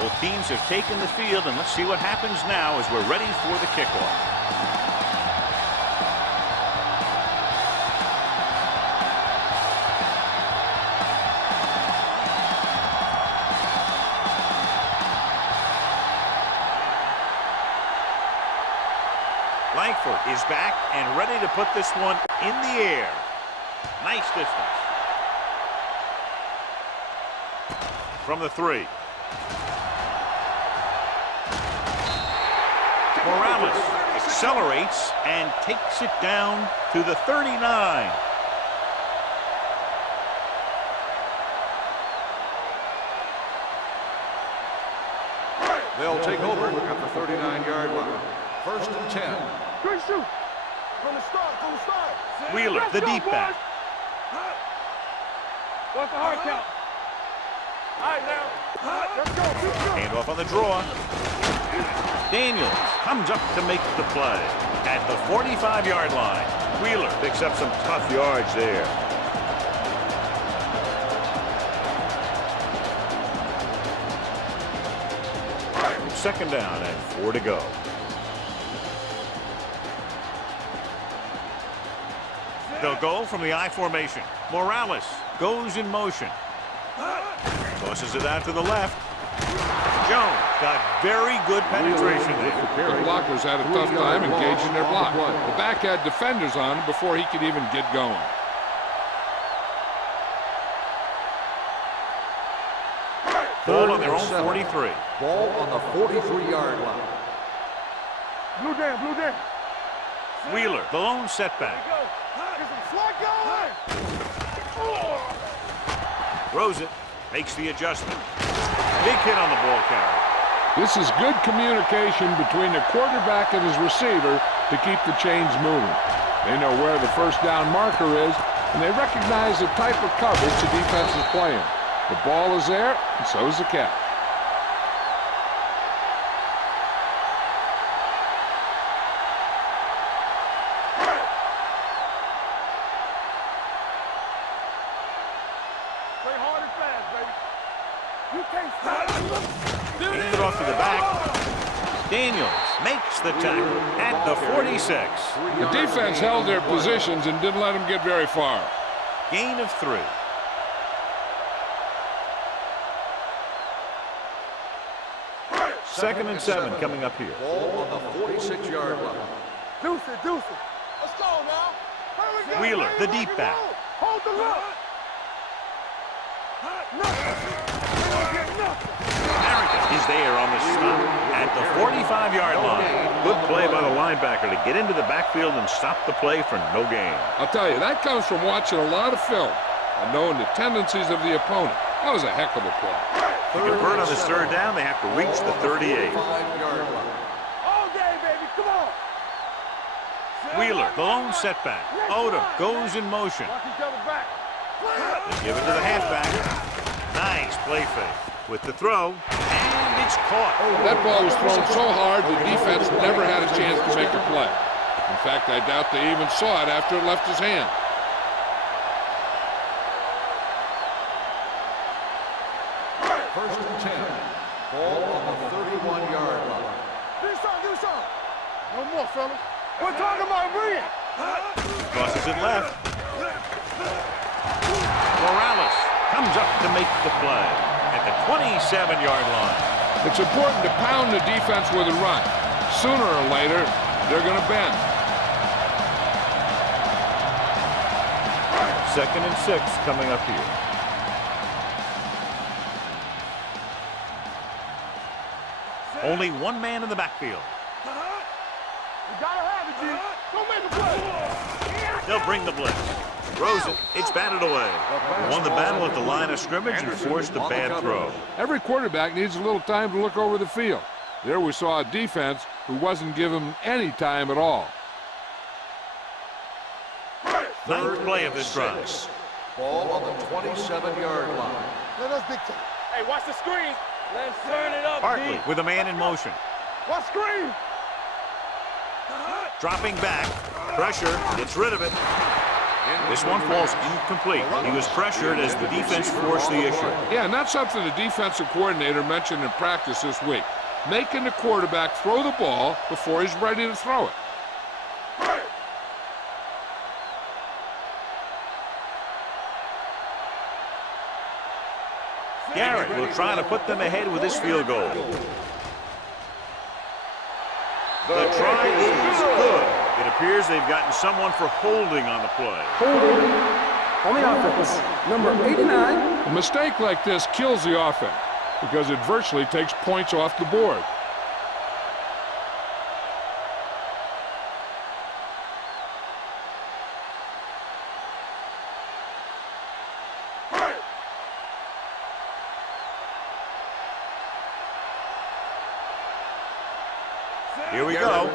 Both teams have taken the field, and let's see what happens now as we're ready for the kickoff. Langford is back and ready to put this one in the air. Nice distance. From the 3. Morales accelerates and takes it down to the 39. They'll take over at the 39-yard line. 1st and 10. Great shoot. From the start. Wheeler, the deep back. What's the hard count? All right, now. Let's go. Handoff on the draw. Daniels comes up to make the play at the 45-yard line. Wheeler picks up some tough yards there. Second down and 4 to go. They'll go from the I formation. Morales goes in motion. Tosses it out to the left. Jones got very good penetration there. The blockers had a tough time engaging their block. The back had defenders on him before he could even get going. Ball on their own 43. Ball on the 43-yard line. Blue down. Wheeler, the lone setback. Throws it, makes the adjustment. Big hit on the ball carrier. This is good communication between the quarterback and his receiver to keep the chains moving. They know where the first down marker is, and they recognize the type of coverage the defense is playing. The ball is there, and so is the catch. Play hard and fast, baby. You can't stop. Hands it off to the back. Daniels makes the tackle at the 46. The defense held their positions and didn't let them get very far. Gain of 3. Second and 7 coming up here. Ball on the 46-yard line. Deuce it. Let's go now. Wheeler, the deep back. Hold the look. Harrington is there on the stop at the 45-yard line. Good play by the linebacker to get into the backfield and stop the play for no gain. I'll tell you, that comes from watching a lot of film and knowing the tendencies of the opponent. That was a heck of a play. To convert on this third down, they have to reach the 38. All day, baby. Come on. Wheeler, the lone setback. Otto goes in motion. Watch each other back. They give it to the halfback. Nice play fake with the throw, and it's caught. That ball was thrown so hard, the defense never had a chance to make a play. In fact, I doubt they even saw it after it left his hand. First and 10. Ball on the 31-yard line. Do something. No more, fellas. We're talking about Rhea. Crosses it left. Morales comes up to make the play at the 27-yard line. It's important to pound the defense with a run. Sooner or later, they're going to bend. Second and 6 coming up here. Only one man in the backfield. You gotta have it, G. Don't make a play. They'll bring the blitz. Throws it. It's batted away. Won the battle at the line of scrimmage and forced a bad throw. Every quarterback needs a little time to look over the field. There we saw a defense who wasn't given any time at all. Ninth play of this drive. Ball on the 27-yard line. Let us dictate. Hey, watch the screen. Let's turn it up, Hartley with a man in motion. Watch screen. Dropping back. Pressure. Gets rid of it. This one falls incomplete. He was pressured as the defense forced the issue. Yeah, and that's something the defensive coordinator mentioned in practice this week. Making the quarterback throw the ball before he's ready to throw it. Garrett will try to put them ahead with this field goal. The try is good. It appears they've gotten someone for holding on the play. Holding on the offense, number 89. A mistake like this kills the offense because it virtually takes points off the board. Here we go.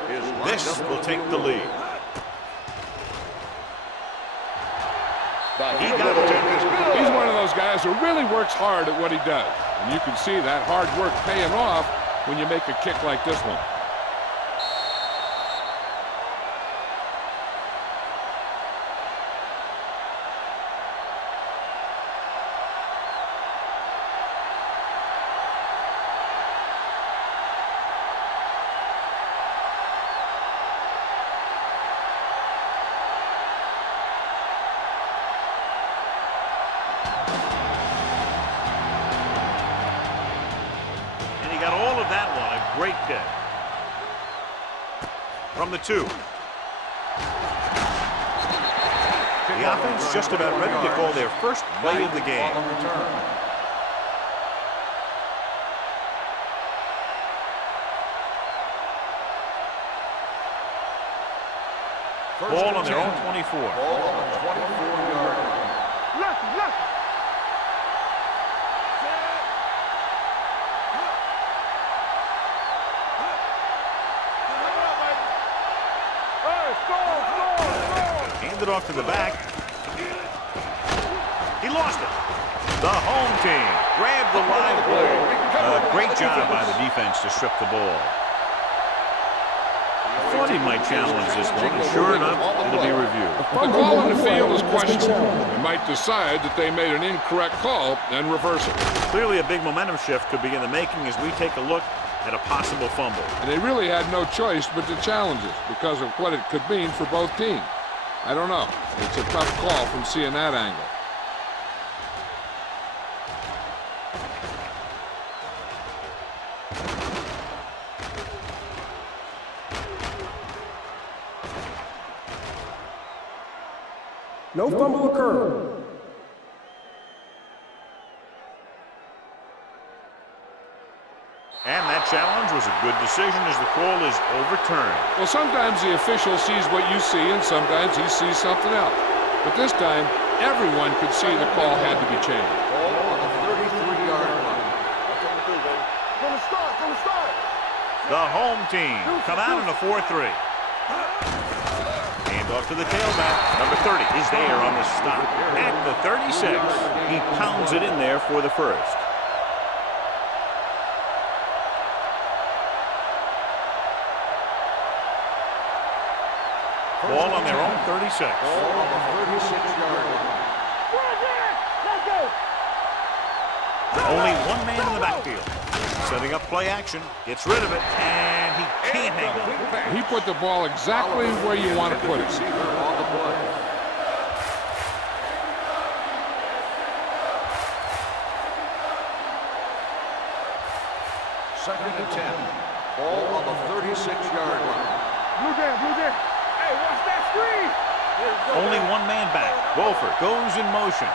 This will take the lead. He got it. He's one of those guys who really works hard at what he does. And you can see that hard work paying off when you make a kick like this one. Got all of that one, a great day. From the 2. The offense just about ready to call their first play of the game. Ball on their own 24. Ball on the 24-yard line. Look. Handed off to the back. He lost it. The home team grabbed the live play. Great job by the defense to strip the ball. I thought he might challenge this one, and sure enough, it'll be reviewed. The call on the field is questionable. They might decide that they made an incorrect call and reverse it. Clearly a big momentum shift could be in the making as we take a look at a possible fumble. And they really had no choice but to challenge it because of what it could mean for both teams. I don't know. It's a tough call from seeing that angle. No fumble occurred. And that challenge was a good decision as the call is overturned. Well, sometimes the official sees what you see and sometimes he sees something else. But this time, everyone could see the call had to be changed. Ball on the 33-yard line. From the start. The home team come out in a 4-3. Hand off to the tailback. Number 30 is there on the stop. At the 36, he pounds it in there for the first. Ball on their own 36. Ball on the 36-yard line. Let's go. Only one man in the backfield. Setting up play action. Gets rid of it, and he can't hang on. He put the ball exactly where you want to put it. On the play. Second and 10. Ball on the 36-yard line. Blue jam. Hey, watch that screen. Only one man back. Wolfer goes in motion.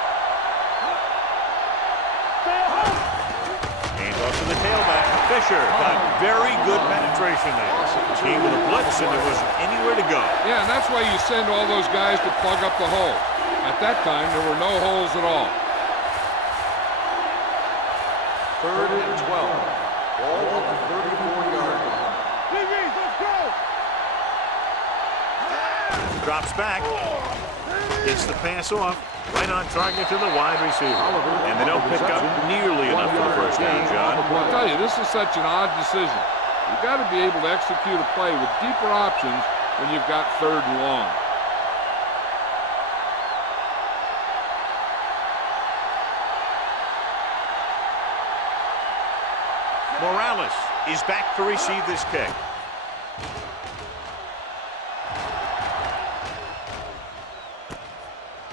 Hand off to the tailback. Fisher got very good penetration there. Came with a blitz, and there wasn't anywhere to go. Yeah, and that's why you send all those guys to plug up the hole. At that time, there were no holes at all. Third and 12. Ball on the 34-yard line. Let's go. Drops back. Gets the pass off. Right on target to the wide receiver. And they don't pick up nearly enough for the first down, John. I'll tell you, this is such an odd decision. You've got to be able to execute a play with deeper options when you've got third and long. Morales is back to receive this kick.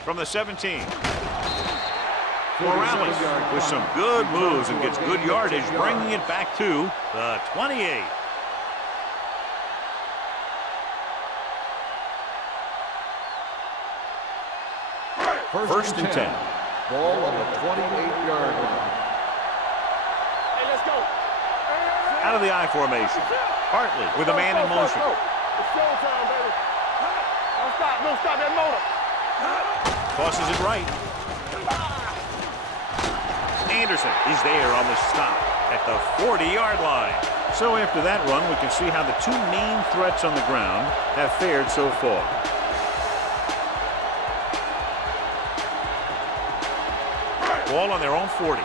From the 17. Morales with some good moves and gets good yardage, bringing it back to the 28. First and 10. Ball on the 28-yard line. Hey, let's go. Out of the I formation. Hartley with a man in motion. It's showtime, baby. Don't stop that motor. Tosses it right. Anderson is there on the stop at the 40-yard line. So after that run, we can see how the two main threats on the ground have fared so far. Ball on their own 40.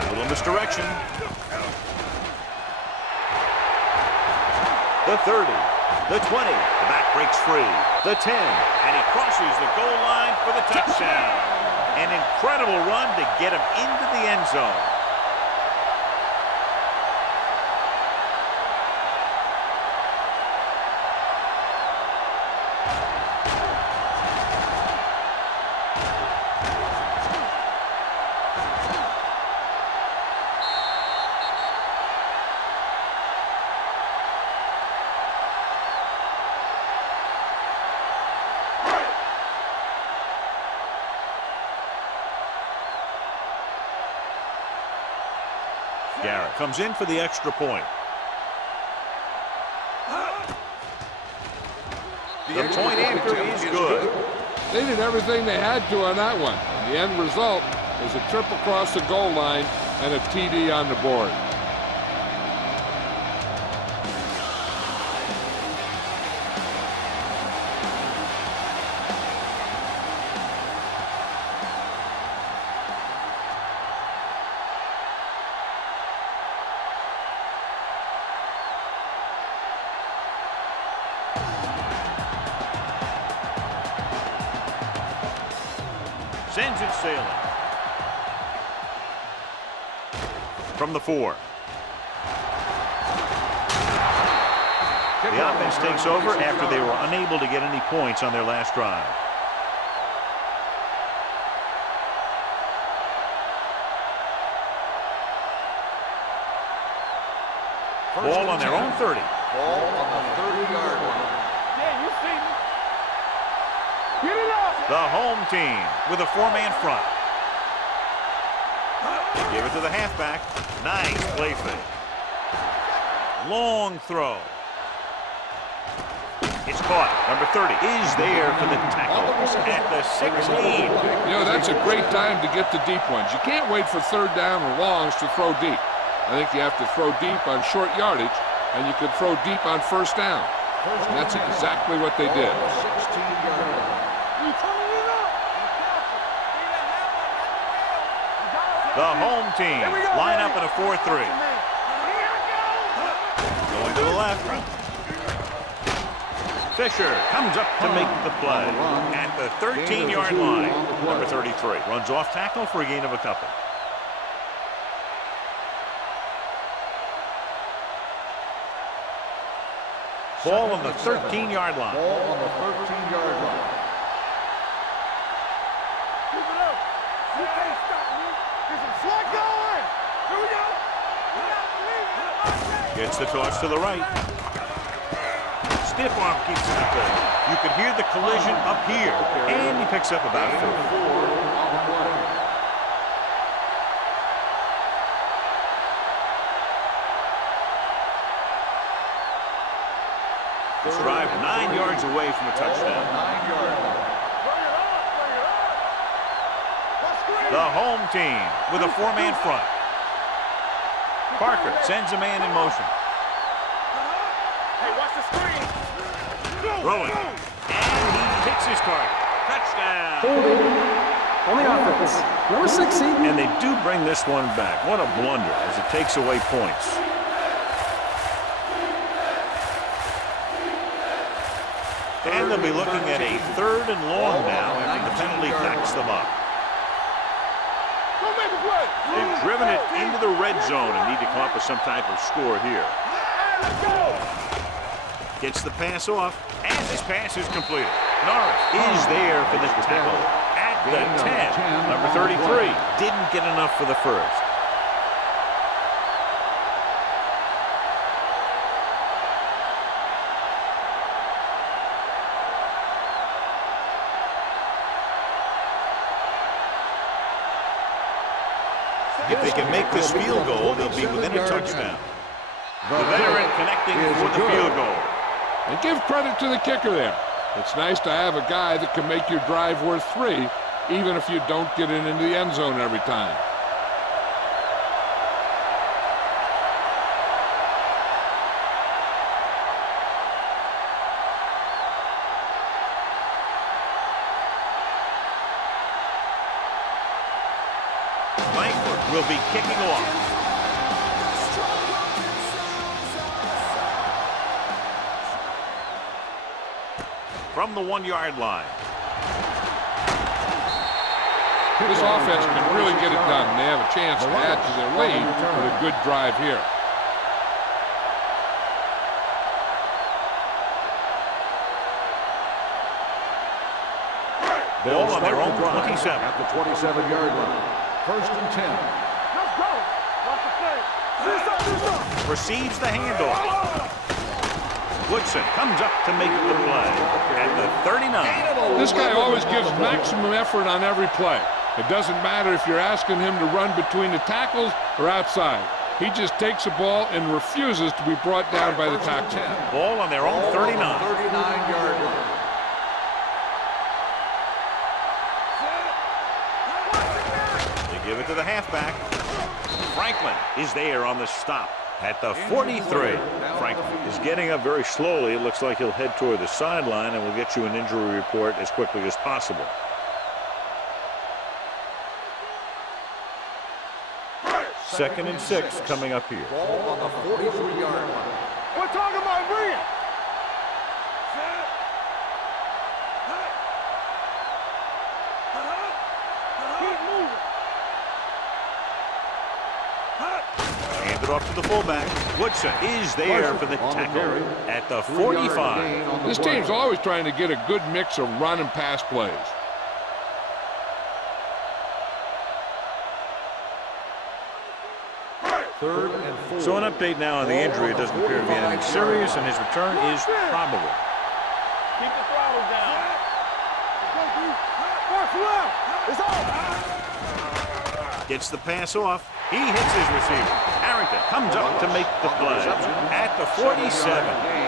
A little misdirection. The 30, the 20, the back breaks free, the 10, and he crosses the goal line for the touchdown. An incredible run to get him into the end zone. Garrett comes in for the extra point. The point after is good. They did everything they had to on that one. The end result is a trip across the goal line and a TD on the board. Sends it sailing. From the 4. The offense takes over after they were unable to get any points on their last drive. Ball on their own 30. Ball on the 30-yard line. Yeah, you see me. Get it up. The home team with a 4-man front. They give it to the halfback. Nice play fake. Long throw. It's caught. Number 30 is there for the tackle at the 16. You know, that's a great time to get the deep ones. You can't wait for third down or longs to throw deep. I think you have to throw deep on short yardage, and you could throw deep on first down. And that's exactly what they did. 16-yard line. The home team line up in a 4-3. Going to the left. Fisher comes up to make the play at the 13-yard line. Number 33 runs off tackle for a gain of a couple. Ball on the 13-yard line. Ball on the 13-yard line. Keep it up. You can't stop me. Get some slack going. Here we go. Gets the toss to the right. Stiff arm keeps it up there. You could hear the collision up here. And he picks up about 4. This drive 9 yards away from a touchdown. 9-yard line. The home team with a 4-man front. Parker sends a man in motion. Hey, watch the screen. Throwing. And he hits his target. Touchdown. On the offense, number 60. And they do bring this one back. What a blunder as it takes away points. And they'll be looking at a 3rd and long now after the penalty backs them up. Go make a play. They've driven it into the red zone and need to come up with some type of score here. Let's go. Gets the pass off, and this pass is completed. Norris is there for the tackle at the 10. Number 33 didn't get enough for the first. If they can make this field goal, they'll be within a touchdown. The veteran connecting for the field goal. And give credit to the kicker there. It's nice to have a guy that can make your drive worth 3, even if you don't get it into the end zone every time. Langford will be kicking off. From the 1-yard line. This offense can really get it done. They have a chance to add to their lead with a good drive here. Ball on their own 27. At the 27-yard line. First and 10. Let's go. Watch the play. Receives the handoff. Woodson comes up to make the play at the 39. This guy always gives maximum effort on every play. It doesn't matter if you're asking him to run between the tackles or outside. He just takes the ball and refuses to be brought down by the tackle. Ball on their own 39. 39-yard line. They give it to the halfback. Franklin is there on the stop at the 43. Franklin is getting up very slowly. It looks like he'll head toward the sideline, and we'll get you an injury report as quickly as possible. Second and 6 coming up here. Ball on the 43-yard line. We're talking about bring it. Keep moving. Handed off to the fullback. Woodson is there for the tackle at the 45. This team's always trying to get a good mix of run and pass plays. Third and 4. So an update now on the injury. It doesn't appear to be anything serious, and his return is probable. Keep the throttle down. Let's go, dude. First left. It's off. Gets the pass off. He hits his receiver. Harrington comes up to make the play at the 47.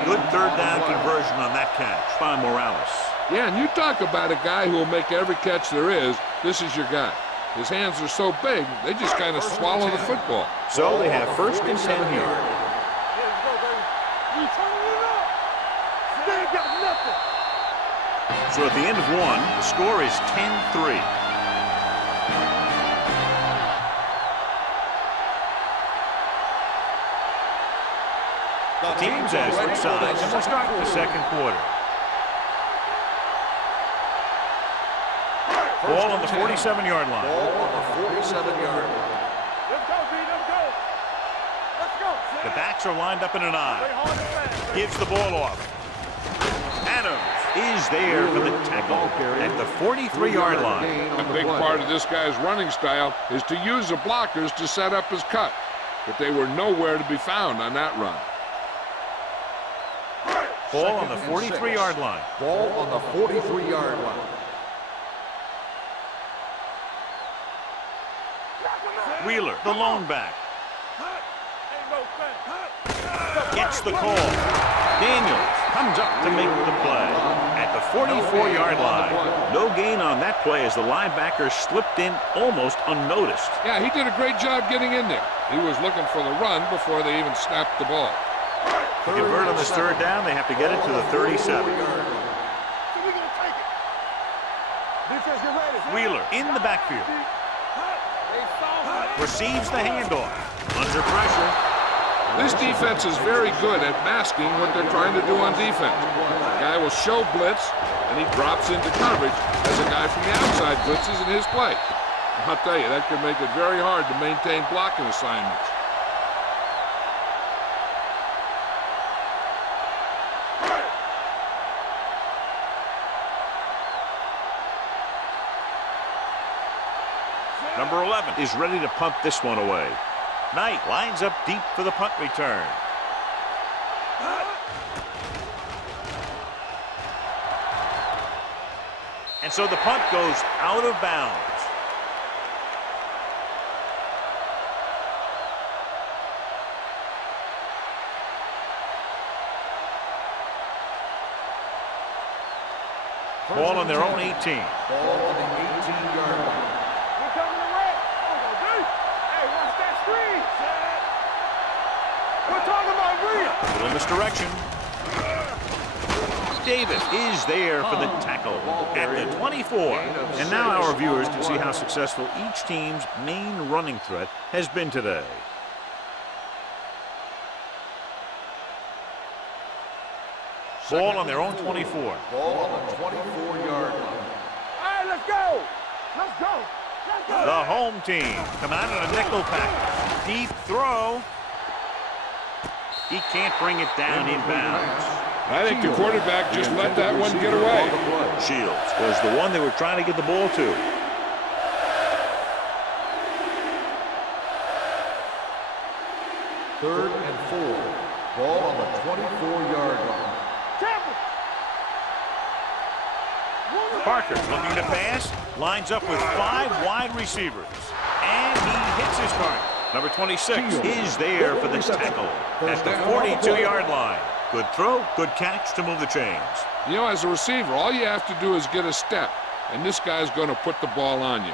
Good third down conversion on that catch by Morales. Yeah, and you talk about a guy who will make every catch there is. This is your guy. His hands are so big, they just kind of swallow the football. So they have first and 10 here. Let's go, baby. You turning it up. They ain't got nothing. So at the end of one, the score is 10-3. The teams as switch sides, and we'll start the second quarter. Ball on the 47-yard line. Ball on the 47-yard line. Let's go, B. Let's go. Let's go. The backs are lined up in an Play eye. hard and fast. Gives the ball off. Adams is there for the tackle at the 43-yard line. A big part of this guy's running style is to use the blockers to set up his cut. But they were nowhere to be found on that run. Ball on the 43-yard line. Ball on the 43-yard line. Wheeler, the lone back. Ain't no thing. Gets the call. Daniels comes up to make the play at the 44-yard line. No gain on that play as the linebacker slipped in almost unnoticed. Yeah, he did a great job getting in there. He was looking for the run before they even snapped the ball. To convert on this third down, they have to get it to the 37. So we gonna take it. Defense, get ready. Wheeler in the backfield. Receives the handoff. Under pressure. This defense is very good at masking what they're trying to do on defense. The guy will show blitz, and he drops into coverage as a guy from the outside blitzes in his play. I'll tell you, that could make it very hard to maintain blocking assignments. Number 11 is ready to punt this one away. Knight lines up deep for the punt return. And so the punt goes out of bounds. Ball on their own 18. Ball on the 18-yard line. We're coming away. Hey, watch that screen. We're talking about green. A little misdirection. Davis is there for the tackle at the 24. And now our viewers can see how successful each team's main running threat has been today. Ball on their own 24. Ball on the 24-yard line. All right, let's go. Let's go. Let's go. The home team come out in a nickel package. Deep throw. He can't bring it down inbounds. I think the quarterback just let that one get away. Shields was the one they were trying to get the ball to. Third and 4. Ball on the 24-yard line. Parker looking to pass, lines up with 5 wide receivers, and he hits his target. Number 26 is there for the tackle at the 42-yard line. Good throw, good catch to move the chains. You know, as a receiver, all you have to do is get a step, and this guy's going to put the ball on you.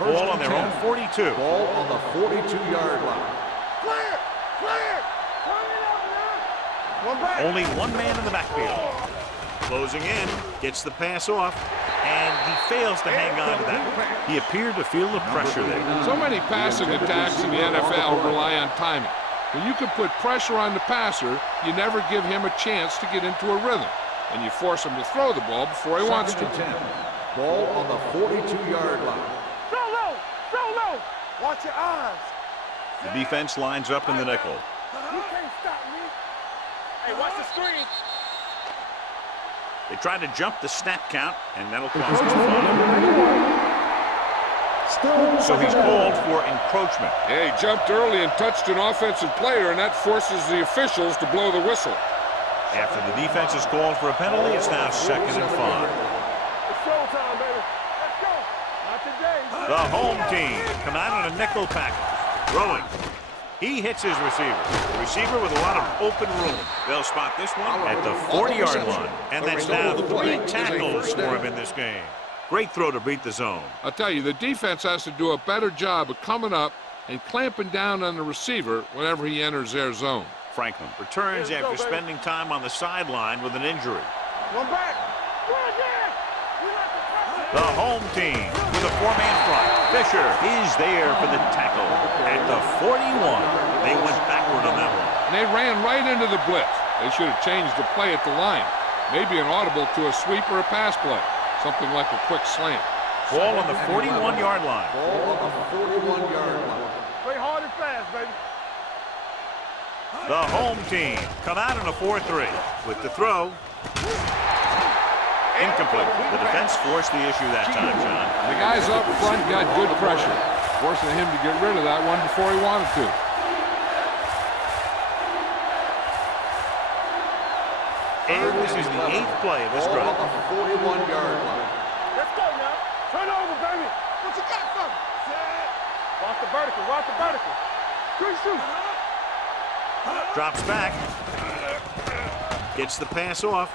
Ball on their own 42. Ball on the 42-yard line. Clear. Clear. Turn it up, man. One back. Only one man in the backfield. Closing in, gets the pass off, and he fails to hang on to that. He appeared to feel the pressure there. So many passing attacks in the NFL rely on timing. When you can put pressure on the passer, you never give him a chance to get into a rhythm, and you force him to throw the ball before he wants to. 10. Ball on the 42-yard line. So low. So low. Watch your eyes. The defense lines up in the nickel. You can't stop me. Hey, watch the screen. They try to jump the snap count, and that'll cost them fine. So he's called for encroachment. Yeah, he jumped early and touched an offensive player, and that forces the officials to blow the whistle. After the defense is called for a penalty, it's now 2nd and 5. It's showtime, baby. Let's go. Not today. The home team come out in a nickel package. Throwing. He hits his receiver. The receiver with a lot of open room. They'll spot this one at the 40-yard line. And that's now 3 tackles for him in this game. Great throw to beat the zone. I'll tell you, the defense has to do a better job of coming up and clamping down on the receiver whenever he enters their zone. Franklin returns after spending time on the sideline with an injury. One back. The home team with a 4-man front. Fisher is there for the tackle at the 41. They went backward on that one. And they ran right into the blitz. They should have changed the play at the line. Maybe an audible to a sweep or a pass play. Something like a quick slant. Ball on the 41-yard line. Ball on the 41-yard line. Play hard and fast, baby. The home team come out in a 4-3 with the throw. Incomplete. The defense forced the issue that time, John. The guys up front got good pressure, forcing him to get rid of that one before he wanted to. And this is the 8th play of this drive. Ball on the 41-yard line. Let's go now. Turn over, baby. What you got for me? Watch the vertical. Watch the vertical. Good shoot. Drops back. Gets the pass off.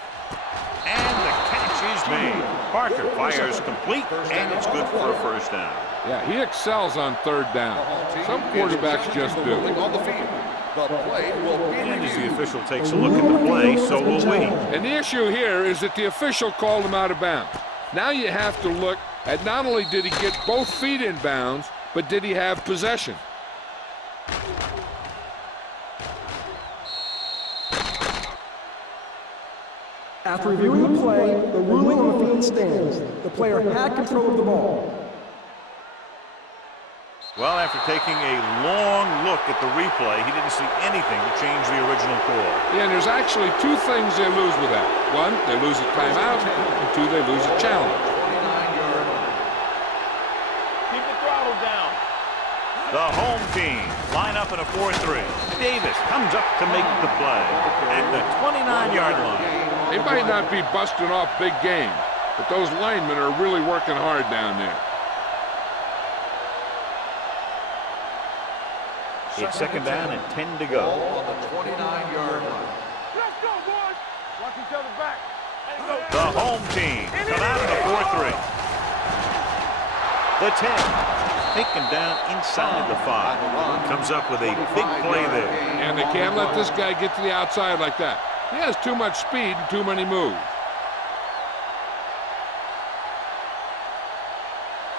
And the catch is made. Parker fires complete, and it's good for a first down. Yeah, he excels on 3rd down. Some quarterbacks just do. On the field. The play will be And as the official takes a look at the play, so will we. And the issue here is that the official called him out of bounds. Now you have to look at not only did he get both feet in bounds, but did he have possession? After reviewing the play, the ruling on the field stands. The player had control of the ball. Well, after taking a long look at the replay, he didn't see anything to change the original call. Yeah, and there's actually two things they lose with that. One, they lose a timeout, and two, they lose a challenge. 29-yard line. Keep the throttle down. The home team line up in a 4-3. Davis comes up to make the play at the 29-yard line. They might not be busting off big games, but those linemen are really working hard down there. It's second down and 10 to go. Ball on the 29-yard line. Let's go, boys. Watch each other back. The home team come out in a 4-3. The 10 taken down inside the 5. Comes up with a big play there. And they can't let this guy get to the outside like that. He has too much speed and too many moves.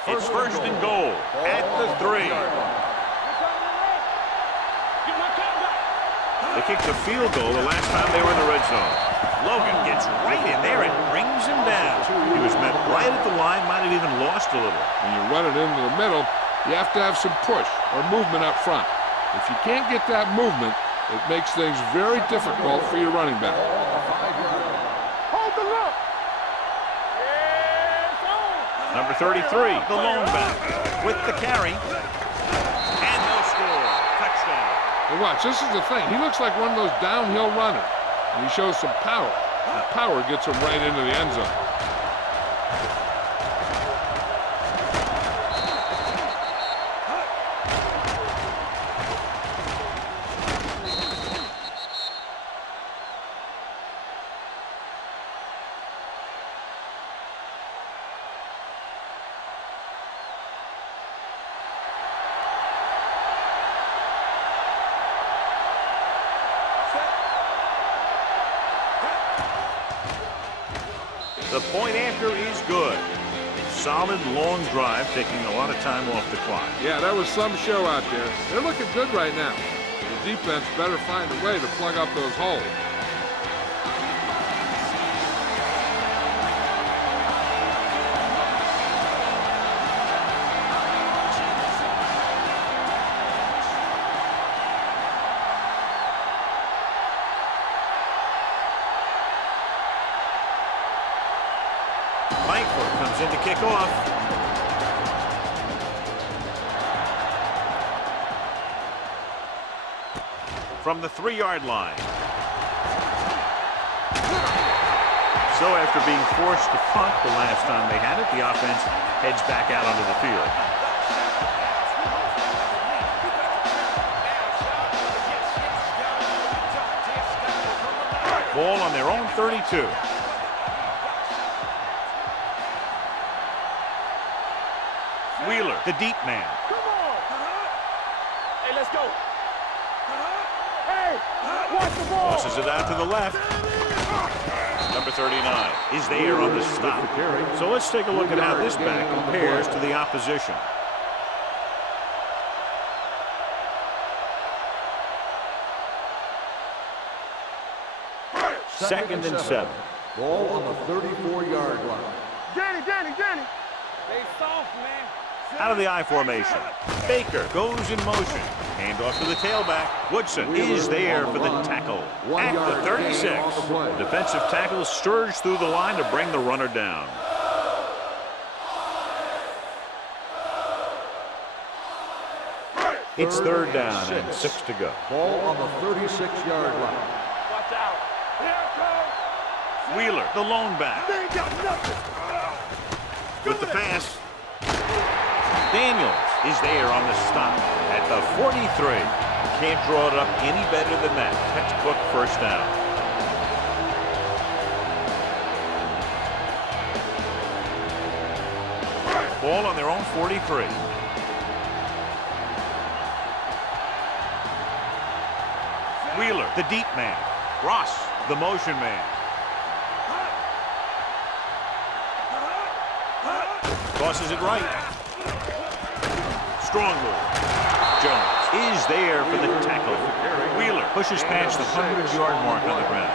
It's first and goal at the 3. They kicked the field goal the last time they were in the red zone. Logan gets right in there and brings him down. He was met right at the line, might have even lost a little. When you run it into the middle, you have to have some push or movement up front. If you can't get that movement, it makes things very difficult for your running back. Hold the look. Number 33, the lone back, with the carry. And they'll score. Touchdown. And watch, this is the thing. He looks like one of those downhill runners. And he shows some power. The power gets him right into the end zone. The point after is good. Solid long drive, taking a lot of time off the clock. Yeah, that was some show out there. They're looking good right now. The defense better find a way to plug up those holes. Langford comes in to kick off. From the 3-yard line. So after being forced to punt the last time they had it, the offense heads back out onto the field. Ball on their own 32. Wheeler, the deep man. Come on. Hey, let's go. Hey, watch the ball. Tosses it out to the left. Number 39 is there on the stop. So let's take a look at how this back compares to the opposition. Second and 7. Ball on the 34-yard line. Danny. Stay soft, man. Out of the I formation. Baker goes in motion. Hand off to the tailback. Woodson is there for the tackle. At the 36. Defensive tackle surge through the line to bring the runner down. It's third down and 6 to go. Ball on the 36-yard line. Watch out. Here it goes. Wheeler, the lone back. They ain't got nothing. With the pass. Daniels is there on the stop at the 43. Can't draw it up any better than that. Textbook first down. Ball on their own 43. Wheeler, the deep man. Ross, the motion man. Tosses it right. Strong move. Jones is there for the tackle. Wheeler pushes past the 100-yard mark on the ground.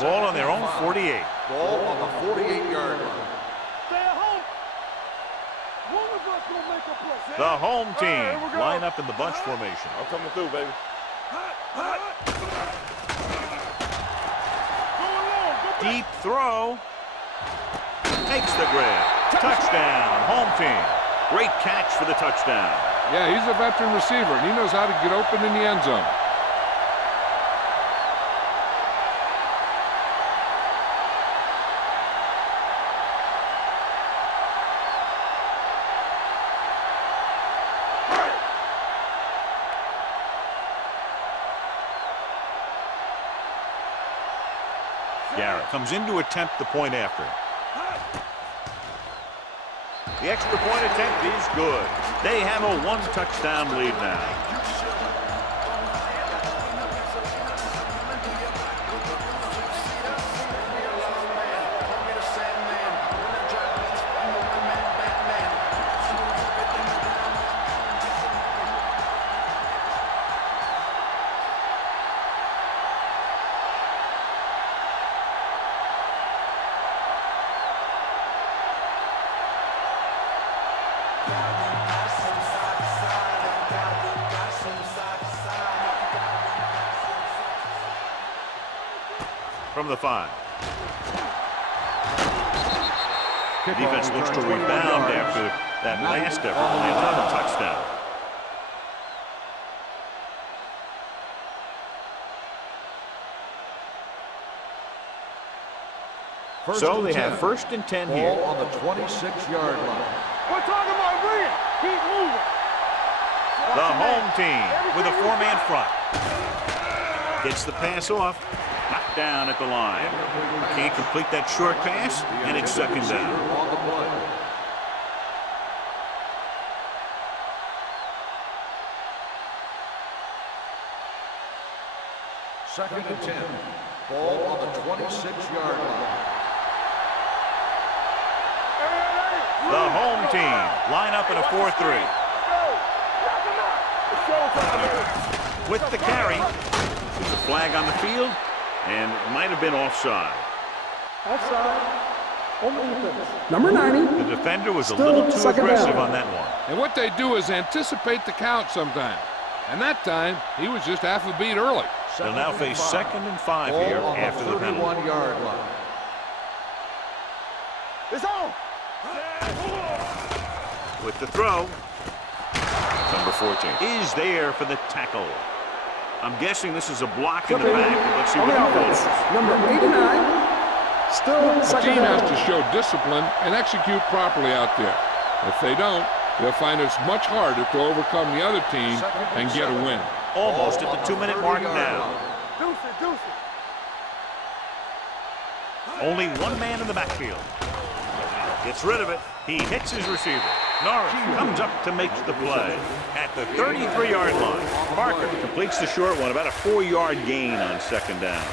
Ball on their own 48. Ball on the 48-yard line. Stay at home. One of us gonna make a play. The home Here team we go. line up in the bunch formation. I'm coming through, baby. Deep throw. Makes the grab. Touchdown, home team. Great catch for the touchdown. Yeah, he's a veteran receiver, and he knows how to get open in the end zone. Garrett comes in to attempt the point after. The extra point attempt is good. They have a one-touchdown lead now. From the 5. The defense looks to rebound after that last effort when they allowed a touchdown. So they have 1st and 10 here. Ball on the 26-yard line. We're talking about brilliant. Keep moving. The home team with a 4-man front. Gets the pass off. Knocked down at the line. Can't complete that short pass, and it's 2nd down. On the play. Second and 10. Ball on the 26-yard line. The home team line up in a 4-3. With the carry, there's a flag on the field, and it might have been offside. Number 90. The defender was a Still little too 2nd aggressive down. on that one. And what they do is anticipate the count sometimes. And that time, he was just half a beat early. They'll now face 2nd and 5 Ball here on after the penalty. 31-yard line. It's on. With the throw, number 14 is there for the tackle. I'm guessing this is a block in the back, but let's see On what the it offense, goes. number 89. Still The 2nd team has down. to show discipline and execute properly out there. If they don't, they'll find it's much harder to overcome the other team and get a win. Almost at the 2-minute mark now. Deuce it. Only one man in the backfield. Gets rid of it. He hits his receiver. Norris comes up to make the play at the 33-yard line. Parker completes the short one, about a 4-yard gain on 2nd down.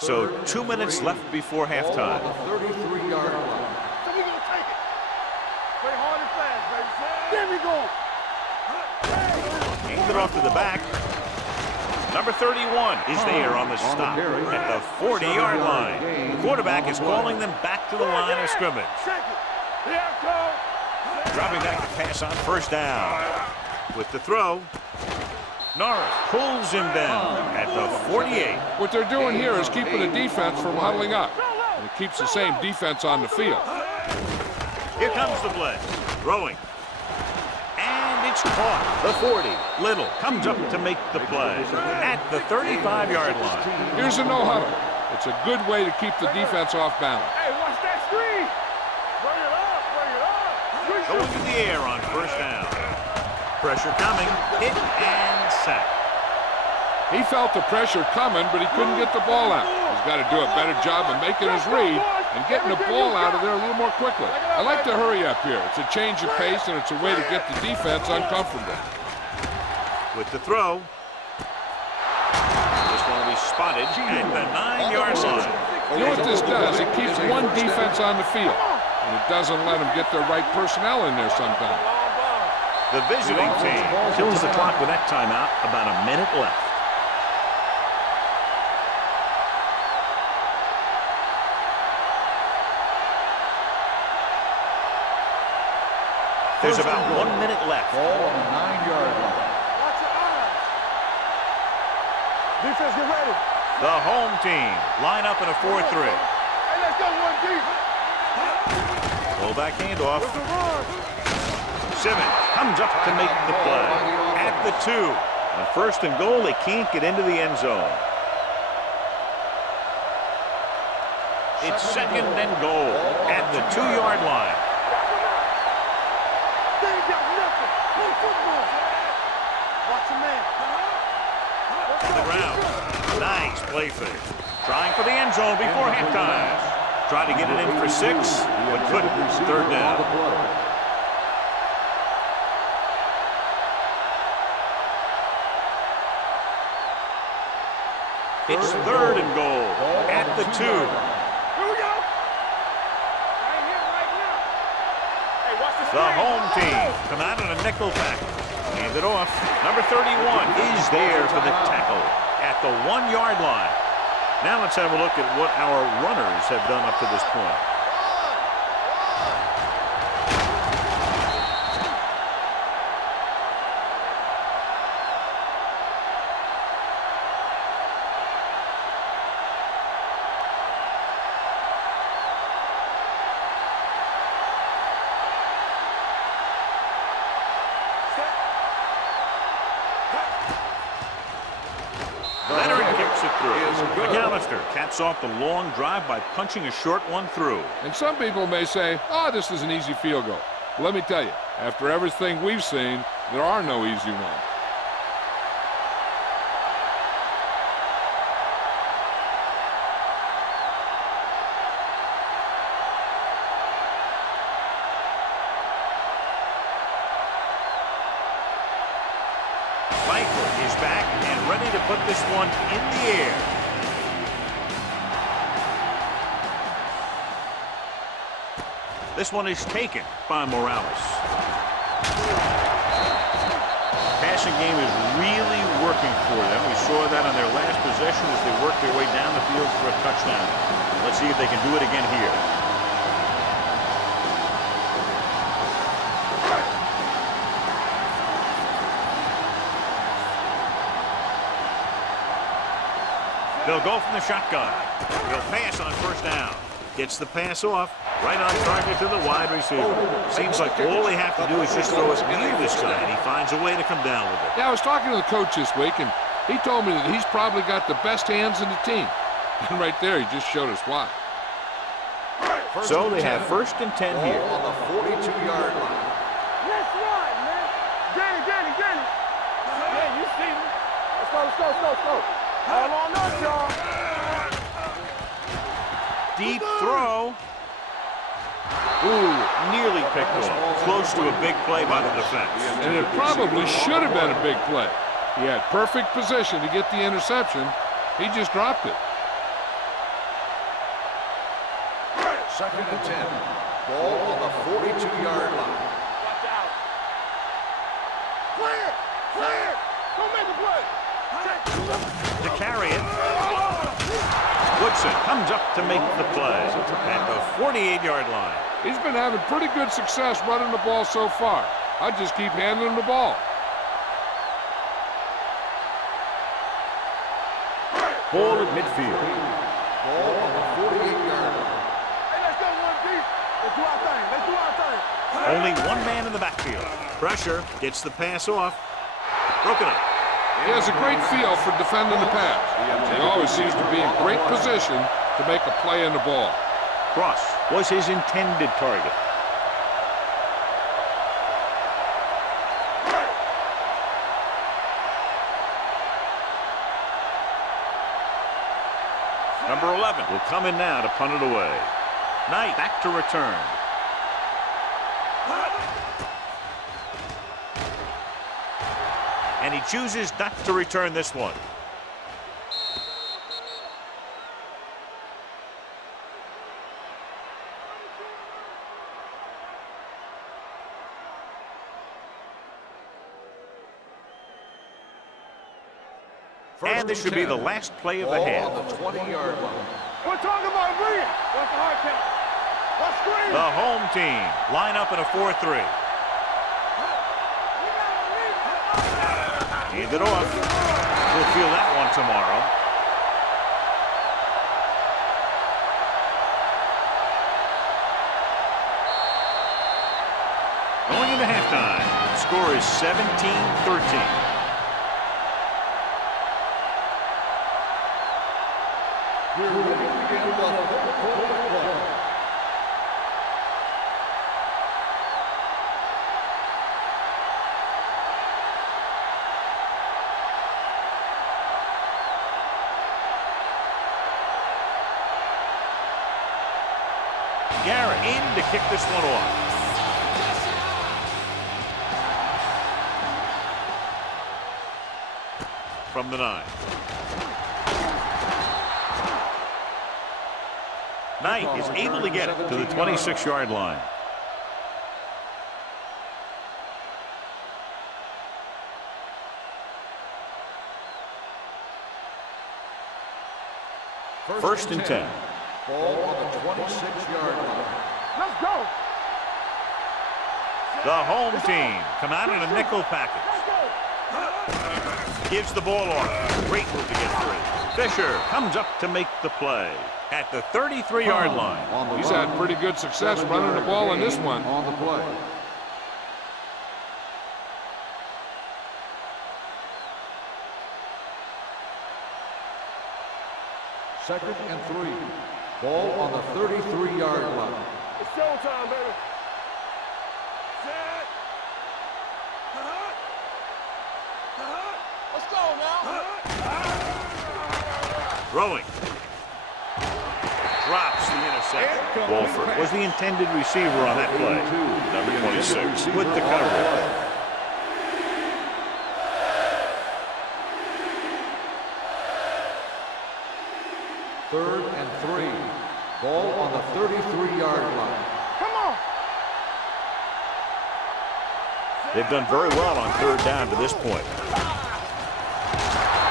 So 2 minutes left before halftime. Ball on the 33-yard line. So we gonna take it. Play hard and fast, baby. There we go. Hands it off to the back. Number 31 is there on the stop at the 40-yard line. The quarterback is calling them back to the line of scrimmage. Check it. Here it goes. Dropping back to pass on 1st down. With the throw, Norris pulls him down at the 48. What they're doing here is keeping the defense from huddling up. And it keeps the same defense on the field. Here comes the blitz. Throwing. And it's caught. The 40. Little comes up to make the play at the 35-yard line. Here's a no-huddle. It's a good way to keep the defense off balance. Hey, watch that screen. Bring it up. Going to the air on 1st down. Pressure coming. Hit and sack. He felt the pressure coming, but he couldn't get the ball out. He's got to do a better job of making his read and getting the ball out of there a little more quickly. I like to hurry up here. It's a change of pace, and it's a way to get the defense uncomfortable. With the throw. This one will be He's spotted at the 9-yard line. You know what this does? It keeps one defense on the field, and it doesn't let them get the right personnel in there sometimes. The visiting team kills the clock with that timeout. About a minute left. There's about 1 minute left. Ball on the 9-yard line. Watch your eyes. Defense, get ready. The home team line up in a 4-3. Hey, let's go, one deep. Full back handoff. It's a run. Simmons comes up to make the play. At the 2. On 1st and goal, they can't get into the end zone. It's 2nd and goal at the 2-yard line. They ain't got nothing. Play football. Watch your man. To the ground. Nice play fake. Trying for the end zone before halftime. Tried to get it in for 6, but couldn't. 3rd down. It's 3rd and goal at the 2. Here we go. Right here, right now. Hey, watch the The home team come out in a nickel pack. Hand it off. Number 31 is there for the tackle at the 1-yard line. Now let's have a look at what our runners have done up to this point. McAllister caps off the long drive by punching a short one through. And some people may say, oh, this is an easy field goal. Let me tell you, after everything we've seen, there are no easy ones. Michael is back and ready to put this one in the air. This one is taken by Morales. Passing game is really working for them. We saw that on their last possession as they worked their way down the field for a touchdown. Let's see if they can do it again here. They'll go from the shotgun. They'll pass on 1st down. Gets the pass off. Right on target to the wide receiver. Seems like all they have to do is just throw it near this guy, and he finds a way to come down with it. Yeah, I was talking to the coach this week, and he told me that he's probably got the best hands in the team. And right there, he just showed us why. So they have 1st and 10 here. On the 42-yard line. Let's run, man. Get it. Yeah, you see me. Let's go. Hold on up, y'all. Deep throw. Ooh, nearly picked off. Close to a big play by the defense. And it probably should have been a big play. He had perfect position to get the interception. He just dropped it. 2nd and 10. Ball on the 42-yard line. Watch out. Clear. Don't make a play. To carry it. Woodson comes up to make the play at the 48-yard line. He's been having pretty good success running the ball so far. I just keep handing him the ball. Ball at midfield. Ball on the 48-yard line. Hey, let's go one deep. Let's do our thing. Only one man in the backfield. Pressure gets the pass off. Broken up. He has a great feel for defending the pass. He always seems to be in great position to make a play in the ball. Cross was his intended target. Number 11 will come in now to punt it away. Knight back to return. And he chooses not to return this one. And this should be the last play of the half. On the 20-yard line. We're talking about bringing. What's the hard count? What's screen? The home team line up in a 4-3. Hand it off. We'll feel that one tomorrow. Going into halftime, the score is 17-13. We're ready to begin the third quarter of play. Garrett in to kick this one off. From the 9. Knight is able to get it to the 26-yard line. First and 10. Ball on the 26-yard line. Let's go. The home team come out in a nickel package. Gives the ball off. Great move to get free. Fisher comes up to make the play at the 33-yard line. He's had pretty good success running the ball in this one. On the play. Second and 3. Ball on the 33-yard line. It's showtime, baby. Set. Let's go now. Throwing. Drops the interception. Wolford was the intended receiver on that play. Number 26 with the coverage. Third and 3. Ball on the 33-yard line. Come on. They've done very well on third down to this point.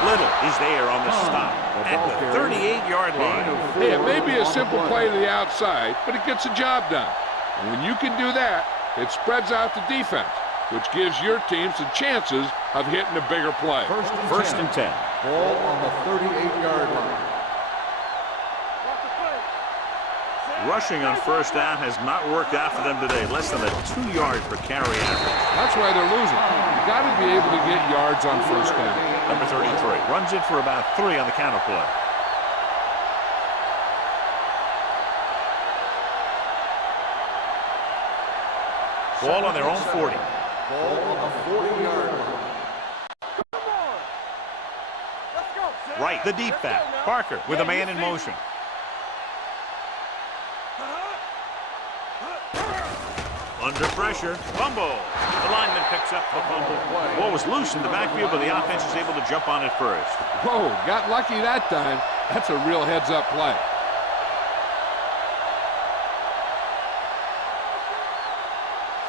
Little is there on the stop at the 38-yard line. Hey, it may be a simple play to the outside, but it gets the job done. And when you can do that, it spreads out the defense, which gives your team some chances of hitting a bigger play. First and 10. Ball on the 38-yard line. Rushing on first down has not worked out for them today. Less than a 2-yard per carry average. That's why they're losing. You got to be able to get yards on first down. Number 33 runs it for about 3 on the counter play. Ball on their own 40. Ball on the 40-yard line. Come on. Let's go. Set. Right, the deep back. Parker with a man in motion. Under pressure, fumble. The lineman picks up the fumble. Ball was loose in the backfield, but the offense is able to jump on it first. Whoa, got lucky that time. That's a real heads-up play.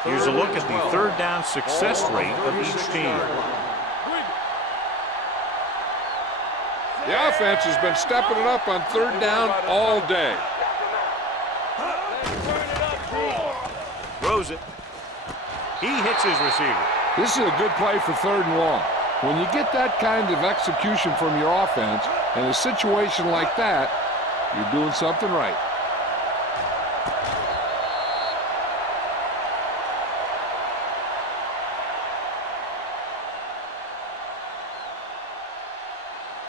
Here's a look at the third down success rate of each team. The offense has been stepping it up on third down all day. Throws it. He hits his receiver. This is a good play for third and long. When you get that kind of execution from your offense in a situation like that, you're doing something right.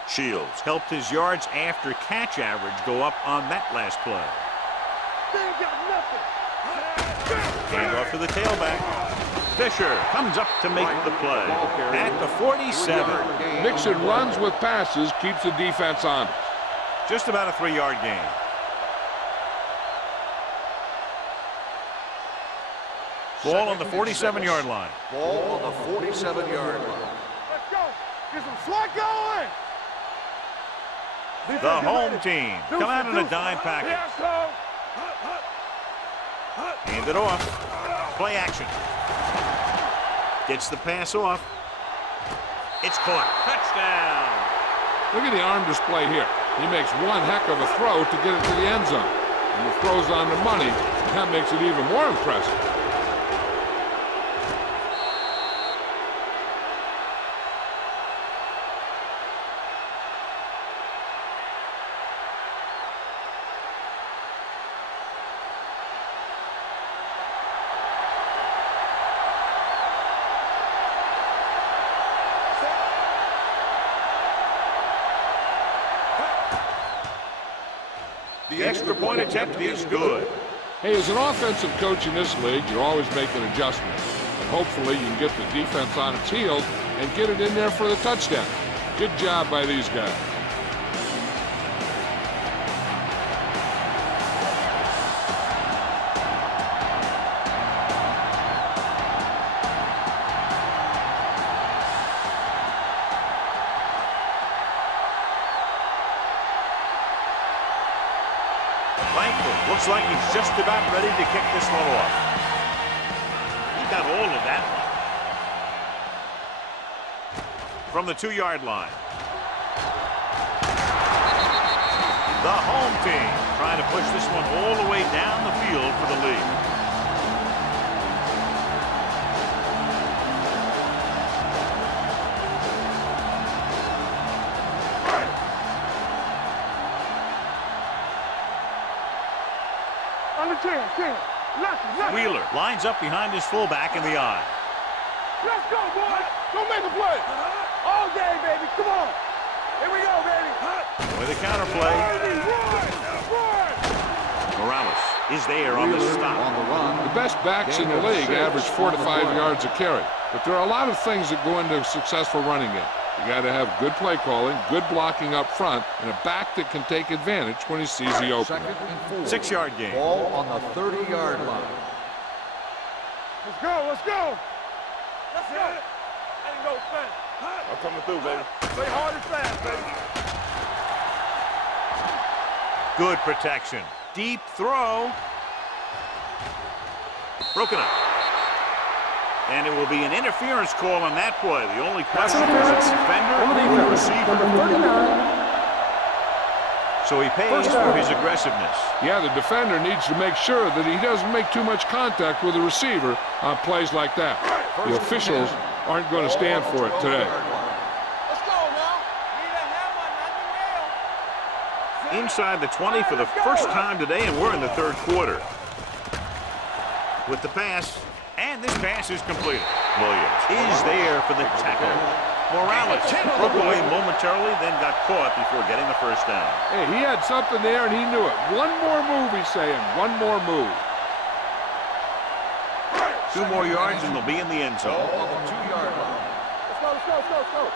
Shields helped his yards after catch average go up on that last play. They ain't got nothing. Hand off to the tailback. Fisher comes up to make the play at the 47. Mixing runs with passes keeps the defense honest. Just about a 3-yard gain. Ball on the 47-yard line. Ball on the 47-yard line. Let's go. Get some swat going. The home team come out in a dime package. Hand it off. Play action. Gets the pass off. It's caught. Touchdown. Look at the arm display here. He makes one heck of a throw to get it to the end zone. And the throw's on the money. That makes it even more impressive. The extra point attempt is good. Hey, as an offensive coach in this league, you're always making adjustments. And hopefully you can get the defense on its heels and get it in there for the touchdown. Good job by these guys. Looks like he's just about ready to kick this one off. He got all of that. From the 2-yard line. The home team trying to push this one all the way down the field for the lead. Wheeler lines up behind his fullback in the eye. Let's go, boy. Go make a play. All day, baby. Come on. Here we go, baby. With a counterplay. Morales is there on the stop. On the run. The best backs in the league average 4 to 5 yards a carry. But there are a lot of things that go into a successful running game. You got to have good play calling, good blocking up front, and a back that can take advantage when he sees the opening. 6-yard gain. Ball on the 30-yard line. Let's go, let's go. Let's go. I didn't go fast. I'm coming through, baby. Play hard and fast, baby. Good protection. Deep throw. Broken up. And it will be an interference call on that play. The only question is the defender or the receiver. So he pays for his aggressiveness. Yeah, the defender needs to make sure that he doesn't make too much contact with the receiver on plays like that. The officials aren't going to stand for it today. Let's go now. Need a hammer, not the nail. Inside the 20 for the first time today, and we're in the third quarter. With the pass, and this pass is completed. Williams is there for the tackle. Morales broke away momentarily, then got caught before getting the first down. Hey, he had something there, and he knew it. One more move, he's saying. One more move. 2 more yards, and they'll be in the end zone. Ball on the 2-yard line. Let's go, let's go, let's go, let's go.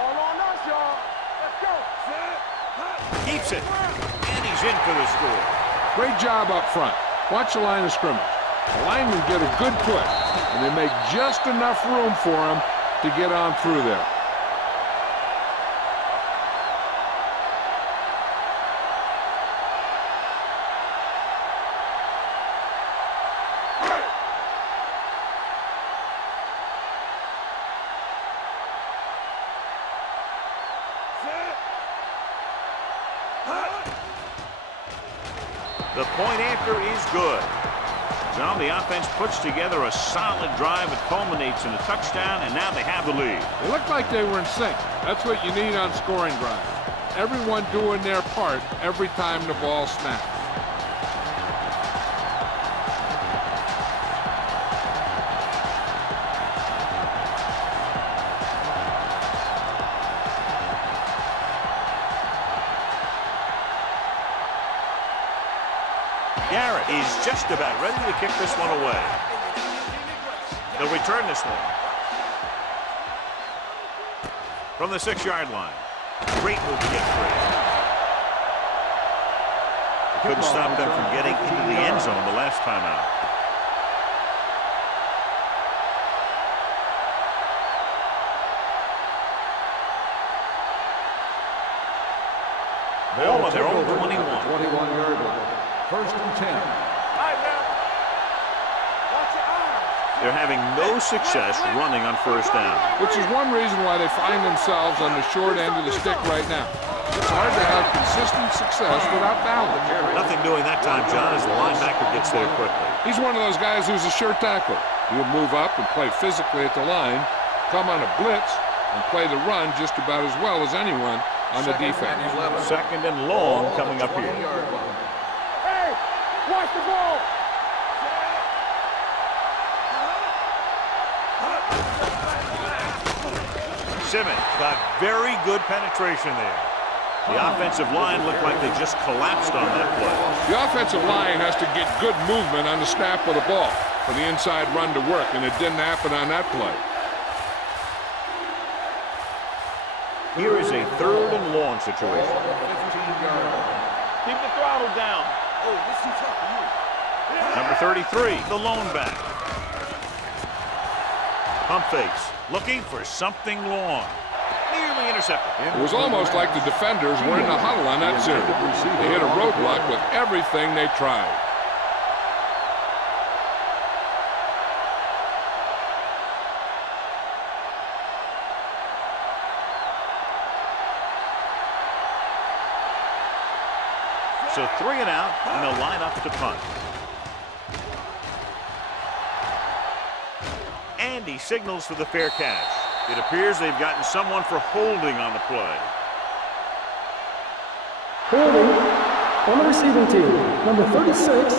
All on us, y'all. Let's go. Keeps it, and he's in for the score. Great job up front. Watch the line of scrimmage. The linemen get a good push, and they make just enough room for him to get on through there. The point after is good. John, the offense puts together a solid drive that culminates in a touchdown, and now they have the lead. They look like they were in sync. That's what you need on scoring drives. Everyone doing their part every time the ball snaps. Garrett is just about ready to kick this one away. They'll return this one. From the 6-yard line. Great move to get free. Couldn't stop them from getting into the end zone the last time out. Ball on their own 21. 21-yard line. First and 10. All right, now. Watch your arms. They're having no success running on first down. Which is one reason why they find themselves on the short end of the stick right now. It's hard to have consistent success without balance. Nothing doing that time, John, as the linebacker gets there quickly. He's one of those guys who's a sure tackler. He'll move up and play physically at the line, come on a blitz, and play the run just about as well as anyone on the defense. Second and long coming up here. Hey, watch the ball. Simmons got very good penetration there. The offensive line looked like they just collapsed on that play. The offensive line has to get good movement on the snap of the ball for the inside run to work, and it didn't happen on that play. Here is a third and long situation. Keep the throttle down. Number 33, the lone back. Pump fakes, looking for something long. Nearly intercepted. It was almost like the defenders were in the huddle on that series. They hit a roadblock with everything they tried. So 3 and out, and they'll line up to punt. And he signals for the fair catch. It appears they've gotten someone for holding on the play. Holding on the receiving team, number 36.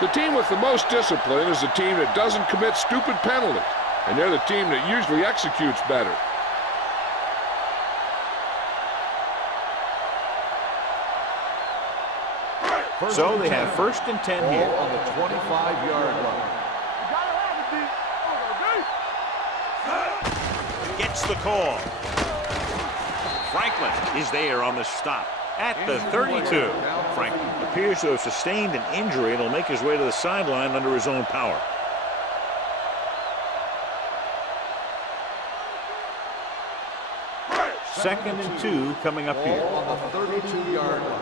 The team with the most discipline is the team that doesn't commit stupid penalties, and they're the team that usually executes better. So they have first and 10 here. On the 25-yard line. Gets the call. Franklin is there on the stop at the 32. Franklin appears to have sustained an injury and will make his way to the sideline under his own power. Second and 2 coming up here. On the 32-yard line.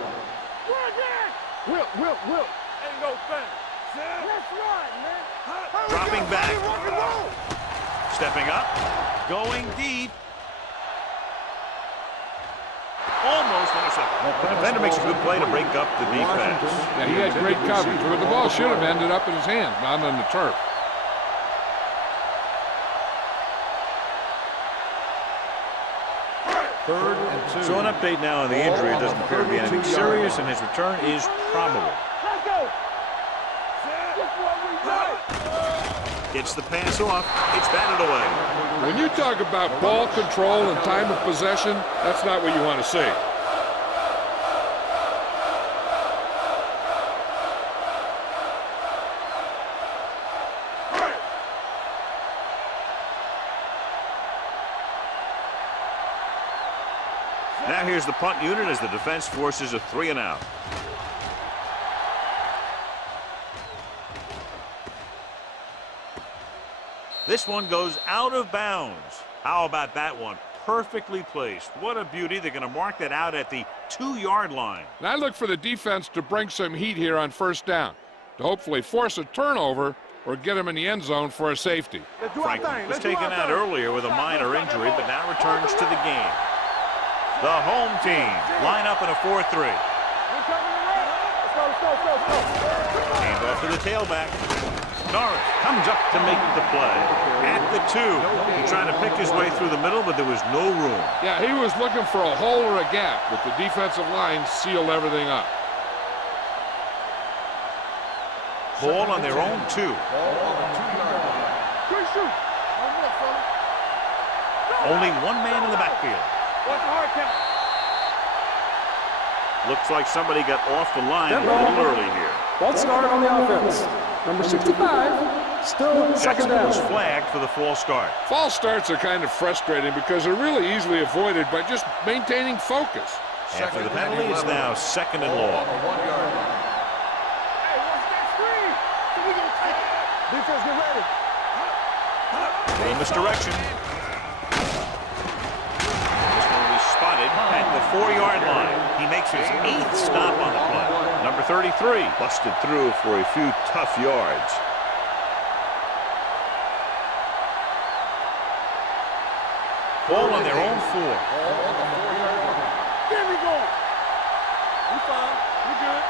Will. Ain't no thing. Let's run, man. Dropping back. Stepping up. Going deep. Almost intercepted. The defender makes a good play to break up the defense. Yeah, he had great coverage, but the ball should have ended up in his hands, not on the turf. Third and 2. So an update now on the injury. It doesn't appear to be anything serious, and his return is probable. Let's go. That's what we do. Gets the pass off. It's batted away. When you talk about ball control and time of possession, that's not what you want to see. Now here's the punt unit as the defense forces a 3 and out. This one goes out of bounds. How about that one? Perfectly placed. What a beauty. They're going to mark that out at the 2-yard line. And I look for the defense to bring some heat here on first down, to hopefully force a turnover or get him in the end zone for a safety. Franklin was taken out earlier with a minor injury, but now returns to the game. The home team line up in a 4-3. Hand off to the tailback. Norris comes up to make the play. At the 2. He tried to pick his way through the middle, but there was no room. Yeah, he was looking for a hole or a gap, but the defensive line sealed everything up. Ball on their own 2. Only one man in the backfield. Looks like somebody got off the line a little early here. False start on the offense. Number 65, still second Jackson down. was flagged for the false start. False starts are kind of frustrating because they're really easily avoided by just maintaining focus. After the penalty, it's now second and long. Defense, get ready. In this direction. This one will be spotted at the 4-yard line. He makes his 8th stop on the play. Number 33 busted through for a few tough yards. Ball on their own 4. There we go. We fine. We good.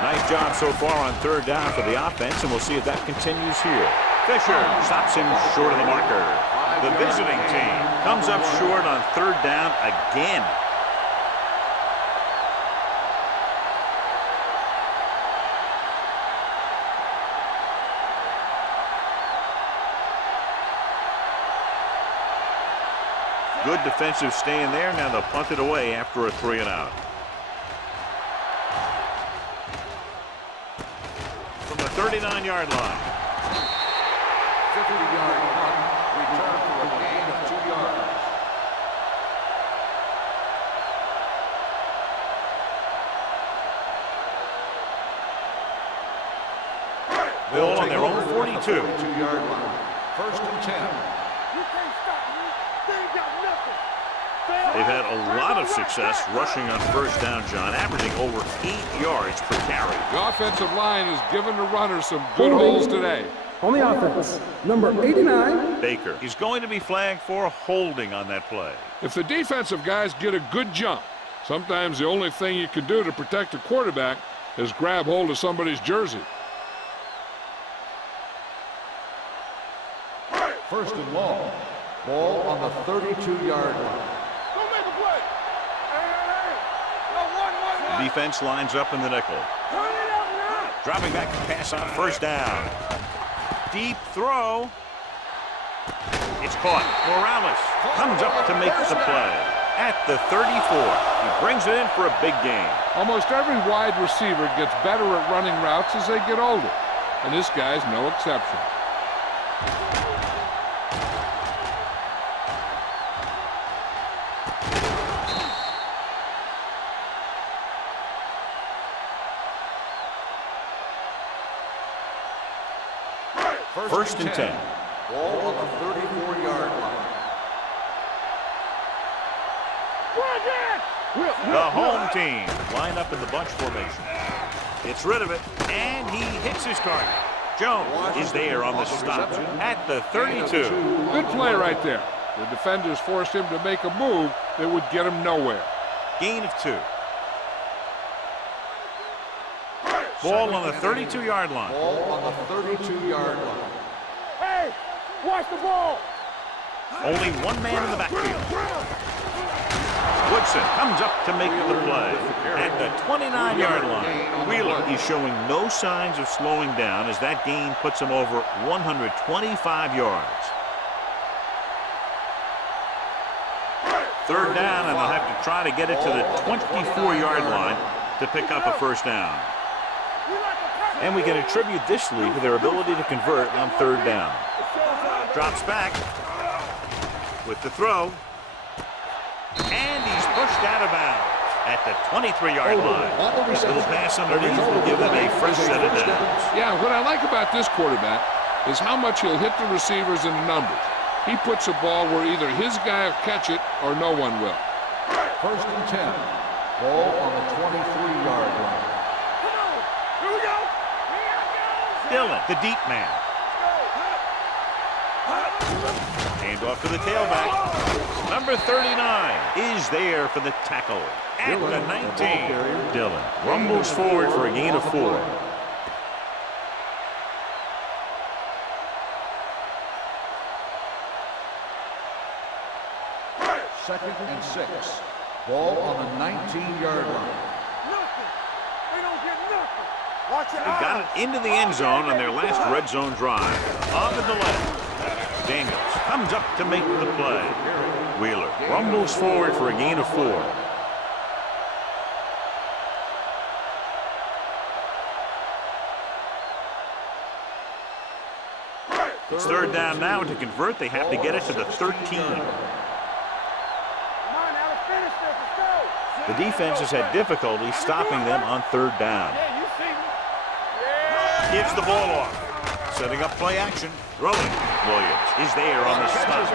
Nice job so far on 3rd down for the offense, and we'll see if that continues here. Fisher stops him short of the marker. The visiting team comes up short on 3rd down again. Good defensive stand there. Now they'll punt it away after a 3-and-out. From the 39-yard line. 50-yard punt, return for a gain of 2 yards. Ball on their own 42. 2-yard line. 1st and 10. You can't stop me. They ain't got nothing. They've had a lot of success rushing on 1st down, John, averaging over 8 yards per carry. The offensive line has given the runner some good holes today. On the offense, number 89. Baker is going to be flagged for holding on that play. If the defensive guys get a good jump, sometimes the only thing you can do to protect the quarterback is grab hold of somebody's jersey. 1st and long. Ball on the 32-yard line. Go make a play. Hey. No, one. Defense lines up in the nickel. Turn it up now. Dropping back to pass on 1st down. Deep throw. It's caught. Morales comes up to make the play. At the 34. He brings it in for a big gain. Almost every wide receiver gets better at running routes as they get older, and this guy's no exception. First and 10. Ball on the 34-yard line. The home team line up in the bunch formation. Gets rid of it, and he hits his target. Jones is there on the stop at the 32. Good play right there. The defenders forced him to make a move that would get him nowhere. Gain of 2. Ball on the 32-yard line. Ball on the 32-yard line. Hey, watch the ball. Only one man in the backfield. Woodson comes up to make the play at the 29-yard line. Wheeler is showing no signs of slowing down as that gain puts him over 125 yards. 3rd down, and they'll have to try to get it to the 24-yard line to pick up a 1st down. And we can attribute this lead to their ability to convert on 3rd down. Drops back with the throw. And he's pushed out of bounds at the 23-yard line. Little pass underneath will give them a fresh set of downs. Yeah, what I like about this quarterback is how much he'll hit the receivers in the numbers. He puts a ball where either his guy will catch it or no one will. 1st and 10. Ball on the 23-yard line. Here we go. Dillon, the deep man. Hand off to the tailback. Number 39 is there for the tackle at the 19. Dillon rumbles forward for a gain of 4. Second and 6. Ball on the 19-yard line. Nothing. They don't get nothing. Watch your They got it into the end zone on their last red zone drive. On to the left. Daniels comes up to make the play. Wheeler rumbles forward for a gain of 4. It's 3rd down now. To convert, they have to get it to the 13. The defense has had difficulty stopping them on 3rd down. Gives the ball off. Setting up play action. Throwing. Williams is there on the stop.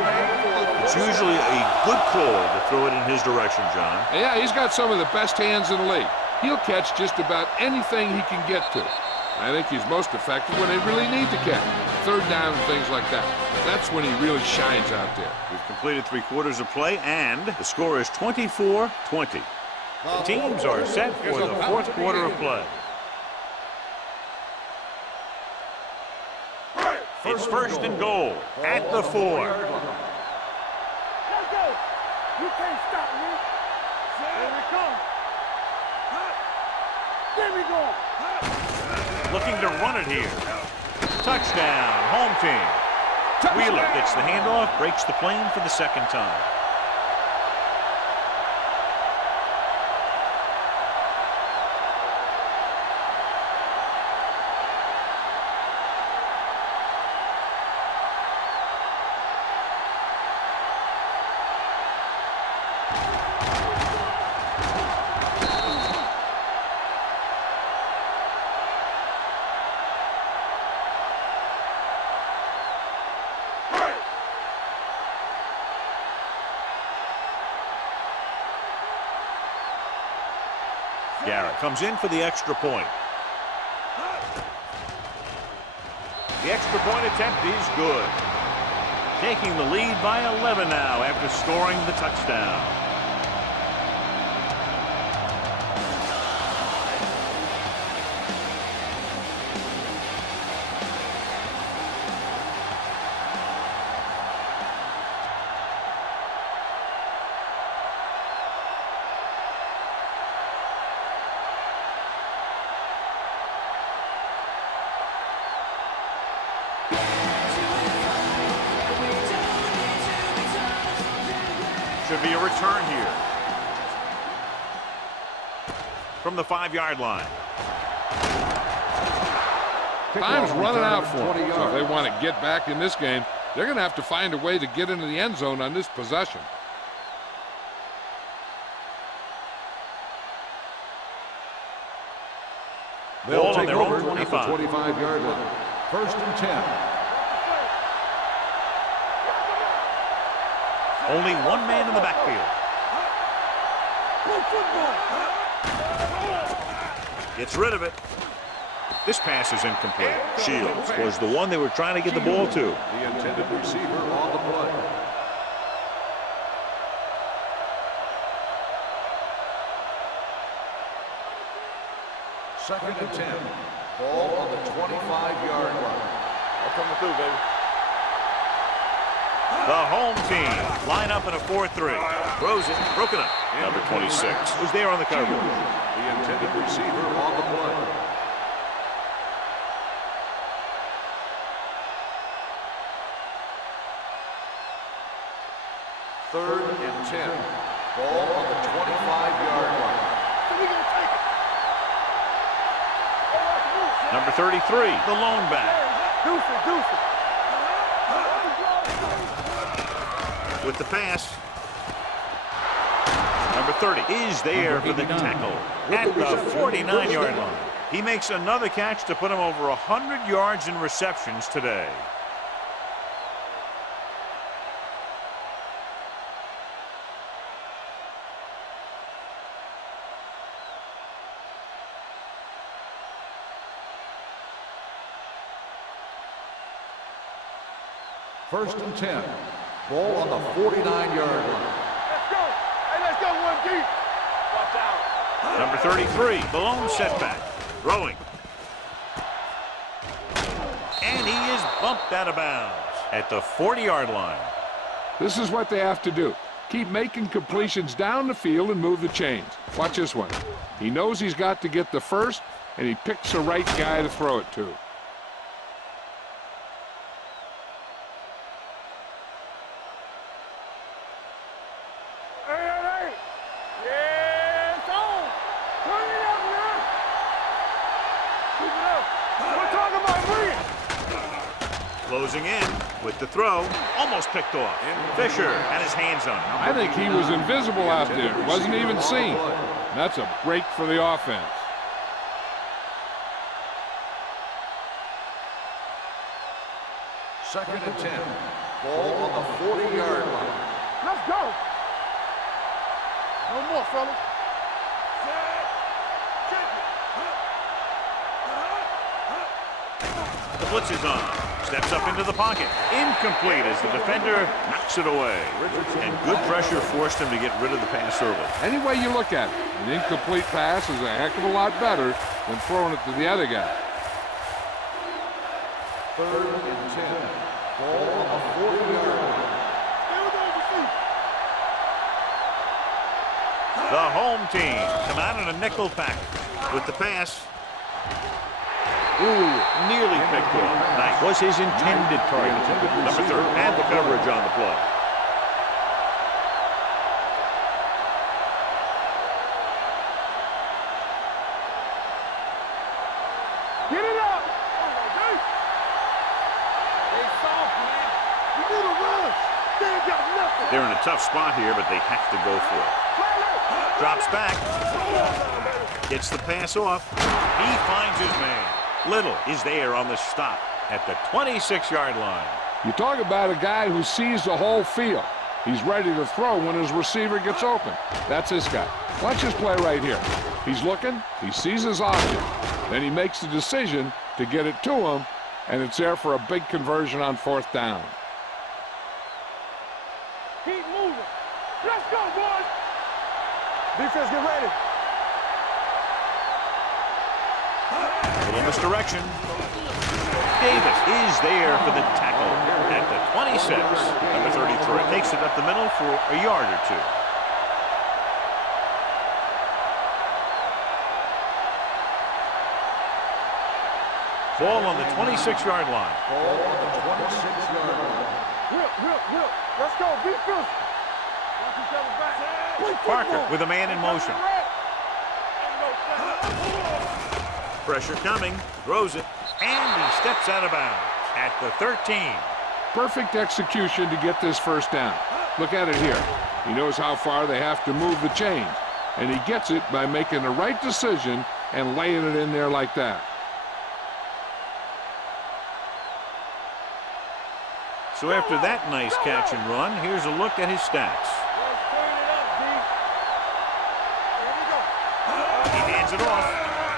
It's usually a good call to throw it in his direction, John. Yeah, he's got some of the best hands in the league. He'll catch just about anything he can get to. I think he's most effective when they really need to catch. Third down and things like that. That's when he really shines out there. We've completed 3 quarters of play, and the score is 24-20. The teams are set for the 4th quarter of play. It's 1st and goal at the 4. Let's go. You can't stop me. Here we come. There we go. Looking to run it here. Touchdown, home team. Wheeler gets the handoff, breaks the plane for the 2nd time. Garrett comes in for the extra point. The extra point attempt is good. Taking the lead by 11 now after scoring the touchdown. Should be a return here. From the 5-yard line. Time's running out for them. So if they want to get back in this game, they're going to have to find a way to get into the end zone on this possession. They'll take their over own at the 25. 25-yard line. 1st and 10. Only one man in the backfield. Gets rid of it. This pass is incomplete. Shields was the one they were trying to get the ball to. The intended receiver on the play. Second and 10. Ball on the 25-yard line. I'm coming through, baby. The home team line up in a 4-3. Throws it, broken up. Number 26 was there on the coverage. The intended receiver on the play. Third and 10. Ball on the 25-yard line. Number 33, the lone back. Deuce it. With the pass. Number 30 is there for the tackle at the 49-yard line. He makes another catch to put him over 100 yards in receptions today. First and 10. Ball on the 49-yard line. Let's go. Hey, let's go one deep. Watch out. Number 33, the lone setback. Throwing. And he is bumped out of bounds at the 40-yard line. This is what they have to do. Keep making completions down the field and move the chains. Watch this one. He knows he's got to get the first, and he picks the right guy to throw it to. Closing in with the throw, almost picked off. Fisher had his hands on him. I think he was invisible out there. Wasn't even seen. That's a break for the offense. Second and 10. Ball on the 40-yard line. Let's go. No more, fellas. blitzes on him. Steps up into the pocket. Incomplete as the defender knocks it away. And good pressure forced him to get rid of the pass early. Any way you look at it, an incomplete pass is a heck of a lot better than throwing it to the other guy. 3rd and 10. Ball on the 40-yard line. The home team come out in a nickel package with the pass. Ooh, nearly picked off. Nice. Was his intended target. Number 3rd, and the coverage on the play. Get it up! They soft, man. You need a rush. They ain't got nothing. They're in a tough spot here, but they have to go for it. Drops back. Gets the pass off. He finds his man. Little is there on the stop at the 26-yard line. You talk about a guy who sees the whole field. He's ready to throw when his receiver gets open. That's this guy. Watch his play right here. He's looking, he sees his object, then he makes the decision to get it to him, and it's there for a big conversion on 4th down. Keep moving. Let's go, boys. Defense, get ready. Little misdirection. Davis is there for the tackle at the 26. Number 33 takes it up the middle for a yard or 2. Ball on the 26-yard line. Ball on the 26-yard line. Whip. Let's go, defense. Watch each other back. Parker with a man in motion. Pressure coming, throws it, and he steps out of bounds at the 13. Perfect execution to get this 1st down. Look at it here. He knows how far they have to move the chains, and he gets it by making the right decision and laying it in there like that. So after that nice catch and run, here's a look at his stats. He hands it off,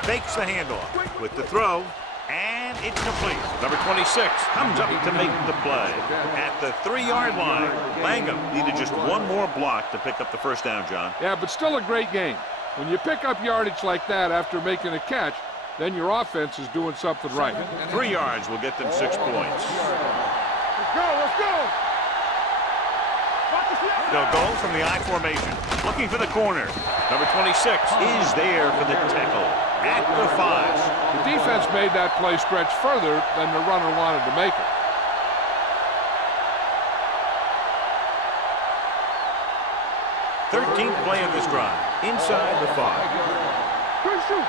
fakes the handoff with the throw, and it's complete. Number 26 comes up to make the play at the 3-yard line. Langham needed just one more block to pick up the 1st down, John. Yeah, but still a great game. When you pick up yardage like that after making a catch, then your offense is doing something right. 3 yards will get them 6 points. Let's go. They'll go from the I formation, looking for the corner. Number 26 is there for the tackle at the 5. The defense made that play stretch further than the runner wanted to make it. Thirteenth play of this drive, inside the 5. Good shoot.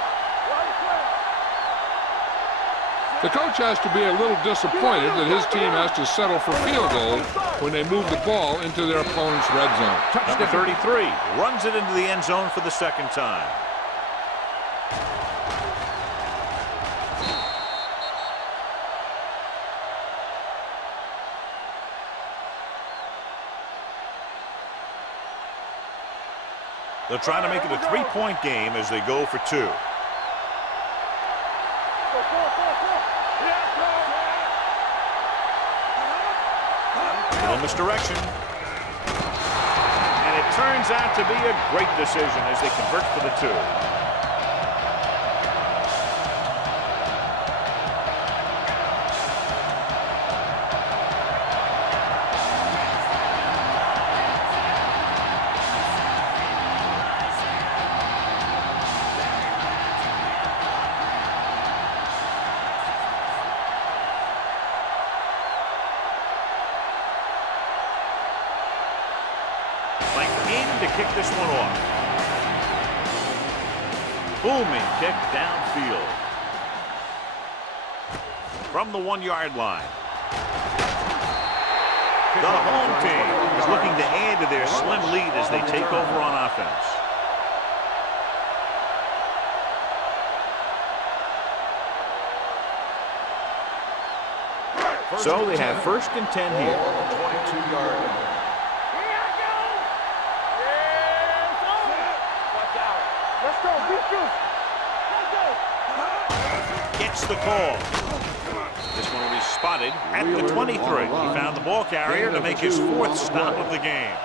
The coach has to be a little disappointed that his team has to settle for field goals when they move the ball into their opponent's red zone. Number 33 runs it into the end zone for the 2nd time. They'll try to make it a 3-point game as they go for 2. Little misdirection. And it turns out to be a great decision as they convert for the 2. To kick this one off. Booming kick downfield. From the 1-yard line. The home team is looking to add to their slim lead as they take over on offense. So they have 1st and 10 here. 22-yard line. Gets the call. This one will be spotted at the 23. He found the ball carrier to make his 4th stop of the game.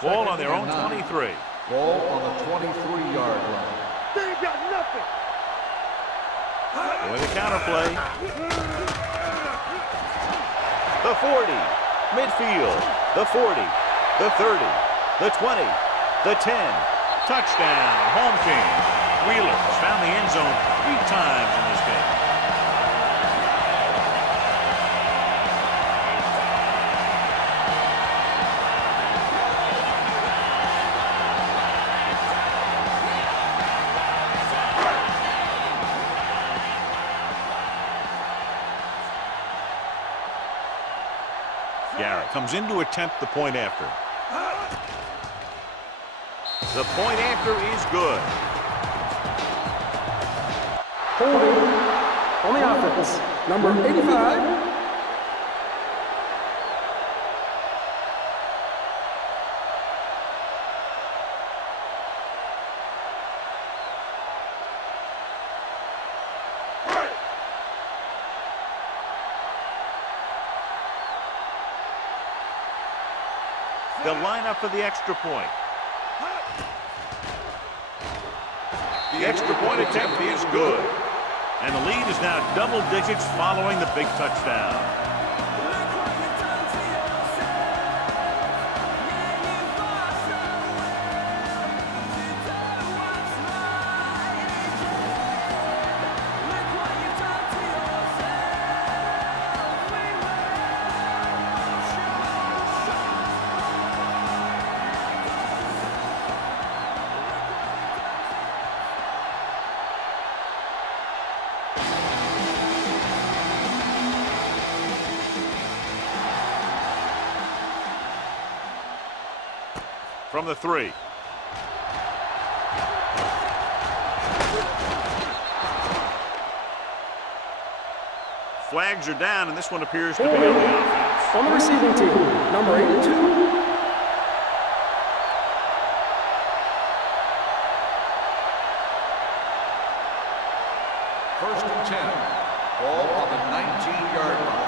Ball on their own 23. Ball on the 23-yard line. They ain't got nothing. With the counterplay. The 40. Midfield. The 40. The 30. The 20. The 10. Touchdown. Home team. Wheelers found the end zone 3 times in this game. Garrett comes in to attempt the point after. The point after is good. Holding on the offense, number 85. They'll line up for the extra point. The extra point attempt is good. And the lead is now double digits following the big touchdown. From the 3. Flags are down, and this one appears to be on the offense. On the receiving team, number 82. First and 10. Ball on the 19-yard line.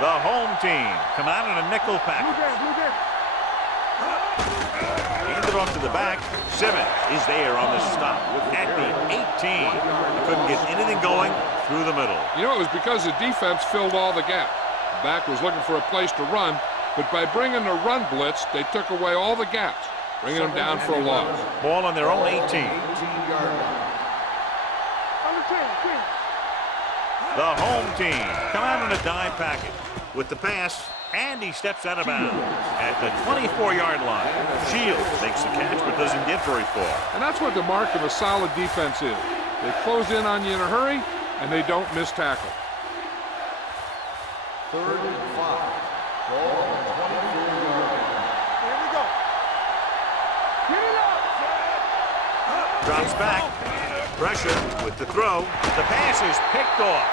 The home team come out in a nickel package. Handed off to the back. Simmons is there on the stop at the 18. He couldn't get anything going through the middle. You know, it was because the defense filled all the gaps. The back was looking for a place to run, but by bringing the run blitz, they took away all the gaps, bringing them down for a loss. Ball on their own 18. 18-yard line. The home team come out in a dime package with the pass, and he steps out of bounds at the 24-yard line. Shields makes the catch but doesn't get very far. And that's what the mark of a solid defense is. They close in on you in a hurry, and they don't miss tackle. 3rd and 5. Ball on the 24-yard line. Here we go. Get it up. Drops back. Pressure with the throw. The pass is picked off.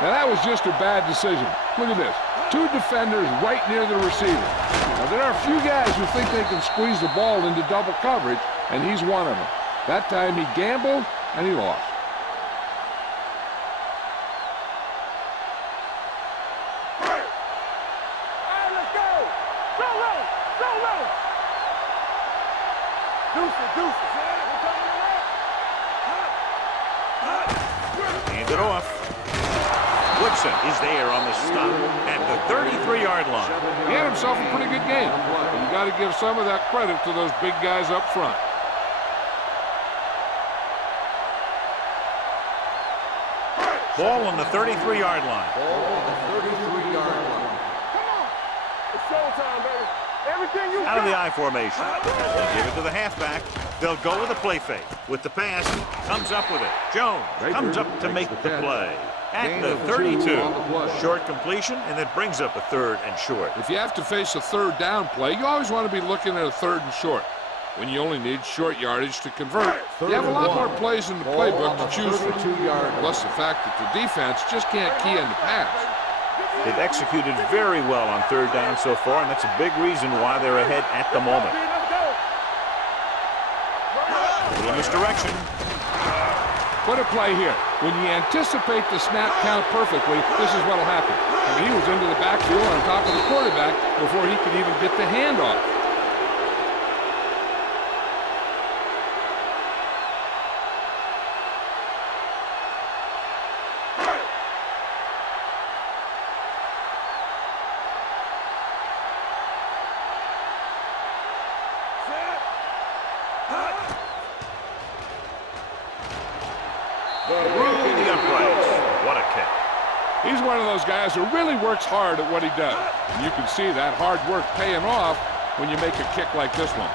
Now that was just a bad decision. Look at this. 2 defenders right near the receiver. Now there are a few guys who think they can squeeze the ball into double coverage, and he's one of them. That time he gambled, and he lost. All right, let's go. Solo. Deuces. Hand it off. Woodson is there on the stop at the 33-yard line. He had himself a pretty good game. But you got to give some of that credit to those big guys up front. Ball on the 33-yard line. Ball on the 33-yard line. Come on. It's showtime, baby. Everything you Out of the got. I formation. They'll give it to the halfback. They'll go with a play fake. With the pass, comes up with it. Jones comes up to make the play. At the 32, short completion, and that brings up a 3rd and short. If you have to face a 3rd down play, you always want to be looking at a 3rd and short. When you only need short yardage to convert, you have a lot more plays in the playbook to choose from. Plus the fact that the defense just can't key in the pass. They've executed very well on third down so far, and that's a big reason why they're ahead at the moment. Little misdirection. What a play here. When you anticipate the snap count perfectly, this is what will happen. I mean, he was into the backfield on top of the quarterback before he could even get the handoff. The uprights. What a kick. He's one of those guys who really works hard at what he does. And you can see that hard work paying off when you make a kick like this one.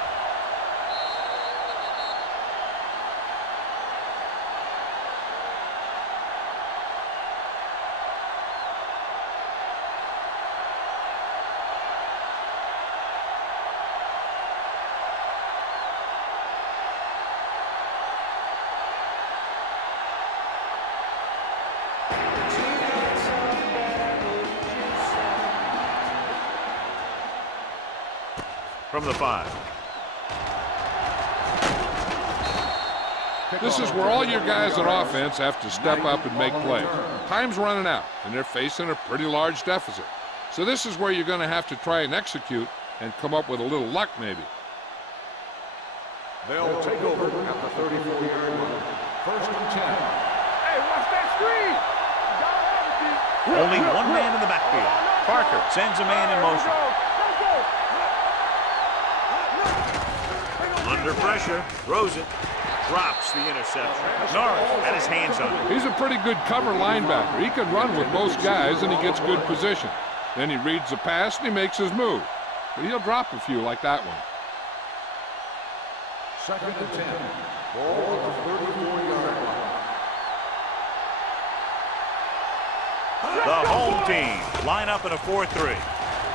From the 5. This is where all your guys on offense have to step up and make plays. Time's running out, and they're facing a pretty large deficit. So this is where you're going to have to try and execute and come up with a little luck, maybe. They'll take over at the 34-yard line. First and 10. Hey, watch that screen. Only one man in the backfield. Parker sends a man in motion. Under pressure, throws it, drops the interception. Norris had his hands on it. He's a pretty good cover linebacker. He can run with most guys, and he gets good position. Then he reads the pass, and he makes his move. But he'll drop a few like that one. Second and 10. Ball at the 34-yard line. The home team line up in a 4-3.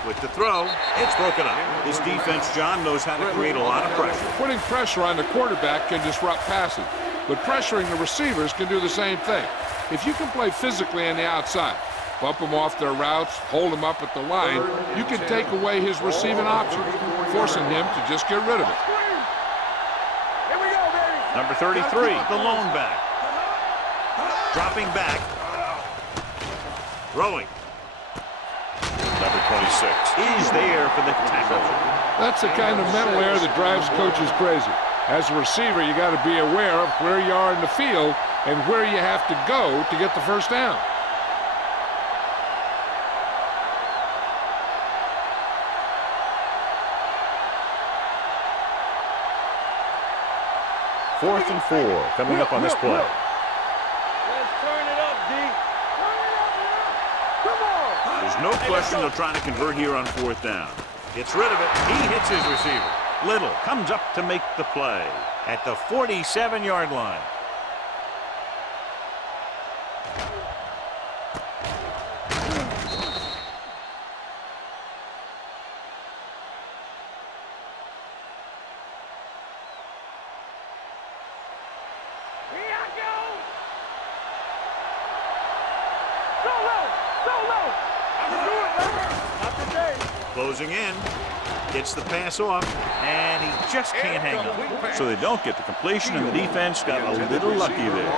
With the throw, it's broken up. This defense, John, knows how to create a lot of pressure. Putting pressure on the quarterback can disrupt passing, but pressuring the receivers can do the same thing. If you can play physically on the outside, bump them off their routes, hold them up at the line, you can take away his receiving options, forcing him to just get rid of it. Here we go, baby. Number 33, the lone back. Dropping back. Throwing. Number 26 is there for the tackle. That's the kind of mental error that drives coaches crazy. As a receiver, you got to be aware of where you are in the field and where you have to go to get the first down. Fourth and 4 coming up on this play. Let's turn it up, D. Turn it up, man. Come on. There's no question they're trying to convert here on fourth down. Gets rid of it. He hits his receiver. Little comes up to make the play at the 47-yard line. Here I go. Solo. I can do it, baby. Not today. Closing in. Gets the pass off, and he just can't hang on. So they don't get the completion, and the defense got a little lucky there.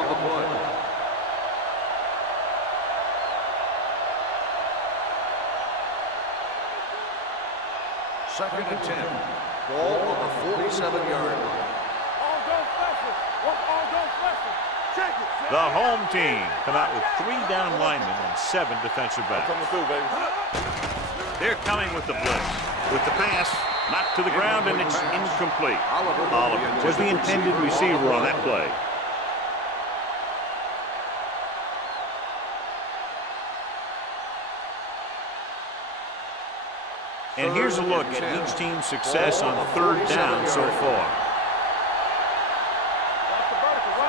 Second and 10. Ball on the 47-yard line. All go special. All go special. Check it. The home team come out with 3 down linemen and 7 defensive backs. Coming through, baby. They're coming with the blitz. With the pass, knocked to the ground, and it's incomplete. Oliver was the intended receiver on that play. And here's a look at each team's success on third down so far.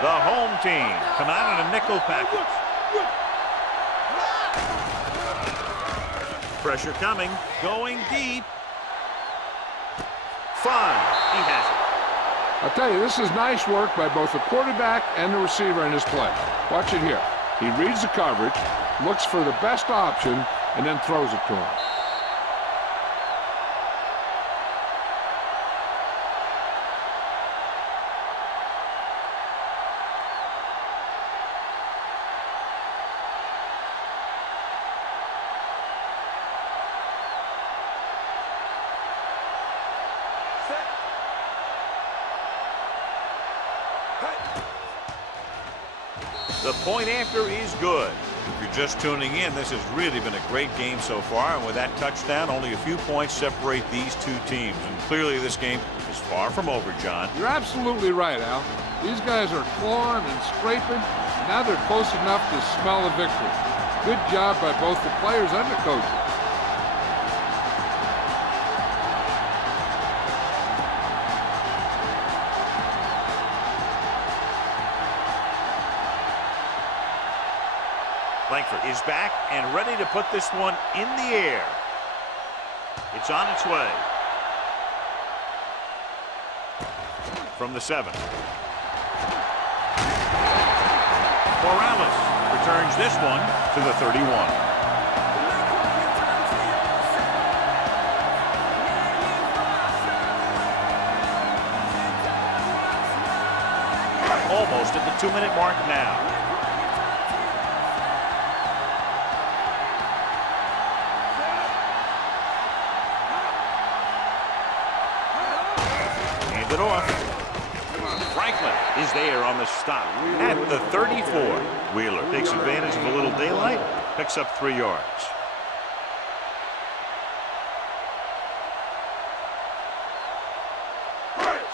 The home team come out in a nickel package. Pressure coming, going deep. Fun. He has it. I'll tell you, this is nice work by both the quarterback and the receiver in his play. Watch it here. He reads the coverage, looks for the best option, and then throws it to him. The point after is good. If you're just tuning in, this has really been a great game so far, and with that touchdown, only a few points separate these two teams. And clearly this game is far from over, John. You're absolutely right, Al. These guys are clawing and scraping. Now they're close enough to smell a victory. Good job by both the players and the coaches. Langford is back and ready to put this one in the air. It's on its way. From the 7. Morales returns this one to the 31. Almost at the 2-minute mark now. It off. Franklin is there on the stop at the 34. Wheeler takes advantage of a little daylight, picks up 3 yards.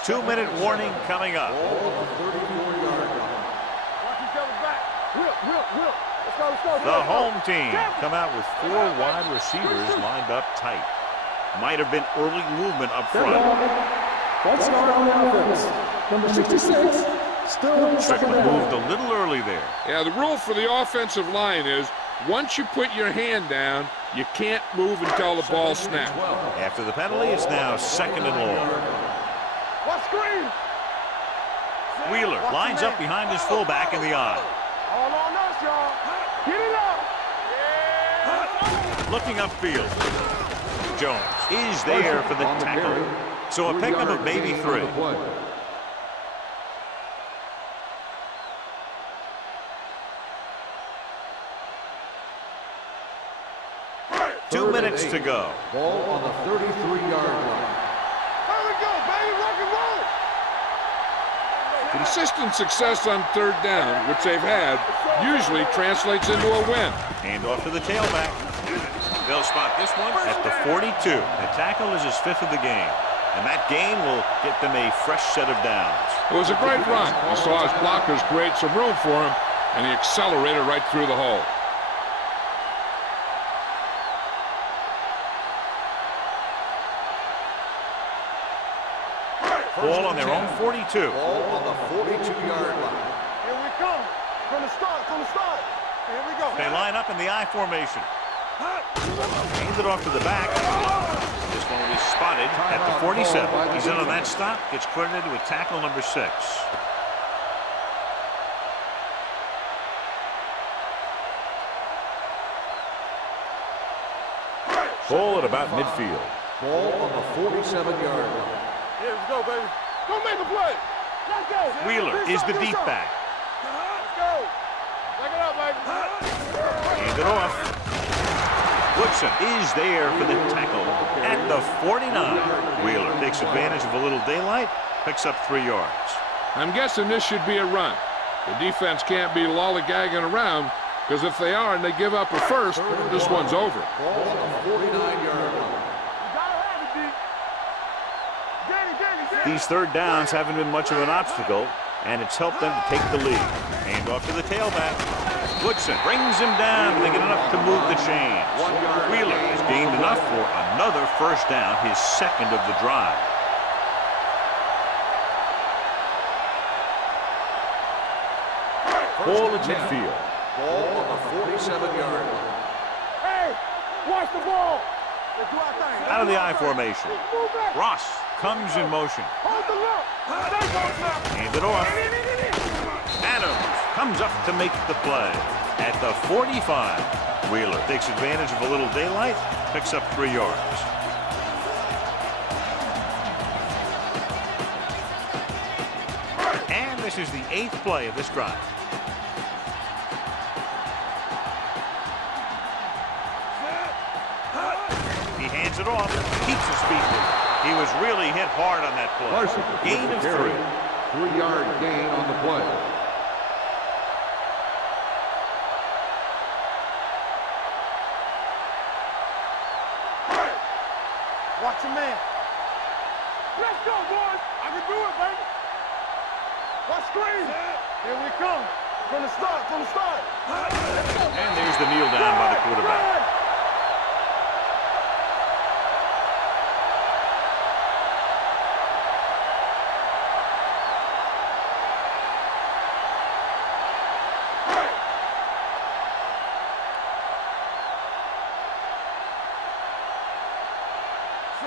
Two-minute warning coming up. The home team come out with 4 wide receivers lined up tight. Might have been early movement up front. False start on offense. Number 66, still Strickland moved a little early there. Yeah, the rule for the offensive line is once you put your hand down, you can't move until the ball snaps. After the penalty, it's now 2nd and long. What screen? Wheeler lines up behind his fullback in the eye. All on us, y'all. Get it up. Looking upfield. Jones is there for the tackle. So a pickup of maybe 3. Two minutes to go. Ball on the 33-yard line. There we go, baby. Rock and roll. Consistent success on 3rd down, which they've had, usually translates into a win. Hand off to the tailback. They'll spot this one at the 42. The tackle is his 5th of the game. And that gain will get them a fresh set of downs. It was a great run. He saw his blockers create some room for him, and he accelerated right through the hole. Ball on their own 42. Ball on the 42-yard line. Here we come. From the start, Here we go. They line up in the I formation. Hands it off to the back. This one will be spotted at the 47. He's in on that stop. Gets credited with tackle number 6. Ball at about midfield. Ball on the 47-yard line. Here we go, baby. Go make a play. Let's go. Wheeler is the deep back. Let's go. Back it up, baby. Hand it off. Woodson is there for the tackle at the 49. Wheeler takes advantage of a little daylight, picks up 3 yards. I'm guessing this should be a run. The defense can't be lollygagging around, because if they are and they give up a first, this one's over. Ball on the 49-yard line. These 3rd downs haven't been much of an obstacle, and it's helped them to take the lead. Hand off to the tailback. Woodson brings him down, but they get enough to move the chains. Wheeler has gained enough for another first down, his 2nd of the drive. Ball at midfield. Ball on the 47-yard line. Hey, watch the ball. Let's do our thing. Out of the I formation. Move back. Ross comes in motion. Hold the look. Hand it off. Adams comes up to make the play at the 45. Wheeler takes advantage of a little daylight, picks up 3 yards. And this is the 8th play of this drive. He hands it off, keeps his feet moving. He was really hit hard on that play. Gain of 3. 3-yard gain on the play. Watch your man. Let's go, boys. I can do it, baby. Watch screen. Here we come. From the start, from the start. And there's the kneel down by the quarterback.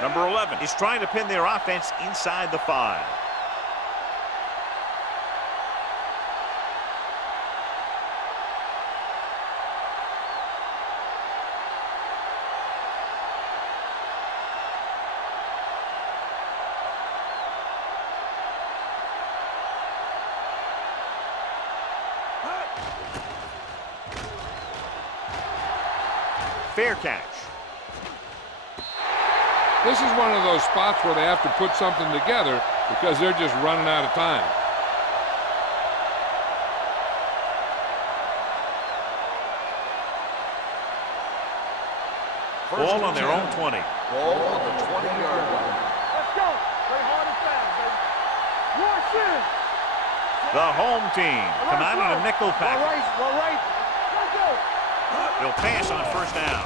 Number 11 is trying to pin their offense inside the 5. Fair catch. This is one of those spots where they have to put something together because they're just running out of time. Ball on their own 20. Ball on the 20-yard line. Let's go. Play hard and fast, baby. Rush in. The home team come out in a nickel package. All right. Let's go. They'll pass on first down.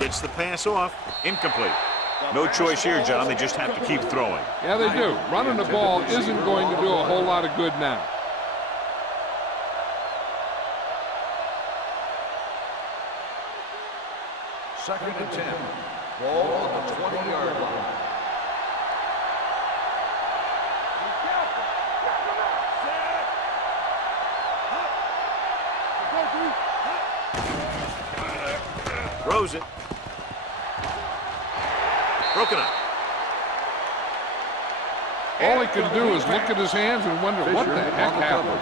Gets the pass off. Incomplete. No choice here, John. They just have to keep throwing. Yeah, they do. Running the ball isn't going to do a whole lot of good now. Second and 10. Ball on the 20-yard line. Throws it. Broken up. All he could do is look at his hands and wonder what the heck happened.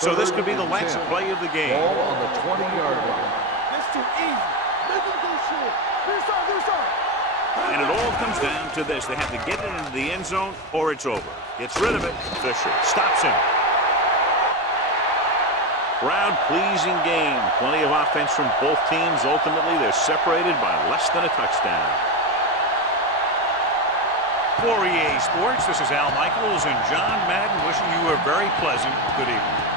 So this could be the last play of the game. Ball on the 20-yard line. That's too easy. Make him go short. This side. And it all comes down to this. They have to get it into the end zone or it's over. Gets rid of it. Fisher stops him. Crowd-pleasing game. Plenty of offense from both teams. Ultimately, they're separated by less than a touchdown. For EA Sports, this is Al Michaels and John Madden wishing you a very pleasant good evening.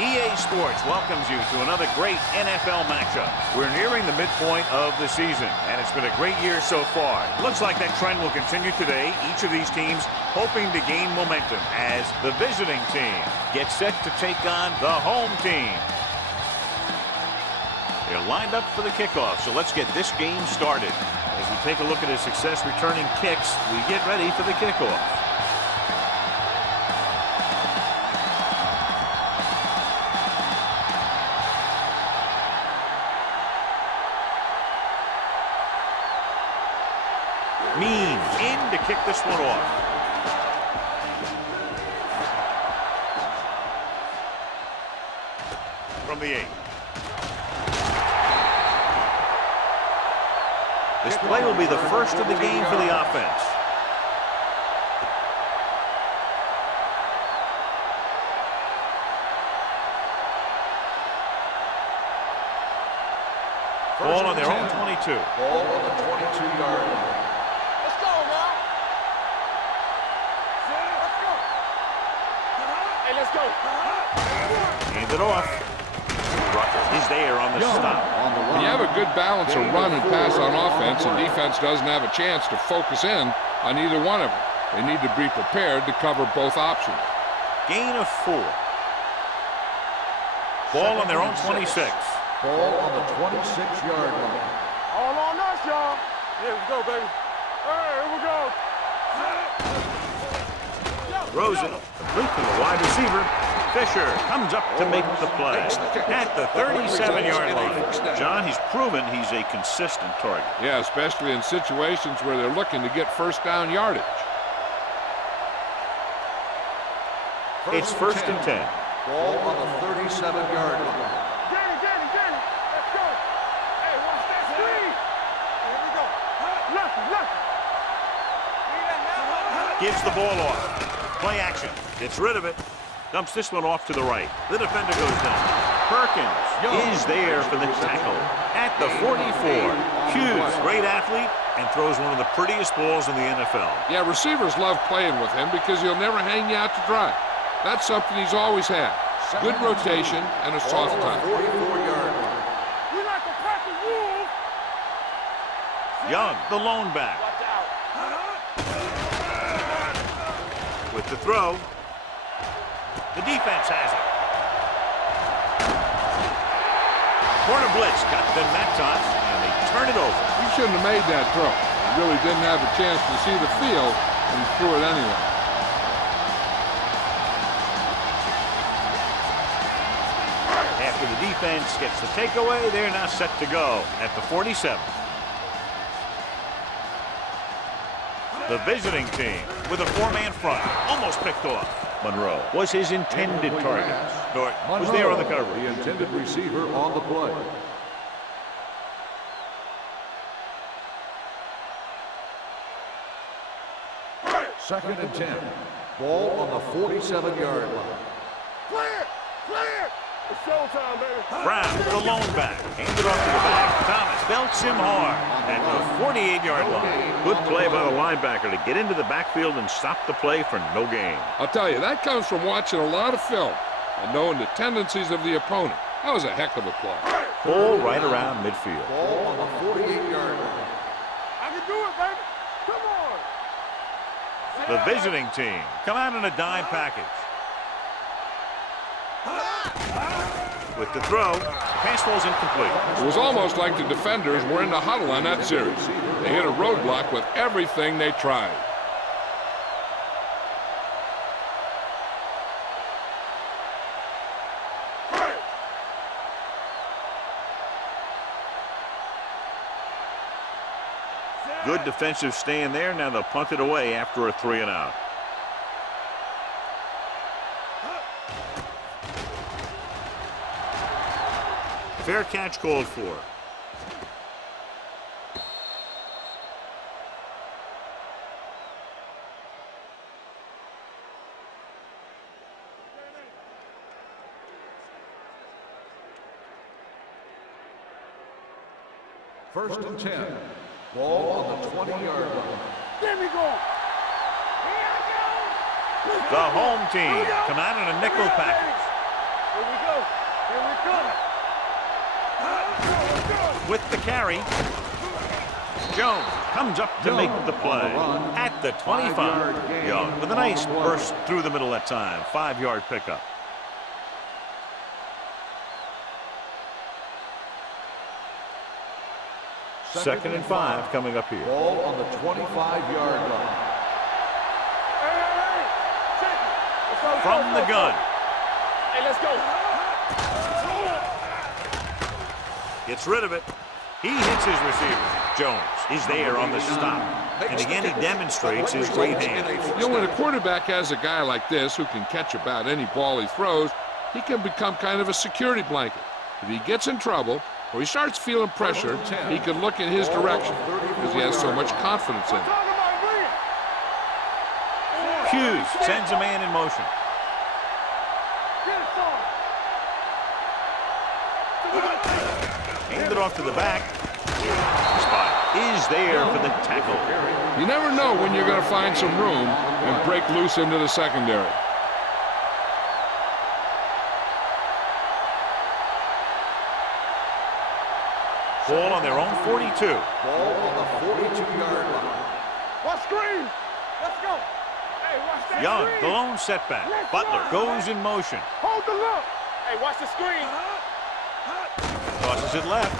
EA Sports welcomes you to another great NFL matchup. We're nearing the midpoint of the season, and it's been a great year so far. Looks like that trend will continue today. Each of these teams hoping to gain momentum as the visiting team gets set to take on the home team. They're lined up for the kickoff, so let's get this game started. As we take a look at his success returning kicks, we get ready for the kickoff. Mean in to kick this one off. From the 8. This play will be the first of the game for the offense. Ball on their own 22. Ball on the 22-yard line. Let's go now. Let's go. Hey, let's go. Hand it off. Rucker is there on the stop. When you have a good balance of run and pass on offense, and defense doesn't have a chance to focus in on either one of them. They need to be prepared to cover both options. Gain of 4. Ball on their own 26. Ball on the 26-yard line. All on us, y'all. Here we go, baby. Hey, here we go. Throws it complete to the wide receiver. Fisher comes up to make the play at the 37-yard line. John, he's proven he's a consistent target. Yeah, especially in situations where they're looking to get first down yardage. It's first and 10. Ball on the 37-yard line. Get it. Let's go. Hey, watch that screen. Here we go. Lucky. Gives the ball off. Play action. Gets rid of it. Dumps this one off to the right. The defender goes down. Perkins is there for the tackle at the 44. Hughes, great athlete, and throws one of the prettiest balls in the NFL. Yeah, receivers love playing with him because he'll never hang you out to dry. That's something he's always had. Good rotation and a soft touch. 44-yard line. We like to pack the wolves. Young, the lone back. Watch out. With the throw. The defense has it. Corner blitz got them that time, and they turn it over. He shouldn't have made that throw. He really didn't have a chance to see the field, and he threw it anyway. After the defense gets the takeaway, they're now set to go at the 47. The visiting team with a 4-man front, almost picked off. Monroe was his intended target. Norton was there on the cover. The intended receiver on the play. Second and 10. Ball on the 47-yard line. Clear. It's showtime, baby. Brown, the lone back. Handed off to the back. Thomas belts him hard at the 48-yard line. Good play by the linebacker to get into the backfield and stop the play for no gain. I'll tell you, that comes from watching a lot of film and knowing the tendencies of the opponent. That was a heck of a play. Ball right around midfield. Ball on the 48-yard line. I can do it, baby. Come on. The visiting team come out in a dime package. With the throw, pass falls incomplete. It was almost like the defenders were in the huddle on that series. They hit a roadblock with everything they tried. Good defensive stand there. Now they'll punt it away after a 3-and-out. Fair catch called for. First and 10. Ball on the 20-yard line. There we go. The home team come out in a nickel package. Here we go. Here we come. With the carry. Jones comes up to make the play at the 25. Young with a nice burst through the middle that time. 5-yard pickup. Second and 5 coming up here. Ball on the 25-yard line. From the gun. Hey, let's go. Gets rid of it. He hits his receiver. Jones is there on the stop. And again, he demonstrates his great hands. You know, when a quarterback has a guy like this who can catch about any ball he throws, he can become kind of a security blanket. If he gets in trouble or he starts feeling pressure, he can look in his direction because he has so much confidence in it. Hughes sends a man in motion. Hand it off to the back. Spot is there for the tackle. You never know when you're going to find some room and break loose into the secondary. Ball on their own 42. Ball on the 42-yard line. Watch screen. Let's go. Hey, watch that Young, screen. the lone setback. Butler goes in motion. Hold the look. Hey, watch the screen. Tosses it left.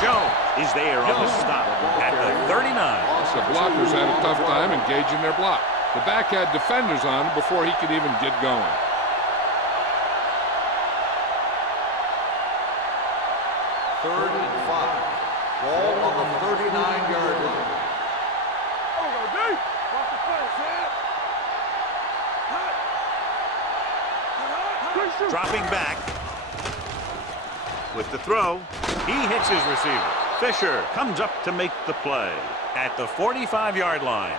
Jones is there on the stop at the 39. The blockers had a tough time engaging their block. The back had defenders on him before he could even get going. Third and 5. Ball on the 39-yard line. Watch the fence. Dropping back. With the throw, he hits his receiver. Fisher comes up to make the play at the 45-yard line.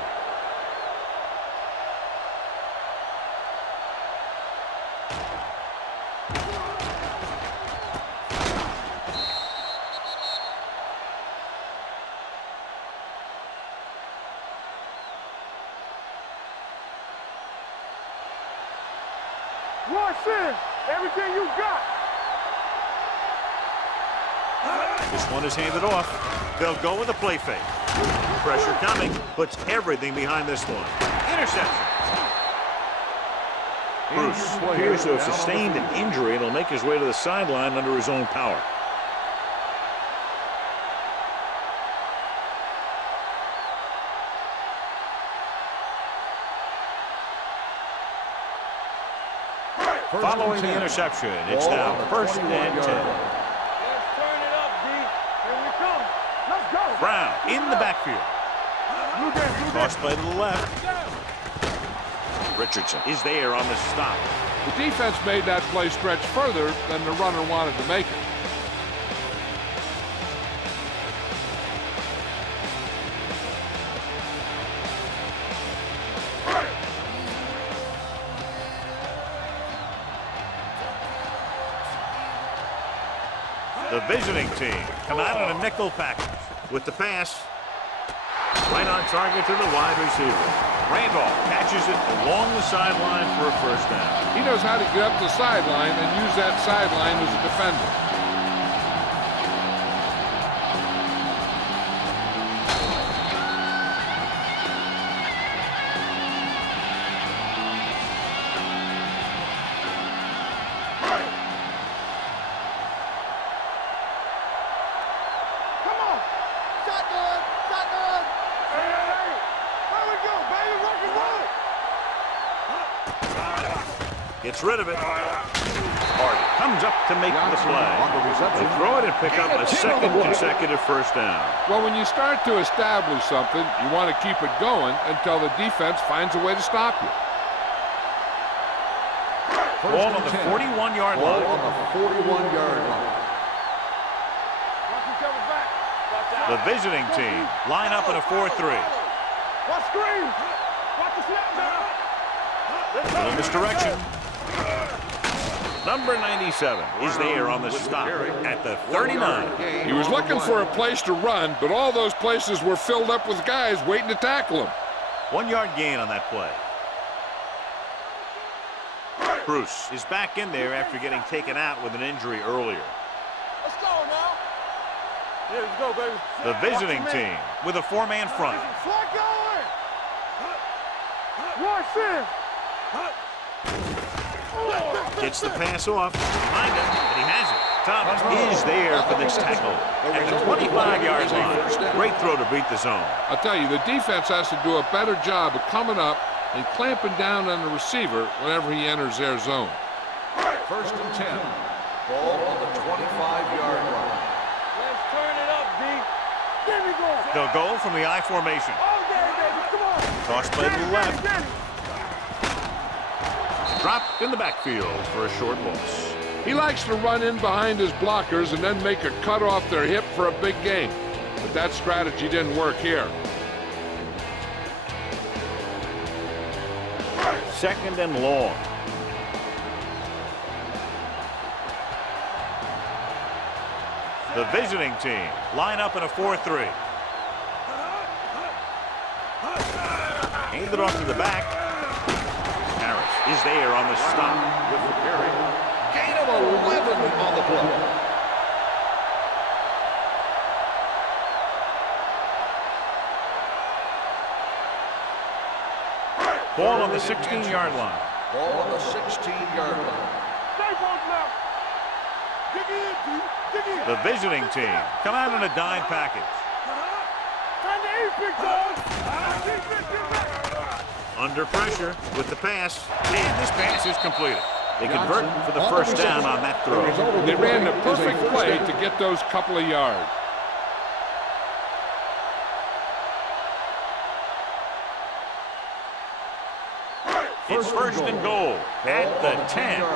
Rush in. Everything you got. This one is handed off. They'll go with a play fake. Pressure coming, puts everything behind this one. Interception. Bruce appears to have sustained an injury and will make his way to the sideline under his own power. Following the interception, it's now first and 10. Let's turn it up, D. Here we come. Let's go. Brown in the backfield. Cross play to the left. Richardson is there on the stop. The defense made that play stretch further than the runner wanted to make it. The visiting team come out in a nickel package with the pass. Right on target to the wide receiver. Randolph catches it along the sideline for a first down. He knows how to get up the sideline and use that sideline as a defender. Gets rid of it. Hart comes up to make the play. They throw it and pick up a second consecutive first down. Well, when you start to establish something, you want to keep it going until the defense finds a way to stop you. Ball on the 41-yard line. Ball on the 41-yard line. The visiting team line up in a 4-3. Watch screen. Watch the snap down. Little misdirection. Number 97 is there on the stop at the 39. He was looking for a place to run, but all those places were filled up with guys waiting to tackle him. 1 yard gain on that play. Bruce is back in there after getting taken out with an injury earlier. Let's go now. Yeah, let's go, baby. The visiting team with a four-man front. Slide going. Watch in. Gets the pass off. Behind him, and he has it. Thomas is there for this tackle at the 25-yard line. Great throw to beat the zone. I'll tell you, the defense has to do a better job of coming up and clamping down on the receiver whenever he enters their zone. First and 10. Ball on the 25-yard line. Let's turn it up, D. Give me going. They'll go from the I formation. Oh, yeah, baby. Come on. Toss play to the left. Get it. Dropped in the backfield for a short loss. He likes to run in behind his blockers and then make a cut off their hip for a big gain. But that strategy didn't work here. Second and long. The visiting team line up in a 4-3. Handed off to the back. Harris is there on the stop with the carry. Gain of 11 on the play. Ball on the 16-yard line. Ball on the 16-yard line. Stay both now. Dig in, D. Dig in. The visiting team come out in a dime package. Time to eat, big dog. Defense. Under pressure with the pass, and this pass is completed. They convert for the first down on that throw. They ran the perfect play to get those couple of yards. It's first and goal at the 10. So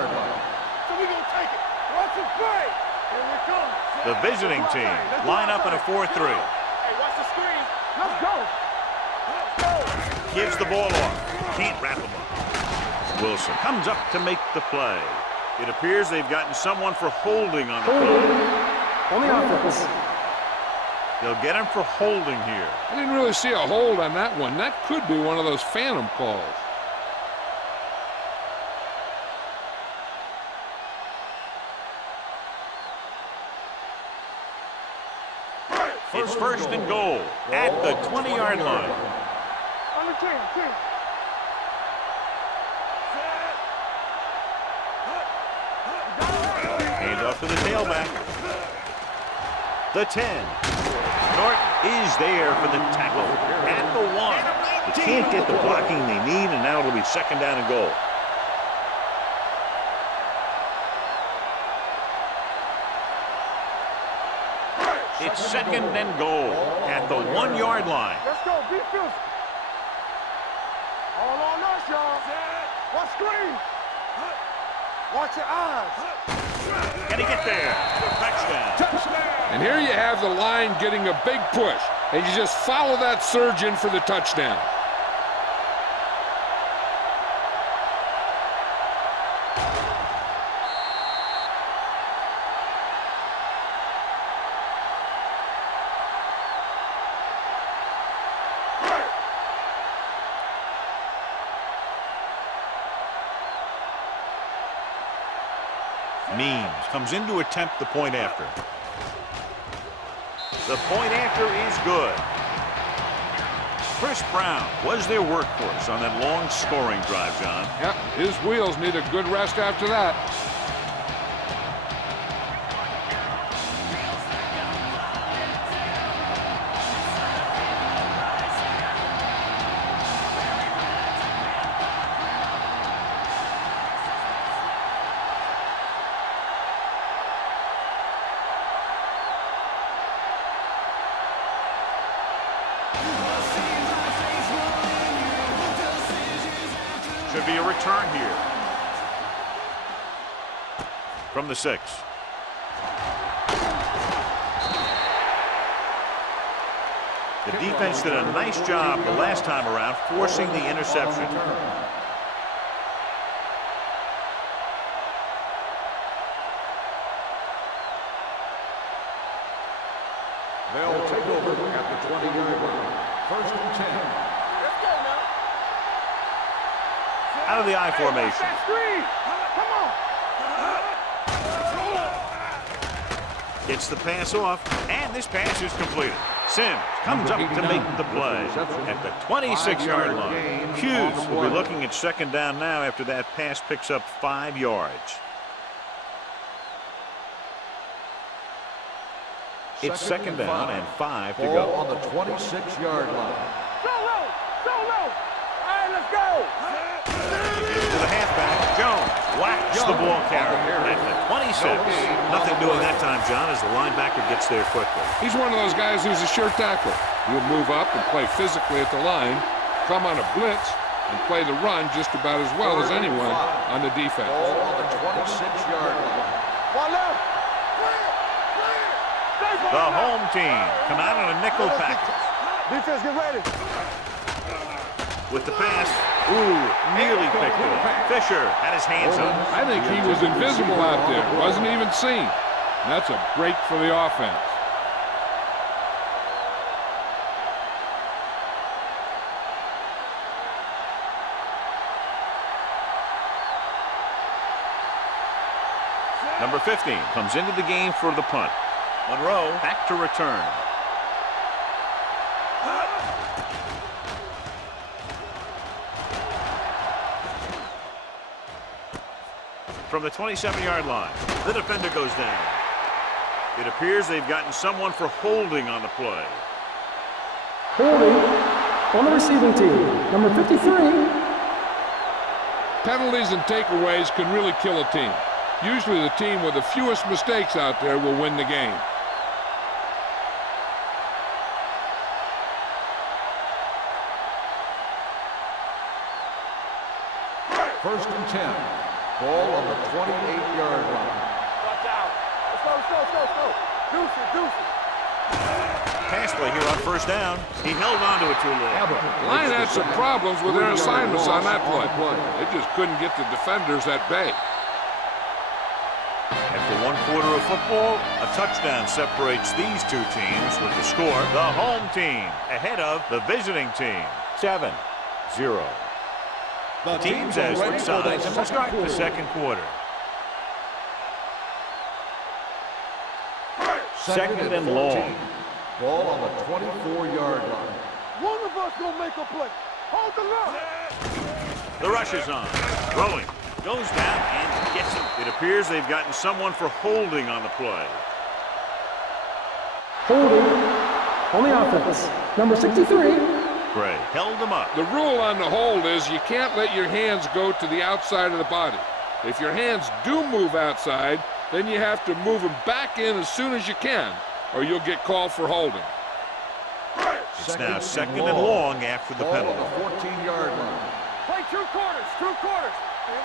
we gonna take it. Watch it play. Here we come. The visiting team line up in a 4-3. Hey, watch the screen. Let's go. Let's go. Gives the ball off. Can't wrap him up. Wilson comes up to make the play. It appears they've gotten someone for holding on the play. On the offense. They'll get him for holding here. I didn't really see a hold on that one. That could be one of those phantom calls. It's first and goal at the 20-yard line. On the 10. Hand off to the tailback. The 10. Norton is there for the tackle at the 1. They can't get the blocking they need, and now it'll be second down and goal. It's second and goal at the 1-yard line. Let's go. Be physical. All on us, y'all. Watch screen. Watch your eyes. Can he get there? Touchdown. And here you have the line getting a big push. And you just follow that surge in for the touchdown. Means comes in to attempt the point after. The point after is good. Chris Brown was their workhorse on that long scoring drive, John. Yep, his wheels need a good rest after that. Should be a return here. From the 6. The defense did a nice job the last time around forcing the interception. They'll take over at the 20-yard line. First and 10. Let's go now. Out of the I formation. Screen. Gets the pass off, and this pass is completed. Sims comes up to make the play at the 26-yard line. Hughes will be looking at second down now after that pass picks up 5 yards. It's second down and 5 to go. On the 26-yard line. Solo! Solo! All right, let's go! To the halfback, Jones whacks the ball carrier at the 26. Nothing doing that time, John, as the linebacker gets there quickly. He's one of those guys who's a sure tackler. He'll move up and play physically at the line, come on a blitz, and play the run just about as well as anyone on the defense. Ball on the 26-yard line. One left! The home team come out on a nickel package. Defense, get ready. With the pass, nearly picked it up. Fisher had his hands up. I think he was invisible out there, wasn't even seen. And that's a break for the offense. Number 15 comes into the game for the punt. Monroe back to return. From the 27-yard line, the defender goes down. It appears they've gotten someone for holding on the play. Holding on the receiving team, number 53. Penalties and takeaways can really kill a team. Usually the team with the fewest mistakes out there will win the game. First and 10. Ball on the 28-yard line. Watch out. Let's go. Deuce it. Pass play here on first down. He held on to it too long. Line had some problems with their assignments on that play. They just couldn't get the defenders at bay. After 1 quarter of football, a touchdown separates these two teams with the score. The home team ahead of the visiting team. 7-0. The teams as switch sides and will start the second quarter. Second and long. Ball on the 24-yard line. One of us gonna make a play. Hold the line. The rush is on. Throwing. Goes down and gets it. It appears they've gotten someone for holding on the play. Holding on the offense, number 63. Gray held him up. The rule on the hold is you can't let your hands go to the outside of the body. If your hands do move outside, then you have to move them back in as soon as you can, or you'll get called for holding. It's now second and long after the penalty. Ball on the 14-yard line. Play 2 quarters. Here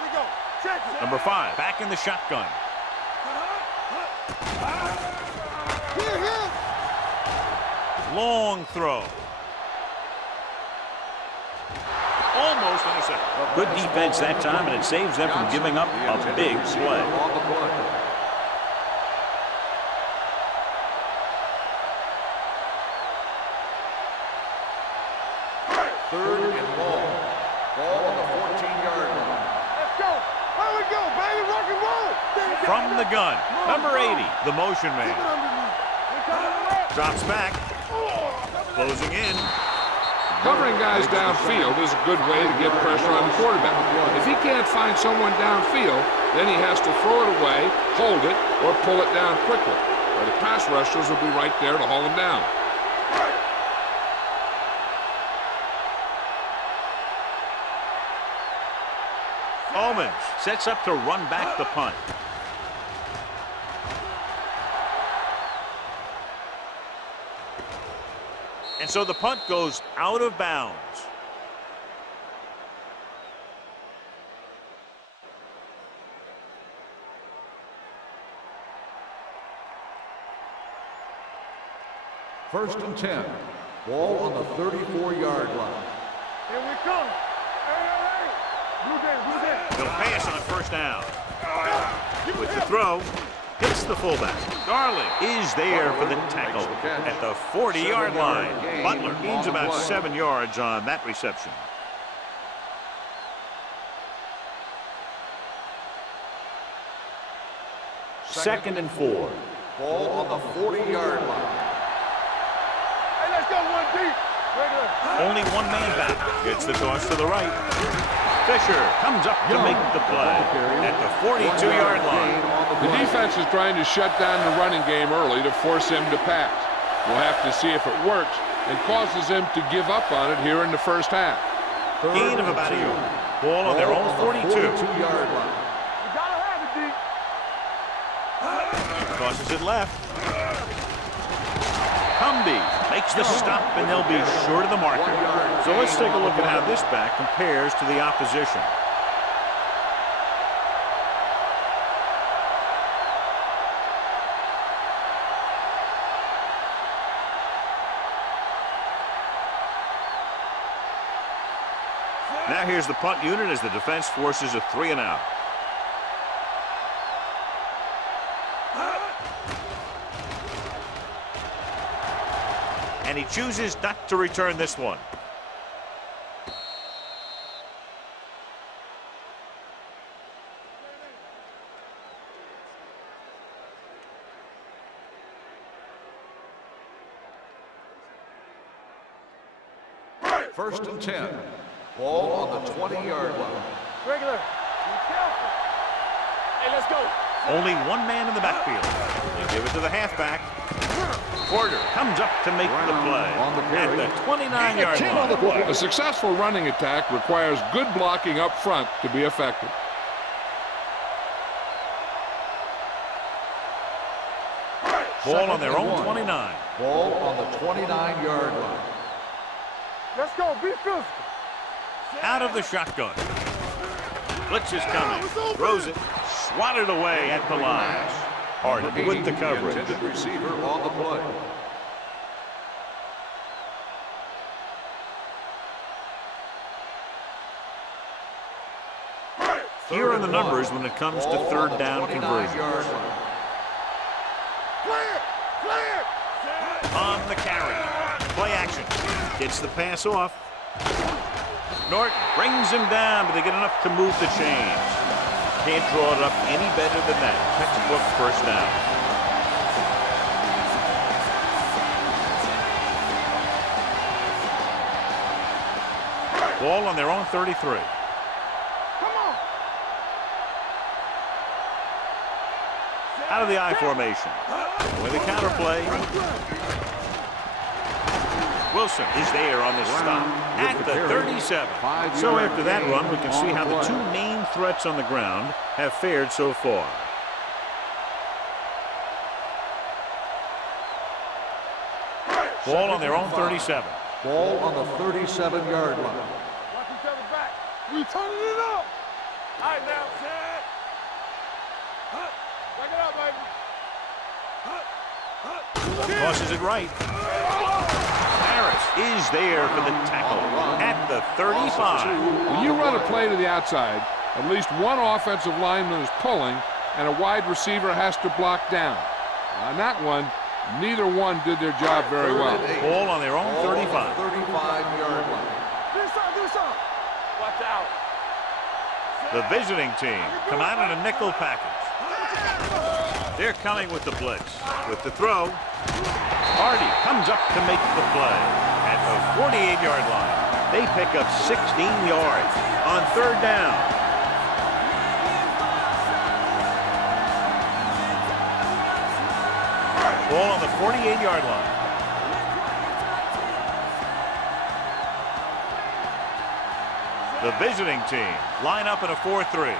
we go. Check it. Number 5 back in the shotgun. Here. Long throw. Almost intercepted. Good defense that time, and it saves them from giving up a big play. On the play. Third and long. Ball on the 14-yard line. Let's go. Here we go, baby. Rock and roll. From the gun, number 80, the motion man. Drops back. Closing in. Covering guys downfield is a good way to get pressure on the quarterback. If he can't find someone downfield, then he has to throw it away, hold it, or pull it down quickly. Or the pass rushers will be right there to haul him down. Omens sets up to run back the punt. And so the punt goes out of bounds. First and 10. Ball on the 34-yard line. Here we come. Hey. Blue down. They'll pass on first down. With the throw, hits the fullback. Darling is there for the tackle at the 40-yard line. Butler gains about 7 yards on that reception. Second and 4. Ball on the 40-yard line. Hey, let's go one deep. Regular. Only one man back. Gets the toss to the right. Fisher comes up to make the play at the 42-yard line. The defense is trying to shut down the running game early to force him to pass. We'll have to see if it works and causes him to give up on it here in the first half. Gain of about a yard. Ball on their own 42. 42-yard line. You gotta have it deep. Crosses it left. Humby makes the stop, and they'll be short of the marker. So let's take a look at how this back compares to the opposition. Now here's the punt unit as the defense forces a 3-and-out. And he chooses not to return this one. First and 10. Ball on the 20-yard line. Regular. Be careful. Hey, let's go. Only one man in the backfield. They give it to the halfback. Porter comes up to make the play at the 29-yard line. A successful running attack requires good blocking up front to be effective. Ball on their own 29. Ball on the 29-yard line. Let's go. Be physical. Out of the shotgun. Blitz is coming. Throws it. Swatted away at the line. Harden with the coverage. Intended receiver on the play. Here are the numbers when it comes to third down conversions. On the carry. Play action. Gets the pass off. Norton brings him down, but they get enough to move the chains. Can't draw it up any better than that. Textbook first down. Ball on their own 33. Come on. Out of the I formation. With the counter play. Wilson is there on the stop at the 37. So after that run, we can see how the two main threats on the ground have fared so far. Ball on their own 37. Ball on the 37-yard line. Watch each other back. We turning it up. All right, now. Back it up, baby. Tosses it right. Harris is there for the tackle at the 35. When you run a play to the outside, at least one offensive lineman is pulling, and a wide receiver has to block down. On that one, neither one did their job very well. Ball on their own 35. 35-yard line. This side. Watch out. The visiting team come out in a nickel package. They're coming with the blitz. With the throw, Hardy comes up to make the play at the 48-yard line. They pick up 16 yards on third down. Ball on the 48-yard line. The visiting team line up in a 4-3.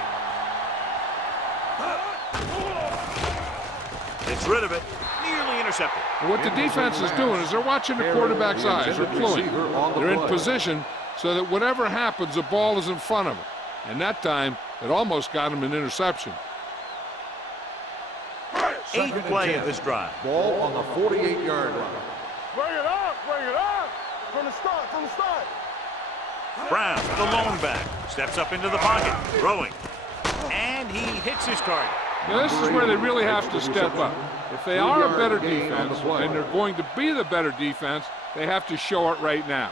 Gets rid of it. Nearly intercepted. And what the defense is doing is they're watching the quarterback's eyes. They're pulling. They're in position so that whatever happens, the ball is in front of them. And that time, it almost got him an interception. Eighth play of this drive. Ball on the 48-yard line. Bring it up. From the start. Brown, the lone back, steps up into the pocket, throwing. And he hits his target. Now, this is where they really have to step up. If they are a better defense, and they're going to be the better defense, they have to show it right now.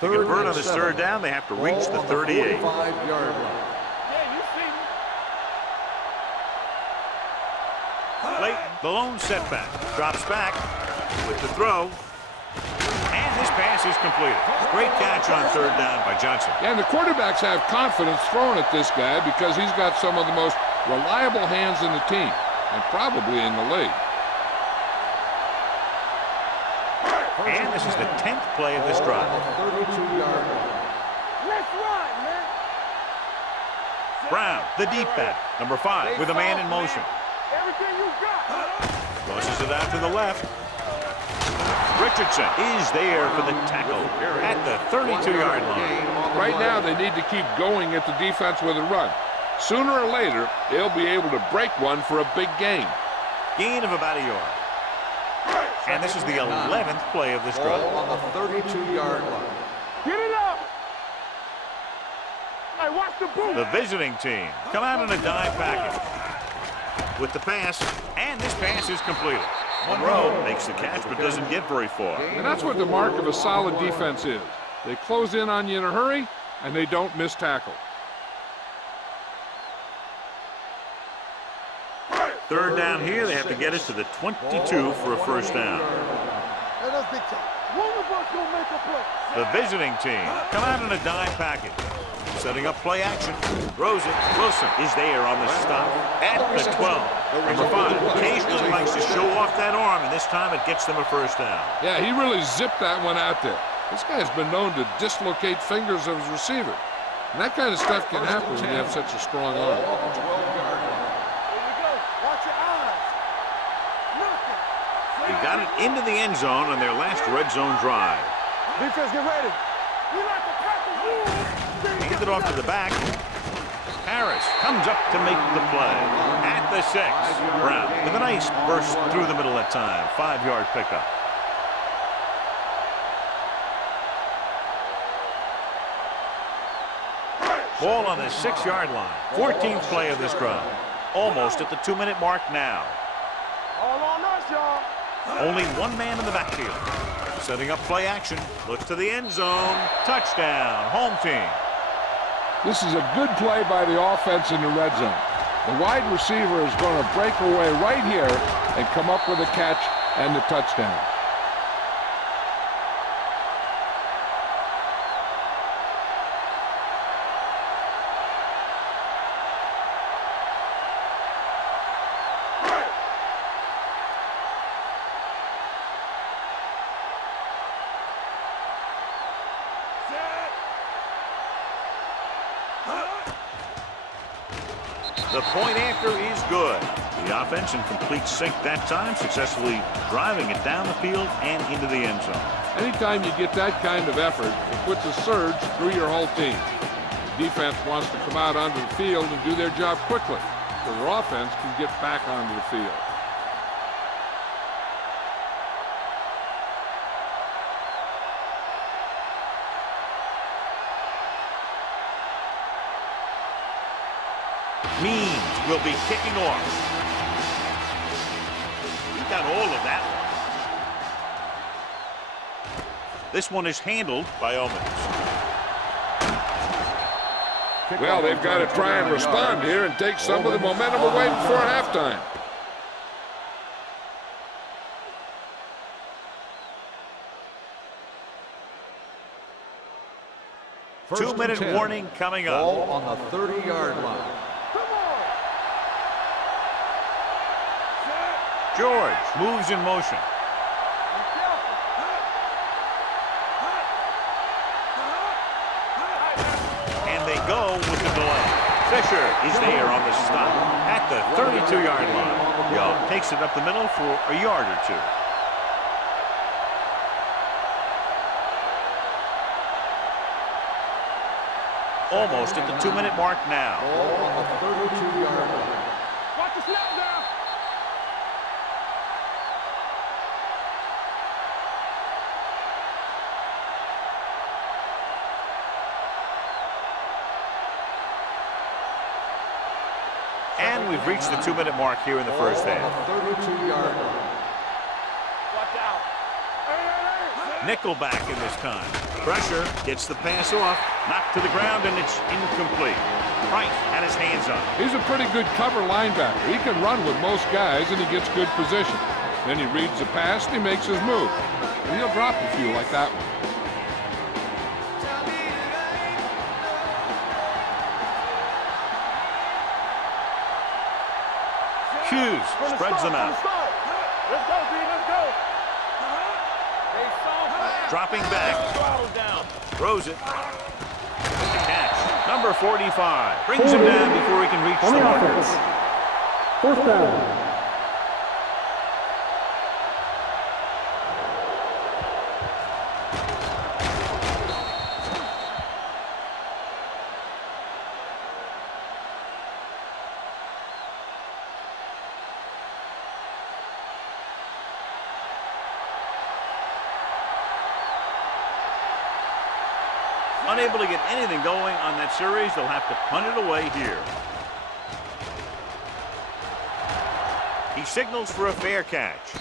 To convert on this third down, they have to reach the 38. 45-yard line. Yeah, you see me. The lone setback. Drops back with the throw. And this pass is completed. Great catch on third down by Johnson. Yeah, and the quarterbacks have confidence throwing at this guy because he's got some of the most reliable hands in the team, and probably in the league. And this is the 10th play of this drive. 32-yard line. Let's run, man. Brown, the deep back. Number 5 with a man in motion. Everything you got. Tosses it out to the left. Richardson is there for the tackle at the 32-yard line. Right now, they need to keep going at the defense with a run. Sooner or later, they'll be able to break one for a big gain. Gain of about a yard. And this is the 11th play of this drive. Ball on the 32-yard line. Get it up. Hey, watch the boot. The visiting team come out in a dime package with the pass, and this pass is completed. Monroe makes the catch but doesn't get very far. And that's what the mark of a solid defense is. They close in on you in a hurry, and they don't miss tackle. Third down here, they have to get it to the 22 for a first down. Hey, that's big time. One of us gonna make a play. The visiting team come out in a dime package. Setting up play action. Throws it. Wilson is there on the stop at the 12. Number 5 occasionally likes to show off that arm, and this time it gets them a first down. Yeah, he really zipped that one out there. This guy's been known to dislocate fingers of his receiver. And that kind of stuff can happen when you have such a strong arm. Here we go. Watch your eyes. Nothing. They got it into the end zone on their last red zone drive. Defense, get ready. We like the Packers. Hand it off to the back. Harris comes up to make the play at the 6. Brown with a nice burst through the middle that time. 5-yard pickup. Ball on the 6-yard line. 14th play of this drive. Almost at the 2-minute mark now. All on us, y'all. Only one man in the backfield. Setting up play action. Looks to the end zone. Touchdown. Home team. This is a good play by the offense in the red zone. The wide receiver is going to break away right here and come up with a catch and the touchdown. The point after is good. The offense in complete sync that time, successfully driving it down the field and into the end zone. Anytime you get that kind of effort, it puts a surge through your whole team. The defense wants to come out onto the field and do their job quickly, so their offense can get back onto the field. Means will be kicking off. He got all of that. This one is handled by Owens. Well, they've got to try and respond here and take some of the momentum away before halftime. First and 2-minute 10. warning coming up. Ball on the 30-yard line. George moves in motion. And they go with the delay. Fisher is there on the stop at the 32-yard line. Young takes it up the middle for a yard or two. Almost at the 2-minute mark now. Ball on the 32-yard line. Watch the snap down. And we've reached the 2-minute mark here in the first half. Ball on the 32-yard line. Watch out. Hey, hey, hey. Nickel back in this time. Pressure gets the pass off, knocked to the ground, and it's incomplete. Price had his hands on it. He's a pretty good cover linebacker. He can run with most guys, and he gets good position. Then he reads the pass, and he makes his move. And he'll drop a few like that one. Hughes spreads them out. Let's go, B, let's go. Dropping back. Throws it. The catch. Number 45. Brings him down before he can reach On the the marker. offense. 4th down. Unable to get anything going on that series, they'll have to punt it away here. He signals for a fair catch.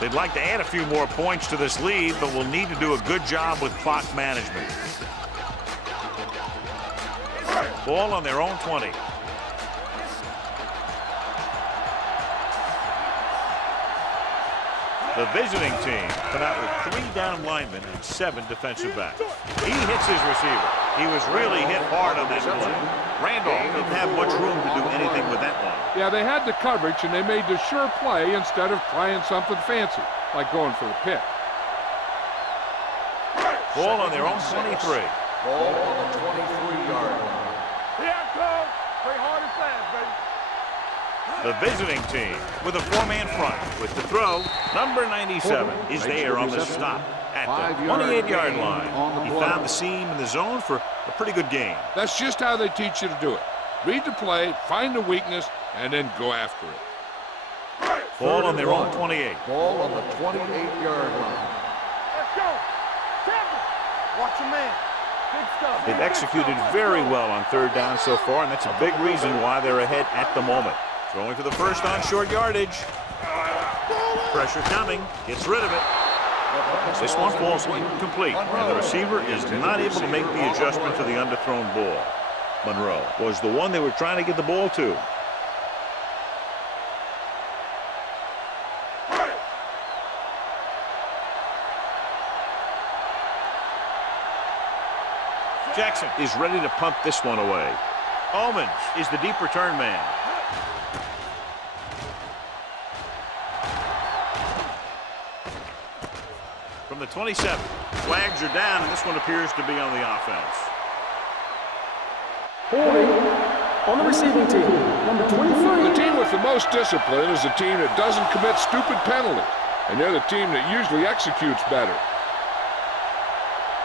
They'd like to add a few more points to this lead, but will need to do a good job with clock management. Ball on their own 20. The visiting team come out with 3 down linemen and 7 defensive backs. He hits his receiver. He was really hit hard on that play. Randolph didn't have much room to do anything with that one. Yeah, they had the coverage, and they made the sure play instead of trying something fancy, like going for a pick. Ball on their own 23. Ball on the 23-yard line. Here I come. Play hard and fast, baby. The visiting team with a 4-man front with the throw. Number 97 is there on the stop at the 28-yard line. He found the seam in the zone for a pretty good game. That's just how they teach you to do it. Read the play, find the weakness, and then go after it. Ball on their own 28. Ball on the 28-yard line. Let's go. Tackle. Watch your man. Big stuff. They've executed very well on 3rd down so far, and that's a big reason why they're ahead at the moment. Throwing for the first on short yardage. Pressure coming. Gets rid of it. This one falls incomplete, and the receiver is not able to make the adjustment to the underthrown ball. Monroe was the one they were trying to get the ball to. Jackson is ready to punt this one away. Owens is the deep return man. From the 27, flags are down, and this one appears to be on the offense. Holding on the receiving team, number 23. The team with the most discipline is the team that doesn't commit stupid penalties, and they're the team that usually executes better.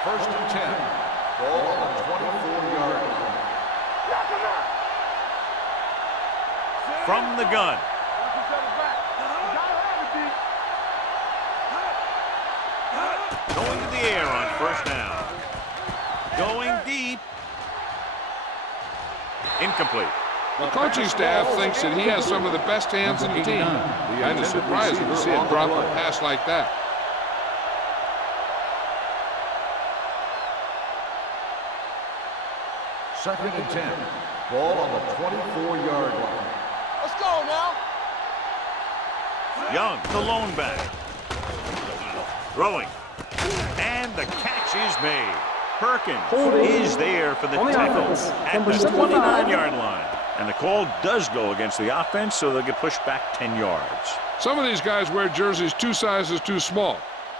1st and 10. Ball on the 24-yard line. From the gun. Watch each other back. Gotta have it, D. Going to the air on 1st down. Going deep. Incomplete. The coaching staff thinks that he has some of the best hands in the team. Kind of surprising to see it drop a pass like that. Second and 10. Ball on the 24-yard line. Let's go now. Young, the lone back. Throwing. And the catch is made. Perkins is there for the tackle at the 29-yard line. And the call does go against the offense, so they'll get pushed back 10 yards. Some of these guys wear jerseys 2 sizes too small,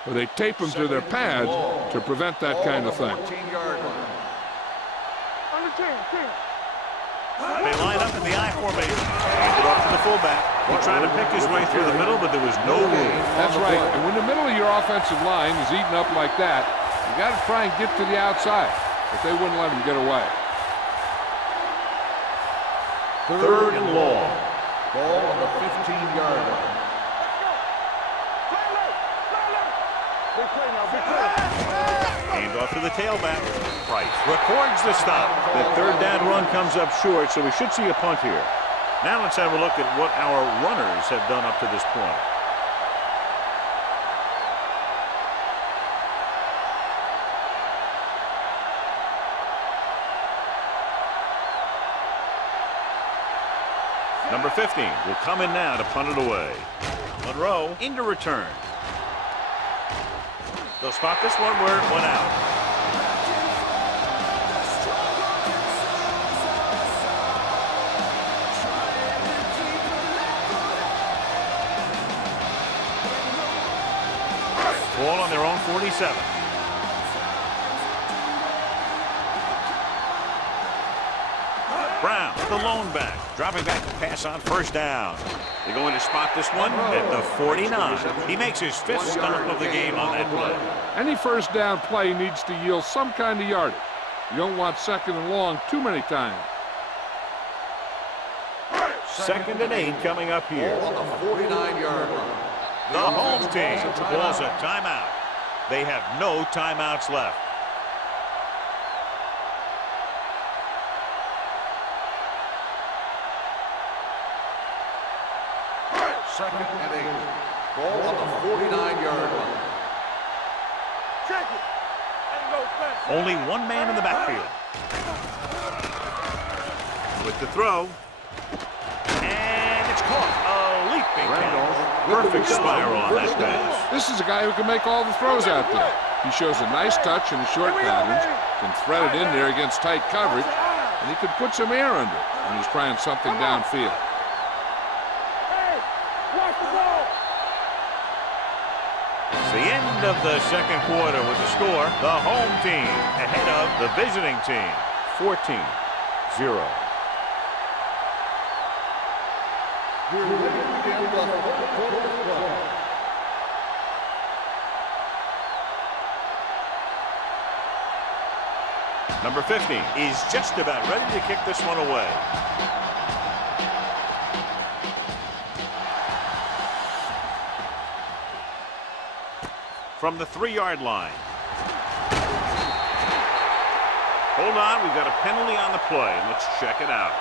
or they tape them to their pads to prevent that kind of thing. 14-yard line. Under 10. They line up in the I formation. Hand it off to the fullback. He tried to pick his way through the middle, but there was no room. That's right. And when the middle of your offensive line is eaten up like that, you got to try and get to the outside. But they wouldn't let him get away. 3rd and long. Ball on the 15-yard line. Big play now, big play. Hand off to the tailback. Price records the stop. The 3rd down run comes up short, so we should see a punt here. Now let's have a look at what our runners have done up to this point. Number 15 will come in now to punt it away. Monroe into return. They'll spot this one where it went out. Ball on their own 47. Brown, the lone back, dropping back to pass on first down. They're going to spot this one at the 49. He makes his 5th stop of the game on that play. Any first down play needs to yield some kind of yardage. You don't want 2nd and long too many times. 2nd and 8 coming up here. On the 49-yard line. The home team calls a timeout. They have no timeouts left. Second and 8. Ball on the 49-yard line. Check it. Ain't no fence. Only one man in the backfield. With the throw. And it's caught. A leaping catch. Perfect spiral on that pass. This is a guy who can make all the throws out there. He shows a nice touch in the short patterns, can thread it in there against tight coverage, and he could put some air under it when he's trying something downfield. Hey, watch the ball. It's the end of the 2nd quarter with the score. The home team ahead of the visiting team. 14-0. Here we begin the 4th quarter of play. Number 15 is just about ready to kick this one away. From the 3-yard line. Hold on, we've got a penalty on the play. Let's check it out.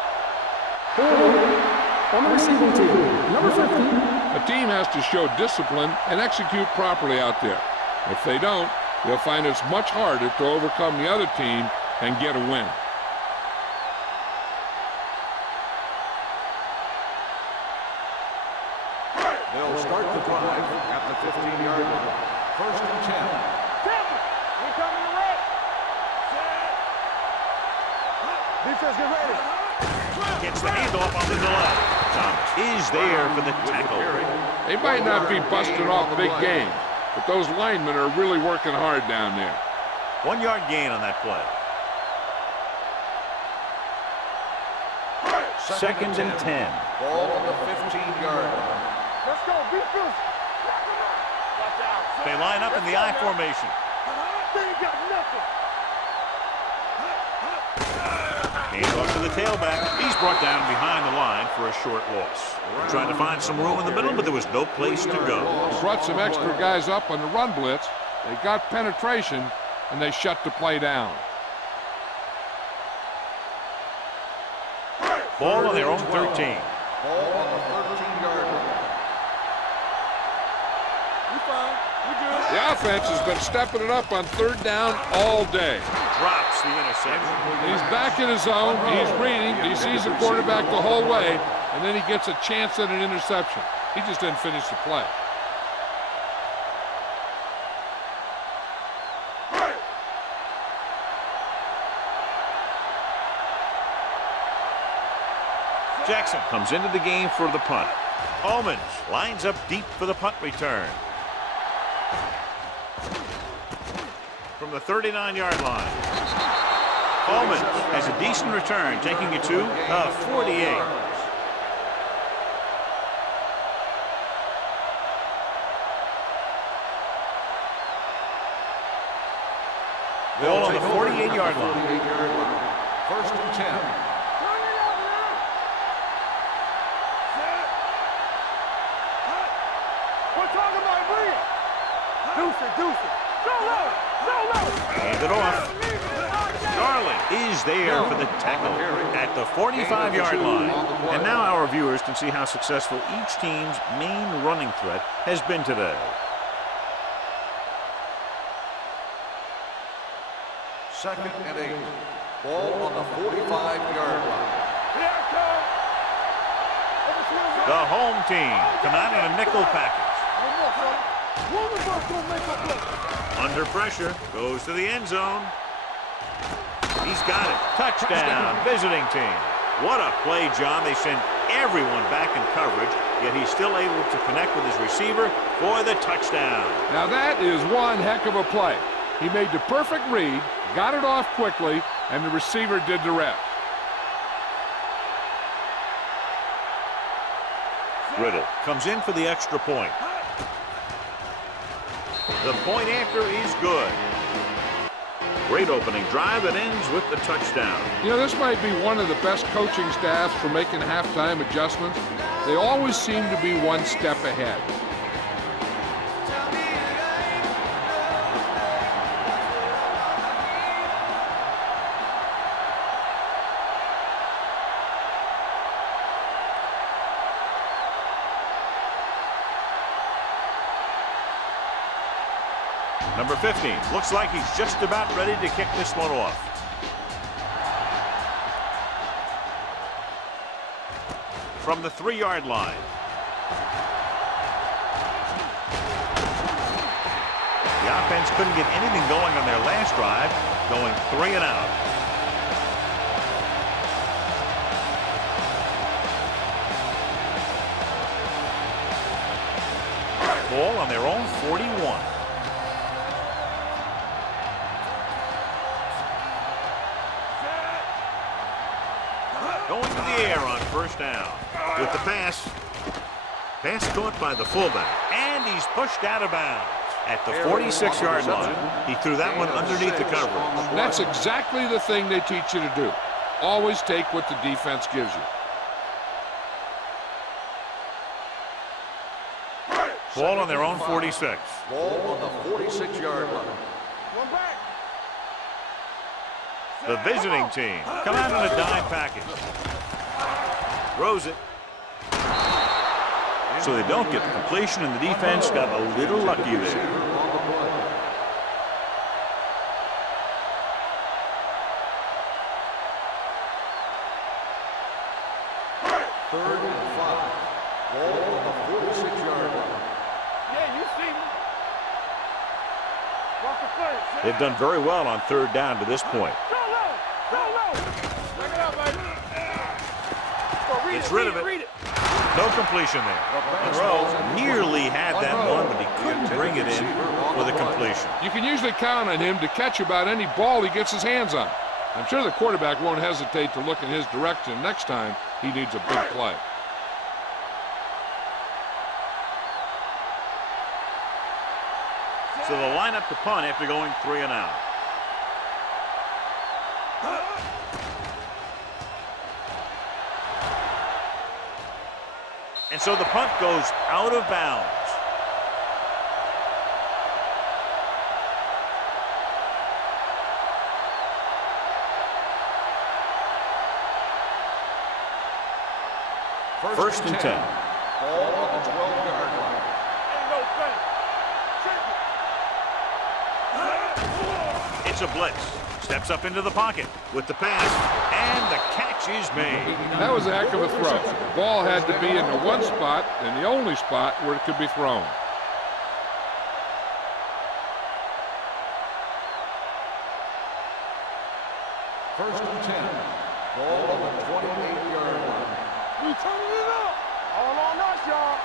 On the receiving team, number 15. A team has to show discipline and execute properly out there. If they don't, they'll find it's much harder to overcome the other team and get a win. They'll start the drive at the 15-yard line. 1st and 10. We coming to red. Defense, get ready. Gets the handoff on the delay. Thomas is there for the tackle. They might not be busting off big games, but those linemen are really working hard down there. 1-yard gain on that play. 2nd and 10. Ball on the 15-yard line. Let's go. Beat this. Watch out. They line up in the I formation. They ain't got nothing. Handoff to the tailback. He's brought down behind the line for a short loss. Trying to find some room in the middle, but there was no place to go. Brought some extra guys up on the run blitz. They got penetration, and they shut the play down. Ball on their own 13. Ball on the 13-yard line. We fine. We good. The offense has been stepping it up on 3rd down all day. Drops the interception. He's back in his zone. He's reading. He sees the quarterback the whole way, and then he gets a chance at an interception. He just didn't finish the play. Jackson comes into the game for the punt. Almonds lines up deep for the punt return. From the 39-yard line. Almonds has a decent return, taking it to the 48. Ball on the 48-yard line. 1st and 10. We're talking about bring it. Deuce it, deuce it. Hand it off. Garland is there for the tackle at the 45-yard line. And now our viewers can see how successful each team's main running threat has been today. Second and 8. Ball on the 45-yard line. The home team come out in a nickel package. Under pressure, goes to the end zone. He's got it. Touchdown, visiting team. What a play, John. They send everyone back in coverage, yet he's still able to connect with his receiver for the touchdown. Now that is one heck of a play. He made the perfect read, got it off quickly, and the receiver did the rest. Riddle comes in for the extra point. The point after is good. Great opening drive that ends with the touchdown. You know, this might be one of the best coaching staffs for making halftime adjustments. They always seem to be one step ahead. Number 15, looks like he's just about ready to kick this one off. From the 3-yard line. The offense couldn't get anything going on their last drive, going 3 and out. Ball on their own 41. Going to the air on first down. With the pass. Pass caught by the fullback. And he's pushed out of bounds. At the 46-yard line, he threw that one underneath the coverage. That's exactly the thing they teach you to do. Always take what the defense gives you. Ball on their own 46. Ball on the 46-yard line. The visiting team come out in a dime package. Throws it. So they don't get the completion, and the defense got a little lucky there. Third and 5. Ball on the 46-yard line. Yeah, you see me. Walk the first. They've done very well on third down to this point. Gets rid of it. No completion there. Monroe nearly had that one, but he couldn't bring it in for the completion. You can usually count on him to catch about any ball he gets his hands on. I'm sure the quarterback won't hesitate to look in his direction next time he needs a big play. So they'll line up to punt after going 3 and out. And so the punt goes out of bounds. First and 10. Ball on the 12-yard line. It's a blitz. Steps up into the pocket with the pass, and the catch is made. That was a heck of a throw. The ball had to be in the one spot and the only spot where it could be thrown. First and 10. Ball on the 28-yard line. We turning it up. All on us, y'all.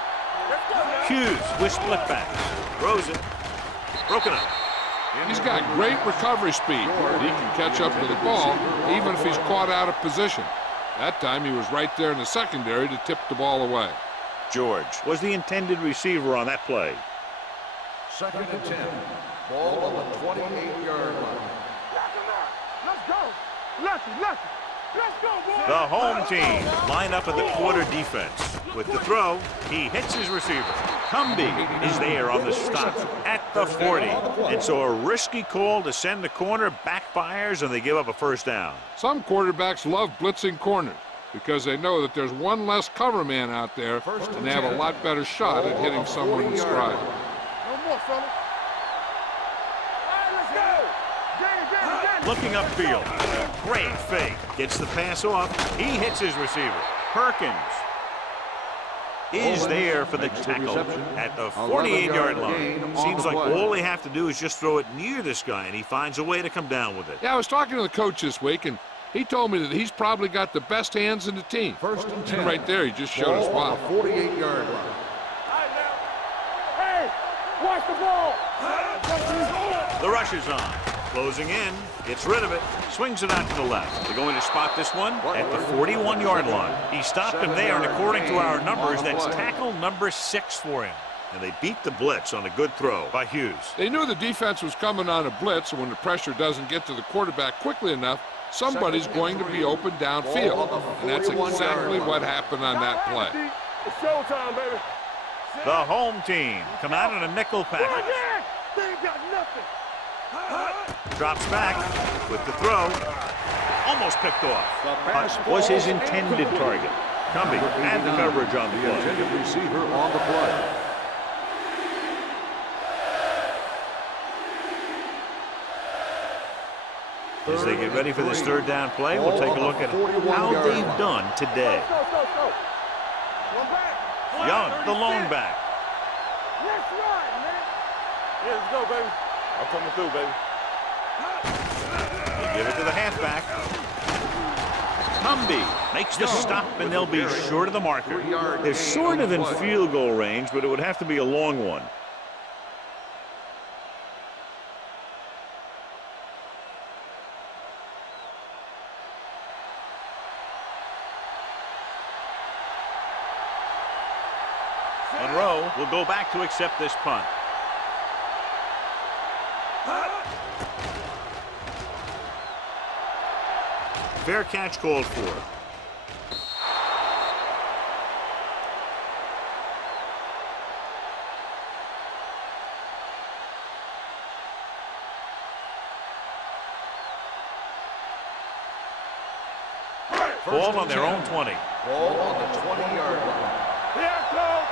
Let's go, man. Hughes with split backs. Throws it. Broken up. He's got great recovery speed. He can catch up to the ball even if he's caught out of position. That time he was right there in the secondary to tip the ball away. George was the intended receiver on that play. Second and 10. Ball on the 28-yard line. Let's go. Lucky. Let's go, boy. The home team line up in the quarter defense. With the throw, he hits his receiver. Cumby is there on the stop at the 40. And so a risky call to send the corner backfires, and they give up a first down. Some quarterbacks love blitzing corners because they know that there's one less cover man out there, and they have a lot better shot at hitting someone in stride. No more, fella. All right, let's go. Looking upfield. Great fake. Gets the pass off. He hits his receiver. Perkins is there for the tackle at the 48-yard line. Seems like all they have to do is just throw it near this guy, and he finds a way to come down with it. Yeah, I was talking to the coach this week, and he told me that he's probably got the best hands in the team. First and 10. And right there, he just showed us why. 48-yard line. Hey, watch the ball. The rush is on. Closing in. Gets rid of it. Swings it out to the left. They're going to spot this one at the 41-yard line. He stopped him there, and according to our numbers, that's tackle number 6 for him. And they beat the blitz on a good throw by Hughes. They knew the defense was coming on a blitz, and when the pressure doesn't get to the quarterback quickly enough, somebody's going to be open downfield. And that's exactly what happened on that play. It's showtime, baby. The home team come out in a nickel package. They ain't got nothing. Drops back with the throw. Almost picked off. But was his intended target. Cumbie had the coverage on the The play. intended receiver on the play. As they get ready for this third down play, we'll take a look at how they've done today. Go. One back. Young, the lone back. Let's ride, man. Yeah, let's go, baby. I'm coming through, baby. They give it to the halfback. Cumbie makes the stop, and they'll be short of the marker. They're sort of in field goal range, but it would have to be a long one. Monroe will go back to accept this punt. Fair catch called for. Ball on their own 20. Ball on the 20-yard line. Here it goes.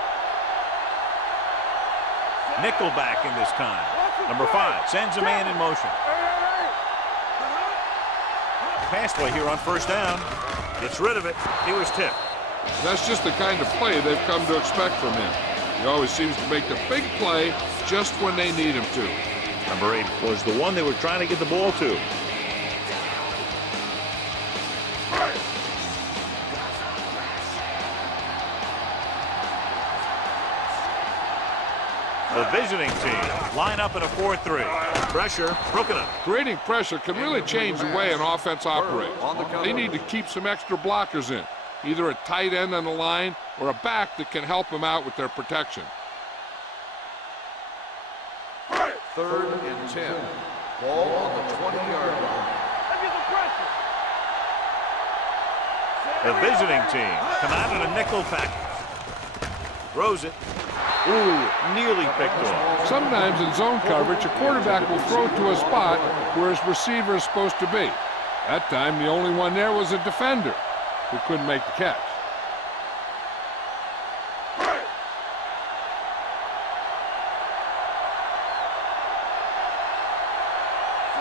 Nickelback in this time. Number 5 sends a man in motion. Pass play here on first down. Gets rid of it. He was tipped. That's just the kind of play they've come to expect from him. He always seems to make the big play just when they need him to. Number 8 was the one they were trying to get the ball to. The visiting team line up in a 4-3. Pressure broken up. Creating pressure can really change the way an offense operates. They need to keep some extra blockers in, either a tight end on the line or a back that can help them out with their protection. 3rd and 10. Ball on the 20-yard line. The visiting team come out in a nickel package. Throws it. Ooh, nearly picked off. Sometimes in zone coverage, a quarterback will throw to a spot where his receiver is supposed to be. That time, the only one there was a defender who couldn't make the catch.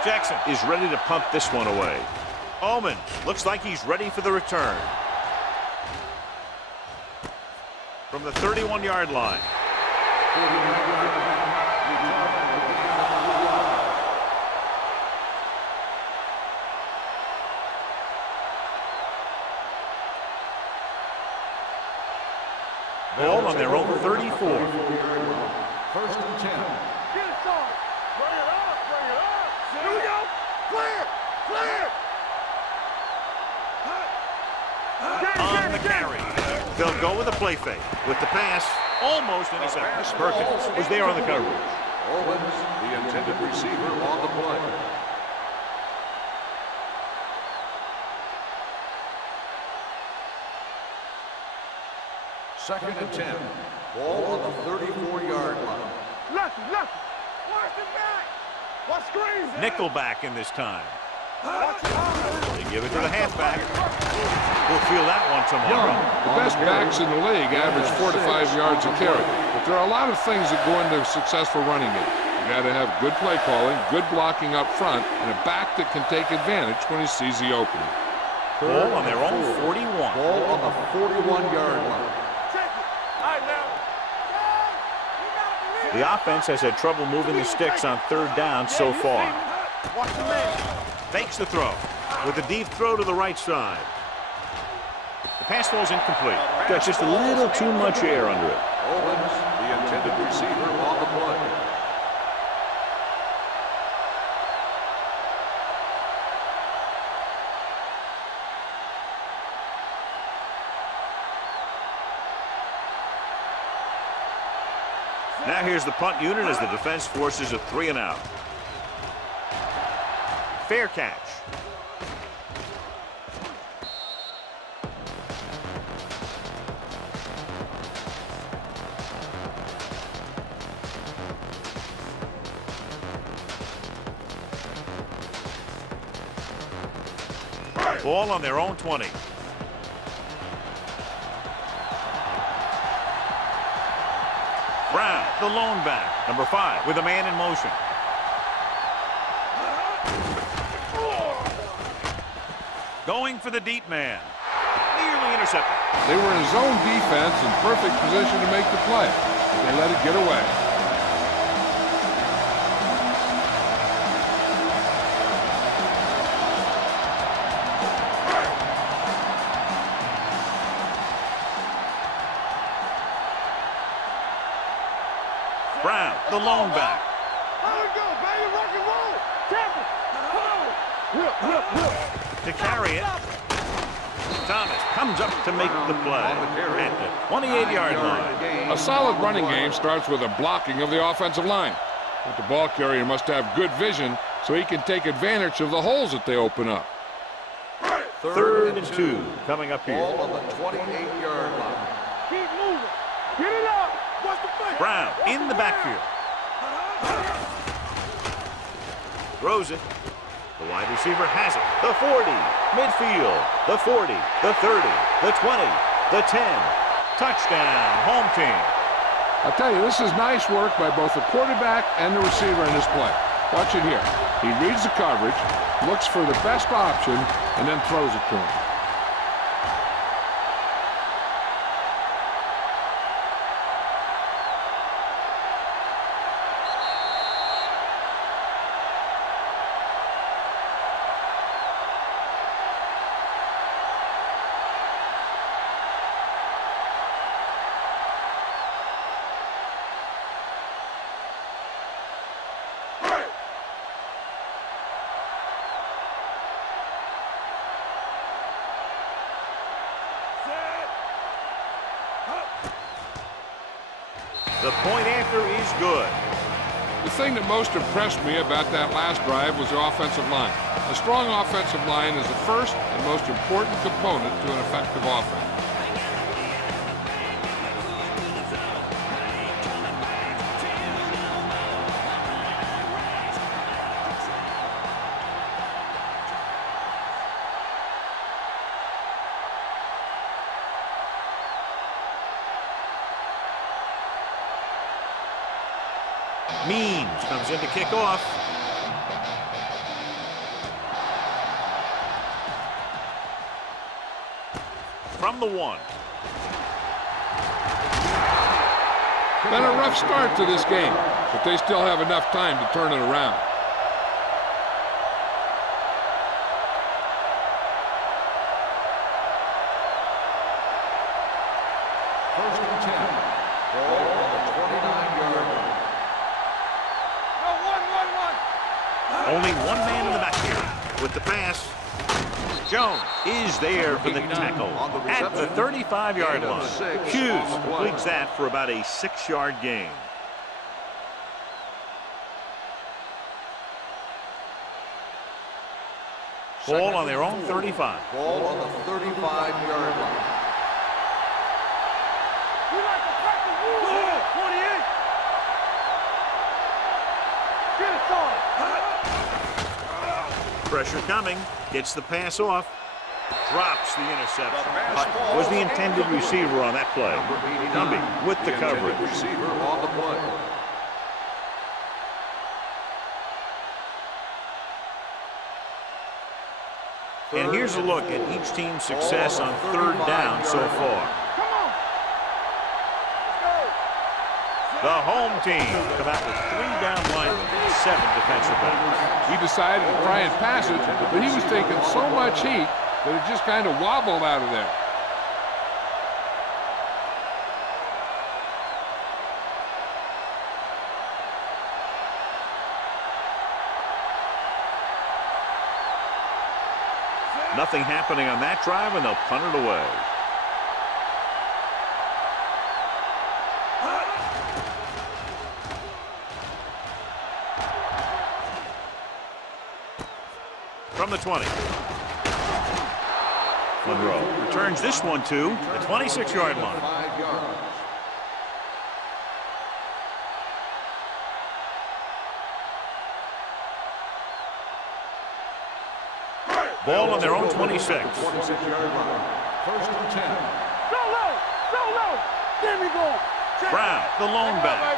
Jackson is ready to punt this one away. Omens looks like he's ready for the return. From the 31-yard line. Ball on their own 34. 1st and 10. Get it started. Bring it up. Here we go. Clear. On the carry. They'll go with a play fake. With the pass, almost intercepted. Perkins was there on the coverage. Owens, the intended receiver on the play. Second and 10. Ball on the 34-yard line. Lefty. 1, Watch screen. Nickelback in this time. They give it to the halfback. We'll feel that one tomorrow. The best backs in the league average 4 to 5 yards a carry. But there are a lot of things that go into a successful running game. You got to have good play calling, good blocking up front, and a back that can take advantage when he sees the opening. Ball on their own 41. Ball on the 41-yard line. The offense has had trouble moving the sticks on third down so far. Watch the man. Fakes the throw with a deep throw to the right side. The pass falls incomplete. Got just a little too much air under it. Owens, the intended receiver on the play. Now here's the punt unit as the defense forces a 3-and-out. Fair catch. Ball on their own 20. Brown, the lone back, number 5, with a man in motion. Going for the deep man. Nearly intercepted. They were in zone defense in perfect position to make the play. They let it get away. Brown, the lone back. How we go, baby? Rock and roll. Tackle. To carry it. Thomas comes up to make the play at the 28-yard line. A solid running game starts with a blocking of the offensive line. But the ball carrier must have good vision so he can take advantage of the holes that they open up. Third and 2 coming up here. Ball on the 28-yard line. Keep moving. Get it up. What's the play? Brown in the backfield. Throws it. The wide receiver has it. The 40, midfield, the 40, the 30, the 20, the 10. Touchdown, home team. I'll tell you, this is nice work by both the quarterback and the receiver in this play. Watch it here. He reads the coverage, looks for the best option, and then throws it to him. The point after is good. The thing that most impressed me about that last drive was the offensive line. A strong offensive line is the first and most important component to an effective offense. Means comes in to kick off. From the 1. Been a rough start to this game, but they still have enough time to turn it around. First and 10. Ball on the 29-yard line. Only one man in the backfield with the pass. Jones is there for the tackle at the 35-yard line. Hughes completes that for about a 6-yard gain. Ball on their own 35. Ball on the 35-yard line. Pressure coming. Gets the pass off. Drops the interception. Was the intended receiver on that play. Gumby with the coverage. Receiver on the play. And here's a look at each team's success on third down so far. Come on. The home team come out with 3 down linemen and 7 defensive backs. He decided to try and pass it, but he was taking so much heat that it just kind of wobbled out of there. Nothing happening on that drive, and they'll punt it away. From the 20. Monroe returns this one to the 26-yard line. 5 yards. Ball on their own 26. 26-yard line. First and 10. Go low. Go low. Get me going. Brown, the lone back.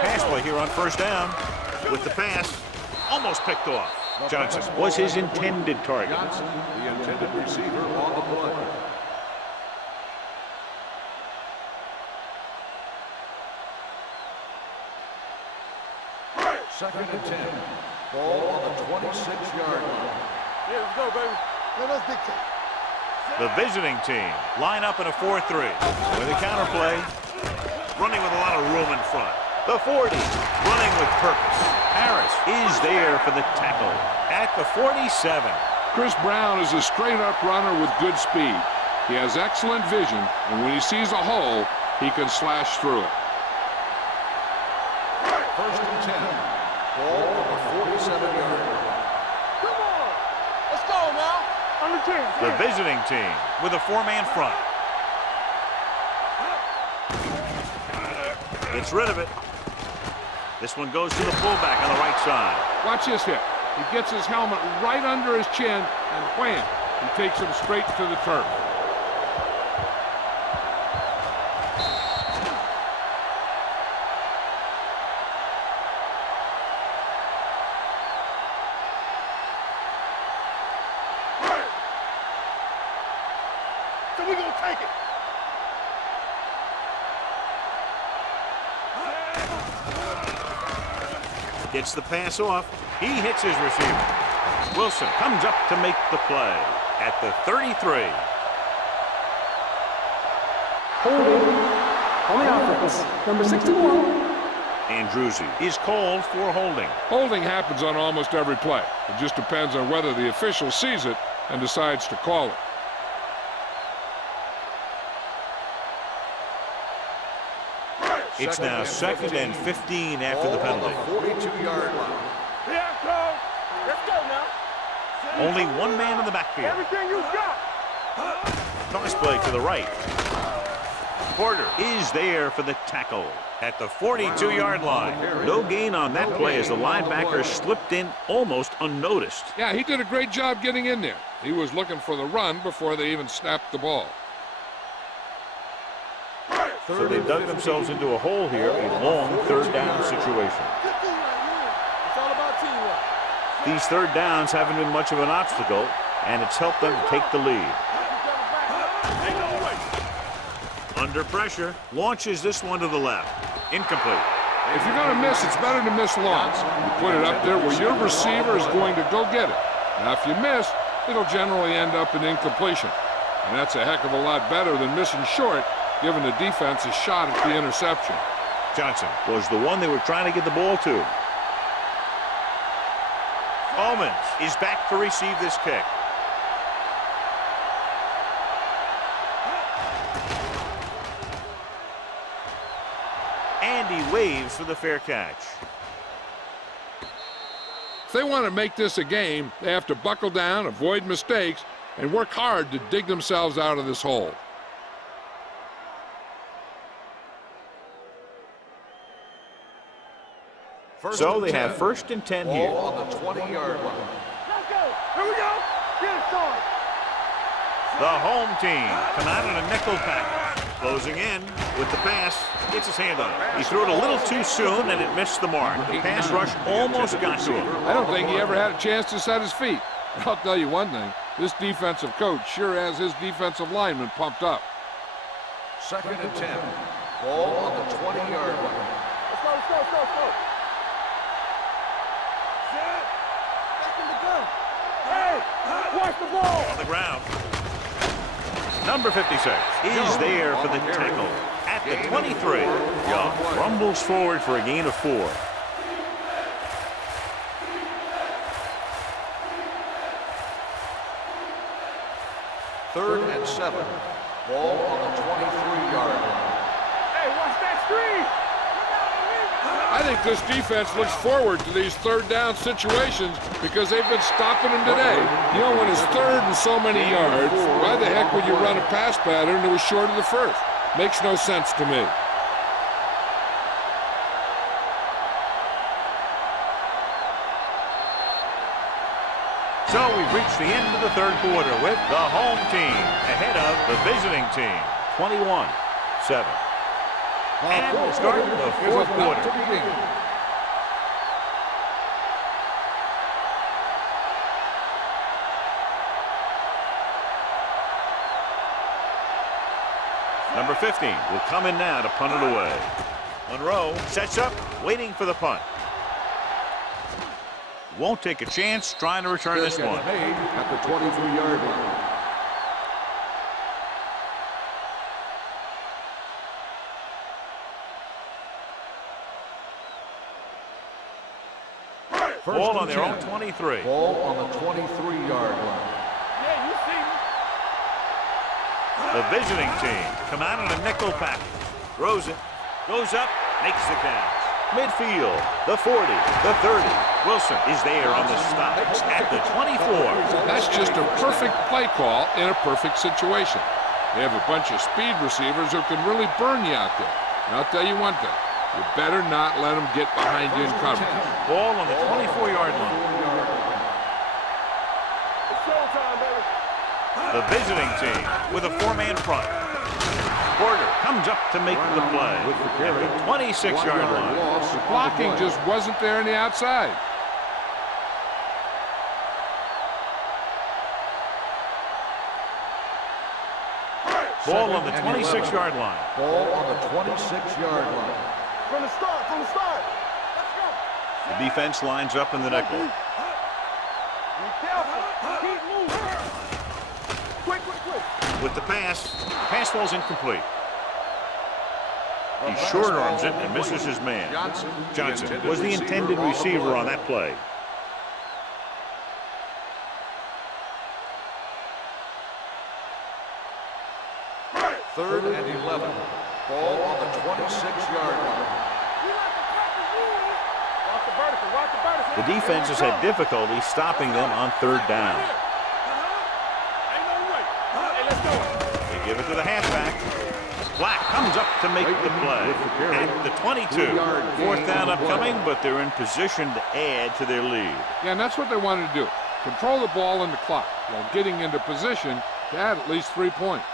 Pass play here on first down. With the pass, almost picked off. Johnson was his intended target. Johnson, the intended receiver on the play. Second and 10. Ball on the 26-yard line. Yeah, let's go, baby. Let us dictate. The visiting team line up in a 4-3 with a counterplay, running with a lot of room in front. The 40 running with purpose. Harris is there for the tackle at the 47. Chris Brown is a straight-up runner with good speed. He has excellent vision, and when he sees a hole, he can slash through it. First and 10. Ball on the 47-yard line. Come on. Let's go now. On the 10. The visiting team with a 4-man front. Gets rid of it. This one goes to the fullback on the right side. Watch this hit. He gets his helmet right under his chin, and wham, he takes him straight to the turf. So we're going to take it. Gets the pass off. He hits his receiver. Wilson comes up to make the play at the 33. Holding on the offense. Number 61. Andruzzi is called for holding. Holding happens on almost every play. It just depends on whether the official sees it and decides to call it. It's now 2nd and 15 after the penalty. 42-yard line. Here I come. Let's go now. Only one man in the backfield. Everything you got. Toss play to the right. Porter is there for the tackle at the 42-yard line. No gain on that play as the linebacker slipped in almost unnoticed. Yeah, he did a great job getting in there. He was looking for the run before they even snapped the ball. So they dug themselves into a hole here, a long third down situation. It's all about teamwork. These third downs haven't been much of an obstacle, and it's helped them to take the lead. Under pressure, launches this one to the left. Incomplete. If you're going to miss, it's better to miss long. You put it up there where your receiver is going to go get it. Now, if you miss, it'll generally end up in incompletion. And that's a heck of a lot better than missing short, giving the defense a shot at the interception. Johnson was the one they were trying to get the ball to. Owens is back to receive this kick. And he waves for the fair catch. If they want to make this a game, they have to buckle down, avoid mistakes, and work hard to dig themselves out of this hole. So they have first and 10 here. Ball on the 20-yard line. Let's go. Here we go. Get it started. The home team come out in a nickel package. Closing in with the pass. Gets his hand on it. He threw it a little too soon and it missed the mark. The pass rush almost got to him. I don't think he ever had a chance to set his feet. I'll tell you one thing. This defensive coach sure has his defensive lineman pumped up. 2nd and 10. Ball on the 20-yard line. Let's go, let's go, let's go, let's go. Set. Back in the gun. Hey, watch the ball. On the ground. Number 56 is there for the tackle at the 23. Young rumbles forward for a gain of 4. Third and 7. Ball on the 23-yard line. Hey, watch that screen. I think this defense looks forward to these third down situations because they've been stopping them today. You know, when it's third and so many yards, why the heck would you run a pass pattern that was short of the first? Makes no sense to me. So we've reached the end of the third quarter with the home team ahead of the visiting team, 21-7. And we'll start the fourth quarter. Number 15 will come in now to punt it away. Monroe sets up, waiting for the punt. Won't take a chance trying to return this one. Made at the 23-yard line. Ball on their own 23. Ball on the 23-yard line. Yeah, you see me. The visiting team come out in a nickel package. Throws it, goes up, makes the catch. Midfield, the 40, the 30. Wilson is there on the stop at the 24. That's just a perfect play call in a perfect situation. They have a bunch of speed receivers who can really burn you out there. And I'll tell you one thing. You better not let them get behind you in coverage. Ball on the 24-yard line. It's showtime, baby. The visiting team with a 4-man front. Porter comes up to make the play at the 26-yard line. Blocking just wasn't there on the outside. Ball on the 26-yard line. Ball on the 26-yard line. From the start, from the start. Let's go. The defense lines up in the nickel. Be careful. Keep moving. Quick, quick, quick. With the pass falls incomplete. He short arms it and misses his man. Johnson was the intended receiver on that play. Third and 11. Ball on the 26-yard line. Watch the vertical, watch the vertical. The defense has had difficulty stopping them on third down. Ain't no way. Hey, let's go. They give it to the halfback. Black comes up to make the play at the 22. Fourth down upcoming, but they're in position to add to their lead. Yeah, and that's what they wanted to do. Control the ball and the clock while getting into position to add at least 3 points.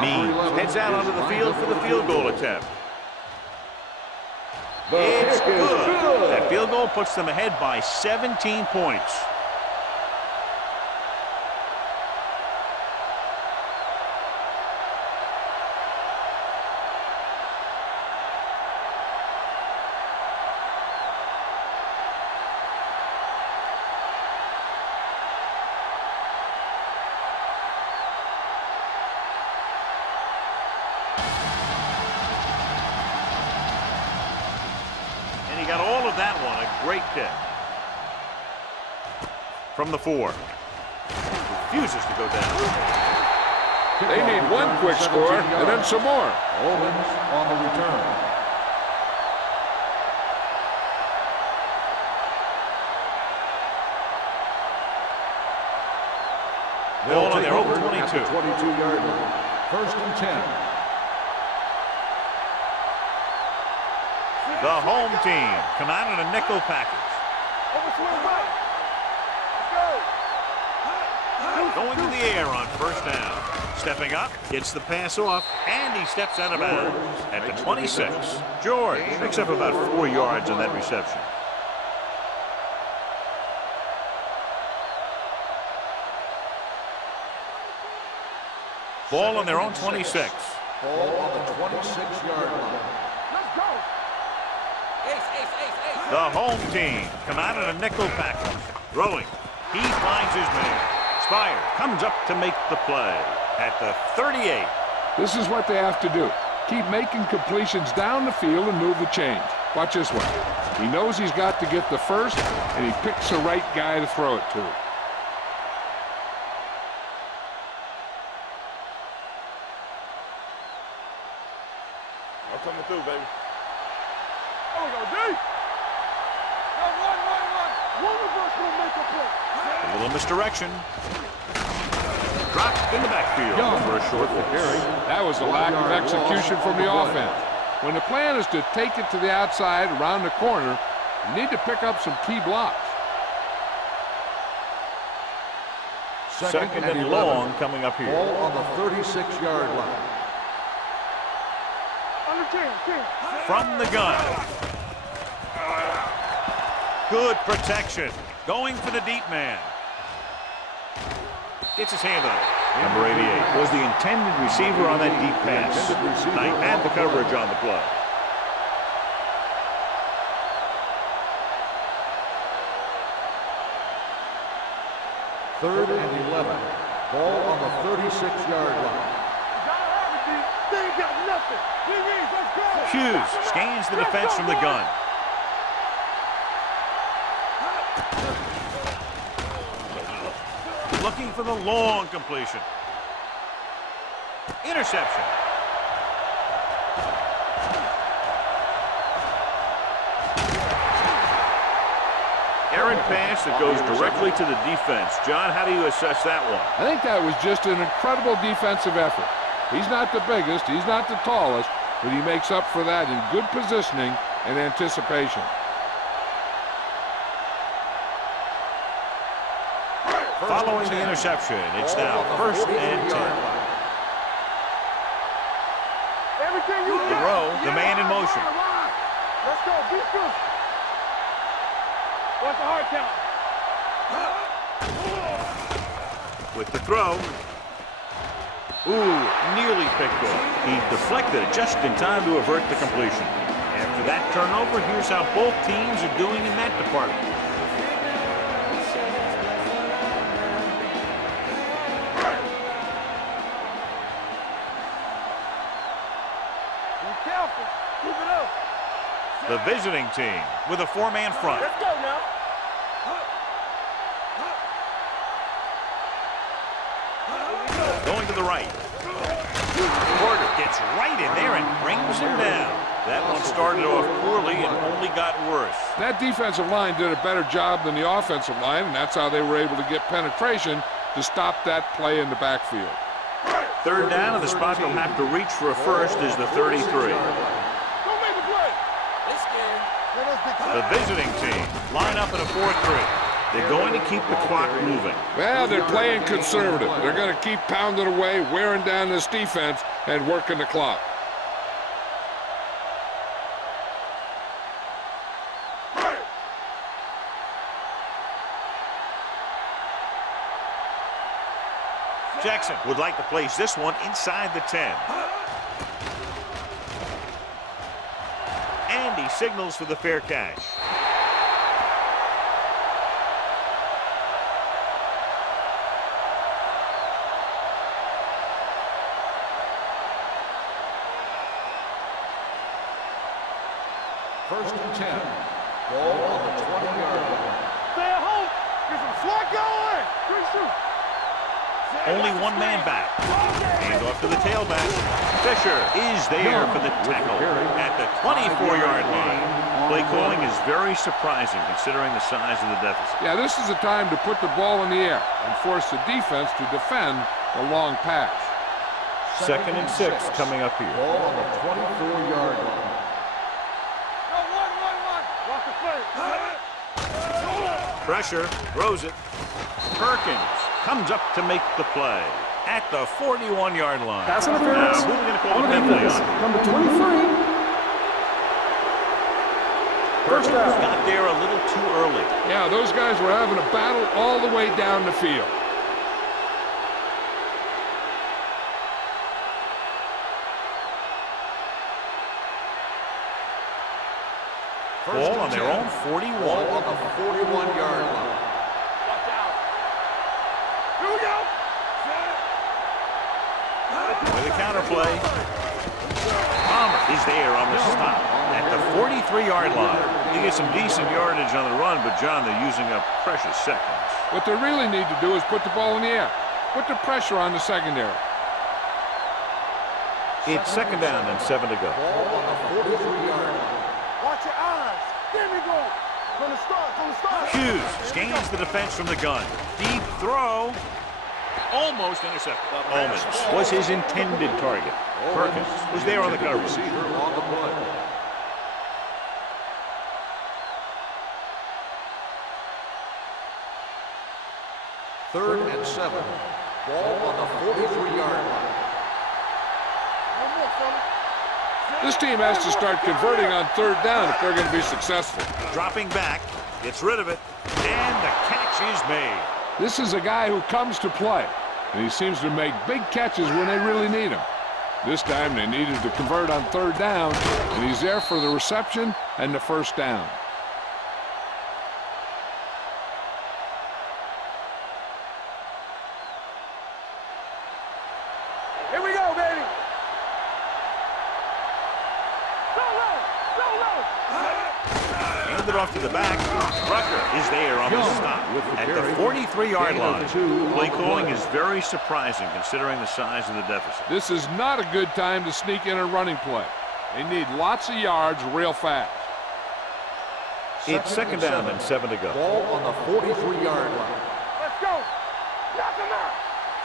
Means heads out onto the field for the field goal attempt. It's good. That field goal puts them ahead by 17 points. And he got all of that one. A great kick. From the 4. Refuses to go down. They need one quick score and then some more. Owens on the return. Ball on take their own over 22. at the 22-yard line. First and 10. The home team come out in a nickel package. Overswing right. Let's go. Going to the air on first down. Stepping up, gets the pass off, and he steps out of bounds at the 26. George picks up about 4 yards on that reception. Ball on their own 26. Ball on the 26-yard line. Let's go. The home team come out in a nickel package. Throwing. He finds his man. Spire comes up to make the play at the 38. This is what they have to do. Keep making completions down the field and move the chains. Watch this one. He knows he's got to get the first, and he picks the right guy to throw it to. I'm coming through, baby. There we go, D. One of us will make a play. A little misdirection. Dropped in the backfield for a short carry. That was a lack of execution from the offense. When the plan is to take it to the outside around the corner, you need to pick up some key blocks. Second and long coming up here. Ball on the 36-yard line. On the 10. From the gun. Good protection. Going for the deep man. Gets his hand on it. Number 88 was the intended receiver on that deep pass. Knight had the coverage on the play. Third and 11. Ball on the 36-yard line. They ain't got nothing. Let's go. Hughes scans the defense from the gun. Looking for the long completion. Interception. Errant pass that goes directly to the defense. John, how do you assess that one? I think that was just an incredible defensive effort. He's not the biggest, he's not the tallest, but he makes up for that in good positioning and anticipation. Following the interception, it's now first and 10. Everything you got. Rowe, the man in motion. Let's go. Be good. Watch the hard count. With the throw. Ooh, nearly picked off. He deflected it just in time to avert the completion. After that turnover, here's how both teams are doing in that department. Be careful. Keep it up. The visiting team with a 4-man front. Let's go now. Going to the right. Porter gets right in there and brings him down. That one started off poorly and only got worse. That defensive line did a better job than the offensive line, and that's how they were able to get penetration to stop that play in the backfield. Third down, and the spot they'll have to reach for a first is the 33. Don't make a play. The visiting team line up in a 4-3. They're going to keep the clock moving. Well, they're playing conservative. They're going to keep pounding away, wearing down this defense, and working the clock. Jackson would like to place this one inside the 10. And he signals for the fair catch. First and 10. Ball on the 20-yard line. Stay at home. Get some slack going. Good shoot. Only one man back. Hand off to the tailback. Fisher is there for the tackle at the 24-yard line. Play calling is very surprising considering the size of the deficit. Yeah, this is the time to put the ball in the air and force the defense to defend the long pass. 2nd and 6 coming up here. Ball on the 24-yard line. Watch the play. Pressure, throws it. Perkins comes up to make the play at the 41-yard line. Pass interference. Now, who are we going to call On the the penalty defense, on? number 23. First Perkins down. got there a little too early. Yeah, those guys were having a battle all the way down the field. Ball on their own 41. Ball on the 41-yard line. Watch out. Here we go. With a counterplay. Palmer is there on the stop at the 43-yard line. They get some decent yardage on the run, but, John, they're using up precious seconds. What they really need to do is put the ball in the air. Put the pressure on the secondary. It's 2nd down and 7 to go. Ball on the 43-yard line. Watch your eyes. There we go. From the start. Hughes scans the defense from the gun. Deep throw. Almost intercepted. Almost was his intended target. Perkins was there on the coverage. Receiver on the play. Third and 7. Ball on the 43-yard line. One more, fella. This team has to start converting on 3rd down if they're going to be successful. Dropping back, gets rid of it, and the catch is made. This is a guy who comes to play, and he seems to make big catches when they really need him. This time they needed to convert on 3rd down, and he's there for the reception and the 1st down. Here we go, baby. Handed off to the back. Rucker is there on the stop at the 43-yard line. Play calling is very surprising considering the size of the deficit. This is not a good time to sneak in a running play. They need lots of yards real fast. It's 2nd down and 7 to go. Ball on the 43-yard line. Let's go. Knock him out.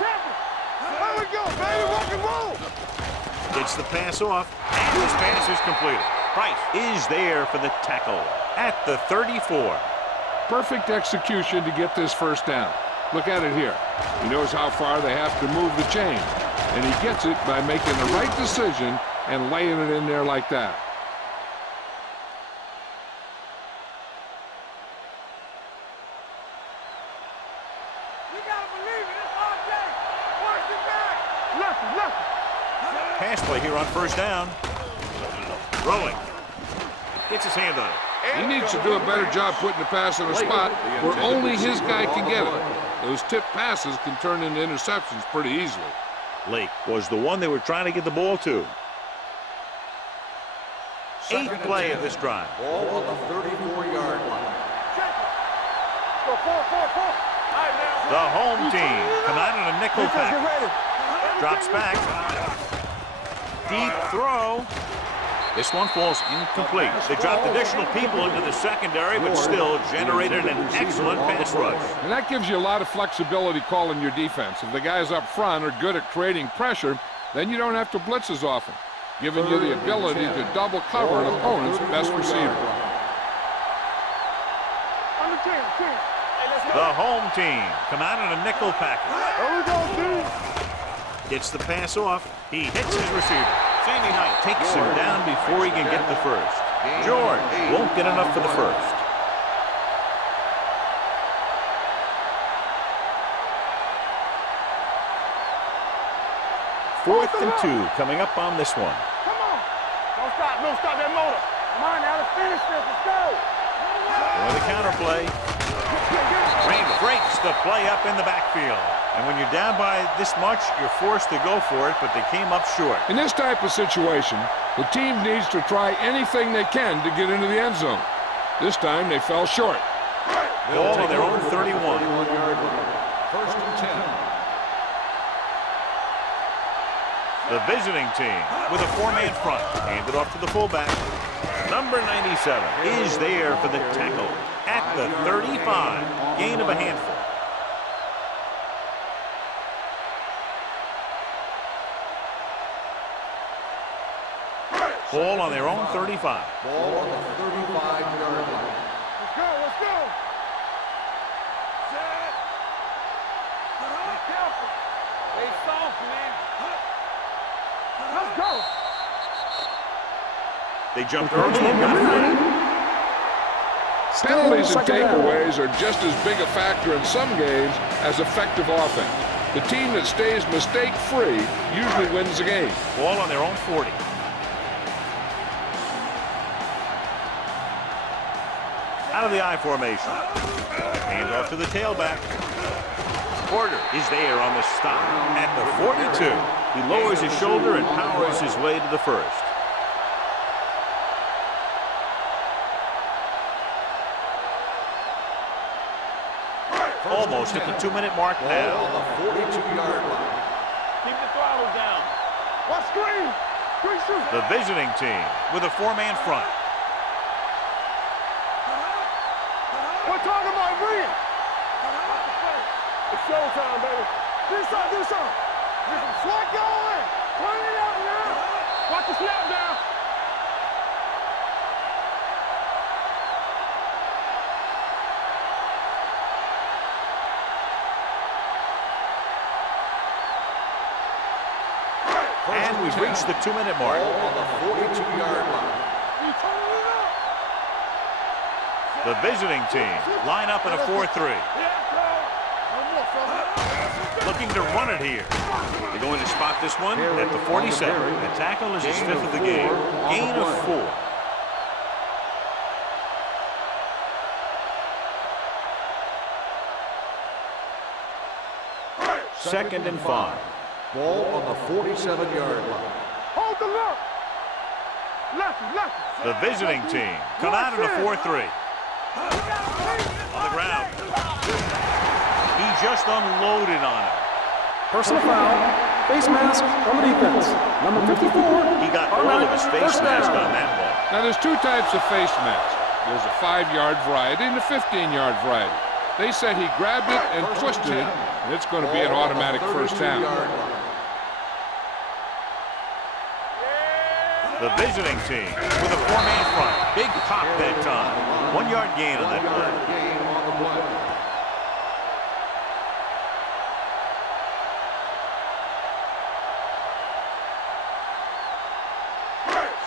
Tap him. There we go, baby. Rock and roll. Gets the pass off, and his pass is completed. Price is there for the tackle at the 34. Perfect execution to get this 1st down. Look at it here. He knows how far they have to move the chain, and he gets it by making the right decision and laying it in there like that. You gotta believe it. It's all day. Work it back. Left. Pass play here on 1st down. Rolling. Gets his hand on it. He needs to do a better job putting the pass in a spot where only his guy can get it. Those tip passes can turn into interceptions pretty easily. Lake was the one they were trying to get the ball to. 8th play of this drive. Ball on the 34-yard line. Go, 4. All right, now. The home team come out in a nickel Get pack. ready. Drops back. Deep throw. This one falls incomplete. They dropped additional people into the secondary, but still generated an excellent pass rush. And that gives you a lot of flexibility calling your defense. If the guys up front are good at creating pressure, then you don't have to blitz as often, giving you the ability to double cover an opponent's best receiver. On the 10. Hey, let's go. The home team come out in a nickel package. There we go, dude. Gets the pass off. He hits his receiver. Sandy Knight takes him down before he can get the first. George won't get enough for the first. 4th and 2 coming up on this one. Come on. Don't stop that motor. Come on now, let's finish this. Let's go. With a counterplay. Raymond breaks the play up in the backfield. And when you're down by this much, you're forced to go for it, but they came up short. In this type of situation, the team needs to try anything they can to get into the end zone. This time they fell short. Ball on their own 31. 31-yard line. 1st and 10. The visiting team with a four-man front. Handed off to the fullback. Number 97 is there for the tackle at the 35. Gain of a handful. Ball on their own 35. Ball on the 35-yard line. Let's go, let's go. Set. Be careful. Stay soft, man. Let's go. They jumped early and got free. Penalties and takeaways are just as big a factor in some games as effective offense. The team that stays mistake-free usually wins the game. Ball on their own 40. Out of the I formation. Hand off to the tailback. Porter is there on the stop at the 42. He lowers his shoulder and powers his way to the first. Almost at the 2-minute mark now. Ball on the 42-yard line. Keep the throttle down. Watch screen. Quick shoot. The visiting team with a four-man front. We're talking about bring it. It's showtime, baby. Do something, do something. Get some slack going. Turn it up now. Watch the snap down. And we've reached the 2-minute mark. Ball on the 42-yard line. You turn it up. The visiting team line up in a 4-3. Looking to run it here. They're going to spot this one at the 47. The tackle is his fifth of the game. Gain of 4. Second and 5. Ball on the 47-yard line. Hold the look. Lefty, lefty. The visiting team come out in a 4-3. On the ground. He just unloaded on it. Personal foul. Face mask on the defense. Number 54. He got all of his face mask on that ball. Now, there's two types of face masks. There's a 5-yard variety and a 15-yard variety. They said he grabbed it and twisted it, and it's going to be an automatic first down. The visiting team with a four-man front. Big pop that time. 1-yard gain on that play.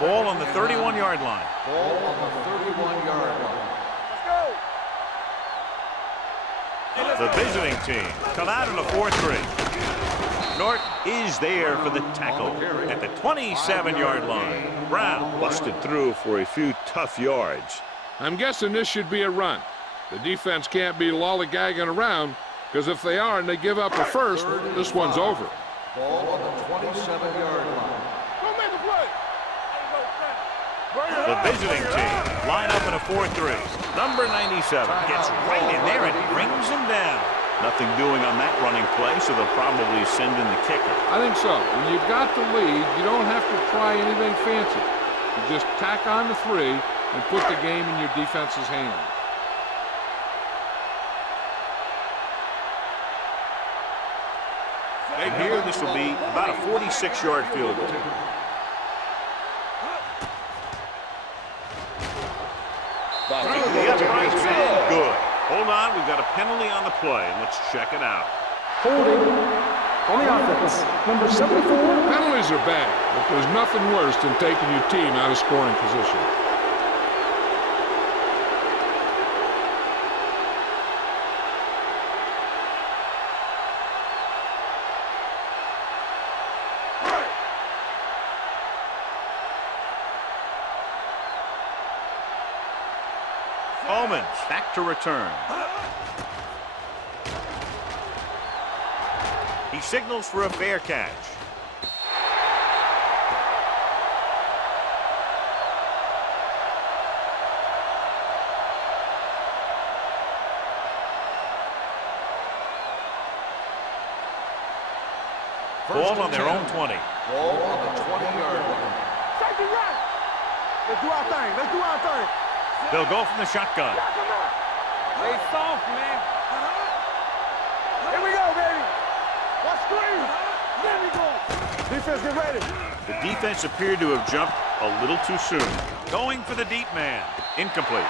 Ball on the 31-yard line. Ball on the 31-yard line. The visiting team come out in a 4-3. Norton is there for the tackle at the 27-yard line. Brown busted through for a few tough yards. I'm guessing this should be a run. The defense can't be lollygagging around, because if they are and they give up a first, this one's over. Ball on the 27-yard line. Don't make the play. The visiting team line up in a 4-3. Number 97 gets right in there and brings him down. Nothing doing on that running play, so they'll probably send in the kicker. I think so. When you've got the lead, you don't have to try anything fancy. You just tack on the 3 and put the game in your defense's hands. And here this will be about a 46-yard field goal. Through the uprights and good. Hold on, we've got a penalty on the play. Let's check it out. Holding on the offense. Number 74. Penalties are bad, but there's nothing worse than taking your team out of scoring position. Bowman back to return. He signals for a fair catch. Ball on their own 20. Ball on the 20-yard line. Safety right. Let's do our thing. Let's do our thing. They'll go from the shotgun. Stay soft, man. Here we go, baby. Watch screen. There we go. Defense, get ready. The defense appeared to have jumped a little too soon. Going for the deep man. Incomplete.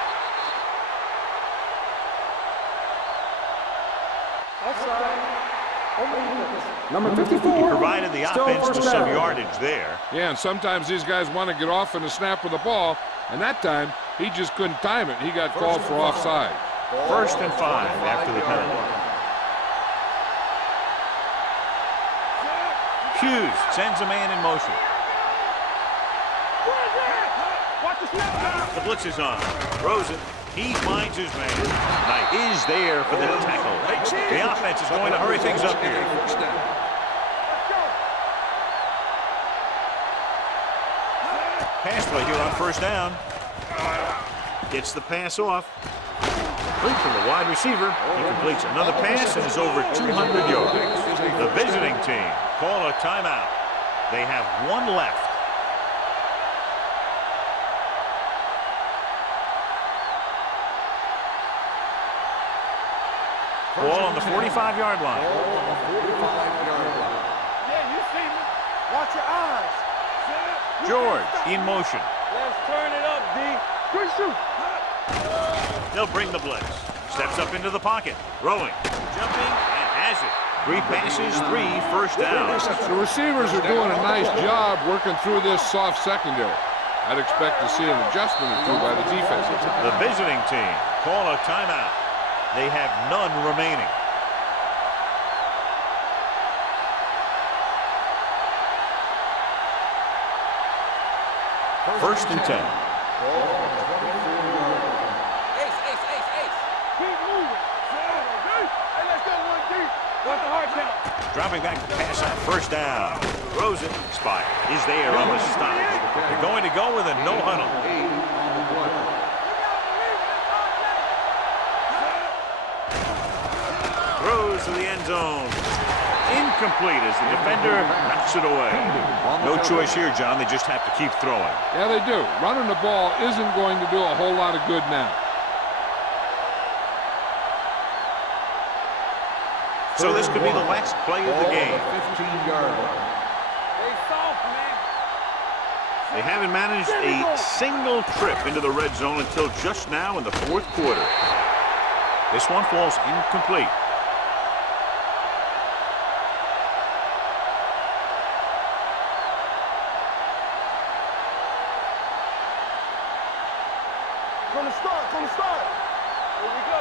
Number 54. Provided the Still offense first with some down. yardage there. Yeah, and sometimes these guys want to get off in a snap with the ball, and that time he just couldn't time it. He got called for offside. 1st and 5 after the penalty. Hughes sends a man in motion. Watch the snap. The blitz is on. Throws it. He finds his man. Knight is there for the tackle. The offense is going to hurry things up here. First down. Pass play here on 1st down. Gets the pass off. Complete from the wide receiver. He completes another pass and is over 200 yards. The visiting team call a timeout. They have one left. Ball on the 45-yard line. Ball on the 45-yard line. Yeah, you see me. Watch your eyes. George in motion. Let's turn it up, D. Good shoot. They'll bring the blitz. Steps up into the pocket. Throwing. Jumping and has it. 3 passes, 3 first downs. The receivers are doing a nice job working through this soft secondary. I'd expect to see an adjustment or two by the defense. The visiting team call a timeout. They have none remaining. First and 10. Keep moving. Hey, let's go one deep. What's the hard count? Dropping back to pass on 1st down. Throws it. Spot is there on the stop. They're going to go with a no huddle. 8 on the play. Throws to the end zone. Incomplete as the defender knocks it away. No choice here, John. They just have to keep throwing. Yeah, they do. Running the ball isn't going to do a whole lot of good now. So this could be the last play of the game. 15-yard line. Stay soft, man. They haven't managed a single trip into the red zone until just now in the 4th quarter. This one falls incomplete. From the start, from the start. Here we go.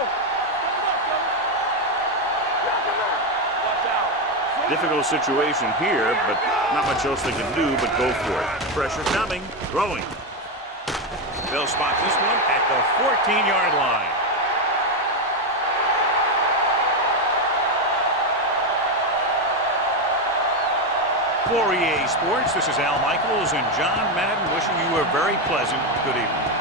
Knock him out. Watch out. Difficult situation here, but not much else they can do but go for it. Pressure coming, throwing. They'll spot this one at the 14-yard line. For EA Sports, this is Al Michaels and John Madden wishing you a very pleasant good evening.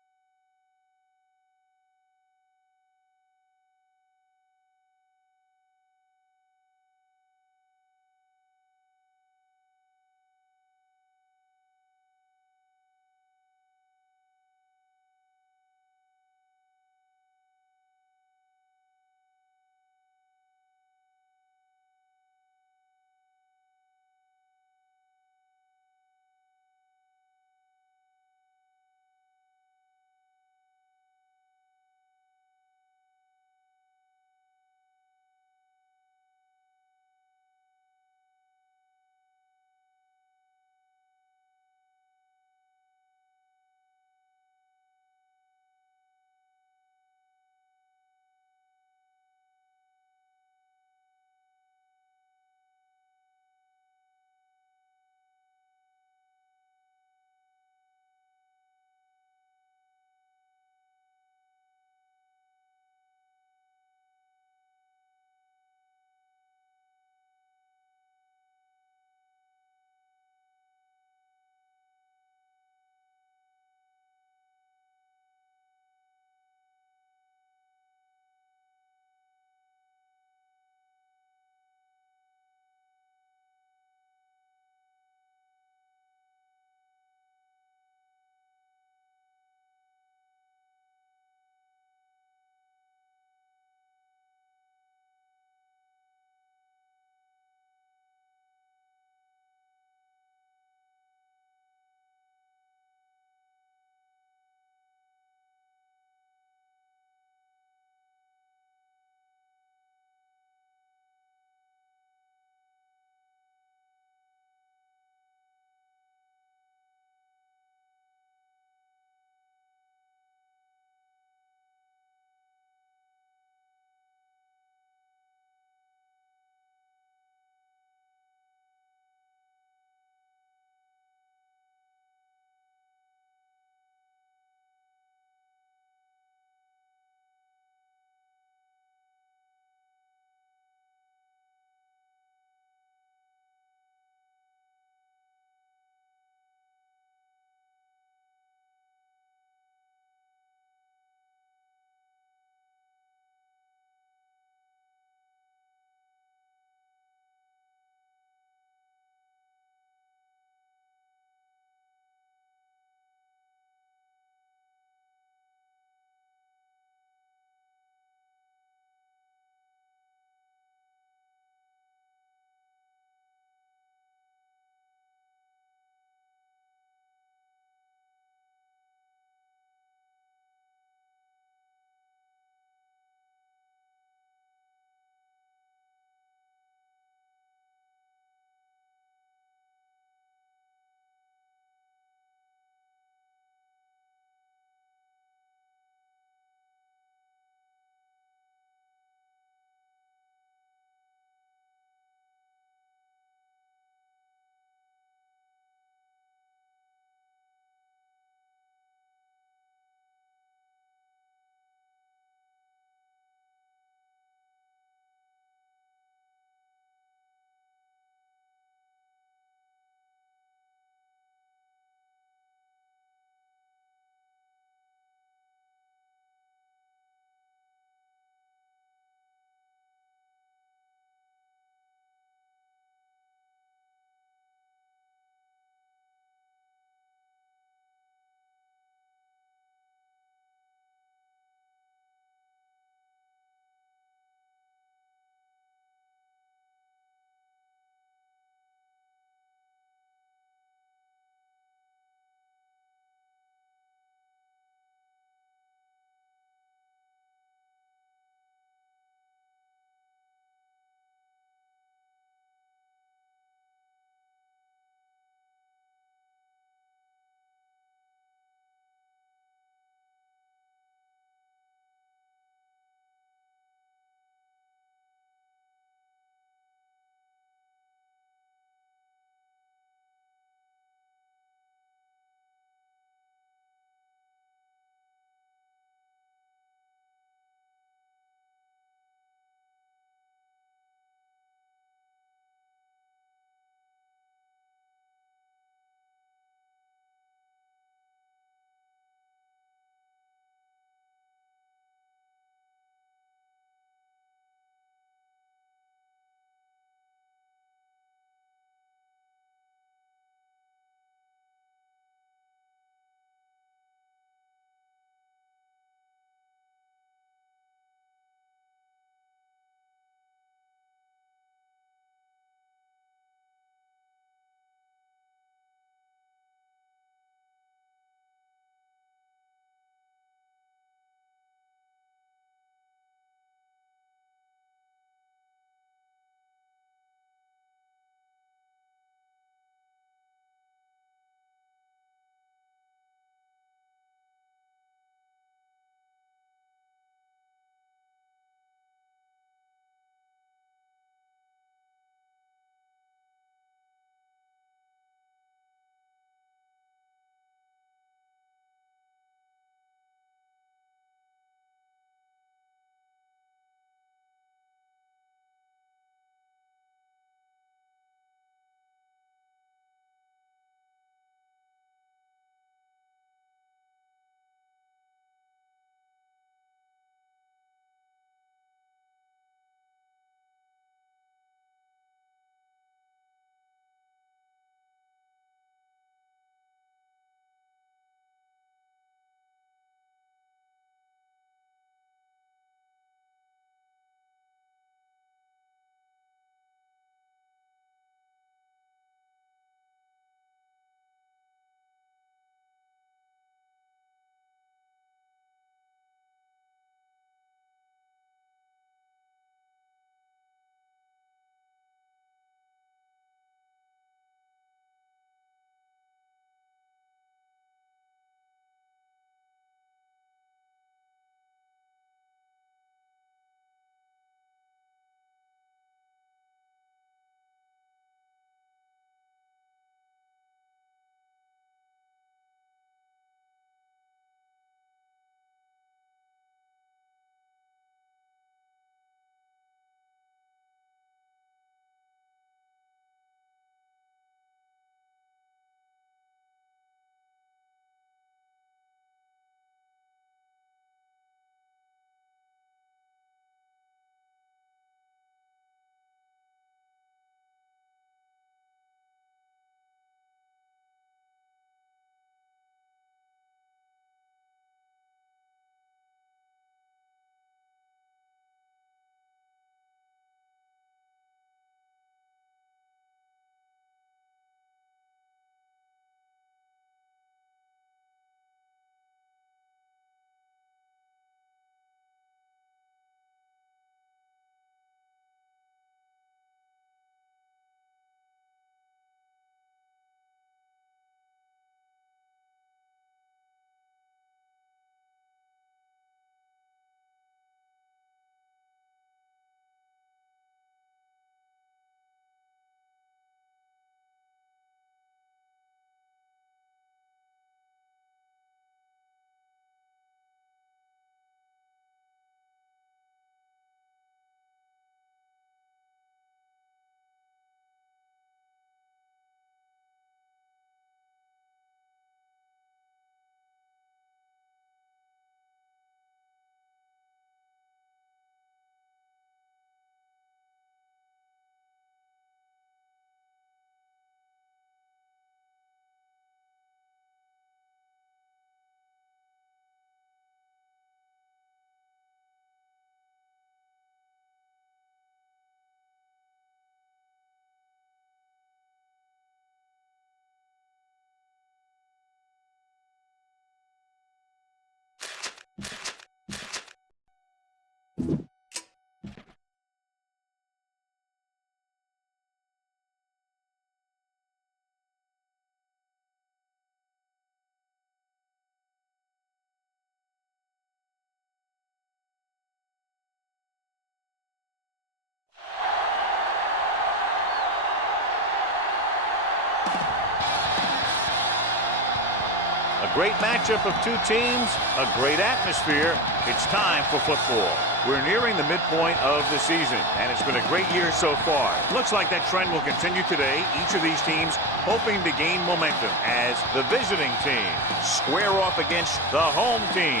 Great matchup of two teams, a great atmosphere. It's time for football. We're nearing the midpoint of the season, and it's been a great year so far. Looks like that trend will continue today. Each of these teams hoping to gain momentum as the visiting team square off against the home team.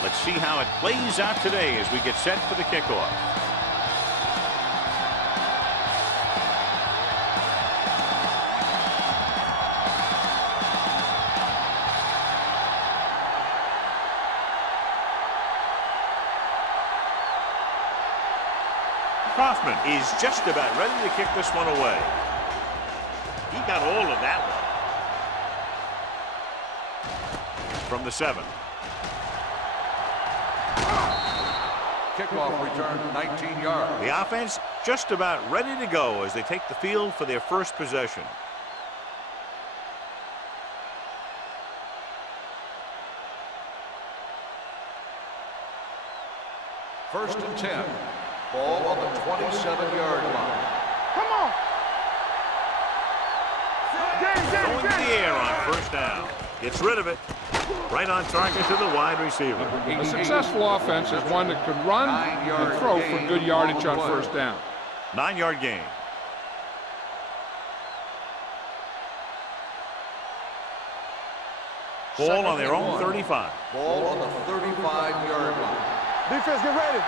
Let's see how it plays out today as we get set for the kickoff. Kaufman is just about ready to kick this one away. He got all of that one. From the 7. Kickoff return, 19 yards. The offense just about ready to go as they take the field for their first possession. First and 10. Ball on the 27-yard line. Come on. Going to the air on first down. Gets rid of it. Right on target to the wide receiver. A successful offense is one that can run and throw for good yardage on first down. 9-yard gain. Ball on their own 35. Ball on the 35-yard line. Defense, get ready.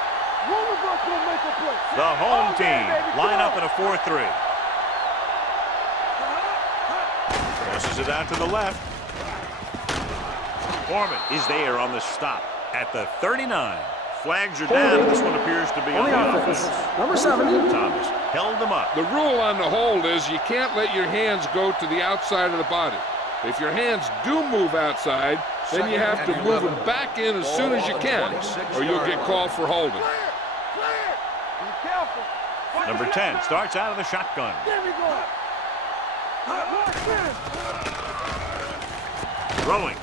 The home team line up in a 4-3. Tosses it out to the left. Foreman is there on the stop at the 39. Flags are down, and this one appears to be on the offense. Number 70. Thomas held them up. The rule on the hold is you can't let your hands go to the outside of the body. If your hands do move outside, then you have to move them back in as soon as you can, or you'll get called for holding. Number 10 starts out of the shotgun. Throwing.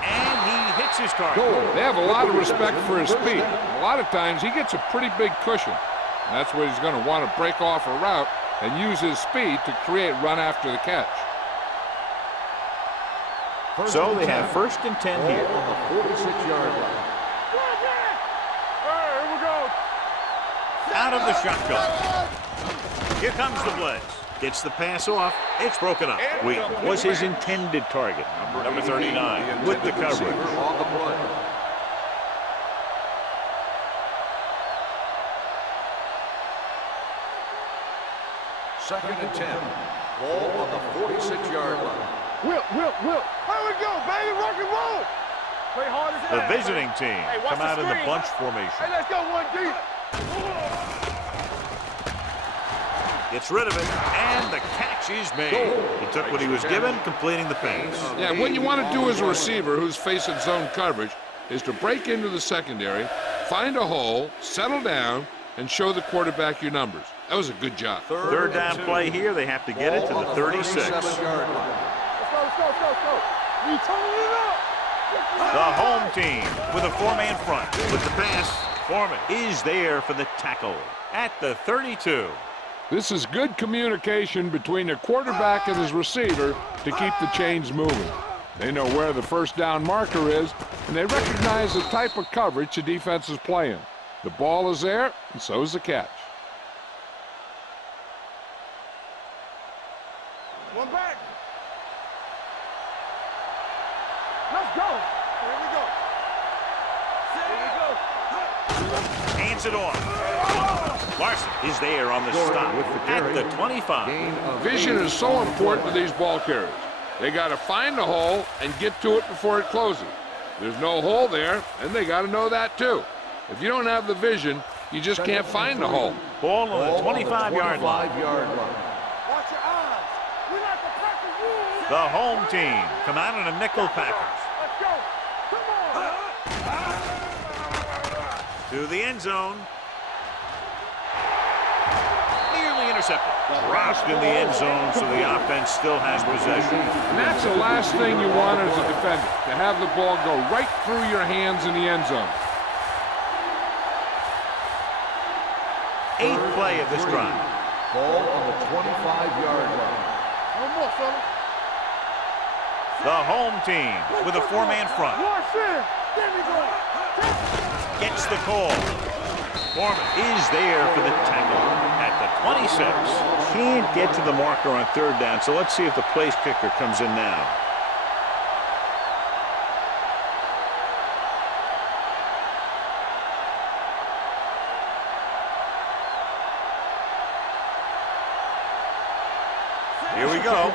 And he hits his target. They have a lot of respect for his speed. A lot of times he gets a pretty big cushion. And that's where he's going to want to break off a route and use his speed to create run after the catch. So they have first and 10 here. On the 46-yard line. Out of the shotgun. Here comes the blitz. Gets the pass off. It's broken up. Wheaton was his intended target. Number 39 with the coverage. On the play. Second and 10. Ball on the 46-yard line. Whip. Here we go, baby. Rock and roll. Play hard as The visiting team come out in the bunch formation. Hey, let's go one deep. Gets rid of it, and the catch is made. He took what he was given, completing the pass. Yeah, what you want to do as a receiver who's facing zone coverage is to break into the secondary, find a hole, settle down, and show the quarterback your numbers. That was a good job. Third down play here. They have to get it to the 36. Let's go. We turning it up. The home team with a 4-man front. With the pass, Foreman is there for the tackle at the 32. This is good communication between the quarterback and his receiver to keep the chains moving. They know where the first down marker is, and they recognize the type of coverage the defense is playing. The ball is there, and so is the catch. One back. Let's go. Here we go. Hands it off. Larson is there on the stop at the 25. Vision is so important to these ball carriers. They got to find the hole and get to it before it closes. There's no hole there, and they got to know that too. If you don't have the vision, you just can't find the hole. Ball on the 25-yard line. Watch your eyes. We like the Packers rules. The home team come out in a nickel package. Let's go. Come on. To the end zone. Nearly intercepted. Dropped in the end zone, so the offense still has possession. And that's the last thing you want as a defender, to have the ball go right through your hands in the end zone. 8th play of this drive. Ball on the 25-yard line. One more, fella. The home team with a four-man front. Gets the call. Foreman is there for the tackle at the 26. Can't get to the marker on third down, so let's see if the place kicker comes in now. Here we go.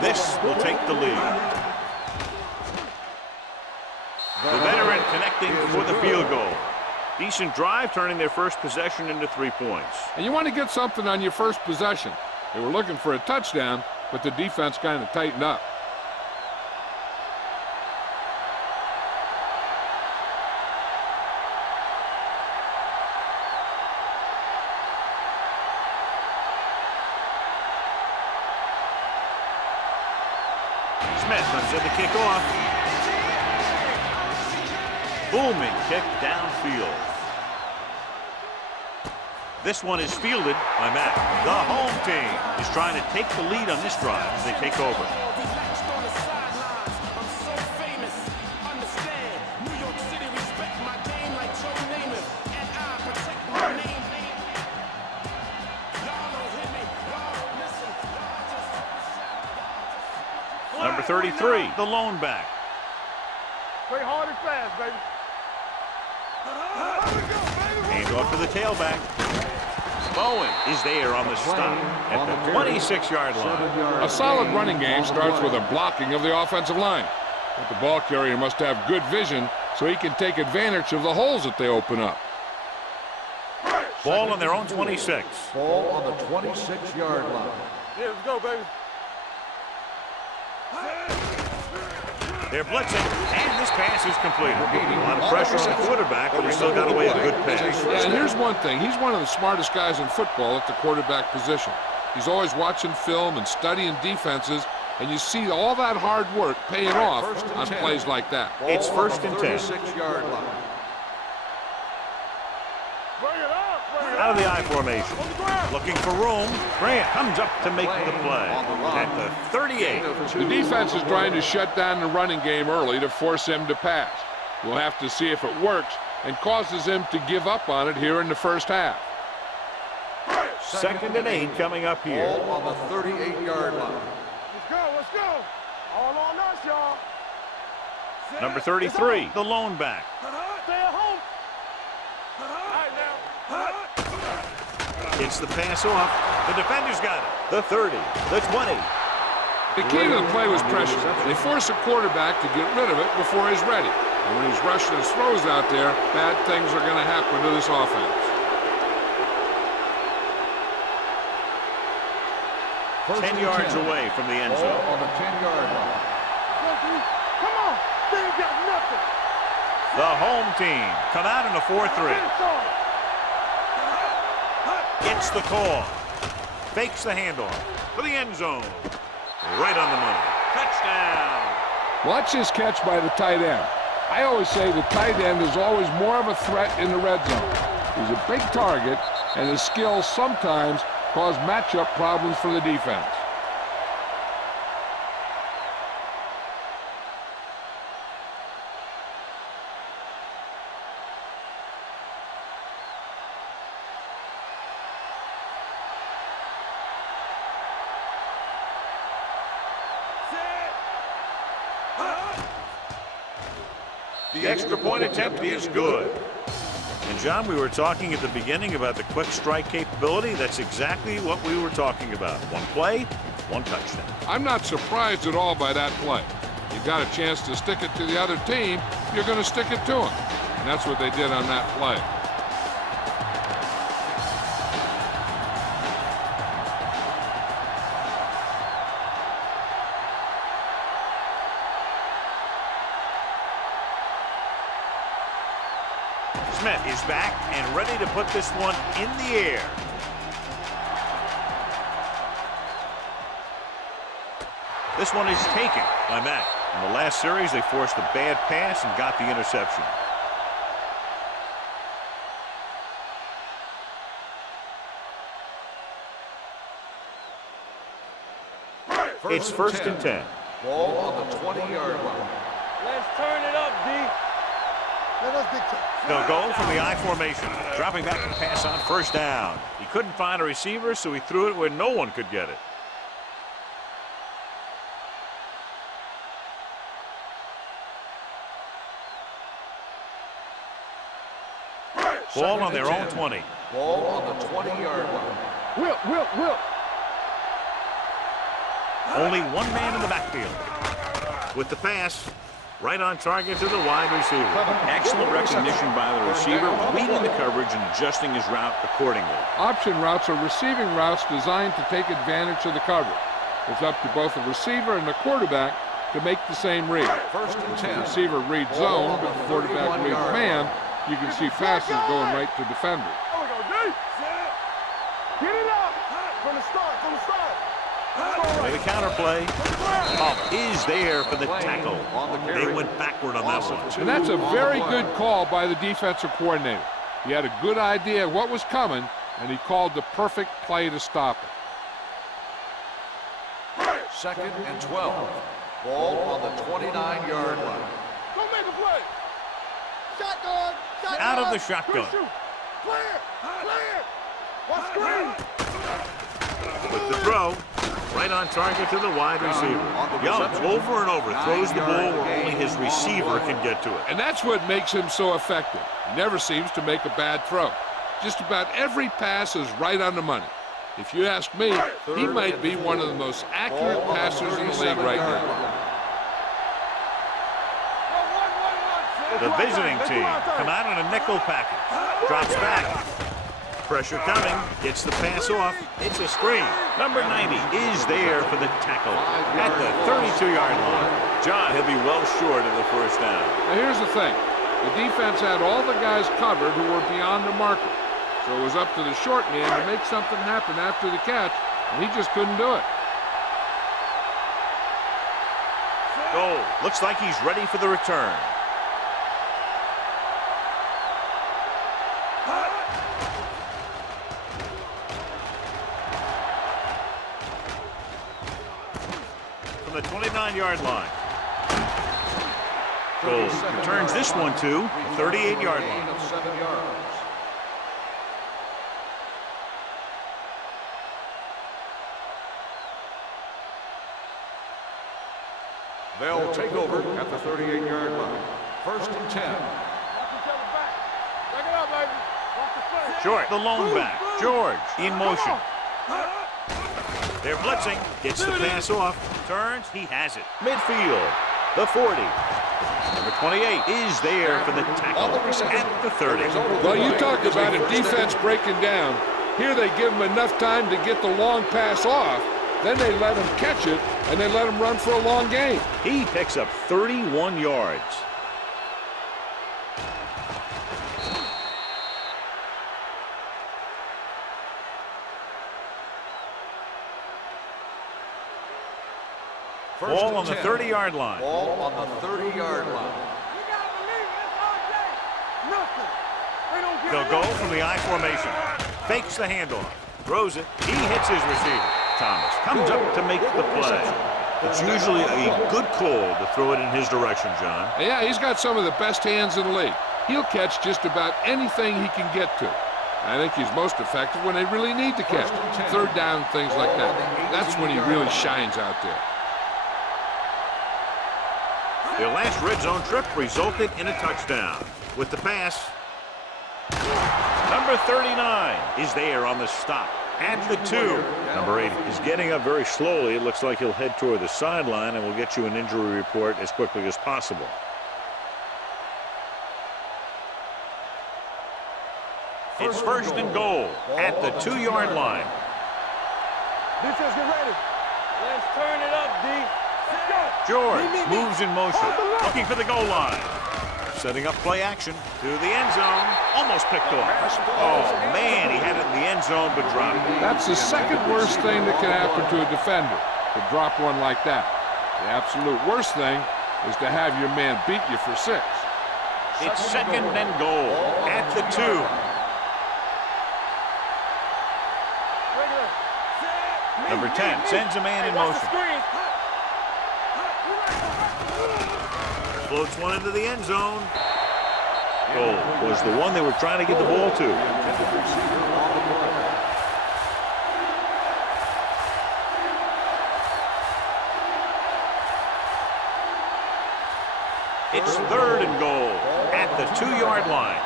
This will take the lead. The veteran connecting for the field goal. Decent drive, turning their first possession into 3 points. And you want to get something on your first possession. They were looking for a touchdown, but the defense kind of tightened up. Smith comes in to kick off. Booming kick downfield. This one is fielded by Matt. The home team is trying to take the lead on this drive as they take over. Number 33, the lone back. Play hard and fast, baby. Hand off to the tailback. Bowen is there on the stop at the 26-yard line. A solid running game starts with a blocking of the offensive line. But the ball carrier must have good vision so he can take advantage of the holes that they open up. Ball on their own 26. Ball on the 26-yard line. Yeah, let's go, baby. They're blitzing, and this pass is completed. A lot of pressure on the quarterback, but he still got away with a good pass. Yeah, and here's one thing. He's one of the smartest guys in football at the quarterback position. He's always watching film and studying defenses, and you see all that hard work paying off on plays like that. It's first and 10. 36-yard line. Out of the I formation. Looking for room. Grant comes up to make the play at the 38. The defense is trying to shut down the running game early to force him to pass. We'll have to see if it works and causes him to give up on it here in the first half. Second and 8 coming up here. Ball on the 38-yard line. Let's go, let's go. All on us, y'all. Number 33, the lone back. Stay at home. All right, now. Gets the pass off. The defender's got it. The 30, the 20. The key to the play was pressure. They force the quarterback to get rid of it before he's ready. And when he's rushing his throws out there, bad things are going to happen to this offense. 10 yards away from the end zone. Ball on the 10-yard line. Come on. They ain't got nothing. The home team come out in a 4-3. Gets the call. Fakes the handoff for the end zone. Right on the money. Touchdown. Watch this catch by the tight end. I always say the tight end is always more of a threat in the red zone. He's a big target, and his skills sometimes cause matchup problems for the defense. The extra point attempt is good. And John, we were talking at the beginning about the quick strike capability. That's exactly what we were talking about. One play, one touchdown. I'm not surprised at all by that play. You got a chance to stick it to the other team, you're going to stick it to them. And that's what they did on that play. Smith is back and ready to put this one in the air. This one is taken by Matt. In the last series, they forced a bad pass and got the interception. It's first and 10. Ball on the 20-yard line. Let's turn it up, D. They'll go from the I formation. Dropping back to pass on first down. He couldn't find a receiver, so he threw it where no one could get it. Ball on their own 20. Ball on the 20-yard line. Will. Only one man in the backfield. With the pass, right on target to the wide receiver. Excellent recognition by the receiver, reading the coverage and adjusting his route accordingly. Option routes are receiving routes designed to take advantage of the coverage. It's up to both the receiver and the quarterback to make the same read. First and 10. The receiver reads zone, but the quarterback reads man. You can see passes going right to defenders. There we go, D. Get it up. From the start. Play the counter play. Is there for the tackle. They went backward on that one. And that's a very good call by the defensive coordinator. He had a good idea of what was coming, and he called the perfect play to stop it. Second and 12. Ball on the 29-yard line. Go make a play. Shotgun. Out of the shotgun. Clear. Watch screen. With the throw, right on target to the wide receiver. Young, over and over, throws the ball where only his receiver can get to it. And that's what makes him so effective. He never seems to make a bad throw. Just about every pass is right on the money. If you ask me, he might be one of the most accurate passers in the league right now. The visiting team come out in a nickel package. Drops back. Pressure coming. Gets the pass off. It's a screen. Number 90 is there for the tackle at the 32-yard line. John, he'll be well short of the first down. Now here's the thing. The defense had all the guys covered who were beyond the marker. So it was up to the short man to make something happen after the catch, and he just couldn't do it. Goal. Looks like he's ready for the return. From the 29-yard line. Goal returns this one to the 38-yard line. Of 7 yards. They'll take over at the 38-yard line. First and 10. Watch each other back. Check it out, baby. Watch the play. Short, the lone back. George in motion. They're blitzing. Gets the pass off. Turns. He has it. Midfield. The 40. Number 28 is there for the tackle at the 30. Well, you talk about a defense breaking down. Here they give him enough time to get the long pass off. Then they let him catch it, and they let him run for a long gain. He picks up 31 yards. Ball on the 30-yard line. Ball on the 30-yard line. You gotta believe it. It's all day. Nothing. They don't get They'll go from the I formation. Fakes the handoff. Throws it. He hits his receiver. Thomas comes up to make the play. It's usually a good call to throw it in his direction, John. Yeah, he's got some of the best hands in the league. He'll catch just about anything he can get to. I think he's most effective when they really need to catch. Third down, things like that. That's when he really shines out there. Their last red zone trip resulted in a touchdown. With the pass, number 39 is there on the stop at the 2. Number 8 is getting up very slowly. It looks like he'll head toward the sideline, and we'll get you an injury report as quickly as possible. It's first and goal at the 2-yard line. Defense, get ready. Let's turn it up, D. Let's go. George moves in motion, looking for the goal line. Setting up play action to the end zone. Almost picked off. Oh, man, he had it in the end zone, but dropped it. That's the second worst thing that can happen to a defender, to drop one like that. The absolute worst thing is to have your man beat you for 6. It's second and goal at the 2. Regular. Number 10 sends a man in motion. Floats one into the end zone. Goal was the one they were trying to get the ball to. It's 3rd and goal at the 2-yard line.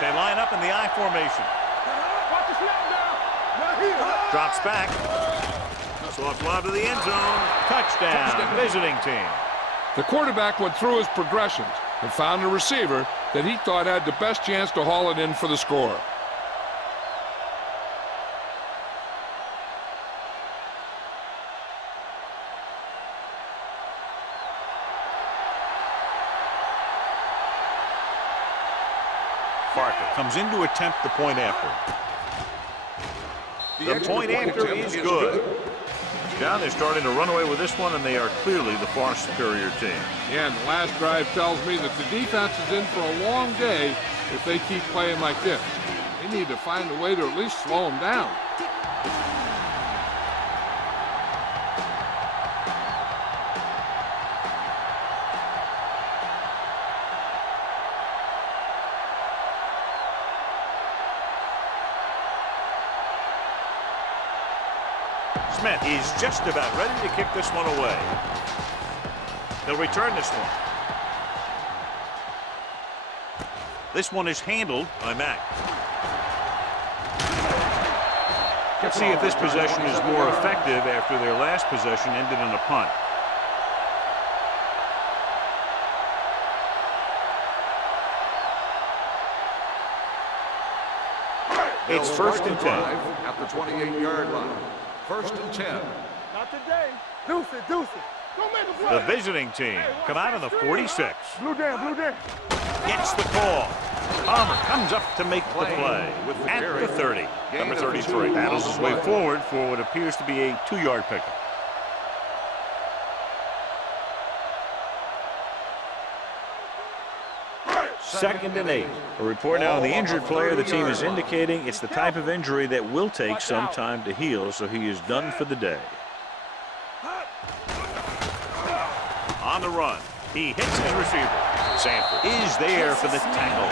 They line up in the I formation. Drops back. Soft lob to the end zone. Touchdown, visiting team. The quarterback went through his progressions and found a receiver that he thought had the best chance to haul it in for the score. Parker comes in to attempt the point after. The point after is good. John, they're starting to run away with this one, and they are clearly the far superior team. Yeah, and the last drive tells me that the defense is in for a long day if they keep playing like this. They need to find a way to at least slow them down. Smith is just about ready to kick this one away. They'll return this one. This one is handled by Mack. Let's see if this possession is more effective after their last possession ended in a punt. It's 1st and 10. At the 28-yard line. 1st and 10. Not today. Deuce it, deuce it. Don't make a play. The visiting team come out on the 46. Blue down, blue down. Gets the call. Palmer comes up to make the play at the 30. Number 33 battles his way forward for what appears to be a 2-yard pickup. Second and 8. A report now on the injured player. The team is indicating it's the type of injury that will take some time to heal, so he is done for the day. On the run. He hits his receiver. Sanford is there for the tackle.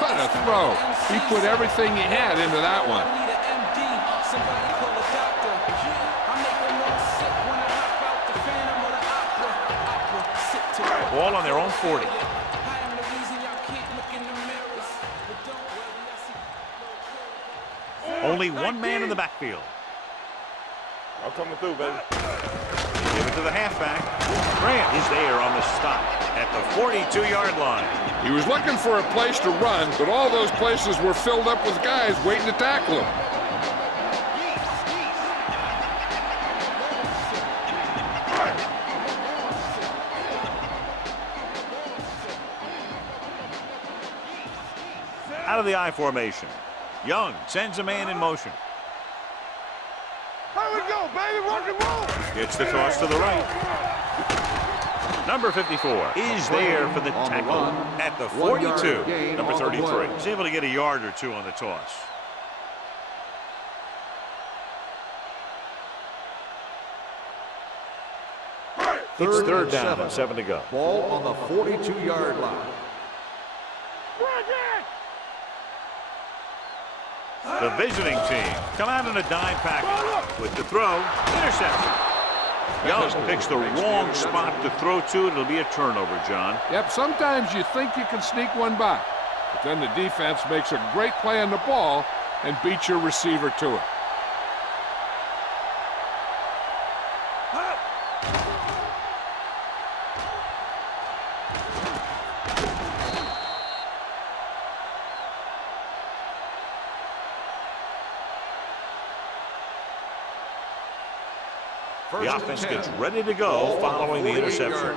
What a throw. He put everything he had into that one. Ball on their own 40. Only one man in the backfield. I'm coming through, baby. Give it to the halfback. Grant is there on the stop at the 42-yard line. He was looking for a place to run, but all those places were filled up with guys waiting to tackle him. Out of the I formation. Young sends a man in motion. Here we go, baby. Rock and roll. Gets the toss to the right. Number 54 is there for the tackle at the 42. Number 33 is able to get a yard or two on the toss. It's 3rd down and 7 to go. Ball on the 42-yard line. The visiting team come out in a dime package with the throw, interception. Young picks the wrong spot to throw to. It'll be a turnover, John. Yep, sometimes you think you can sneak one by, but then the defense makes a great play on the ball and beats your receiver to it. The offense gets ready to go following the interception.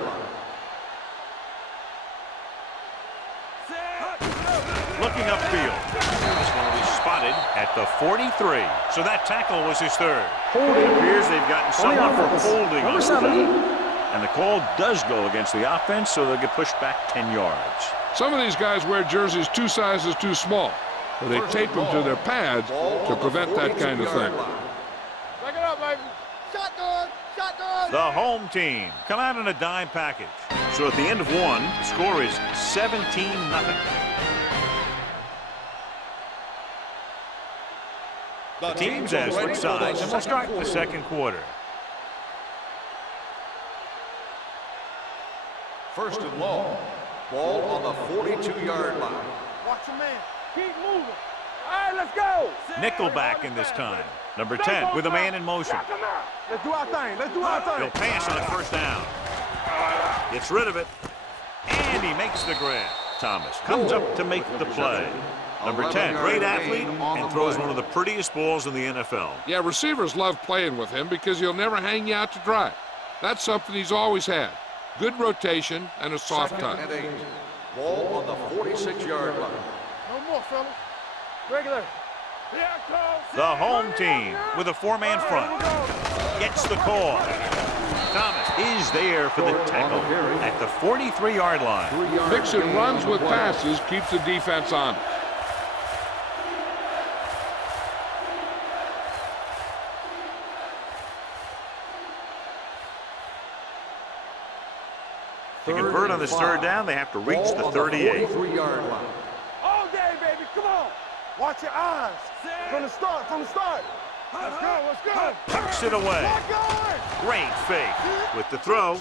Looking upfield. This one will be spotted at the 43. So that tackle was his 3rd. It appears they've gotten someone for holding on to that. And the call does go against the offense, so they'll get pushed back 10 yards. Some of these guys wear jerseys 2 sizes too small, or they tape them to their pads to prevent that kind of thing. Back it up, baby. Shotgun. The home team come out in a dime package. So at the end of one, the score is 17-0. The teams as switch sides and will start the second quarter. First and long. Ball on the 42-yard line. Watch your man. Keep moving. All right, let's go. Nickelback in this time. Number 10 with a man in motion. Let's do our thing. Let's do our thing. He'll pass on first down. Gets rid of it. And he makes the grab. Thomas comes up to make the play. Number 10, great athlete, and throws one of the prettiest balls in the NFL. Yeah, receivers love playing with him because he'll never hang you out to dry. That's something he's always had. Good rotation and a soft touch. Second and 8. Ball on the 46-yard line. No more, fellas. Regular. Here comes. The home team with a four-man front gets the call. Thomas is there for the tackle at the 43-yard line. Mixing runs with passes keeps the defense on. To convert on this third down, they have to reach the 38. 43-yard line. All day, baby. Come on. Watch your eyes. From the start. From the start. Let's go. Let's go. Tucks it away. Great fake. With the throw,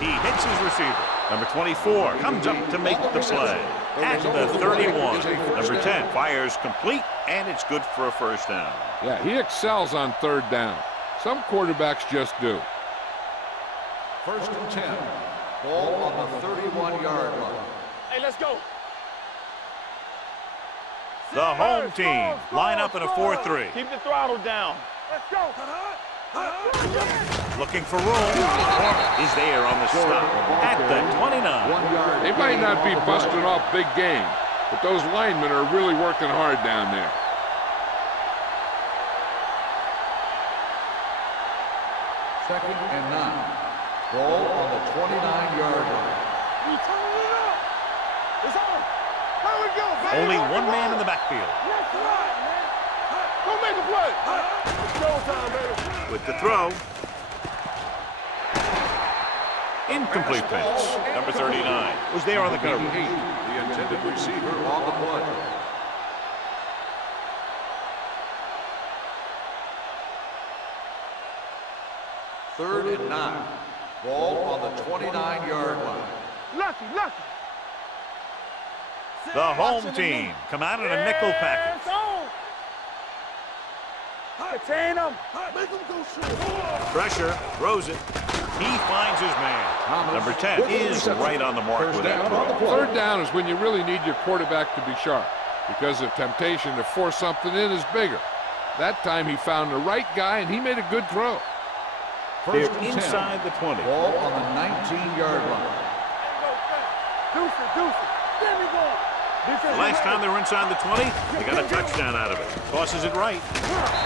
he hits his receiver. Number 24 comes up to make the play at the 31. Number 10 fires complete, and it's good for a first down. Yeah, he excels on third down. Some quarterbacks just do. First and 10. Ball on the 31-yard line. Hey, let's go. The home team line up in a 4-3. Keep the throttle down. Let's go. Looking for room. Is there on the stop at the 29. They might not be busting off big game, but those linemen are really working hard down there. Second and 9. Ball on the 29-yard line. We turn it up. It's on. Here we go, baby. Only one man in the backfield. That's right, man. Go make a play. It's showtime, baby. With the throw. Incomplete pass. Number 39 was there on the coverage. The intended receiver on the play. Third and 9. Ball on the 29-yard line. Lucky. The home team come out in a nickel package. Contain him. Make him go shoot. Pressure, throws it. He finds his man. Number 10 is right on the mark with that throw. Third down is when you really need your quarterback to be sharp because the temptation to force something in is bigger. That time he found the right guy and he made a good throw. They're inside the 20. Ball on the 19-yard line. Deuce it. There we go. The last time they were inside the 20, they got a touchdown out of it. Tosses it right.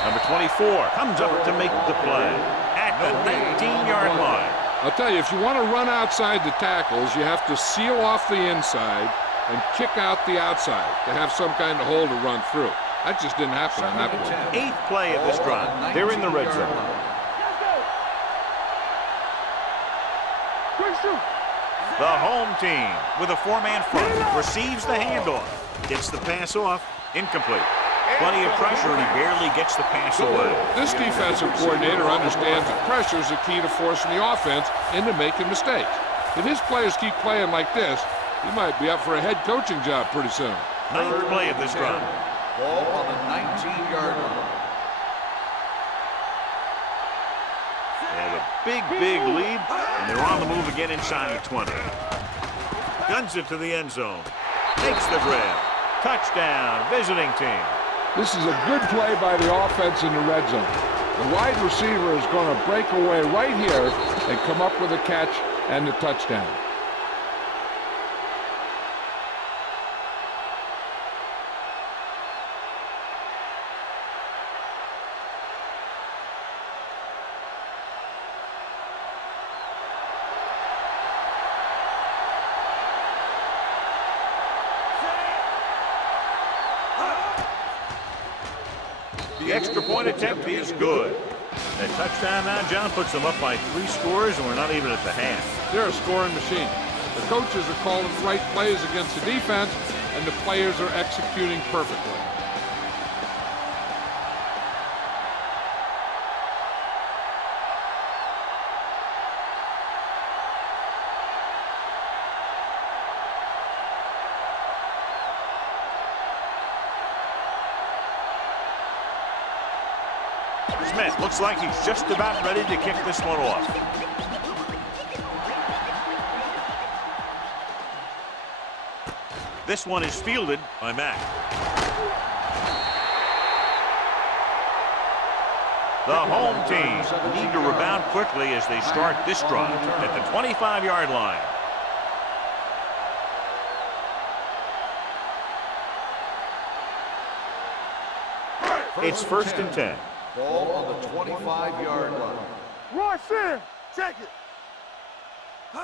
Number 24 comes up to make the play at the 19-yard line. I'll tell you, if you want to run outside the tackles, you have to seal off the inside and kick out the outside to have some kind of hole to run through. That just didn't happen on that play. 8th play of this drive. They're in the red zone. The home team with a four-man front receives the handoff. Gets the pass off. Incomplete. Plenty of pressure, and he barely gets the pass away. This defensive coordinator understands that pressure is the key to forcing the offense into making mistakes. If his players keep playing like this, he might be up for a head coaching job pretty soon. 9th play of this drive. Ball on the 19-yard line. They have a big lead, and they're on the move again inside the 20. Guns it to the end zone. Makes the grab. Touchdown, visiting team. This is a good play by the offense in the red zone. The wide receiver is going to break away right here and come up with a catch and the touchdown. The extra point attempt is good. That touchdown now, John, puts them up by 3 scores, and we're not even at the half. They're a scoring machine. The coaches are calling the right plays against the defense, and the players are executing perfectly. Smith looks like he's just about ready to kick this one off. This one is fielded by Mack. The home team need to rebound quickly as they start this drive at the 25-yard line. It's 1st and 10. Ball on the 25-yard line. Roy Sim, check it.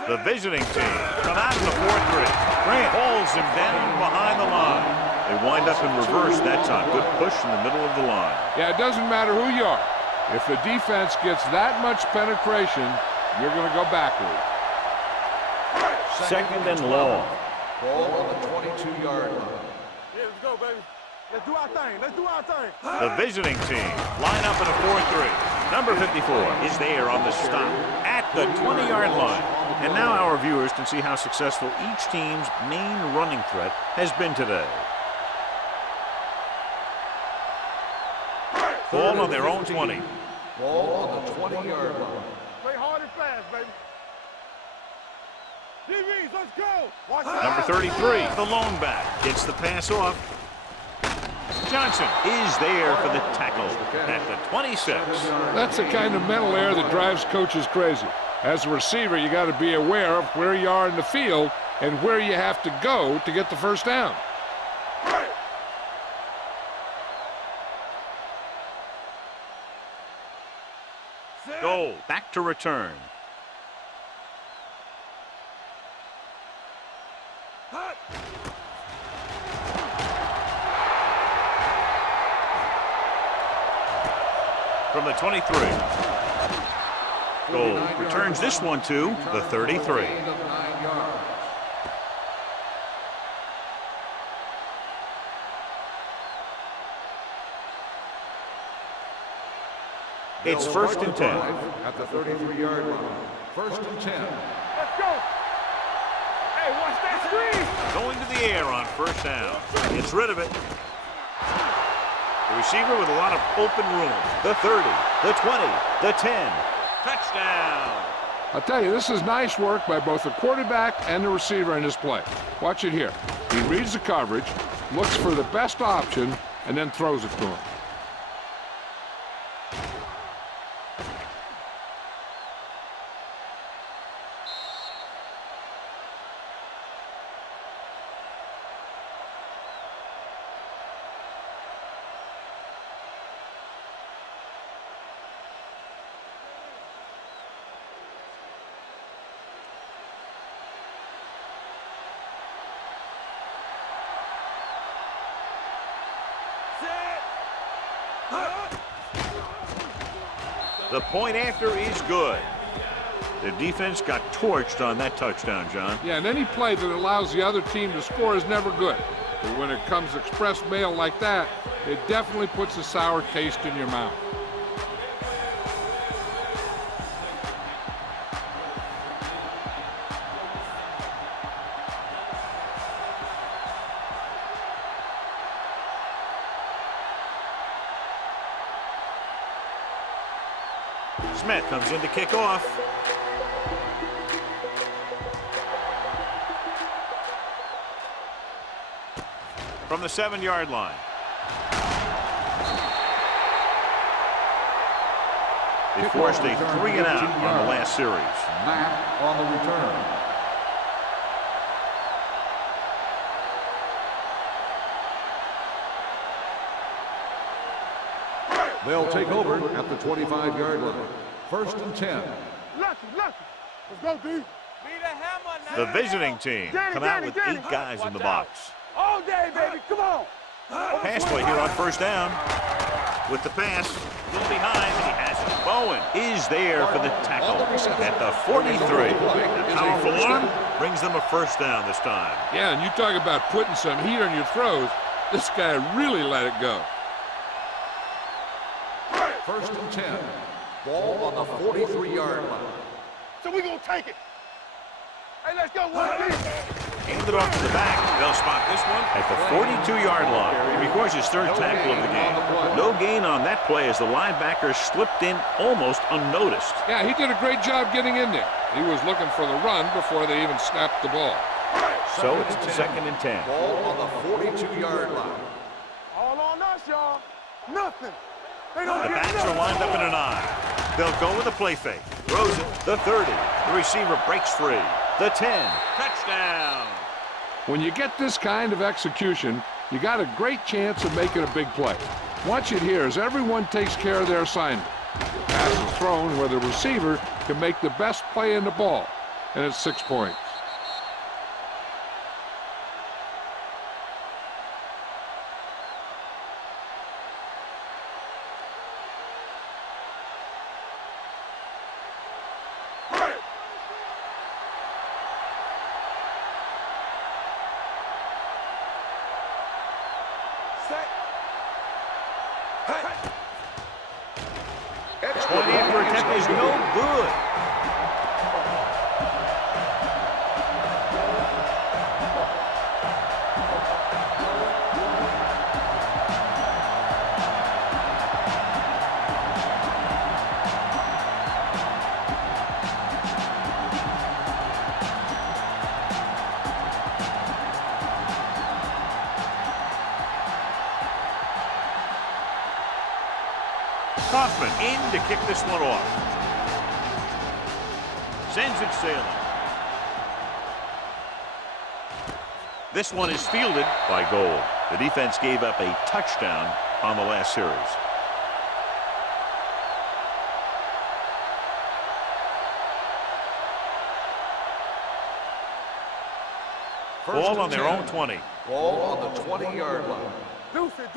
The visiting team come out in the 4-3. Grant pulls him down behind the line. They wind up in reverse that time. Good push in the middle of the line. Yeah, it doesn't matter who you are. If the defense gets that much penetration, you're going to go backward. Second and long. Ball on the 22-yard line. Yeah, let's go, baby. Let's do our thing. Let's do our thing. The visiting team line up in a 4-3. Number 54 is there on the stop at the 20-yard line. And now our viewers can see how successful each team's main running threat has been today. Ball on their own 20. Ball on the 20-yard line. Play hard and fast, baby. DBs, let's go. Watch out. Number 33, the lone back, gets the pass off. Johnson is there for the tackle at the 26. That's the kind of mental error that drives coaches crazy. As a receiver, you got to be aware of where you are in the field and where you have to go to get the first down. Goal, back to return. From the 23. Goal returns this one to the 33. It's 1st and 10. At the 33-yard line. 1st and 10. Let's go. Hey, watch that screen. Going to the air on 1st down. Gets rid of it. The receiver with a lot of open room. The 30, the 20, the 10. Touchdown. I'll tell you, this is nice work by both the quarterback and the receiver in this play. Watch it here. He reads the coverage, looks for the best option, and then throws it to him. The point after is good. The defense got torched on that touchdown, John. Yeah, and any play that allows the other team to score is never good. But when it comes express mail like that, it definitely puts a sour taste in your mouth. Smith comes in to kick off. From the 7-yard line. They forced a 3 and out on the last series. Mack on the return. They'll take over at the 25-yard line. 1st and 10. Lucky. Let's go, D. The visiting team come out with 8 guys in the box. All day, baby. Come on. Pass play here on 1st down. with the pass. A little behind, and he has it. Bowen is there for the tackle at the 43. A powerful arm brings them a first down this time. Yeah, and you talk about putting some heat on your throws. This guy really let it go. First and 10. Ball on the 43-yard line. So we gonna take it. Hey, let's go. Hand it off to the back. They'll spot this one at the 42-yard line. He records his third tackle of the game. No gain on that play as the linebacker slipped in almost unnoticed. Yeah, he did a great job getting in there. He was looking for the run before they even snapped the ball. So it's second and 10. Ball on the 42-yard line. All on us, y'all. Nothing. They don't The get backs nothing. are lined up in an I. They'll go with a play fake. Throws it. The 30. The receiver breaks free. The 10. Touchdown. When you get this kind of execution, you got a great chance of making a big play. Watch it here as everyone takes care of their assignment. The pass is thrown where the receiver can make the best play in the ball, and it's 6 points. Point in for attempt is no good. Kaufman in to kick this one off. Sends it sailing. This one is fielded by Gold. The defense gave up a touchdown on the last series. Ball on their own 20. Ball on the 20-yard line. Deuce it.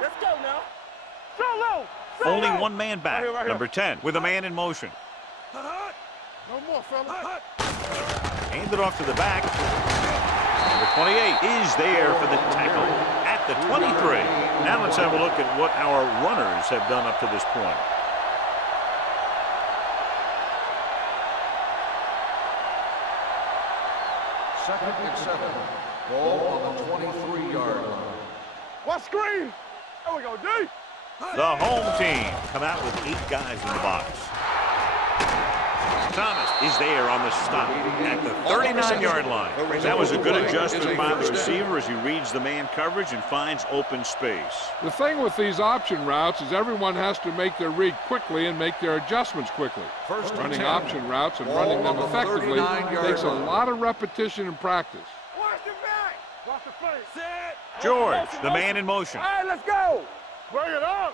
Let's go now. So low. Only one man back. Right here. Number 10 with a man in motion. No more, fella. Hand it off to the back. Number 28 is there for the tackle at the 23. Now let's have a look at what our runners have done up to this point. Second and 7. Ball on the 23-yard line. What screen? There we go, D. The home team come out with 8 guys in the box. Thomas is there on the stop at the 39-yard line. That was a good adjustment by the receiver as he reads the man coverage and finds open space. The thing with these option routes is everyone has to make their read quickly and make their adjustments quickly. Running option routes and running them effectively takes a lot of repetition and practice. Watch the back. Watch the face. Set. George, the man in motion. All right, let's go. Bring it on.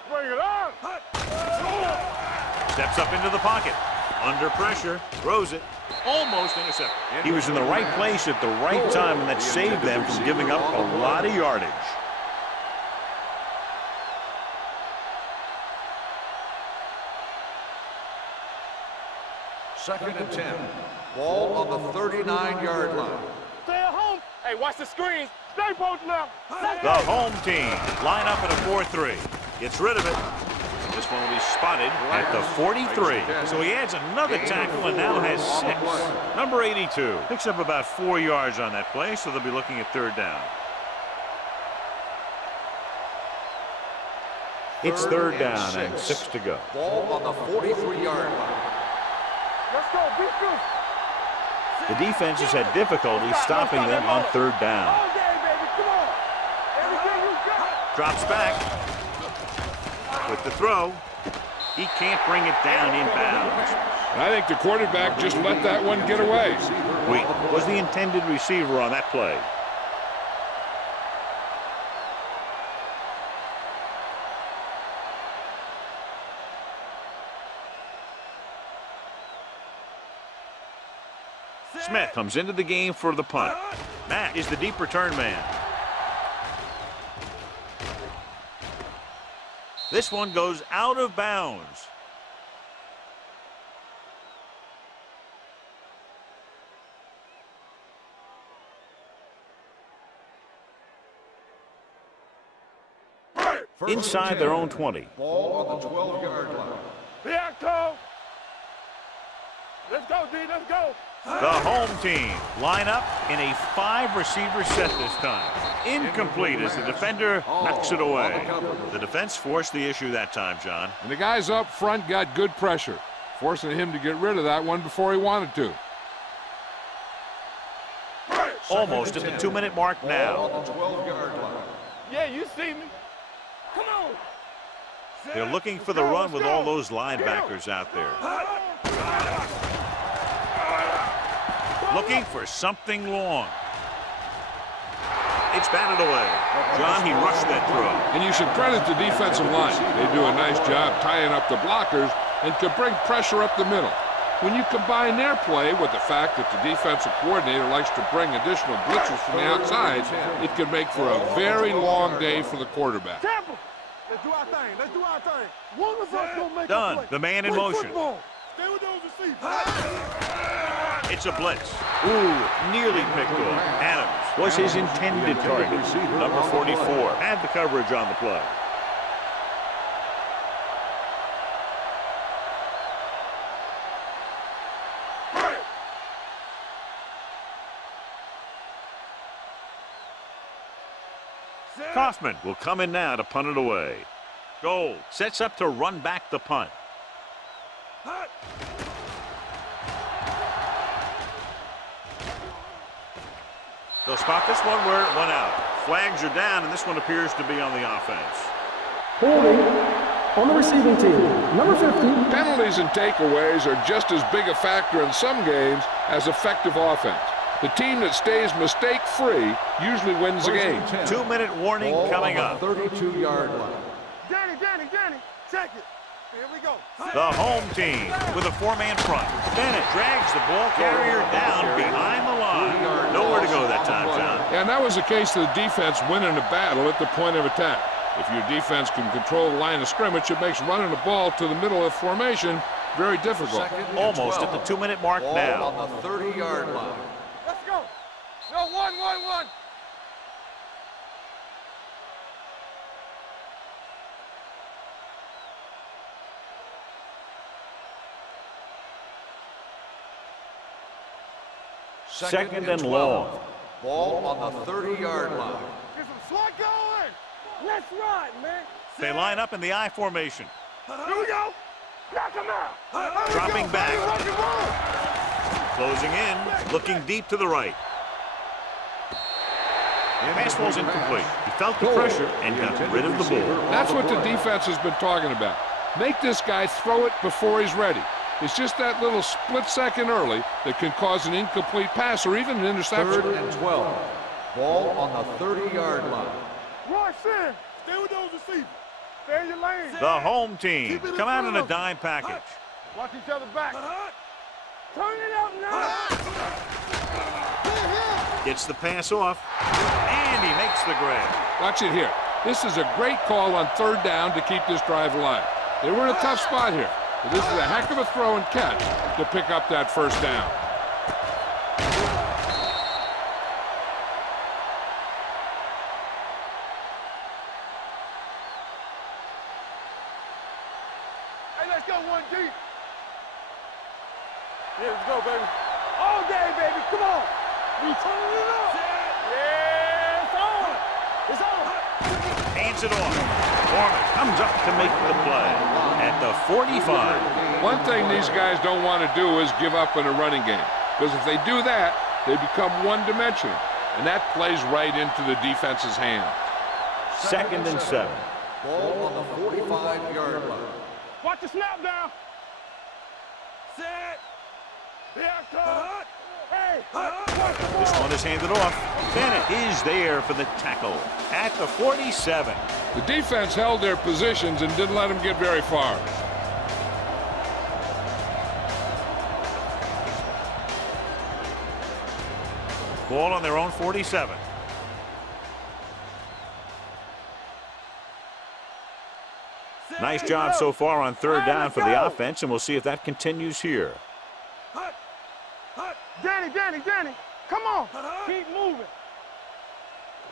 Steps up into the pocket. Under pressure, throws it, almost intercepted. He was in the right place at the right time, and that saved them from giving up a lot of yardage. Second and 10. Ball on the 39-yard line. Stay at home. Hey, watch the screens. Stay posted up. The home team line up in a 4-3. Gets rid of it. This one will be spotted at the 43. So he adds another tackle and now has 6. Number 82 picks up about 4 yards on that play, so they'll be looking at third down. It's third down and 6 to go. Ball on the 43-yard line. Let's go. Beat this. The defense has had difficulty stopping them on third down. All day, baby. Come on. Everything you got. Drops back with the throw. He can't bring it down inbounds. I think the quarterback just let that one get away. Wait, was the intended receiver on that play? Smith comes into the game for the punt. Matt is the deep return man. This one goes out of bounds. Inside their own 20. Ball on the 12-yard line. Be Octo. Let's go, D. Let's go. The home team line up in a 5-receiver set this time. Incomplete as the defender knocks it away. The defense forced the issue that time, John. And the guys up front got good pressure, forcing him to get rid of that one before he wanted to. Almost at the 2-minute mark now. On the 12-yard line. Yeah, you see me. Come on. They're looking for the run with all those linebackers out there. Looking for something long. It's batted away. John, he rushed that throw. And you should credit the defensive line. They do a nice job tying up the blockers and can bring pressure up the middle. When you combine their play with the fact that the defensive coordinator likes to bring additional blitzers from the outside, it can make for a very long day for the quarterback. Temple. Let's do our thing. Let's do our thing. One of us gonna make Done. a play. The man in Play motion. football. Stay with those receivers. It's a blitz. Ooh, nearly picked off. Adams was his intended target. Number 44 had the coverage on the play. Kaufman will come in now to punt it away. Gold sets up to run back the punt. They'll spot this one where it went out. Flags are down, and this one appears to be on the offense. Holding on the receiving team. Number 50. Penalties and takeaways are just as big a factor in some games as effective offense. The team that stays mistake-free usually wins the game. 2-minute warning coming up. 32-yard line. Danny, check it. Here we go. The home team with a 4-man front. Bennett drags the ball carrier down behind the line. Nowhere to go that time, John. And that was the case of the defense winning a battle at the point of attack. If your defense can control the line of scrimmage, it makes running the ball to the middle of formation very difficult. Almost at the 2-minute mark Ball now. on the 30-yard line. Let's go. No, one. Second and long. Ball on the 30-yard line. Get some slot going. Let's ride, man. They line up in the I formation. Here we go. Knock him out. Dropping back. Rock and roll. Closing in, looking deep to the right. Pass ball's incomplete. He felt the pressure and got rid of the ball. That's what the defense has been talking about. Make this guy throw it before he's ready. It's just that little split second early that can cause an incomplete pass or even an interception. 3rd and 12. Ball on the 30-yard line. Rush in. Stay with those receivers. Stay in your lane. The home team come out in a dime package. Watch each other back. Turn it out now. Gets the pass off, and he makes the grab. Watch it here. This is a great call on 3rd down to keep this drive alive. They were in a tough spot here, but this is a heck of a throw and catch to pick up that 1st down. Hey, let's go 1G. Yeah, let's go, baby. All day, baby. Come on. We turning it up. Yeah, it's on. It's on. Hands it off. Foreman comes up to make the play at the 45. One thing these guys don't want to do is give up in a running game, because if they do that, they become one-dimensional, and that plays right into the defense's hand. 2nd and 7. Ball on the 45-yard line. Watch the snap down. Set. Here I come. Hey. This one is handed off. Bennett is there for the tackle at the 47. The defense held their positions and didn't let them get very far. Ball on their own 47. Nice job so far on third down for the offense, and we'll see if that continues here. Danny, come on. Keep moving.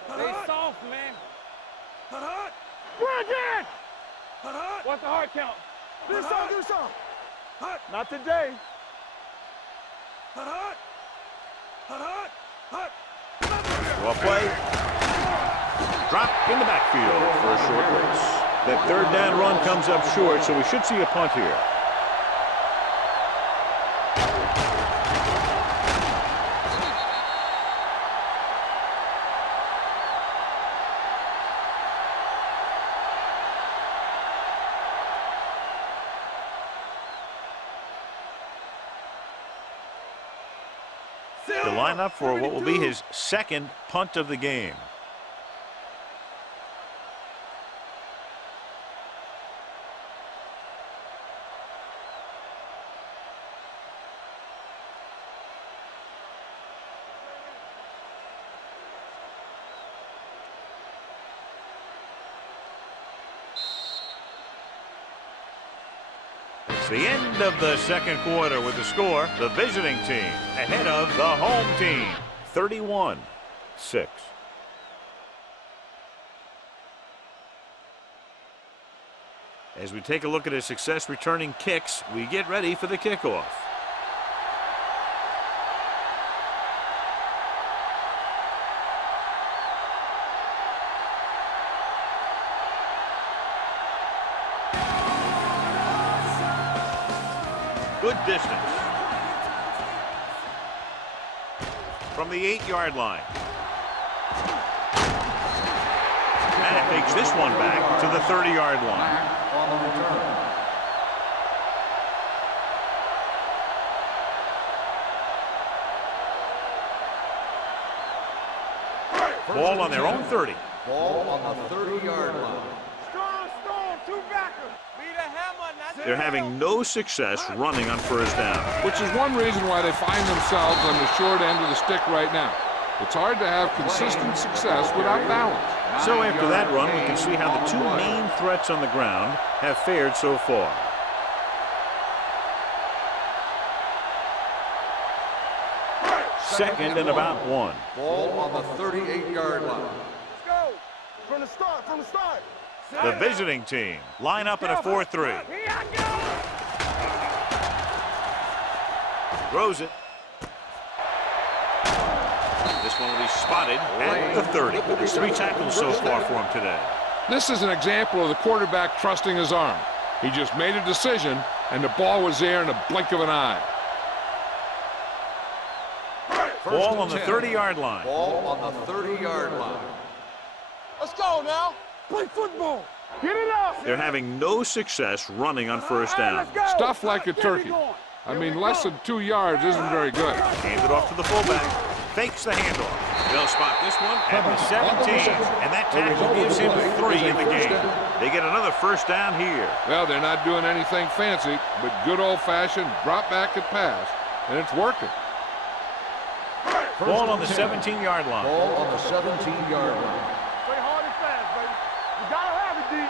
Stay soft, man. Brandon! What's the hard count? Do some. Not today. Well played. Drop in the backfield for a short race. That third down run comes up short, so we should see a punt here. To line up for what will be his second punt of the game. It's the end of the second quarter with the score, the visiting team ahead of the home team, 31-6. As we take a look at his success returning kicks, we get ready for the kickoff. Good distance. From the 8-yard line. And it takes this one back to the 30-yard line. On the return. Ball on their own 30. Ball on the 30-yard line. Strong, two backers. Be the hammer, not They're having no success running on first down. Which is one reason why they find themselves on the short end of the stick right now. It's hard to have consistent success without balance. So after that run, we can see how the two main threats on the ground have fared so far. Second and about 1. Ball on the 38-yard line. Let's go. From the start. The visiting team line up in a 4-3. Here I go. Throws it. This one will be spotted at the 30. There's 3 tackles so far for him today. This is an example of the quarterback trusting his arm. He just made a decision, and the ball was there in a blink of an eye. Ball on the 30-yard line. Ball on the 30-yard line. Let's go now. Play football. Get it up. They're having no success running on first down. Stuff like a turkey. I mean, less than 2 yards isn't very good. Hands it off to the fullback. Fakes the handoff. They'll spot this one at the 17. And that tackle gives him 3 in the game. They get another first down here. Well, they're not doing anything fancy, but good old-fashioned drop back and pass, and it's working. Ball on the 17-yard line. Ball on the 17-yard line. Play hard and fast, baby. You gotta have it, D.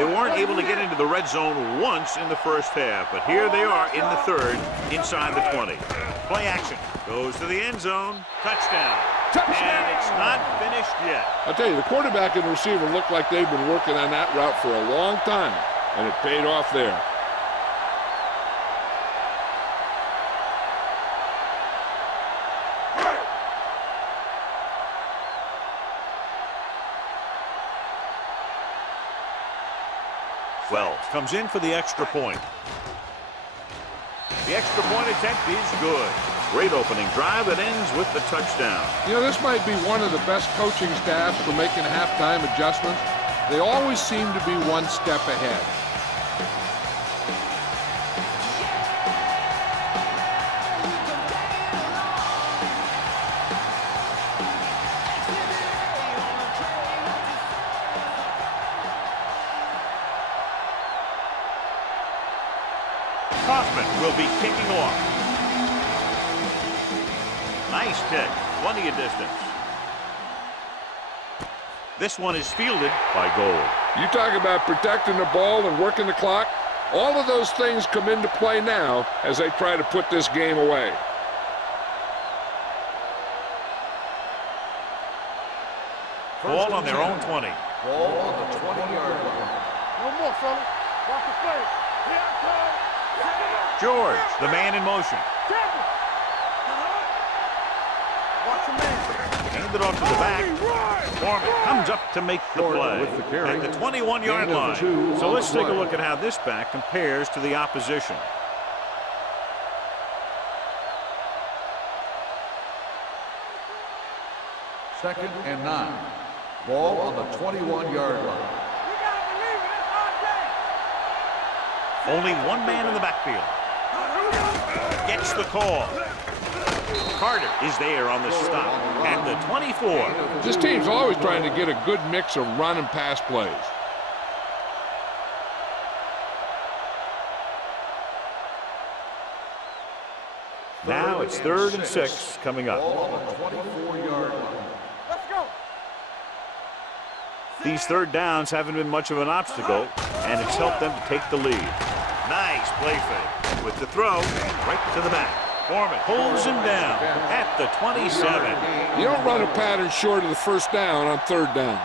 They weren't able to get into the red zone once in the first half, but here they are in the third, inside the 20. Play action. Goes to the end zone. Touchdown. And it's not finished yet. I'll tell you, the quarterback and the receiver look like they've been working on that route for a long time, and it paid off there. Wells comes in for the extra point. The extra point attempt is good. Great opening drive that ends with the touchdown. You know, this might be one of the best coaching staffs for making halftime adjustments. They always seem to be one step ahead. Will be kicking off. Nice kick. Plenty of distance. This one is fielded by Gold. You talk about protecting the ball and working the clock. All of those things come into play now as they try to put this game away. Ball on their own 20. Ball on the 20-yard line. No more, fellas. Watch the play. Here I come. George, the man in motion. Watch the man. Hand it off to the back. Foreman comes up to make the play with the carry. at the 21-yard Gain of line. 2 So on let's the take a play. look at how this back compares to the opposition. Second and 9. Ball on the 21-yard line. You gotta believe it. It's our day. Only one man in the backfield. Gets the call. Carter is there on the stop at the 24. This team's always trying to get a good mix of run and pass plays. Now it's 3rd and 6 coming up. Ball on the 24-yard line. Let's go. These third downs haven't been much of an obstacle, and it's helped them to take the lead. Nice play fake with the throw right to the back. Foreman pulls him down at the 27. You don't run a pattern short of the first down on 3rd down.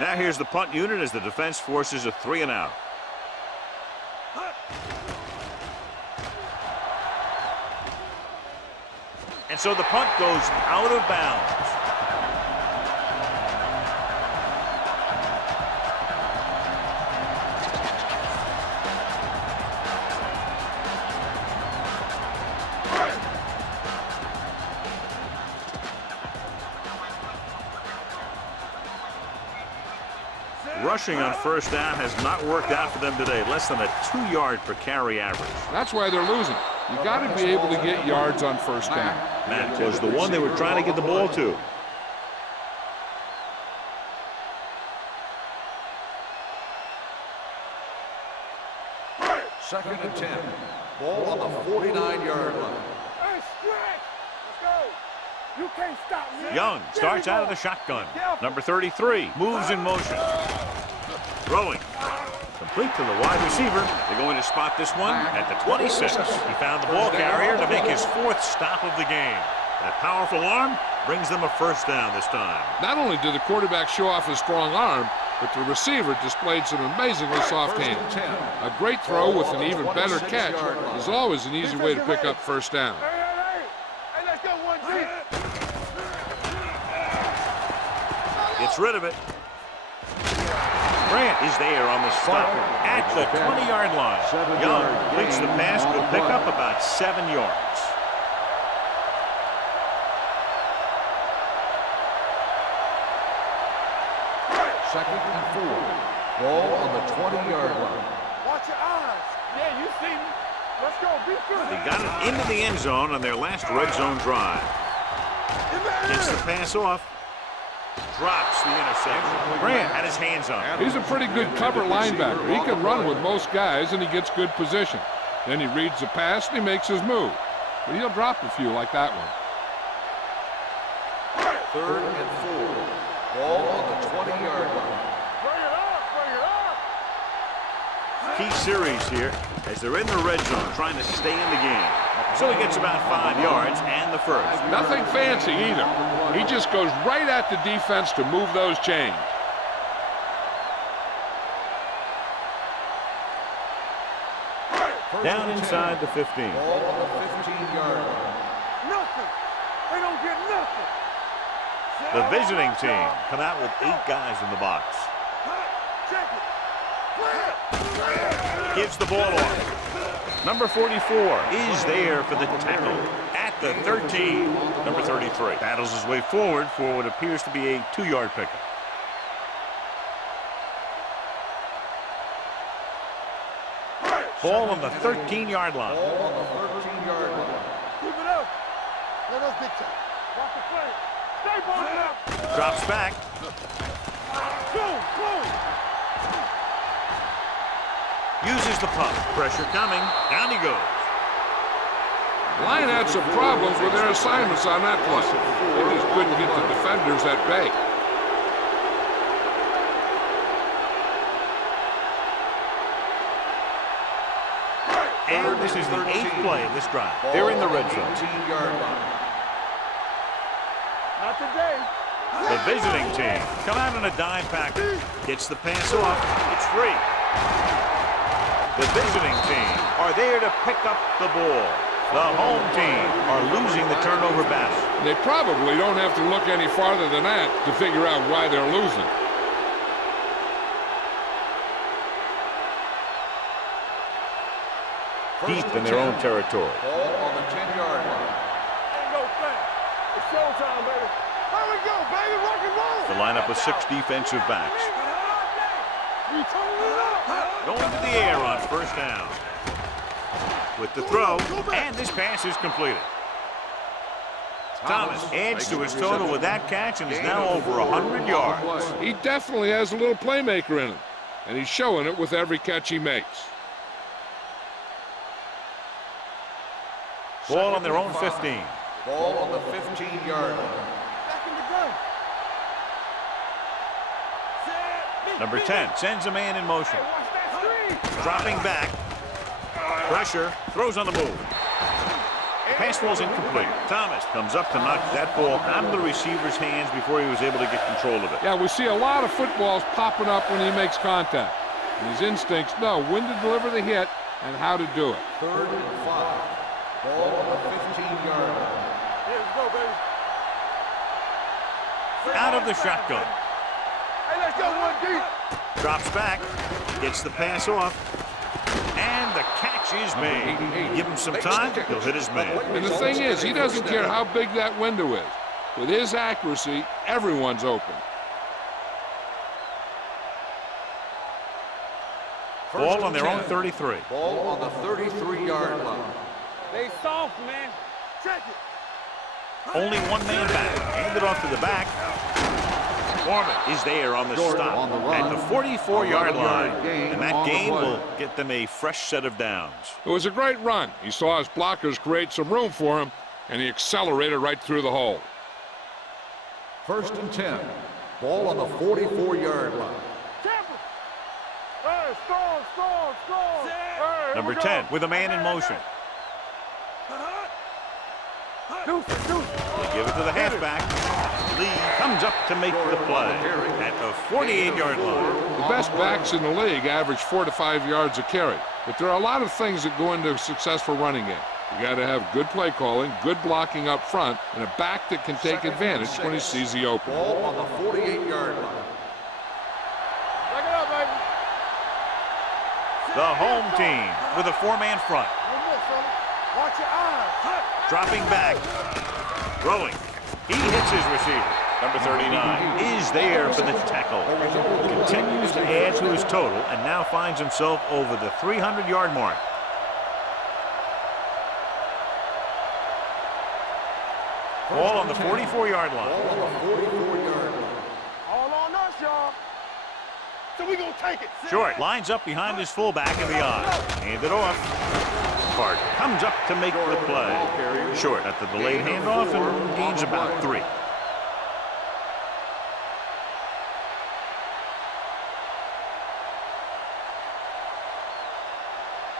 Now here's the punt unit as the defense forces a 3 and out. And so the punt goes out of bounds. Rushing on first down has not worked out for them today. Less than a 2-yard per carry average. That's why they're losing. You got to be able to get yards on first down. That was the one they were trying to get the ball to. Second and 10. Ball on the 49-yard line. Hey, stretch. Let's go. You can't stop me. Young starts out of the shotgun. Number 33 moves in motion. Throwing. Complete to the wide receiver. They're going to spot this one at the 26. He found the ball carrier to make his 4th stop of the game. That powerful arm brings them a first down this time. Not only did the quarterback show off his strong arm, but the receiver displayed some amazingly soft First and hands. 10. A great throw with an even better catch is always an easy way to pick up first down. Hey, let's go 1G. Gets rid of it. Grant is there on the stop at the 20-yard line. Young completes the pass, will pick up about 7 yards. Second and 4. Ball on the 20-yard line. Watch your eyes. Yeah, you see me. Let's go. Be good. They got it into the end zone on their last red zone drive. Gets the pass off. Drops the interception. Grant had his hands on it. He's a pretty good cover linebacker. He can run with most guys, and he gets good position. Then he reads the pass, and he makes his move. But he'll drop a few like that one. Third and 4. Ball on the 20-yard line. Bring it up. Bring it up. Key series here as they're in the red zone trying to stay in the game. So he gets about 5 yards and the first. Nothing fancy either. He just goes right at the defense to move those chains. Down inside the 15. Ball on the 15-yard line. Nothing. They don't get nothing. The visiting team come out with 8 guys in the box. Check it. Clear. Gives the ball off. Number 44 is there for the tackle at the 13. Number 33 battles his way forward for what appears to be a 2-yard pickup. Ball on the 13-yard line. Ball on the 13-yard line. Keep it up. Let us get you. Watch the play. Stay balled up. Drops back. Boom, boom. Uses the pump. Pressure coming. Down he goes. Line had some problems with their assignments on that play. They just couldn't get the defenders at bay. And this is the 8th play of this drive. They're in the red zone. 18-yard line. Not today. The visiting team come out in a dime package. Gets the pass off. It's free. The visiting team are there to pick up the ball. The home team are losing the turnover battle. They probably don't have to look any farther than that to figure out why they're losing. Deep in their own territory. Ball on the 10-yard line. Ain't no thing. It's showtime, baby. Here we go, baby. Rock and roll. The lineup with 6 defensive backs. We turning it up. Going to the air on first down. With the throw, and this pass is completed. Thomas adds to his total with that catch and is now over 100 yards. He definitely has a little playmaker in him, and he's showing it with every catch he makes. Ball on their own 15. Ball on the 15-yard line. Back in the gun. Number 10 sends a man in motion. Hey, watch that screen. Dropping back. Pressure. Throws on the move. Pass ball's incomplete. Thomas comes up to knock that ball out of the receiver's hands before he was able to get control of it. Yeah, we see a lot of footballs popping up when he makes contact. And his instincts know when to deliver the hit and how to do it. 3rd and 5. Ball on the 15-yard line. Here we go, baby. Out of the shotgun. Hey, let's go one deep. Drops back. Gets the pass off. And the catch is made. Give him some time, he'll hit his man. And the thing is, he doesn't care how big that window is. With his accuracy, everyone's open. Ball on their own 33. Ball on the 33-yard line. They soft, man. Check it. Only one man back. Hand it off to the back. Foreman is there on the stop on the run. at the 44-yard line. Gain And that on the gain play. will get them a fresh set of downs. It was a great run. He saw his blockers create some room for him, and he accelerated right through the hole. 1st and 10. Ball on the 44-yard line. Champion. Hey, strong. Hey, Number 10 with a man in motion. Deuce. They give it to the halfback. Lee comes up to make the play at the 48-yard line. The best backs in the league average 4 to 5 yards a carry. But there are a lot of things that go into a successful running game. You got to have good play calling, good blocking up front, and a back that can take advantage when he sees the open. Ball on the 48-yard line. Back it up, baby. The home team with a 4-man front. One more, fella. Watch your eyes. Dropping back. Throwing. He hits his receiver. Number 39 is there for the tackle. Continues to add to his total and now finds himself over the 300-yard mark. Ball on the 44-yard line. Ball on the 44-yard line. All on us, y'all. So we gonna take it. Short lines up behind his fullback in the eye. Hand it off. Park comes up to make the play. Short at the delayed handoff and gains about 3.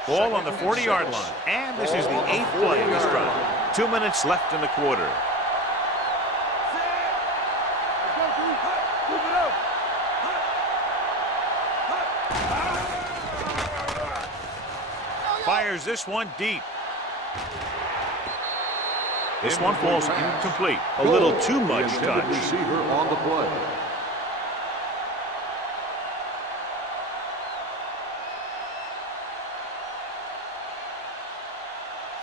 Ball on the 40-yard line. And this is the 8th play of this drive. 2 minutes left in the quarter. Let's go, dude. Move it up. Fires this one deep. This one falls incomplete. A little too much touch. Receiver on the play.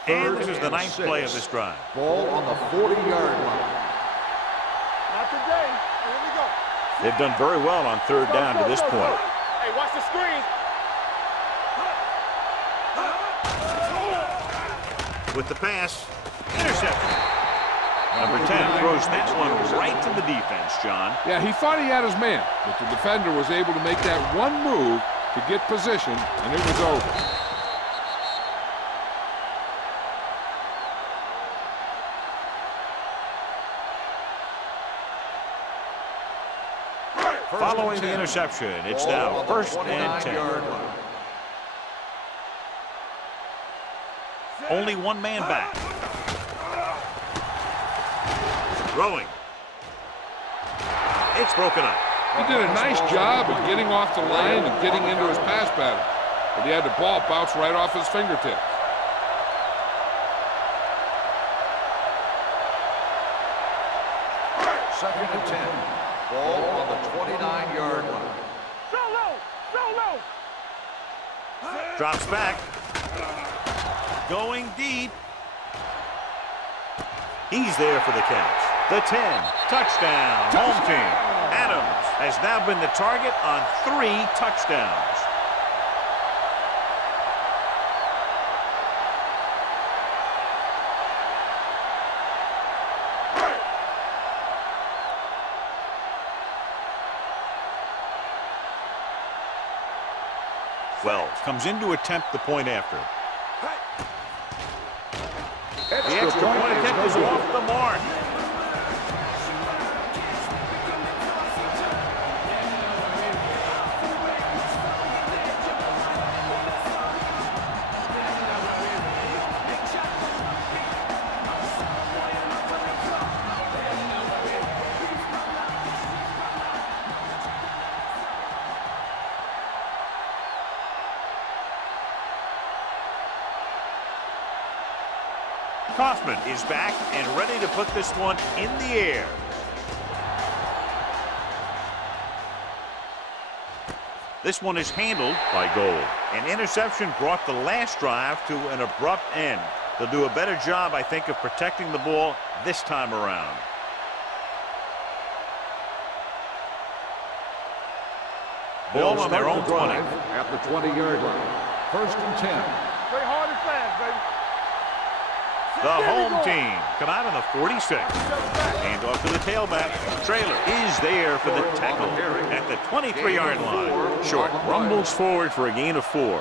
And this is the 9th play of this drive. Ball on the 40-yard line. Not today. Here we go. They've done very well on 3rd down to this point. Hey, watch the screen. With the pass, interception. Number 10 throws that one right to the defense, John. Yeah, he thought he had his man, but the defender was able to make that one move to get position, and it was over. Following the interception, it's now 1st and 10. Only one man back. Throwing. It's broken up. He did a nice job of getting off the line and getting into his pass pattern, but he had the ball bounce right off his fingertips. Second and 10. Ball on the 29-yard line. Solo! Drops back. Going deep. He's there for the catch. The 10. Touchdown. Home team. Adams has now been the target on 3 touchdowns. Wells comes in to attempt the point after. The extra point attempt is off the mark. Kaufman is back and ready to put this one in the air. This one is handled by Gold. An interception brought the last drive to an abrupt end. They'll do a better job, I think, of protecting the ball this time around. Ball on their own 20. At the 20-yard line. 1st and 10. Play hard and fast, baby. The home team come out on the 46. Hand off to the tailback. Trailer is there for the tackle at the 23-yard line. Short rumbles forward for a gain of 4.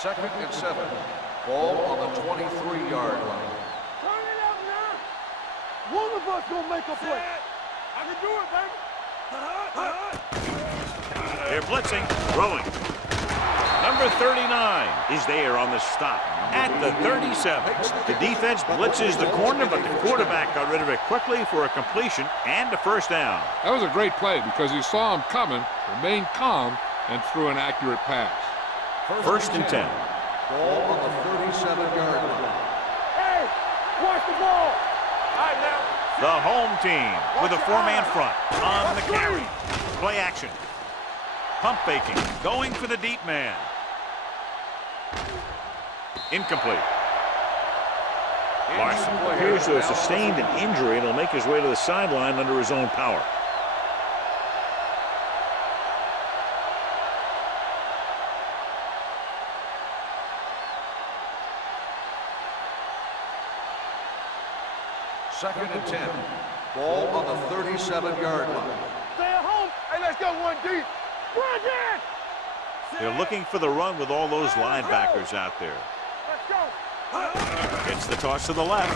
Second and 7. Ball on the 23-yard line. Turn it up now. One of us gonna make a play. I can do it, baby. They're blitzing, throwing. Number 39 is there on the stop at the 37. The defense blitzes the corner, but the quarterback got rid of it quickly for a completion and a first down. That was a great play because he saw him coming, remained calm, and threw an accurate pass. First and 10. Ball on the 37-yard line. Hey, watch the ball. All right, now. The home team with a 4-man front on the carry. Play action. Pump faking, going for the deep man. Incomplete. Larson appears to have sustained an injury and will make his way to the sideline under his own power. Second and 10. Ball on the 37-yard line. Stay at home. Hey, let's go one deep. Run again. They're looking for the run with all those linebackers out there. Let's go. Gets the toss to the left.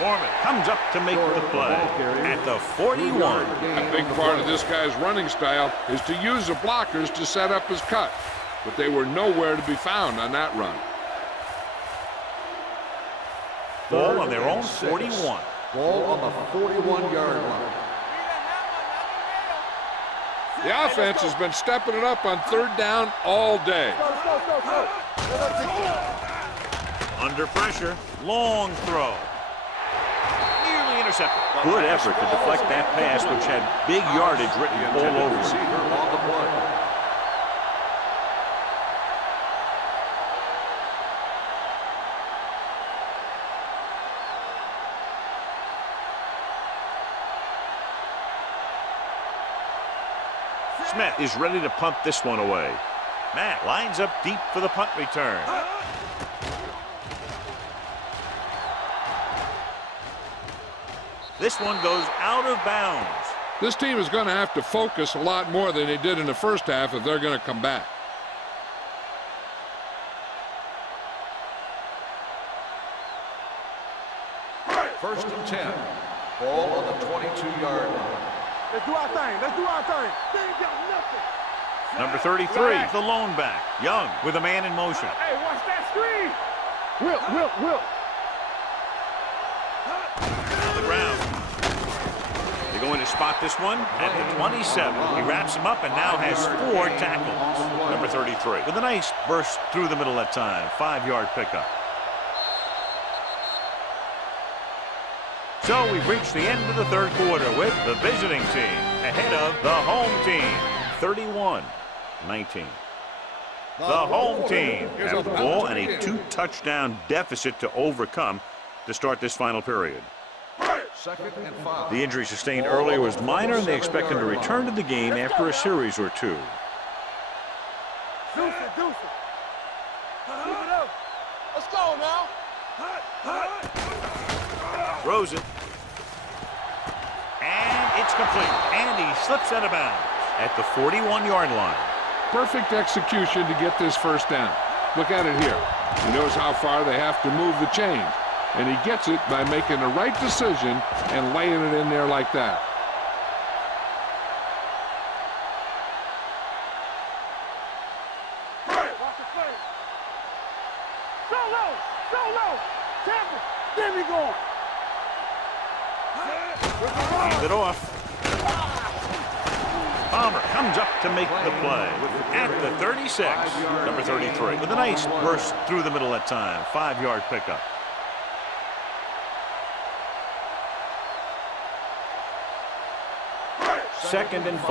Foreman comes up to make the play at the 41. A big part of this guy's running style is to use the blockers to set up his cut, but they were nowhere to be found on that run. Ball on their own 41. Ball on the 41-yard line. The offense has been stepping it up on 3rd down all day. Go. Under pressure, long throw. Nearly intercepted. Good effort to deflect that pass, which had big yardage written all over it. On the play. Smith is ready to punt this one away. Matt lines up deep for the punt return. This one goes out of bounds. This team is going to have to focus a lot more than they did in the first half if they're going to come back. First and 10. Ball on the 22-yard line. Let's do our thing. Let's do our thing. They ain't got nothing. Number 33, the lone back. Young with a man in motion. Hey, watch that screen. Will. On the ground. They're going to spot this one at the 27. He wraps him up and now has 4 tackles. Number 33 with a nice burst through the middle that time. 5-yard pickup. So we've reached the end of the third quarter with the visiting team ahead of the home team, 31-19. The home team have the ball and a 2-touchdown deficit to overcome to start this final period. Second and 5. The injury sustained earlier was minor, and they expect him to return to the game after a series or 2. Deuce it. Keep it up. Let's go now. Throws it. And it's complete. And he slips out of bounds at the 41-yard line. Perfect execution to get this first down. Look at it here. He knows how far they have to move the chains. And he gets it by making the right decision and laying it in there like that. Watch the play. So low. Tampa. Get me going. Hands it off. Palmer comes up to make the play at the 36. Number 33 with a nice burst through the middle that time. 5-yard pickup. Second and 5.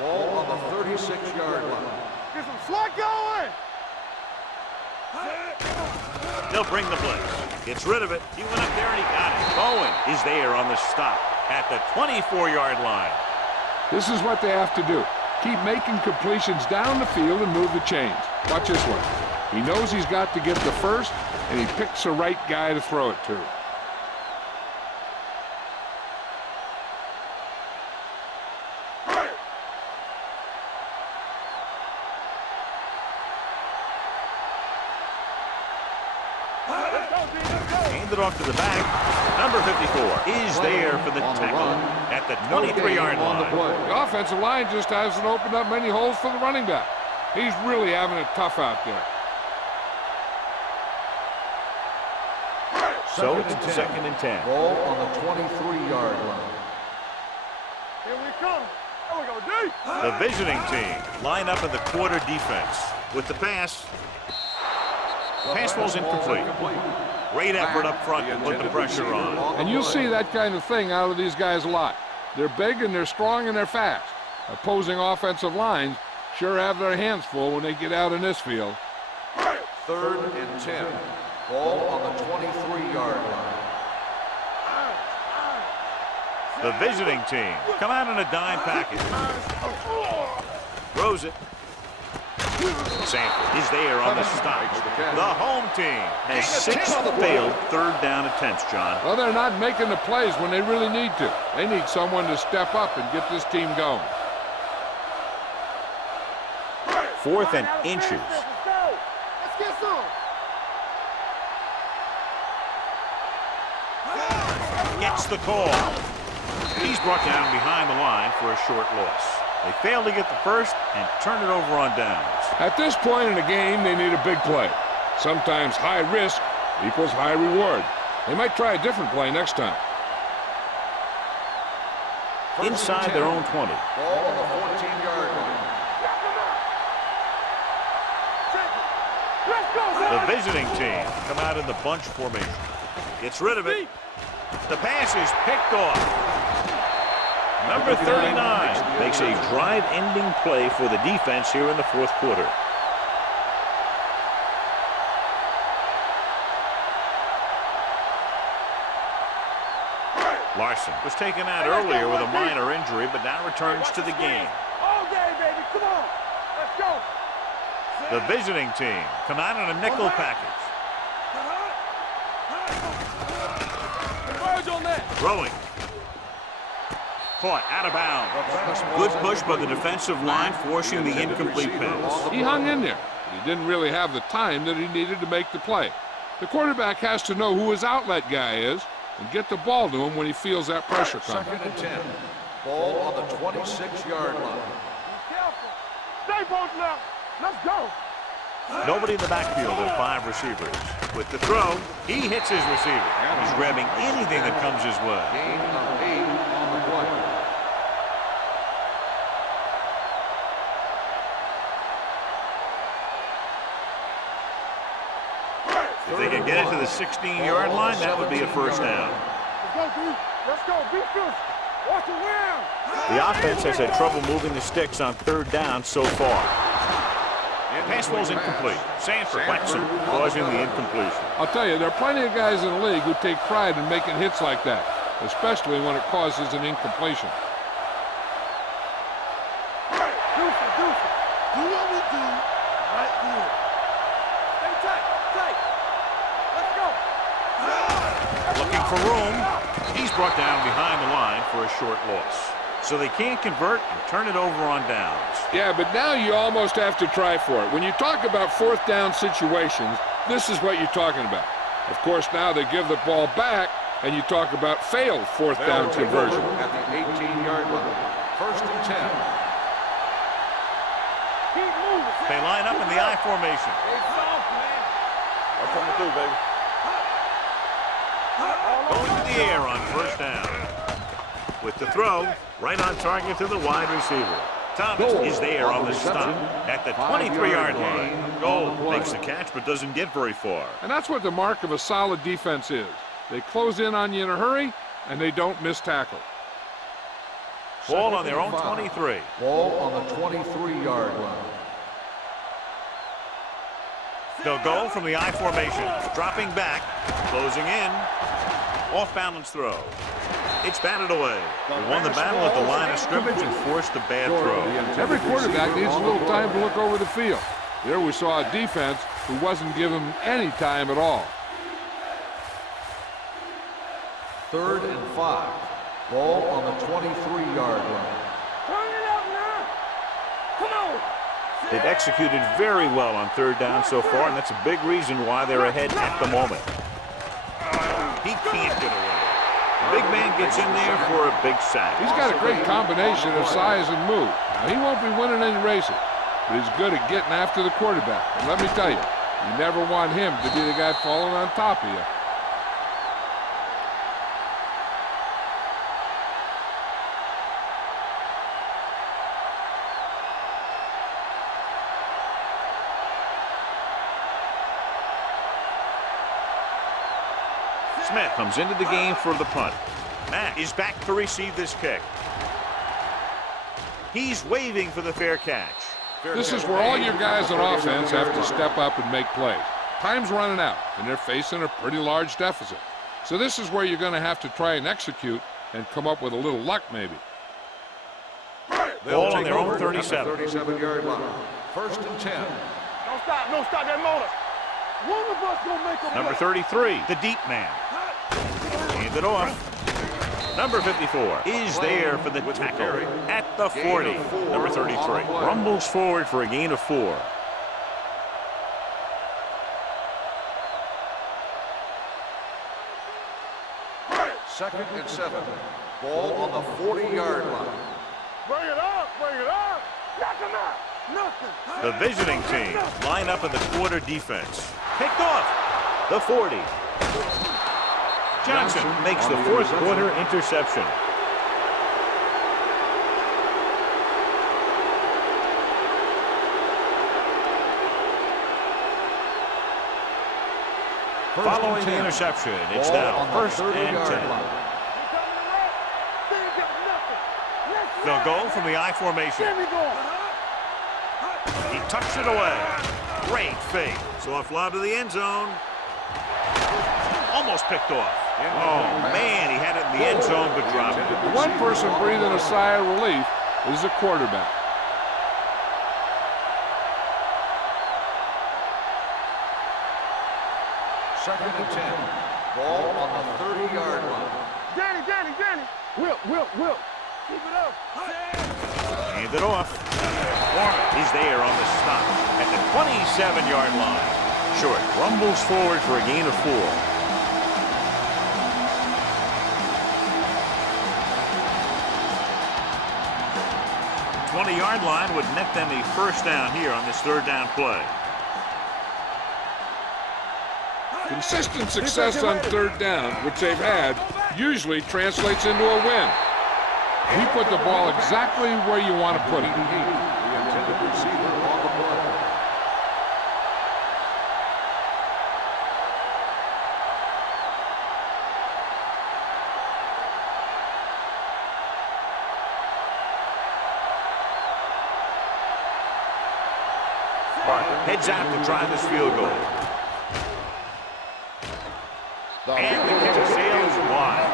Ball on the 36-yard line. Get some slot going. They'll bring the blitz. Gets rid of it. He went up there and he got it. Bowen is there on the stop at the 24-yard line. This is what they have to do. Keep making completions down the field and move the chains. Watch this one. He knows he's got to get the first, and he picks the right guy to throw it to. Hand it off to the back. Number 54 is there for the tackle at the 23-yard line. The offensive line just hasn't opened up many holes for the running back. He's really having it tough out there. So it's second and 10. Ball on the 23-yard line. Here we come. There we go, D. The visiting team line up in the quarter defense with the pass. Pass ball's incomplete. Great effort up front to put the pressure on. And you'll see that kind of thing out of these guys a lot. They're big and they're strong and they're fast. Opposing offensive lines sure have their hands full when they get out in this field. Third and 10. Ball on the 23-yard line. The visiting team come out in a dime package. Throws it. Sanford is there on the stop. The home team has 6 failed third down attempts, John. Well, they're not making the plays when they really need to. They need someone to step up and get this team going. 4th and inches. Let's go. Let's get some. Gets the call. He's brought down behind the line for a short loss. They fail to get the first and turn it over on downs. At this point in the game, they need a big play. Sometimes high risk equals high reward. They might try a different play next time. Inside their own 20. Ball on the 14-yard line. Let's go, The boys. visiting team come out in the bunch formation. Gets rid of it. The pass is picked off. Number 39 makes a drive-ending play for the defense here in the fourth quarter. Larson was taken out earlier with a minor injury, but now returns to the game. All day, baby. Come on. Let's go. The visiting team come out in a nickel package. Converge on that. Throwing Caught out of bounds. Good push by the defensive line, forcing the incomplete pass. He hung in there. He didn't really have the time that he needed to make the play. The quarterback has to know who his outlet guy is and get the ball to him when he feels that pressure coming. 2nd and 10. Ball on the 26-yard line. Careful. Stay both left. Let's go. Nobody in the backfield and 5 receivers. With the throw, he hits his receiver. He's grabbing anything that comes his way. Gain of 8 on the play. If they can get it to the 16-yard line, that would be a first down. Let's go, D. Let's go. Be physical. Watch the wind. The offense has had trouble moving the sticks on 3rd down so far. Pass ball's incomplete. Sanford whacks him, causing the incompletion. I'll tell you, there are plenty of guys in the league who take pride in making hits like that, especially when it causes an incompletion. Deuce. Do what we do right here. Stay tight. Let's go. Looking for room. He's brought down behind the line for a short loss. So they can't convert and turn it over on downs. Yeah, but now you almost have to try for it. When you talk about 4th down situations, this is what you're talking about. Of course, now they give the ball back, and you talk about failed 4th down conversion. At the 18-yard line. 1st and 10. Keep moving. They line up in the I formation. It's soft, man. I'm coming through, baby. Going to the air on 1st down. With the throw, right on target to the wide receiver. Thomas is there on the stop at the 23-yard line. Goal makes the catch but doesn't get very far. And that's what the mark of a solid defense is. They close in on you in a hurry, and they don't miss tackle. Ball on their own 23. Ball on the 23-yard line. They'll go from the I formation, dropping back, closing in, off-balance throw. It's batted away. They won the battle at the line of scrimmage and forced the bad throw. Every quarterback needs a little time to look over the field. There we saw a defense who wasn't given any time at all. 3rd and 5. Ball on the 23-yard line. Turn it up now. Come on. They've executed very well on 3rd down so far, and that's a big reason why they're ahead at the moment. He can't get away. The big man gets in there for a big sack. He's got a great combination of size and move. Now, he won't be winning any races, but he's good at getting after the quarterback. And let me tell you, you never want him to be the guy falling on top of you. Smith comes into the game for the punt. Matt is back to receive this kick. He's waving for the fair catch. This is where all your guys on offense have to step up and make plays. Time's running out, and they're facing a pretty large deficit. So this is where you're going to have to try and execute and come up with a little luck, maybe. Ball on their own 37. 37-yard line. 1st and 10. Don't stop that motor. One of us gonna make a Number 33, the deep man. Hand it off. Number 54 is there for the tackle at the 40. Number 33 rumbles forward for a gain of 4. Second and 7. Ball on the 40-yard line. Bring it up. Knock him out. Nothing. The visiting team line up in the quarter defense. Picked off the 40. Johnson makes the 4th quarter interception. Following the interception, it's now 1st and 10. They'll go from the I formation. He tucks it away. Great fake. Soft lob to the end zone. Almost picked off. Oh, man, he had it in the end zone, but dropped it. The one person breathing a sigh of relief is the quarterback. Second and 10. Ball on the 30-yard line. Danny. Will. Keep it up. Hand it off. Foreman is there on the stop at the 27-yard line. Short rumbles forward for a gain of 4. The 20-yard line would net them a first down here on this third down play. Consistent success on third down, which they've had, usually translates into a win. He put the ball exactly where you want to put it. The intended receiver on the play. Heads out to try this field goal. And the kick sails wide.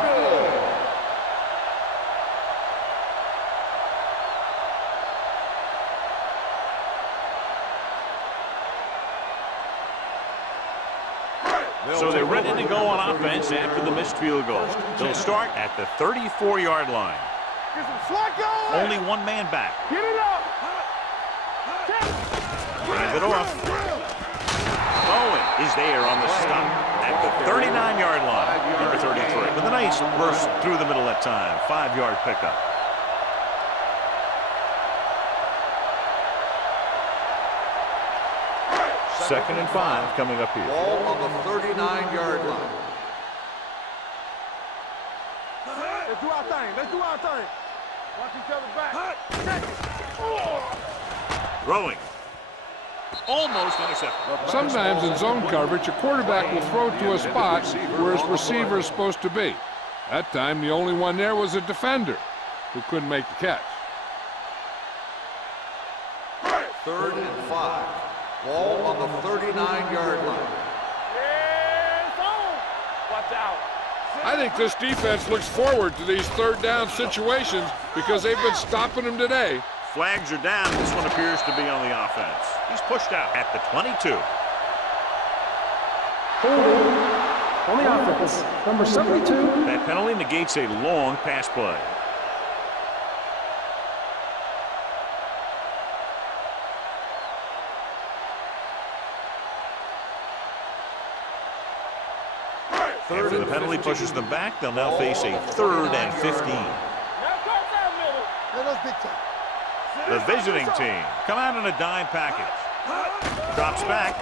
So they're ready to go on offense after the missed field goal. They'll start at the 34-yard line. Get some slack going. Only one man back. Get it up. Hand it off. Owen is there on the stop at the 39-yard line. Number 33 with a nice burst through the middle that time. 5-yard pickup. Second and 5 coming up here. Ball on the 39-yard line. Let's do our thing. Let's do our thing. Watch each other back. Throwing. Almost intercepted. Sometimes in zone coverage, a quarterback will throw to a spot where his receiver is supposed to be. That time, the only one there was a defender who couldn't make the catch. Third and 5. Ball on the 39-yard line. Yes, on. Watch out. I think this defense looks forward to these third down situations because they've been stopping them today. Flags are down. This one appears to be on the offense. He's pushed out at the 22. Holding on the offense. Number 72. That penalty negates a long pass play. After the penalty pushes them back, they'll now face a 3rd and 15. The visiting team come out in a dime package. Drops back.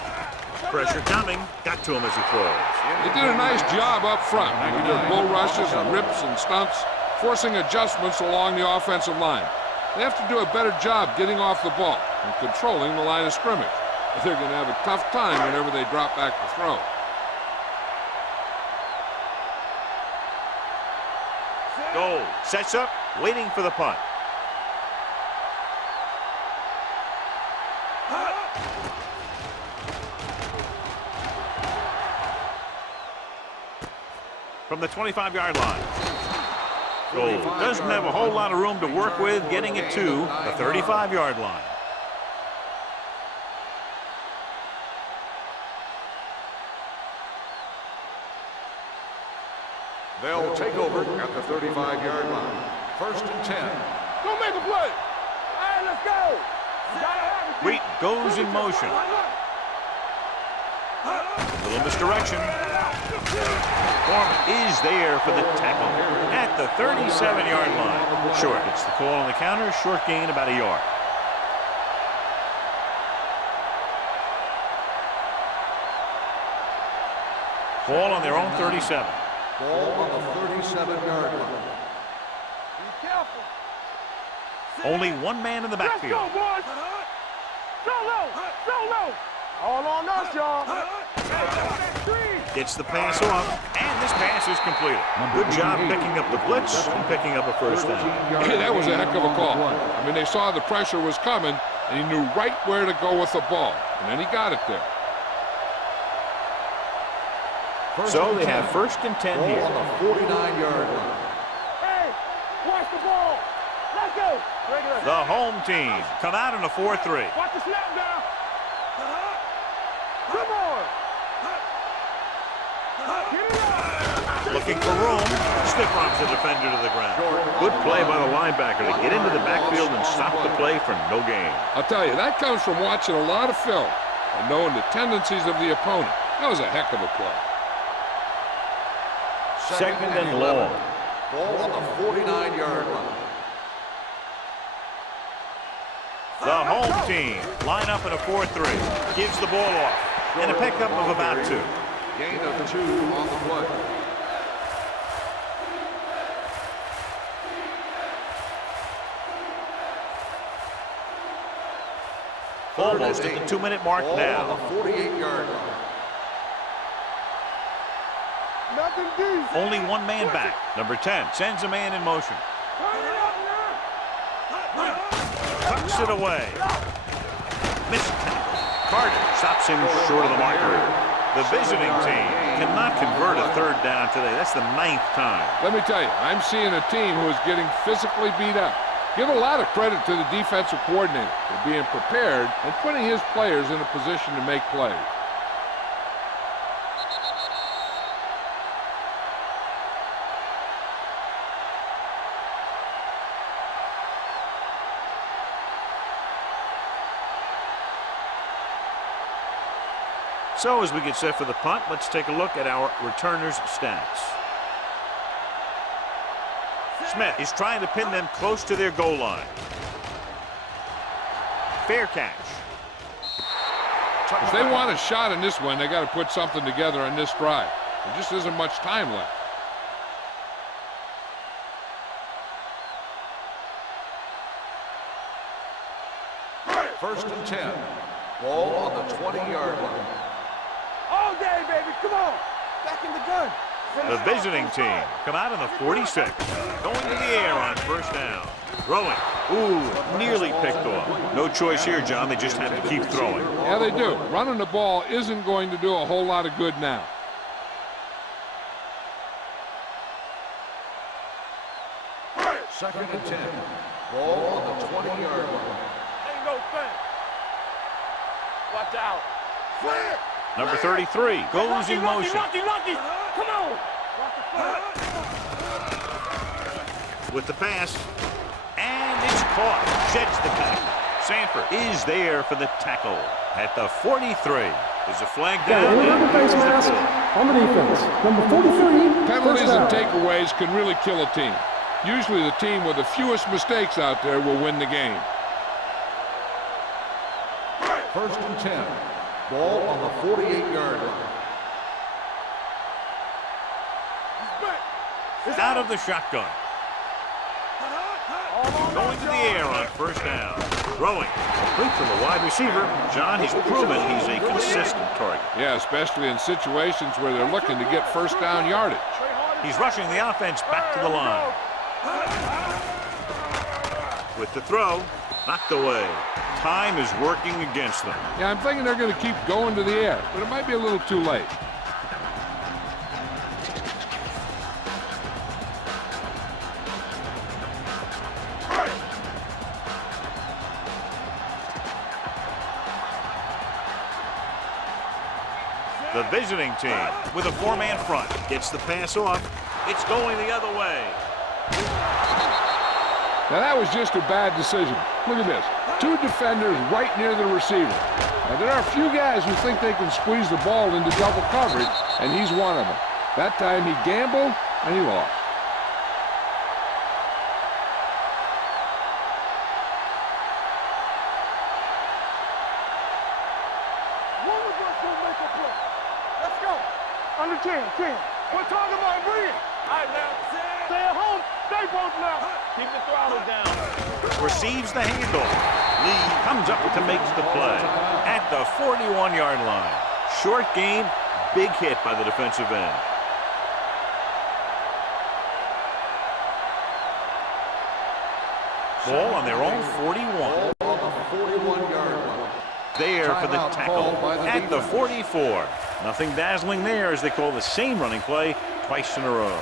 Pressure coming. Got to him as he throws. They did a nice job up front with their bull rushes and rips and stunts, forcing adjustments along the offensive line. They have to do a better job getting off the ball and controlling the line of scrimmage. They're going to have a tough time whenever they drop back to throw. Goal. Sets up. Waiting for the punt. From the 25-yard line. Goal doesn't have a whole lot of room to work with, getting it to the 35-yard line. They'll take over at the 35-yard line. First and 10. Go make a play. All right, let's go. Wheat goes in motion. Little misdirection. Foreman is there for the tackle at the 37-yard line. Short. It's the call on the counter. Short gain about a yard. Ball on their own 37. Ball on the 37-yard line. Be careful. Only one man in the Let's backfield. go, boys. Solo. Solo. All on us, y'all. Gets the pass off, and this pass is completed. Good job picking up the blitz and picking up a first down. Hey, that was a heck of a call. I mean, they saw the pressure was coming, and he knew right where to go with the ball, and then he got it there. So they have first and 10 Ball here. on the 49-yard line. Hey, watch the ball. Let's go. The home team come out in a 4-3. Watch the snap now. Come on. Get it up. Looking for room. Stiff arms the defender to the ground. Good play by the linebacker to get into the backfield and stop the play for no gain. I'll tell you, that comes from watching a lot of film and knowing the tendencies of the opponent. That was a heck of a play. Second and long. Ball on the 49-yard line. The home team line up in a 4-3. Gives the ball off. And a pickup of about 2. Gain of 2 on the play. Almost at the 2-minute mark Ball now. on the 48-yard line. Nothing deep. Only one man back. Number 10 sends a man in motion. Turn it up now. Tucks it away. Missed tackle. Carter stops him short of the marker. The visiting team cannot convert a 3rd down today. That's the 9th time. Let me tell you, I'm seeing a team who is getting physically beat up. Give a lot of credit to the defensive coordinator for being prepared and putting his players in a position to make plays. So as we get set for the punt, let's take a look at our returners' stats. Smith is trying to pin them close to their goal line. Fair catch. If they want a shot in this one, they got to put something together on this drive. There just isn't much time left. First and 10. Ball on the 20-yard line. All day, baby. Come on. Back in the gun. The visiting team come out in the 46. Going to the air on 1st down. Throwing. Ooh, nearly picked off. No choice here, John. They just have to keep throwing. Yeah, they do. Running the ball isn't going to do a whole lot of good now. Second and 10. Ball on the 20-yard line. Ain't no thing. Watch out. Flip. Number 33 goes in motion. Lucky. Come on. With the pass. And it's caught. Sheds the tackle. Sanford is there for the tackle at the 43. There's a flag Got down. a little face mask on the defense. Number 43. Penalties first and down. takeaways can really kill a team. Usually the team with the fewest mistakes out there will win the game. First and 10. Ball on the 48-yard line. Out of the shotgun. Going to the air on 1st down. Throwing. Complete to the wide receiver. John, he's proven he's a consistent target. Yeah, especially in situations where they're looking to get 1st down yardage. He's rushing the offense back to the line. With the throw, knocked away. Time is working against them. Yeah, I'm thinking they're going to keep going to the air, but it might be a little too late. The visiting team with a 4-man front gets the pass off. It's going the other way. Now that was just a bad decision. Look at this. 2 defenders right near the receiver. Now there are a few guys who think they can squeeze the ball into double coverage, and he's one of them. That time he gambled, and he lost. One of us will make a play. Let's go. Under 10. We're talking about bringing. All right, now. Stay at home. Stay both now. Keep the throttle down. Receives the handoff. Lee comes up to make the play at the 41-yard line. Short gain, big hit by the defensive end. Ball on their own 41. Ball on the 41-yard line. There for the Timeout tackle called by the at the defense. 44. Nothing dazzling there as they call the same running play twice in a row.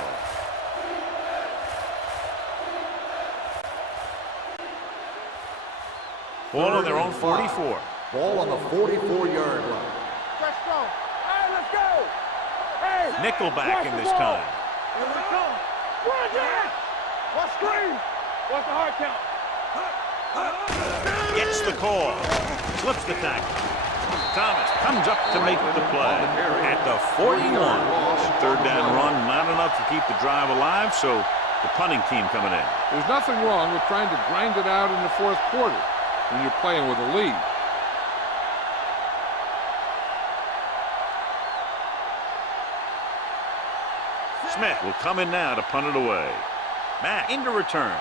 Ball on their own 44. Ball on the 44-yard line. Let's go. Hey, let's go. Hey. Nickelback in this time. Here we come. Run down. Watch screen. Watch the hard count. Gets the call. Slips the tackle. Thomas comes up to make the play at the 41. Third down run, not enough to keep the drive alive, so the punting team coming in. There's nothing wrong with trying to grind it out in the fourth quarter when you're playing with a lead. Smith will come in now to punt it away. Mack into return.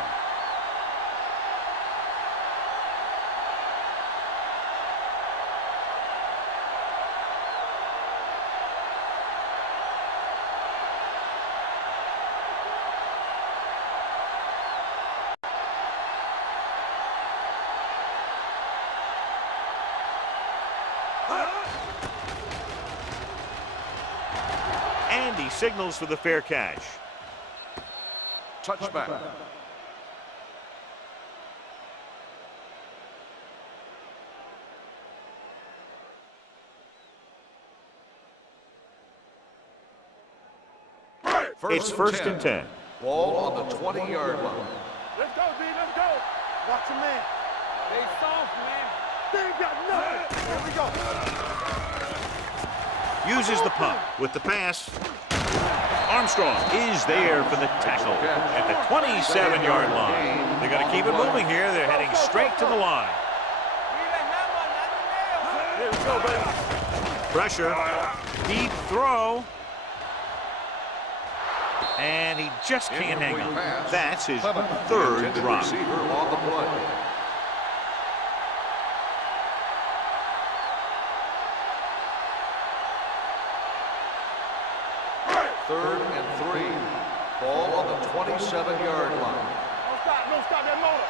And he signals for the fair catch. Touchback. It's first and 10. Ball on the 20-yard line. Let's go, D. Let's go. Watch your man. Stay soft, man. They ain't got nothing. Here we go. Uses the pump with the pass. Armstrong is there for the tackle at the 27-yard line. They're going to keep it moving here. They're heading straight to the line. Here we go, baby. Pressure. Deep throw. And he just can't hang on. That's his third drop. Receiver on the play. Third and 3. Ball on the 27-yard line. Don't stop that motor.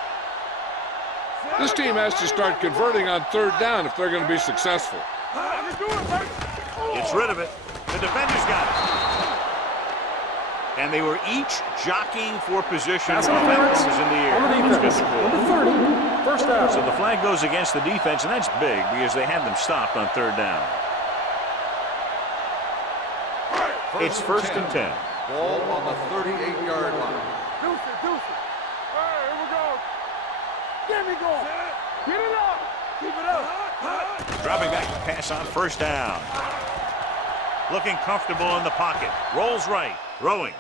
This team has to start converting on third down if they're going to be successful. I can do it, baby. Gets rid of it. The defenders got it. And they were each jockeying for position while that ball was in the air. Let's get the call. Number 30, first down. So the flag goes against the defense, and that's big because they had them stopped on third down. It's first and 10. Ball on the 38-yard line. Deuce it. All right, here we go. Get me going. Get it up. Keep it up. Dropping back to pass on first down. Looking comfortable in the pocket. Rolls right. Throwing.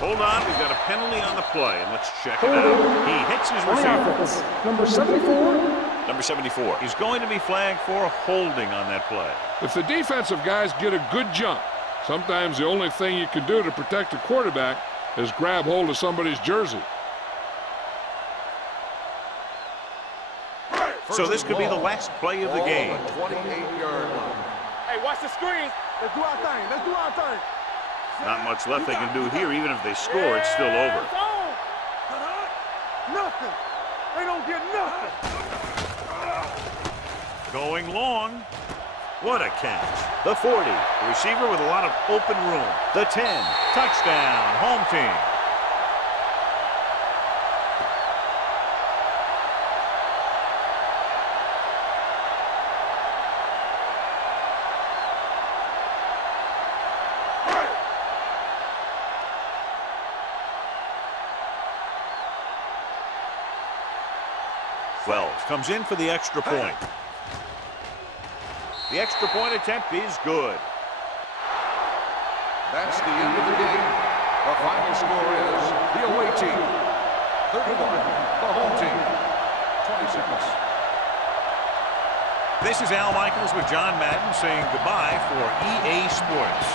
Hold on. We've got a penalty on the play, and let's check it out. He hits his receiver. Number 74. Number 74. He's going to be flagged for holding on that play. If the defensive guys get a good jump, sometimes the only thing you can do to protect the quarterback is grab hold of somebody's jersey. So this could be the last play of the game. 28-yard line. Hey, watch the screen. Let's do our thing. Not much left they can do here. Even if they score, it's still over. It's on. Nothing. They don't get nothing. Going long. What a catch. The 40. The receiver with a lot of open room. The 10. Touchdown. Home team. Wells comes in for the extra point. The extra point attempt is good. That's the end of the game. The final score is the away team 31, the home team 26. This is Al Michaels with John Madden saying goodbye for EA Sports.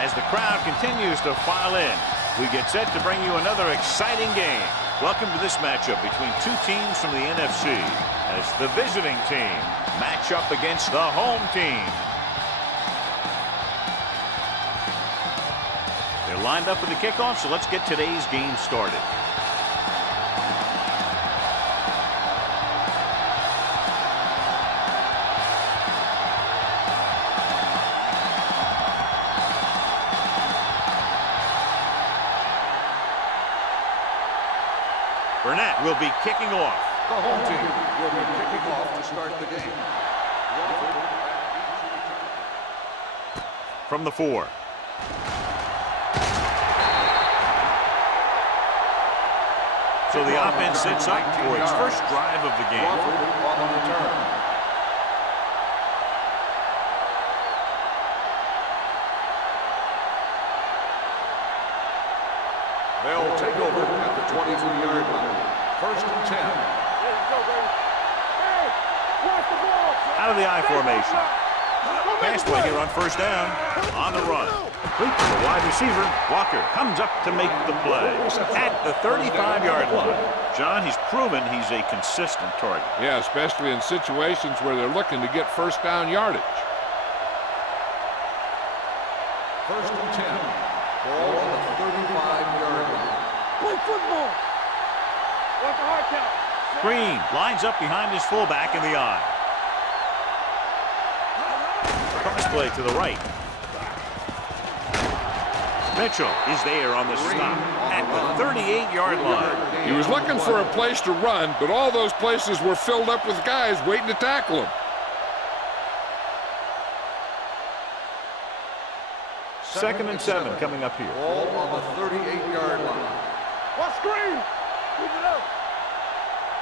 As the crowd continues to file in, we get set to bring you another exciting game. Welcome to this matchup between two teams from the NFC as the visiting team match up against the home team. They're lined up for the kickoff, so let's get today's game started. Burnett will be kicking off. The home team will be kicking off to start the game. From the 4. So the offense sets up for its first drive of the game. On the return. They'll take over at the 23-yard line. First and 10. Out of the I formation. Pass play here on first down. On the run. Complete to the wide receiver. Walker comes up to make the play at the 35-yard line. John, he's proven he's a consistent target. Yeah, especially in situations where they're looking to get first down yardage. First and 10. Ball on the 35-yard line. Play football. What's the hard count? Green lines up behind his fullback in the I. Cross play to the right. Mitchell is there on the stop at the 38-yard line. He was looking for a place to run, but all those places were filled up with guys waiting to tackle him. Second and 7 coming up here. Ball on the 38-yard line. What screen? Keep it up.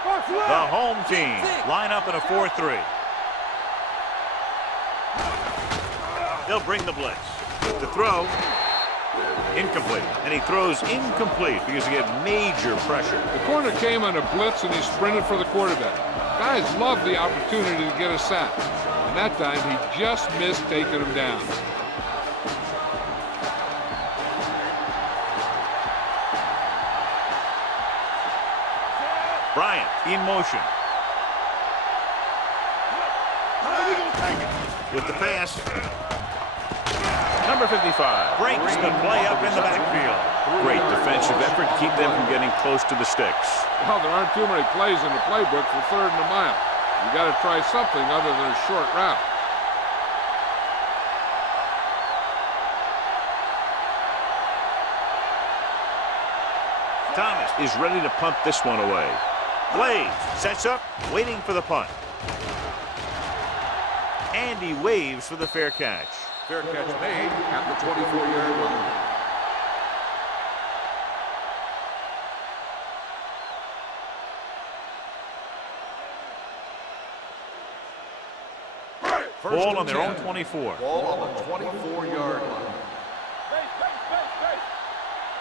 What's The left? home team line up in a 4-3. They'll bring the blitz. The throw, incomplete. And he throws incomplete because he had major pressure. The corner came on a blitz and he sprinted for the quarterback. Guys love the opportunity to get a sack. And that time he just missed taking him down. Bryant in motion. With the pass. Number 55 breaks the play up in the backfield. Great defensive effort to keep them from getting close to the sticks. Well, there aren't too many plays in the playbook for third and a mile. You got to try something other than a short route. Thomas is ready to punt this one away. Blaze sets up, waiting for the punt. And he waves for the fair catch. Fair catch made at the 24-yard line. Ball on their own 24. Ball on the 24-yard line.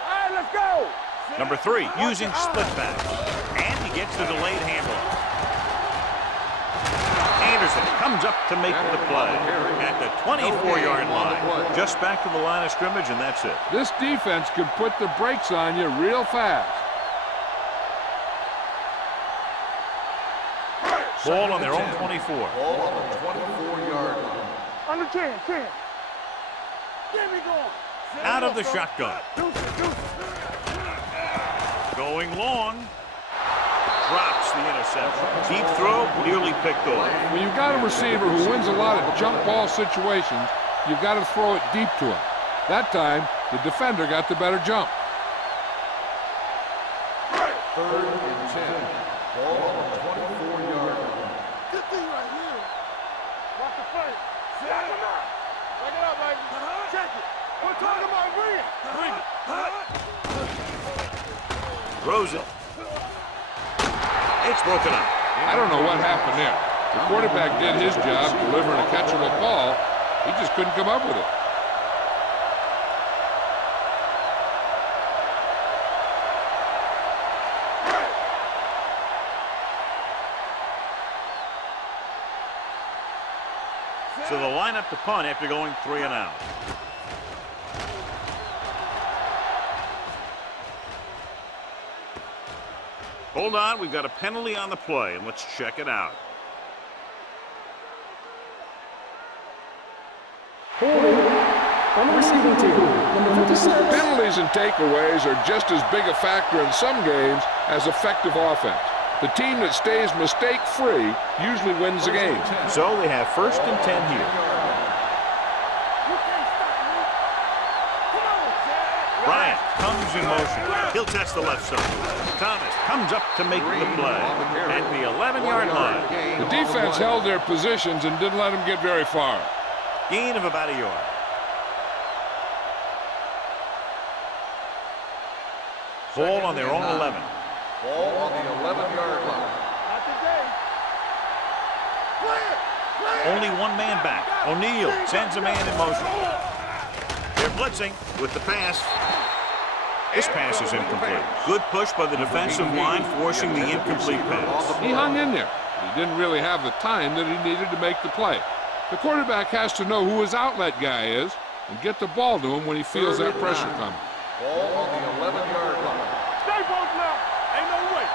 All right, let's go. Number 3 using split back. And he gets the delayed handoff. Anderson comes up to make the play at the 24-yard line. Just back to the line of scrimmage, and that's it. This defense could put the brakes on you real fast. Ball on their own 24. Ball on the 24-yard line. Under 10. Get me going. Out of the shotgun. Going long. Drops the interception. Deep throw, nearly picked off. When you've got a receiver who wins a lot of jump ball situations, you've got to throw it deep to him. That time, the defender got the better jump. Third and 10. Ball on the 24-yard line. Good thing right here. Watch the play. Check him out. Check it out, baby. Check it. We're talking about bring it. Throws it. It's broken up. I don't know what happened there. The quarterback did his job delivering a catchable ball. He just couldn't come up with it. So they'll line up to punt after going 3 and out. Hold on, we've got a penalty on the play, and let's check it out. Holding on the receiving team. Number 56. Penalties and takeaways are just as big a factor in some games as effective offense. The team that stays mistake-free usually wins the game. So they have 1st and 10 here. Bryant comes in motion. He'll test the left side. Thomas comes up to make the play at the 11-yard line. The defense held their positions and didn't let them get very far. Gain of about a yard. Ball on their own 11. Ball on the 11-yard line. Not today. Clear! Only one man back. O'Neal sends a man in motion. They're blitzing with the pass. This pass is incomplete. Good push by the defensive line, forcing the incomplete pass. He hung in there. He didn't really have the time that he needed to make the play. The quarterback has to know who his outlet guy is and get the ball to him when he feels that pressure coming. Ball on the 11-yard line. Stay both now. Ain't no way.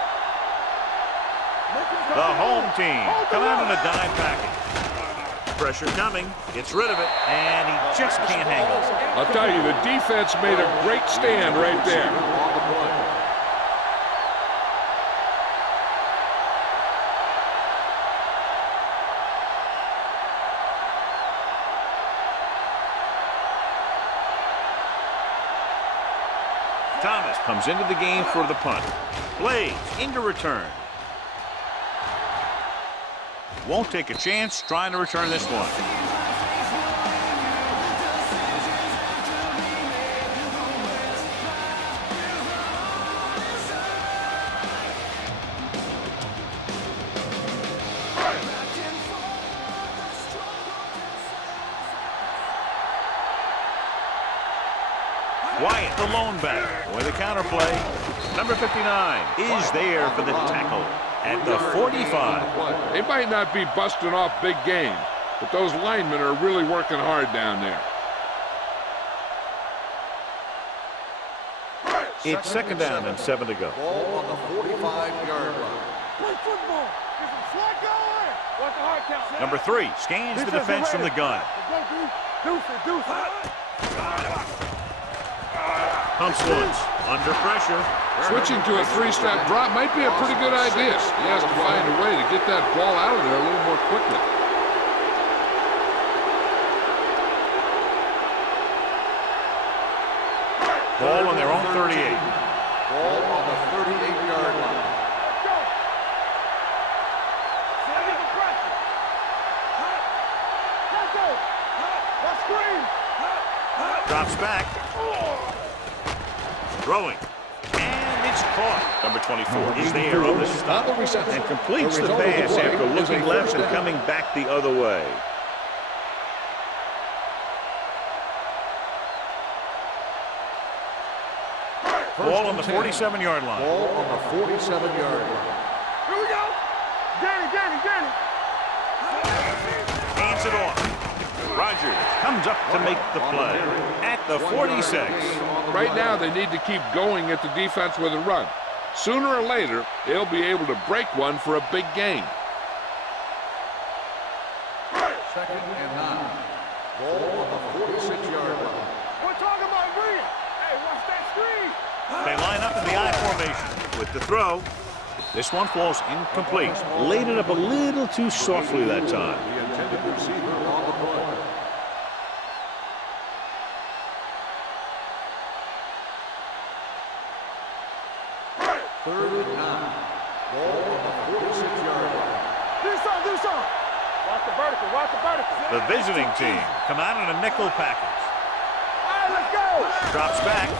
The home team come out in a dime package. Pressure coming, gets rid of it, and he just can't hang on. I'll tell you, the defense made a great stand right there. On the play. Thomas comes into the game for the punt. Plays into return. Won't take a chance trying to return this one. Wyatt, the lone back. With the counter play. Number 59 is there for the tackle at the 45. They might not be busting off big game, but those linemen are really working hard down there. It's 2nd down and 7 to go. Ball on the 45-yard line. Play football. Get some slack going. Watch the hard count. Number 3 scans the defense from the gun. Deuce it. Pumps once. Under pressure. Switching to a 3-step drop might be a pretty good idea. He has to find a way to get that ball out of there a little more quickly. Ball on their own 38. Ball on the 38-yard line. Go. Send it to pressure. Let's go. Let's screen. Drops back. Throwing. And it's caught. Number 24 is there on the stop and completes the pass after looking left and coming back the other way. Ball on the 47-yard line. Ball on the 47-yard line. Here we go. Danny. Hands it off. Rogers comes up to make the play at the 46. Right now, they need to keep going at the defense with a run. Sooner or later, they'll be able to break one for a big gain. 2nd and 9. Ball on the 46-yard line. We're talking about green. Hey, watch that screen. They line up in the I formation with the throw. This one falls incomplete. Laid it up a little too softly that time. The intended receiver on the play. Third and 9. Ball on the 46-yard line. Do some. Watch the vertical. The visiting team come out in a nickel package. All right, let's go. Drops back.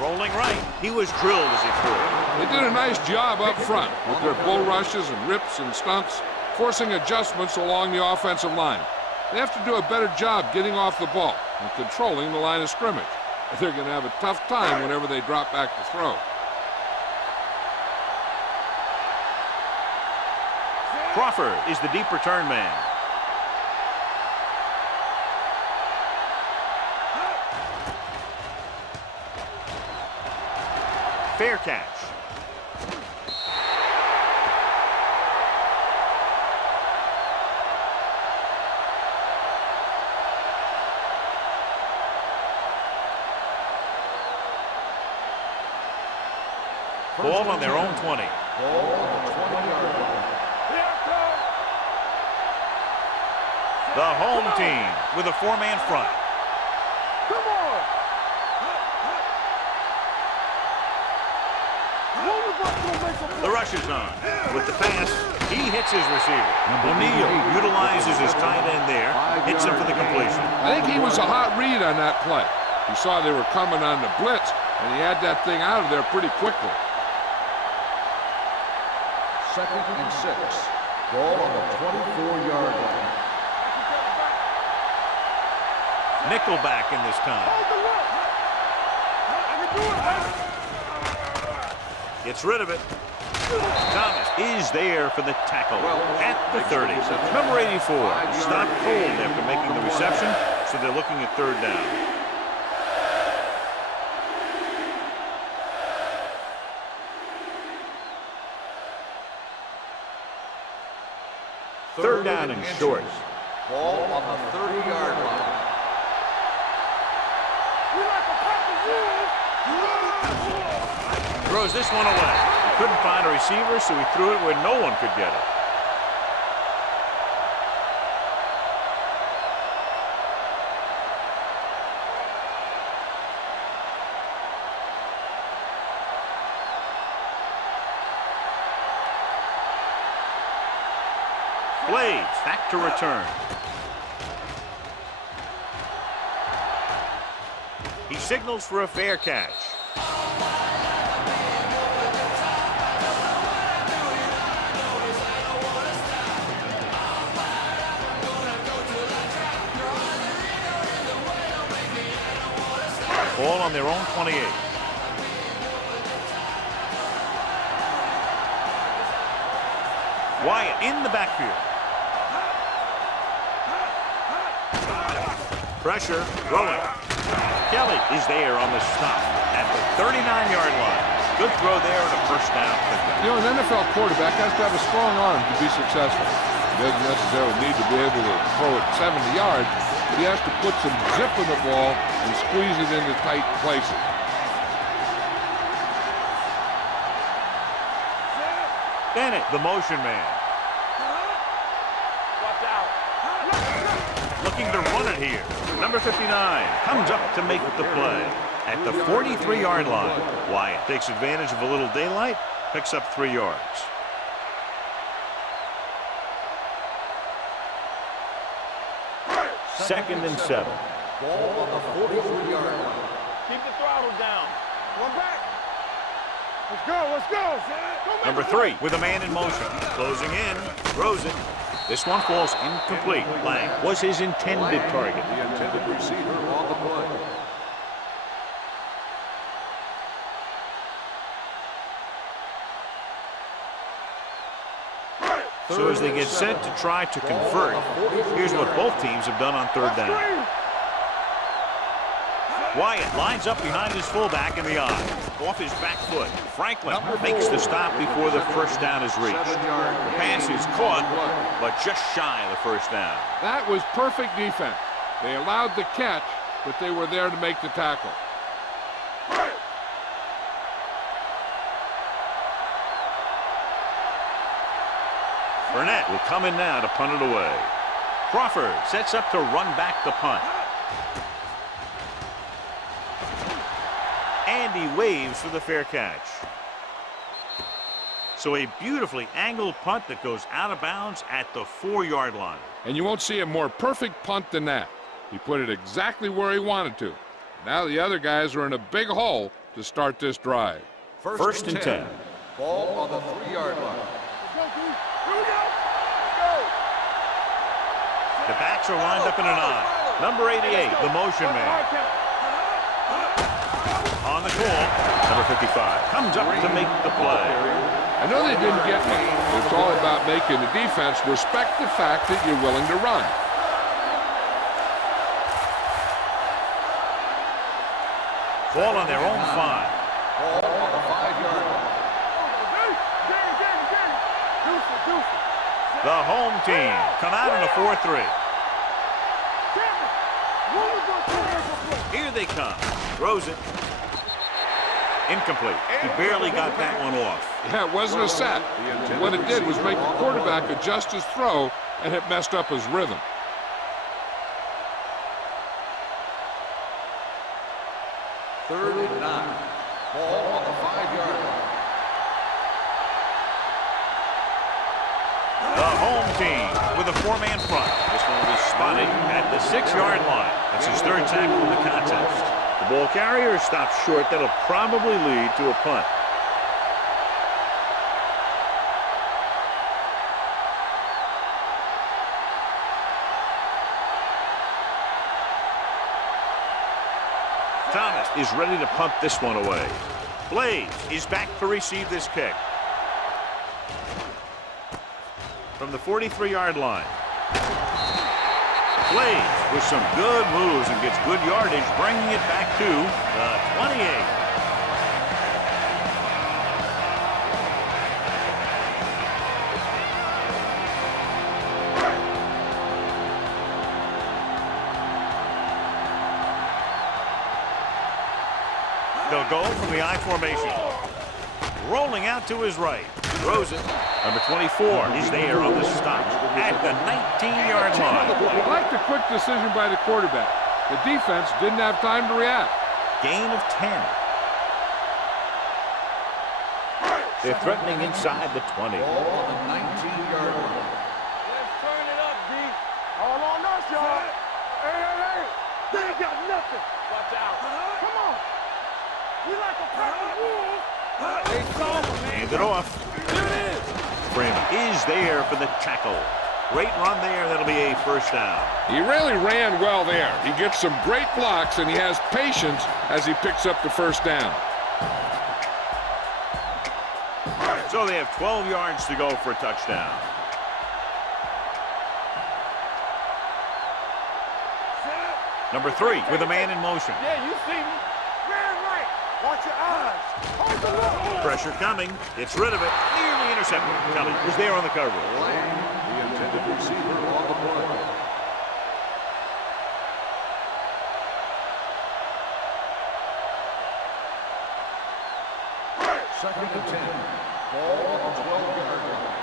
Rolling right. He was drilled as he threw. They did a nice job up front with their bull rushes and rips and stunts, forcing adjustments along the offensive line. They have to do a better job getting off the ball and controlling the line of scrimmage. They're going to have a tough time whenever they drop back to throw. Crawford is the deep return man. Fair catch. Ball on their own 20. Ball on the 20-yard line. The home team with a 4-man front. Come on! The rush is on. With the pass, he hits his receiver. O'Neal utilizes his tight end there, hits him for the completion. I think he was a hot read on that play. He saw they were coming on the blitz, and he had that thing out of there pretty quickly. 2nd and 6. Ball on the 24-yard line. Nickelback in this time. Gets rid of it. Thomas is there for the tackle at the 30. Number 84 stopped cold after making the reception, so they're looking at 3rd down. Third down and short. Ball on the 30-yard line. Throws this one away. He couldn't find a receiver, so he threw it where no one could get it. Blades back to return. He signals for a fair catch. Ball on their own 28. Wyatt in the backfield. Pressure, throwing. Kelly is there on the stop at the 39-yard line. Good throw there and a first down. You know, an NFL quarterback has to have a strong arm to be successful. He doesn't necessarily need to be able to throw it 70 yards, but he has to put some zip in the ball and squeeze it into tight places. Bennett, the motion man. Watch out. Looking to run it here. Number 59 comes up to make the play at the 43-yard line. Wyatt takes advantage of a little daylight, picks up 3 yards. Second and 7. Ball on the 43-yard line. Keep the throttle down. One back. Let's go, let's go. Number 3 with a man in motion. Closing in, throws it. This one falls incomplete. Lang was his intended target. The intended receiver on the play. So as they get set to try to convert, here's what both teams have done on 3rd down. Wyatt lines up behind his fullback in the eye. Off his back foot. Franklin makes the stop before the first down is reached. The pass is caught, but just shy of the first down. That was perfect defense. They allowed the catch, but they were there to make the tackle. Burnett will come in now to punt it away. Crawford sets up to run back the punt. And he waves for the fair catch. So a beautifully angled punt that goes out of bounds at the 4-yard line. And you won't see a more perfect punt than that. He put it exactly where he wanted to. Now the other guys are in a big hole to start this drive. First and 10. Ball on the 3-yard line. Here we go. The backs are lined up in an eye. Number 88, the motion man. On the call, number 55 comes up to make the play. I know they didn't get me. It's all about making the defense respect the fact that you're willing to run. Ball on their own 5. Ball on the 5-yard line. The home team come out in a 4-3. Here they come. Throws it. Incomplete. He barely got that one off. Yeah, it wasn't a set. What it did was make the quarterback adjust his throw, and it messed up his rhythm. Third and 9. Ball on the 5-yard line. The home team with a 4-man front. This one will be spotted at the 6-yard line. That's his third tackle in the contest. The ball carrier stops short. That'll probably lead to a punt. Thomas is ready to punt this one away. Blaze is back to receive this kick. From the 43-yard line. Blaze with some good moves and gets good yardage, bringing it back to the 28. They'll go from the I formation. Rolling out to his right. Throws it. Number 24 is there on the stop at the 19-yard line. I like the quick decision by the quarterback. The defense didn't have time to react. Gain of 10. They're threatening inside the 20. Ball on the 19-yard line. Let's turn it up, D. All on us, y'all. Hey. They ain't got nothing. Watch out. Come on. We like a pack of wolves. Hand it off. Here it is. Freeman is there for the tackle. Great run there. That'll be a first down. He really ran well there. He gets some great blocks, and he has patience as he picks up the first down. So they have 12 yards to go for a touchdown. Number 3 with a man in motion. Yeah, you see me. Man right. Watch your eyes. Hold the look. Pressure coming. Gets rid of it. Nearly intercepted. Coming. Was there on the coverage. Lang, the intended receiver on the play. Second and 10. Ball on the 12-yard line.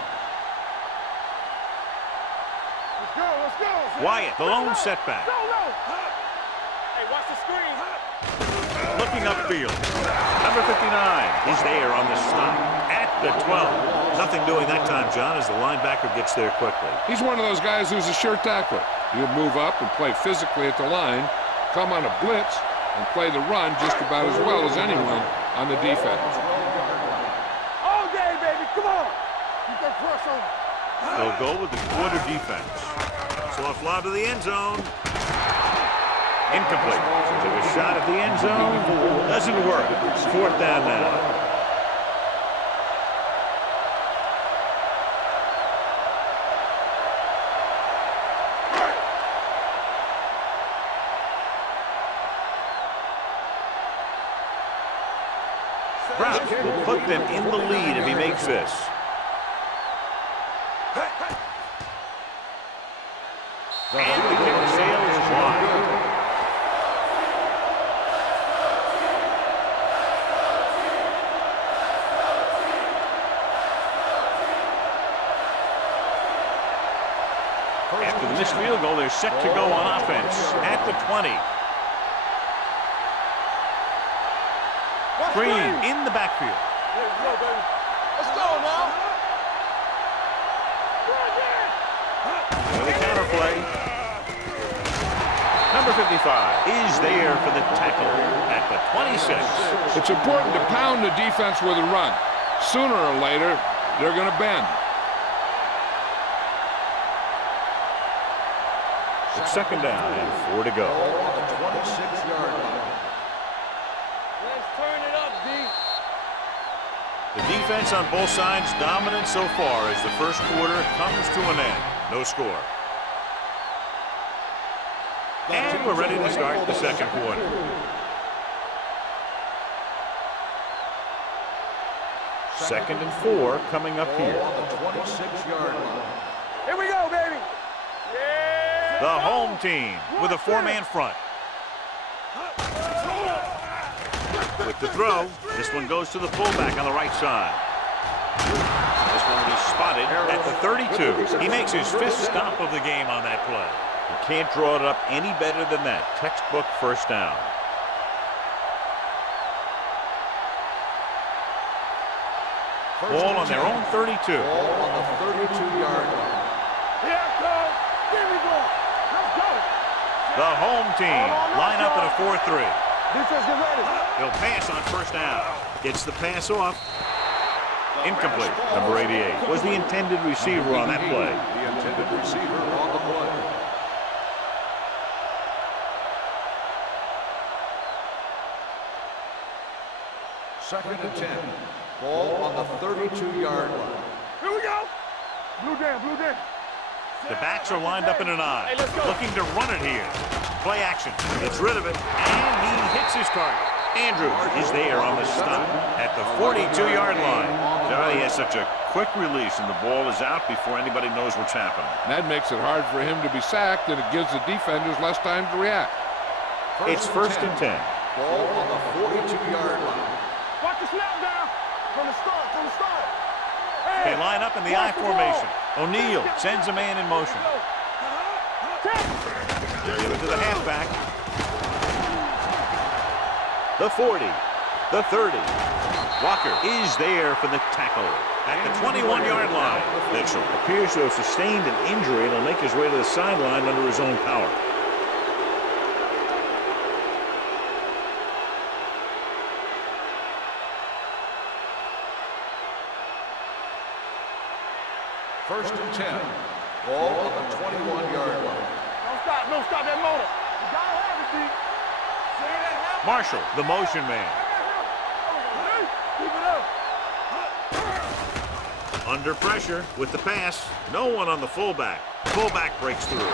Let's go. Wyatt, the lone setback. Go. Hey, watch the screen. Looking upfield. Number 59 is there on the stop at the 12. Nothing doing that time, John, as the linebacker gets there quickly. He's one of those guys who's a sure tackler. He'll move up and play physically at the line, come on a blitz, and play the run just about as well as anyone on the defense. All day, baby. Come on. You can press on. They'll go with the quarter defense. Soft lob to the end zone. Incomplete. Took a shot at the end zone. Doesn't work. It's fourth down now. Brown will put them in the lead if he makes this. And the kick sails wide. After the missed field goal, they're set to go on offense at the 20. Green in the backfield. Let's go now. The counterplay. Number 55 is there for the tackle at the 26. It's important to pound the defense with a run. Sooner or later, they're going to bend. It's second down and 4 to go. Ball on the 26-yard line. Let's turn it up, D. The defense on both sides dominant so far as the first quarter comes to an end. No score. And we're ready to start the second quarter. Second and 4 coming up here. Ball on the 26-yard line. Here we go, baby. Yeah. The home team with a 4-man front. With the throw, this one goes to the fullback on the right side. This one will be spotted at the 32. He makes his 5th stop of the game on that play. You can't draw it up any better than that. Textbook first down. Ball on their own 32. Ball on the 32-yard line. Here it goes. Here we go. Let's go. The home team line up in a 4-3. Defense, get ready. He'll pass on first down. Gets the pass off. Incomplete. Number 88 was the intended receiver on that play. The intended receiver on the play. Second and 10. Ball on the 32-yard line. Here we go. Blue down, blue down. The backs are lined up in an I. Looking to run it here. Play action. Gets rid of it. And he hits his target. Andrews is there on the stop at the 42-yard line. He has such a quick release, and the ball is out before anybody knows what's happening. That makes it hard for him to be sacked, and it gives the defenders less time to react. It's first and 10. Ball on the 42-yard line. Watch the snap down. From the start, from the start. They line up in the I formation. O'Neal sends a man in motion. Give it to the halfback. The 40, the 30. Walker is there for the tackle at the 21-yard line. Mitchell appears to have sustained an injury and will make his way to the sideline under his own power. First and 10. Ball on the 21-yard line. Don't stop that motor. You gotta have it, D. Marshall, the motion man. Keep it up. Under pressure with the pass. No one on the fullback. Fullback breaks through.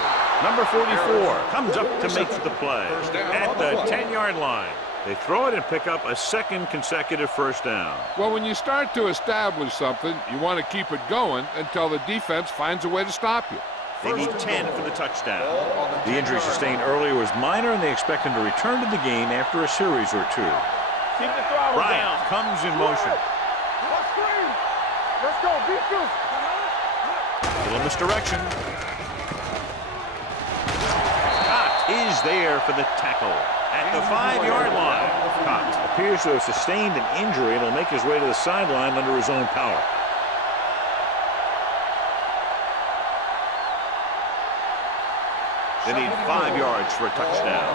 Number 44 comes up to make the play at the 10-yard line. They throw it and pick up a second consecutive first down. Well, when you start to establish something, you want to keep it going until the defense finds a way to stop you. They need 10 for the touchdown. The injury sustained earlier was minor, and they expect him to return to the game after a series or two. Keep the throttle Bryant down. comes in motion. Let's screen. Let's go. Beat you. Little misdirection. Scott is there for the tackle at the 5-yard line. Scott appears to have sustained an injury and will make his way to the sideline under his own power. They need 5 yards for a touchdown.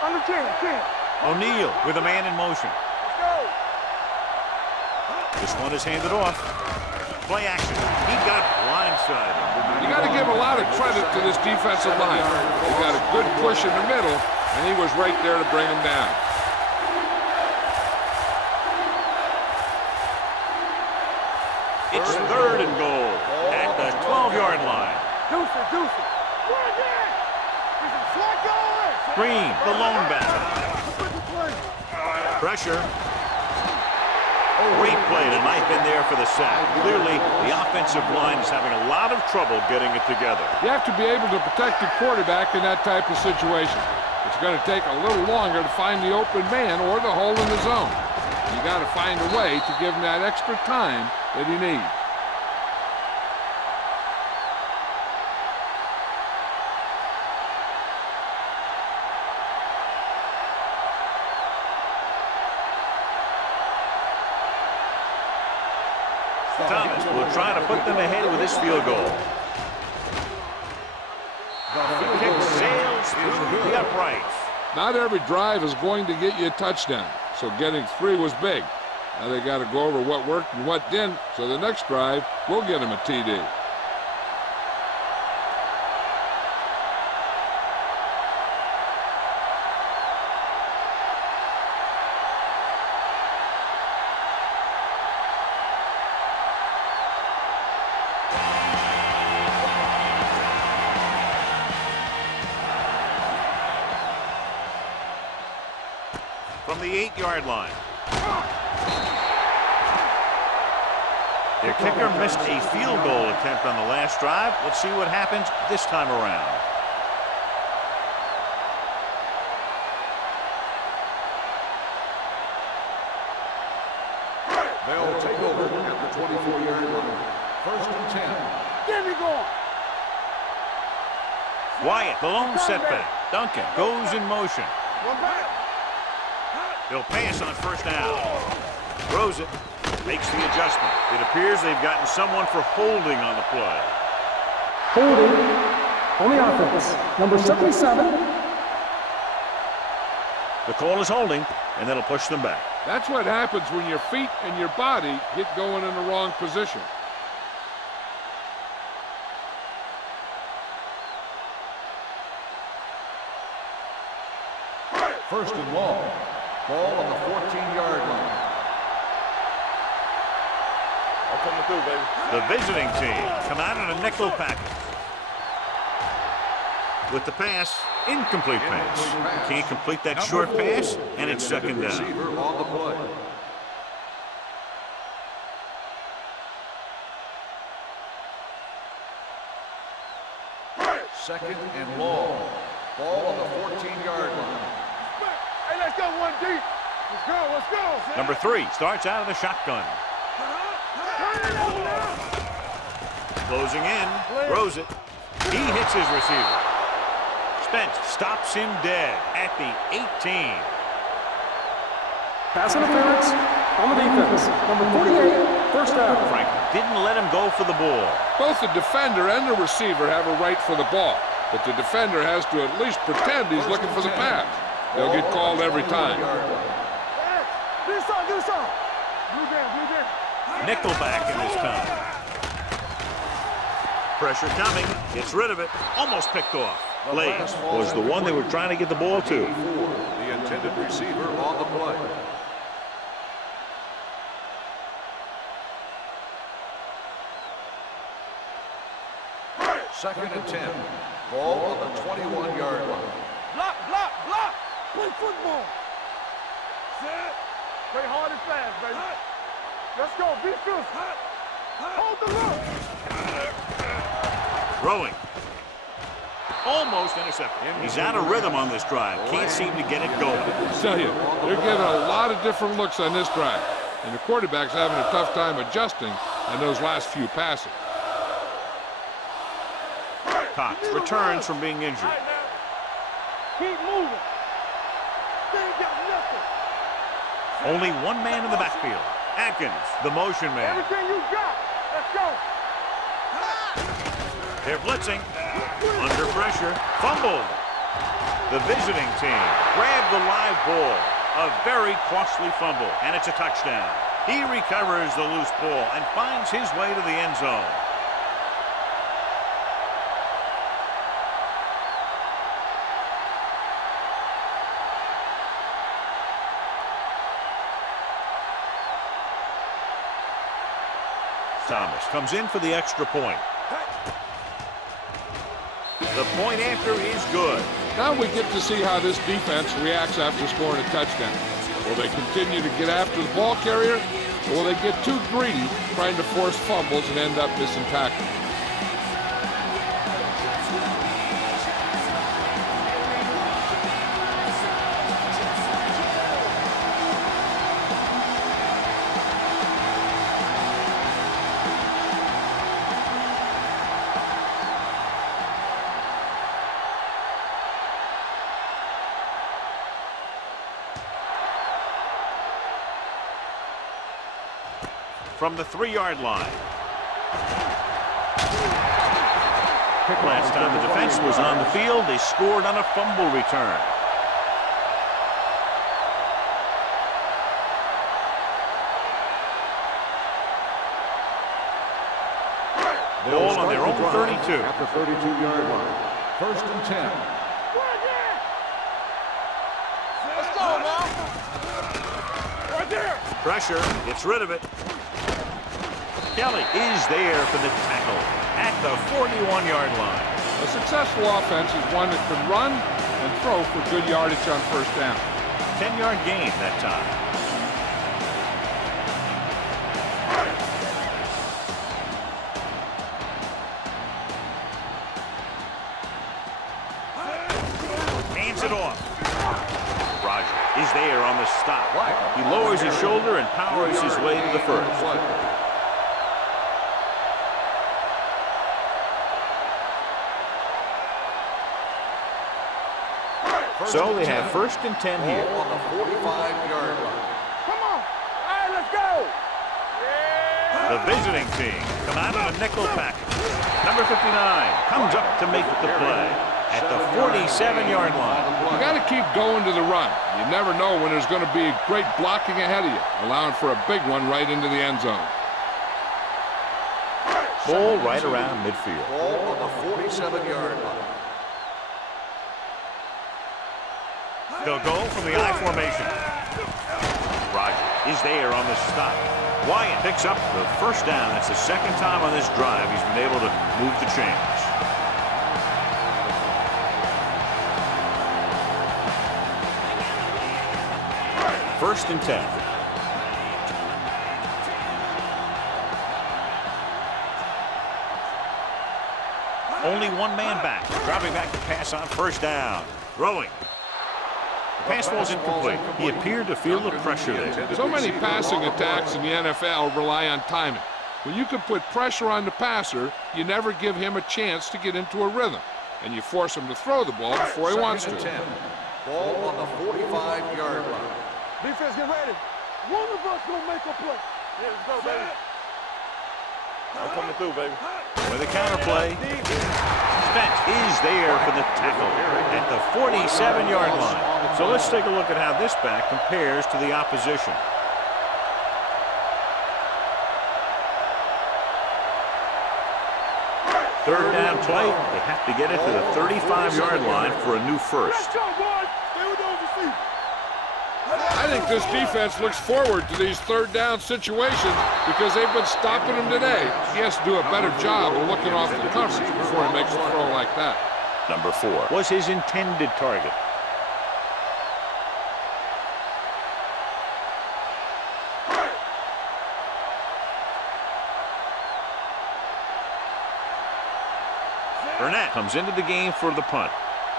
Under 10. O'Neal with a man in motion. Let's go. This one is handed off. Play action. He got blindsided. You got to give a lot of credit to this defensive line. They got a good push in the middle, and he was right there to bring him down. It's 3rd and goal at the 12-yard line. Deuce it. Play again. This is flat going. Green, the lone back. Pressure. Great play to knife in there for the sack. Clearly, the offensive line is having a lot of trouble getting it together. You have to be able to protect your quarterback in that type of situation. It's going to take a little longer to find the open man or the hole in the zone. You got to find a way to give him that extra time that he needs. Thomas will try to put them ahead with this field goal. The kick sails through the uprights. Not every drive is going to get you a touchdown, so getting 3 was big. Now they got to go over what worked and what didn't, so the next drive will get him a TD. From the 8-yard line. Their kicker missed a field goal attempt on the last drive. Let's see what happens this time around. First and 10. Get me going. Wyatt, the lone setback. Duncan goes in motion. One back. He'll pass on first down. Throws it. Makes the adjustment. It appears they've gotten someone for holding on the play. Holding on the offense. Number 77. The call is holding, and that'll push them back. That's what happens when your feet and your body get going in the wrong position. First and long. Ball on the 14-yard line. I'm coming through, baby. The visiting team come out in a nickel package. With the pass, incomplete pass. Can't complete that short pass, and it's second down. Receiver on the play. Second and long. Ball on the 14-yard line. Hey, let's go 1 deep. Let's go, let's go. Number 3 starts out of the shotgun. Turn it over now. Closing in, throws it. He hits his receiver. Spence stops him dead at the 18. Pass interference on the defense. Number 48, first down. Franklin didn't let him go for the ball. Both the defender and the receiver have a right for the ball, but the defender has to at least pretend he's looking for the pass. They'll get called every time. Hey, do something. Blue down. Nickelback in this time. Pressure coming, gets rid of it, almost picked off. Lane was the one they were trying to get the ball to. The intended receiver on the play. Second and 10. Ball on the 21-yard line. Block. Play football. Set. Play hard and fast, baby. Let's go. Be fierce. Hold the look. Throwing. Almost intercepted. He's out of rhythm on this drive. Can't seem to get it going. I tell you, they're getting a lot of different looks on this drive, and the quarterback's having a tough time adjusting on those last few passes. Cox returns from being injured. Right now. Keep moving. They ain't got nothing. Only one man in the backfield. Atkins, the motion man. Everything you got. Let's go. They're blitzing. Under pressure. Fumbled. The visiting team grabbed the live ball. A very costly fumble, and it's a touchdown. He recovers the loose ball and finds his way to the end zone. Thomas comes in for the extra point. The point after is good. Now we get to see how this defense reacts after scoring a touchdown. Will they continue to get after the ball carrier, or will they get too greedy trying to force fumbles and end up missing tackles? From the 3-yard line. Last time the defense was on the field, they scored on a fumble return. Ball on their own 32. At the 32-yard line. First and 10. Let's go, now. Right there. Pressure, gets rid of it. Kelly is there for the tackle at the 41-yard line. A successful offense is one that can run and throw for good yardage on first down. 10-yard gain that time. Hands it off. Roger is there on the stop. He lowers his shoulder and powers his way to the first. So they have 1st and 10 here. Ball on the 45-yard line. Come on. All right, let's go. The visiting team come out in a nickel package. Number 59 comes up to make the play at the 47-yard line. You got to keep going to the run. You never know when there's going to be great blocking ahead of you, allowing for a big one right into the end zone. Ball right around midfield. Ball on the 47-yard line. They'll go from the I formation. Roger is there on the stop. Wyatt picks up the 1st down. That's the 2nd time on this drive he's been able to move the chains. First and 10. Only one man back. Dropping back to pass on 1st down. Throwing. The pass was incomplete. He appeared to feel the pressure there. So many passing attacks in the NFL rely on timing. When you can put pressure on the passer, you never give him a chance to get into a rhythm, and you force him to throw the ball before he wants to. 10. Ball on the 45-yard line. Defense, get ready. One of us gonna make a play. Yeah, let's go, baby. I'm coming through, baby. With a counterplay, Spence is there for the tackle at the 47-yard line. So let's take a look at how this back compares to the opposition. Third down play, they have to get it to the 35-yard line for a new 1st. Let's go, boys. Stay with those receivers. I think this defense looks forward to these 3rd down situations because they've been stopping him today. He has to do a better job of looking off the coverage before he makes a throw like that. Number 4 was his intended target. Burnett comes into the game for the punt.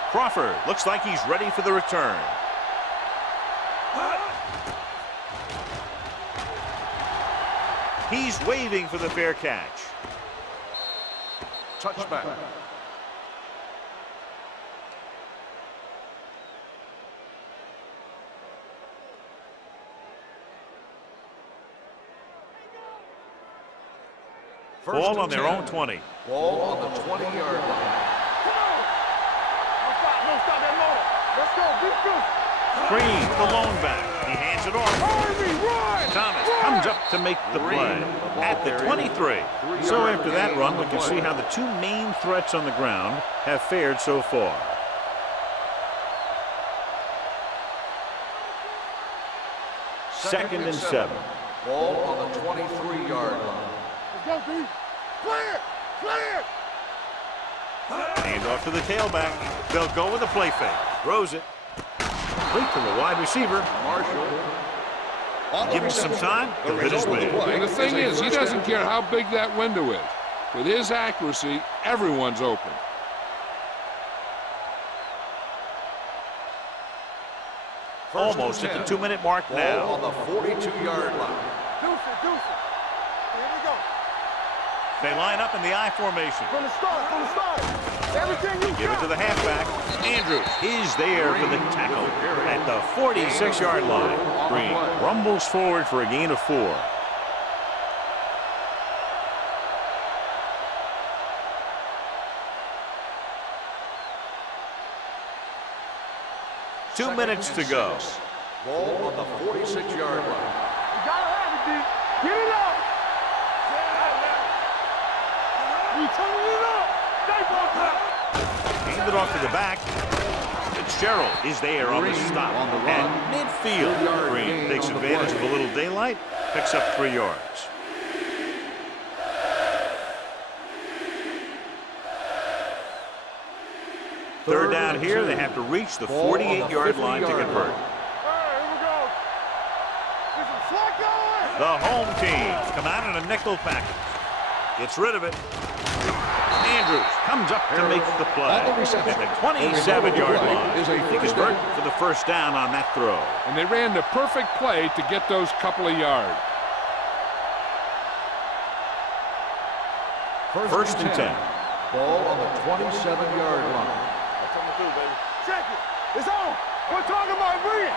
Crawford looks like he's ready for the return. He's waving for the fair catch. Touchback. Ball on their own 20. Ball on the 20-yard line. Don't stop that motor. Let's go, beat this. Green, the lone back. He hands it off. Thomas comes up to make the play at the 23. So after that run, we can see how the 2 main threats on the ground have fared so far. Second and 7. Ball on the 23-yard line. Let's go, D. Clear! Clear! Hand off to the tailback. They'll go with a play fake. Throws it. Complete to the wide receiver. Marshall. Give him some time. The hit is made. And the thing is, he doesn't care how big that window is. With his accuracy, everyone's open. Almost at the 2-minute mark Ball now. on the 42-yard line. Deuce it, deuce it. Here we go. They line up in the I formation. From the start, from the start. Everything you Give it got. to the halfback. Andrews is there for the tackle at the 46-yard line. Green rumbles forward for a gain of 4. Two minutes to go. Ball on the 46-yard line. You gotta have it, D. Get it up. You turning it up. Stay Bobcats. Hand it off to the back. Fitzgerald is there on the stop. On the run. And midfield. Green takes advantage of a little daylight. Picks up 3 yards. Third down here. They have to reach the 48-yard line to convert. All right, here we go. This is Flacco. The home team come out in a nickel package. Gets rid of it. Andrews comes up to make the play at the 27-yard line. They convert for the first down on that throw. And they ran the perfect play to get those couple of yards. First and 10. Ball on the 27-yard line. Coming through, baby. Check it. It's on. We're talking about bringing.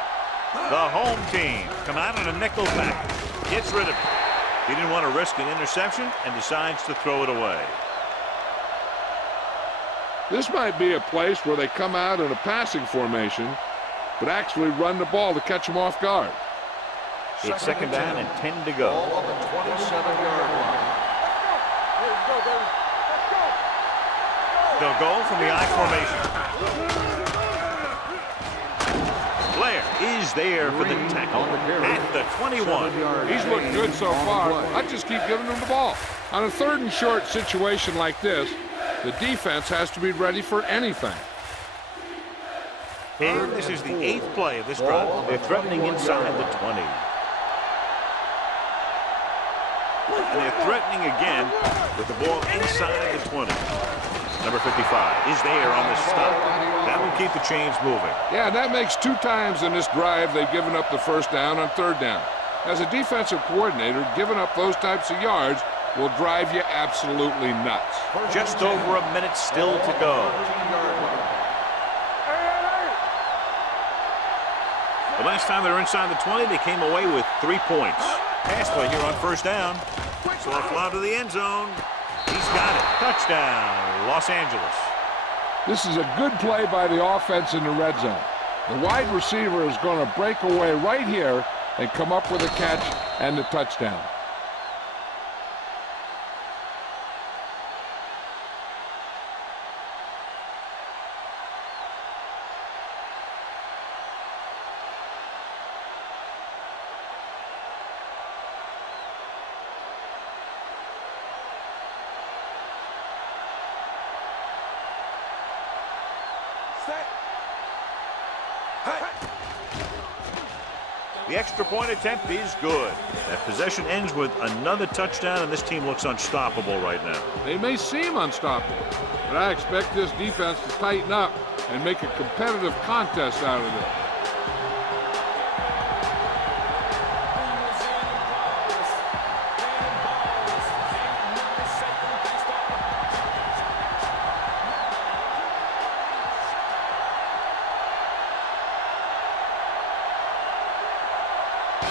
The home team come out on a nickel back. Gets rid of it. He didn't want to risk an interception and decides to throw it away. This might be a place where they come out in a passing formation, but actually run the ball to catch them off guard. It's second down and 10 to go. Ball on the 27-yard line. Let's go, baby. Let's go. They'll go from the I formation. Blair is there for the tackle at the 21. He's looked good so far. I just keep giving him the ball. On a 3rd and short situation like this, the defense has to be ready for anything. And this is the 8th play of this drive. They're threatening inside the 20. And they're threatening again with the ball inside the 20. Number 55 is there on the stop. That will keep the chains moving. Yeah, that makes 2 times in this drive they've given up the first down on 3rd down. As a defensive coordinator, giving up those types of yards will drive you absolutely nuts. Just over a minute still to go. The last time they were inside the 20, they came away with 3 points. Pass play here on first down. So a fly to the end zone. He's got it. Touchdown, Los Angeles. This is a good play by the offense in the red zone. The wide receiver is going to break away right here and come up with a catch and the touchdown. The extra point attempt is good. That possession ends with another touchdown, and this team looks unstoppable right now. They may seem unstoppable, but I expect this defense to tighten up and make a competitive contest out of it.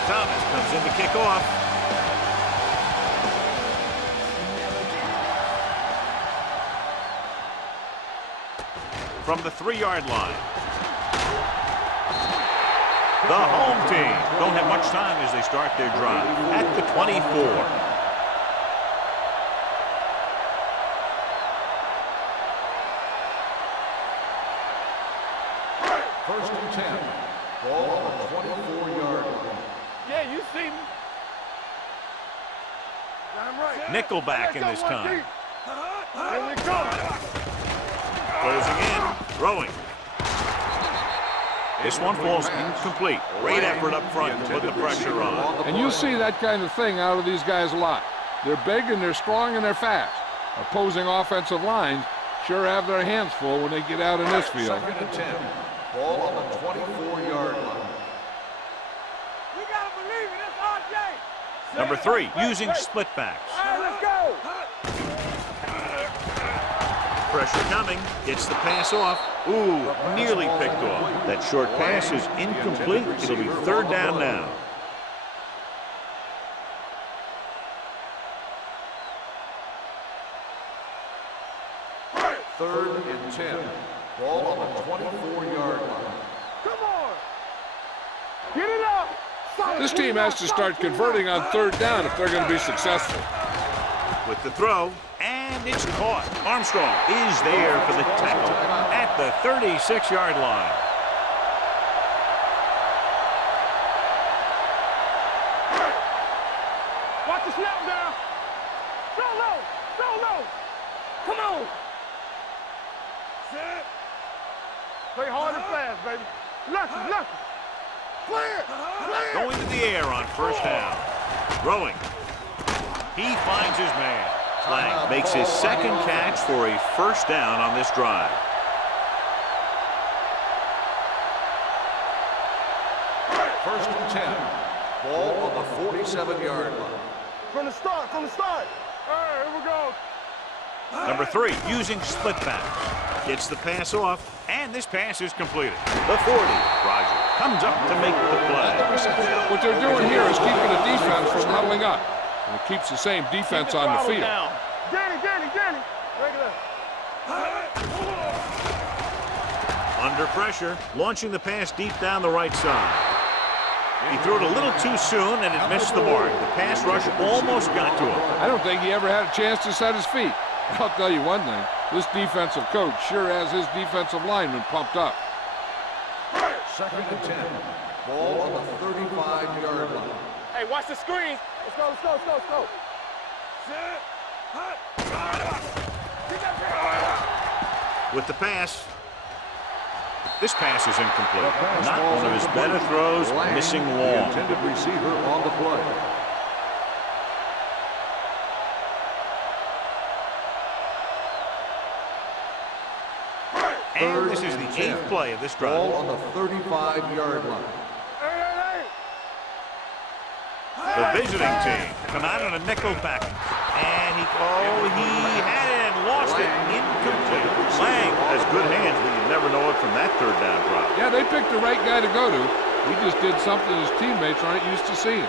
Thomas comes in to kick off. From the 3-yard line. The home team don't have much time as they start their drive at the 24. First and 10. Ball on the 24-yard line. Yeah, you see me. I'm right. Nickelback in this time. Here we go. Closing in, throwing. This one falls incomplete. Great effort up front to put the pressure on. And you see that kind of thing out of these guys a lot. They're big and they're strong and they're fast. Opposing offensive lines sure have their hands full when they get out in this field. Second and 10. Ball on the 24-yard line. We gotta believe it. It's RJ. Number 3, using split backs. All right, let's go. Pressure coming, gets the pass off. Ooh, nearly picked off. That short pass is incomplete. It'll be 3rd down now. Third and 10. Ball on the 24-yard line. Come on. Get it up. This team has to start converting on 3rd down if they're going to be successful. With the throw, and it's caught. Armstrong is there for the tackle at the 36-yard line. Watch the snap down. Go low. Go low. Come on. Set. Play hard and fast, baby. Lucky. Clear. Going to the air on first down. Throwing. He finds his man. Lang makes his 2nd catch for a first down on this drive. First and 10. Ball on the 47-yard line. From the start. All right, here we go. Number 3, using split backs. Gets the pass off. And this pass is completed. The 40. Roger comes up to make the play. What they're doing here is keeping the defense from huddling up. And it keeps the same defense on the field. Danny. Break it up. Under pressure, launching the pass deep down the right side. He threw it a little too soon, and it missed the mark. The pass rush almost got to him. I don't think he ever had a chance to set his feet. I'll tell you one thing. This defensive coach sure has his defensive lineman pumped up. 2nd and 10. Ball on the 35-yard line. Hey, watch the screen. Let's go. With the pass. This pass is incomplete. Not one of his better throws, missing The long. intended receiver on the play. And this is the 8th play of this drive. Ball on the 35-yard line. The visiting team come out on a nickel package. And he had it and lost it. Incomplete. Lang has good hands, but you never know it from that 3rd down drop. Yeah, they picked the right guy to go to. He just did something his teammates aren't used to seeing.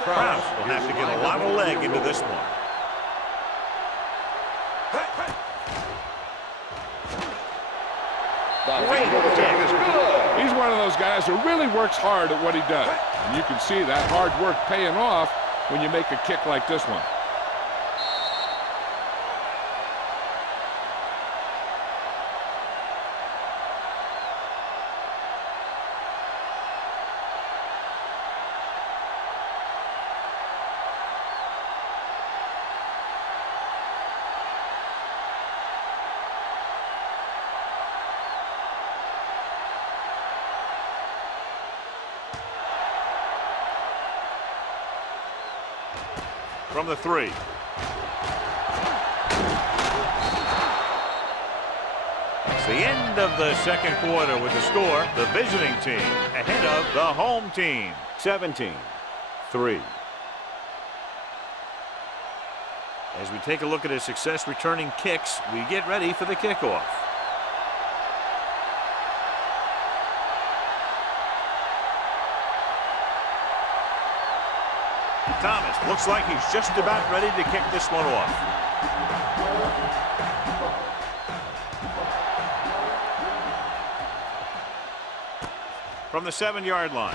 Krause will have to get a lot of leg into this one. Great kick. He's one of those guys who really works hard at what he does. And you can see that hard work paying off when you make a kick like this one. From the 3. It's the end of the 2nd quarter with the score. The visiting team ahead of the home team. 17-3. As we take a look at his success returning kicks, we get ready for the kickoff. Thomas looks like he's just about ready to kick this one off. From the 7-yard line.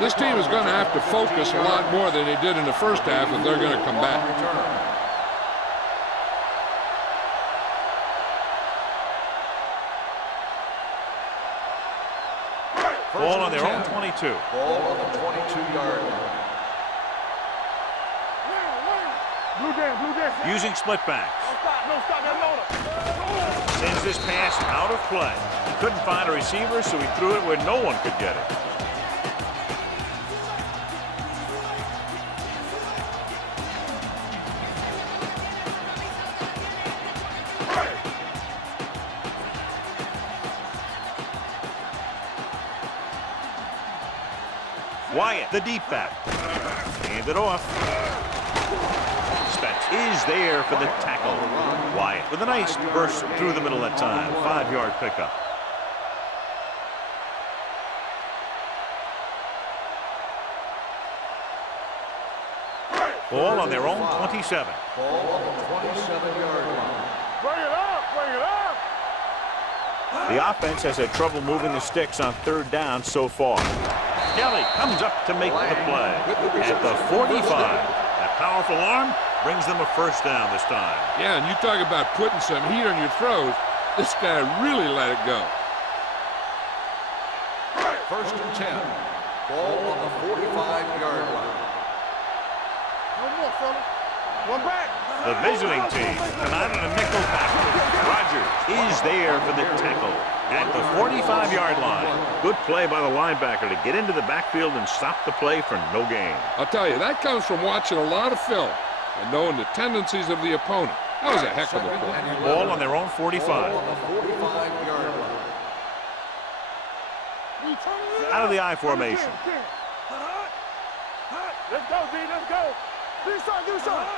This team is going to have to focus a lot more than they did in the first half if they're going to come back. Ball on their own 22. Ball on the 22-yard line. Blue dance. Using split backs. No stop, Sends this pass out of play. He couldn't find a receiver, so he threw it where no one could get it. Wyatt, the deep back. Hand it off. Spence is there for the tackle. Wyatt with a nice burst through the middle that time. 5-yard pickup. Ball on their own 27. Ball on the 27-yard line. Bring it up. The offense has had trouble moving the sticks on 3rd down so far. Kelly comes up to make the play at the 45. That powerful arm brings them a 1st down this time. Yeah, and you talk about putting some heat on your throws. This guy really let it go. 1st and 10. Ball on the 45-yard line. One more, fella. One back. The visiting team come out in a nickel package. Rogers is there for the tackle at the 45-yard line. Good play by the linebacker to get into the backfield and stop the play for no gain. I'll tell you, that comes from watching a lot of film and knowing the tendencies of the opponent. That was a heck of a play. Ball on their own 45. Ball on the 45-yard line. Out of the I formation. Let's go, D, let's go. Do something, do something.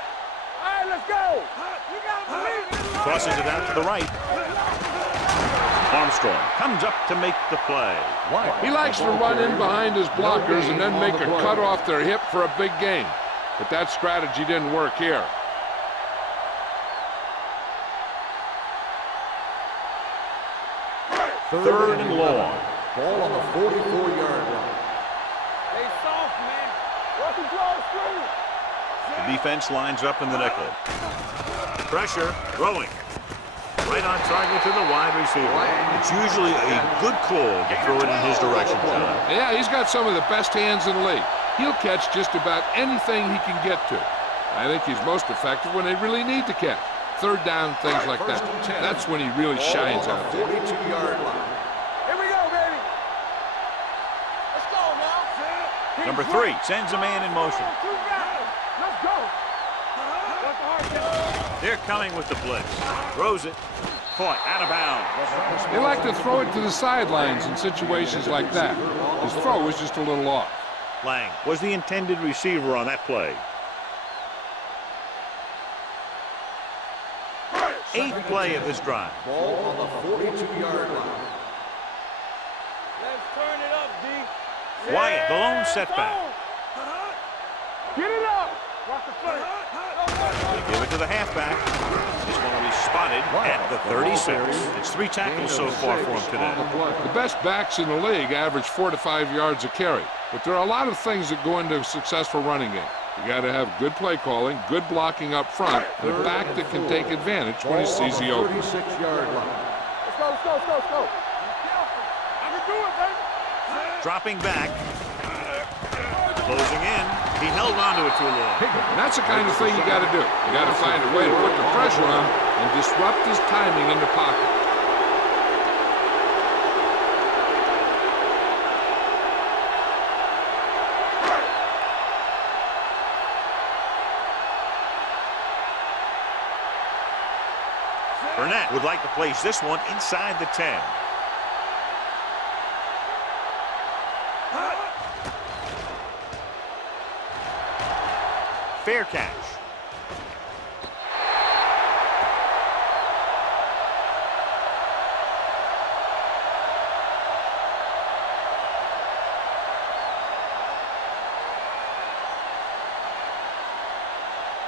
All right, let's go. You got to believe it. Crosses it out to the right. Armstrong comes up to make the play. He likes to run in behind his blockers and then make a cut off their hip for a big gain. But that strategy didn't work here. Third and long. Ball on the 44-yard line. They soft, man. Watch the draw screen. The defense lines up in the nickel. Pressure, throwing. Right on target to the wide receiver. It's usually a good call to throw it in his direction, John. Yeah, he's got some of the best hands in the league. He'll catch just about anything he can get to. I think he's most effective when they really need to catch. Third down, things like that. That's when he really shines out there. 42-yard line. Here we go, baby. Let's go now. Number 3 sends a man in motion. Let's go. They're coming with the blitz. Throws it. Caught out of bounds. They like to throw it to the sidelines in situations like that. His throw was just a little off. Lang was the intended receiver on that play. 8th play of this drive. Ball on the 42-yard line. Let's turn it up, D. Wyatt, the lone setback. Get it up. Watch the play. They give it to the halfback. This one will be spotted at the 36. It's 3 tackles so far for him today. The best backs in the league average 4 to 5 yards a carry. But there are a lot of things that go into a successful running game. You got to have good play calling, good blocking up front, and a back that can take advantage when he sees the open. 36-yard line. Let's go, let's go, let's go, let's go. I can do it, baby. Dropping back. Closing in. He held onto it too long. And that's the kind of thing you got to do. You got to find a way to put the pressure on and disrupt his timing in the pocket. Burnett would like to place this one inside the 10. Fair catch.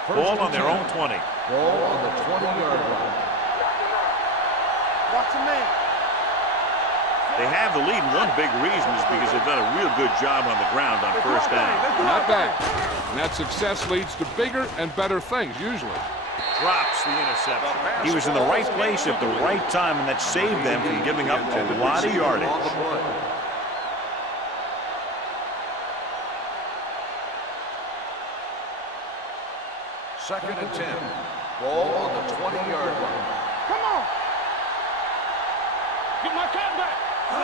Ball on their own 20. Ball on the 20-yard line. Watch the man. They have the lead, and one big reason is because they've done a real good job on the ground on first down. Not bad. And that success leads to bigger and better things, usually. Drops the interception. He was in the right place at the right time, and that saved them from giving up a lot of yardage. Second and 10. Ball on the 20-yard line. Come on. Get my cat back.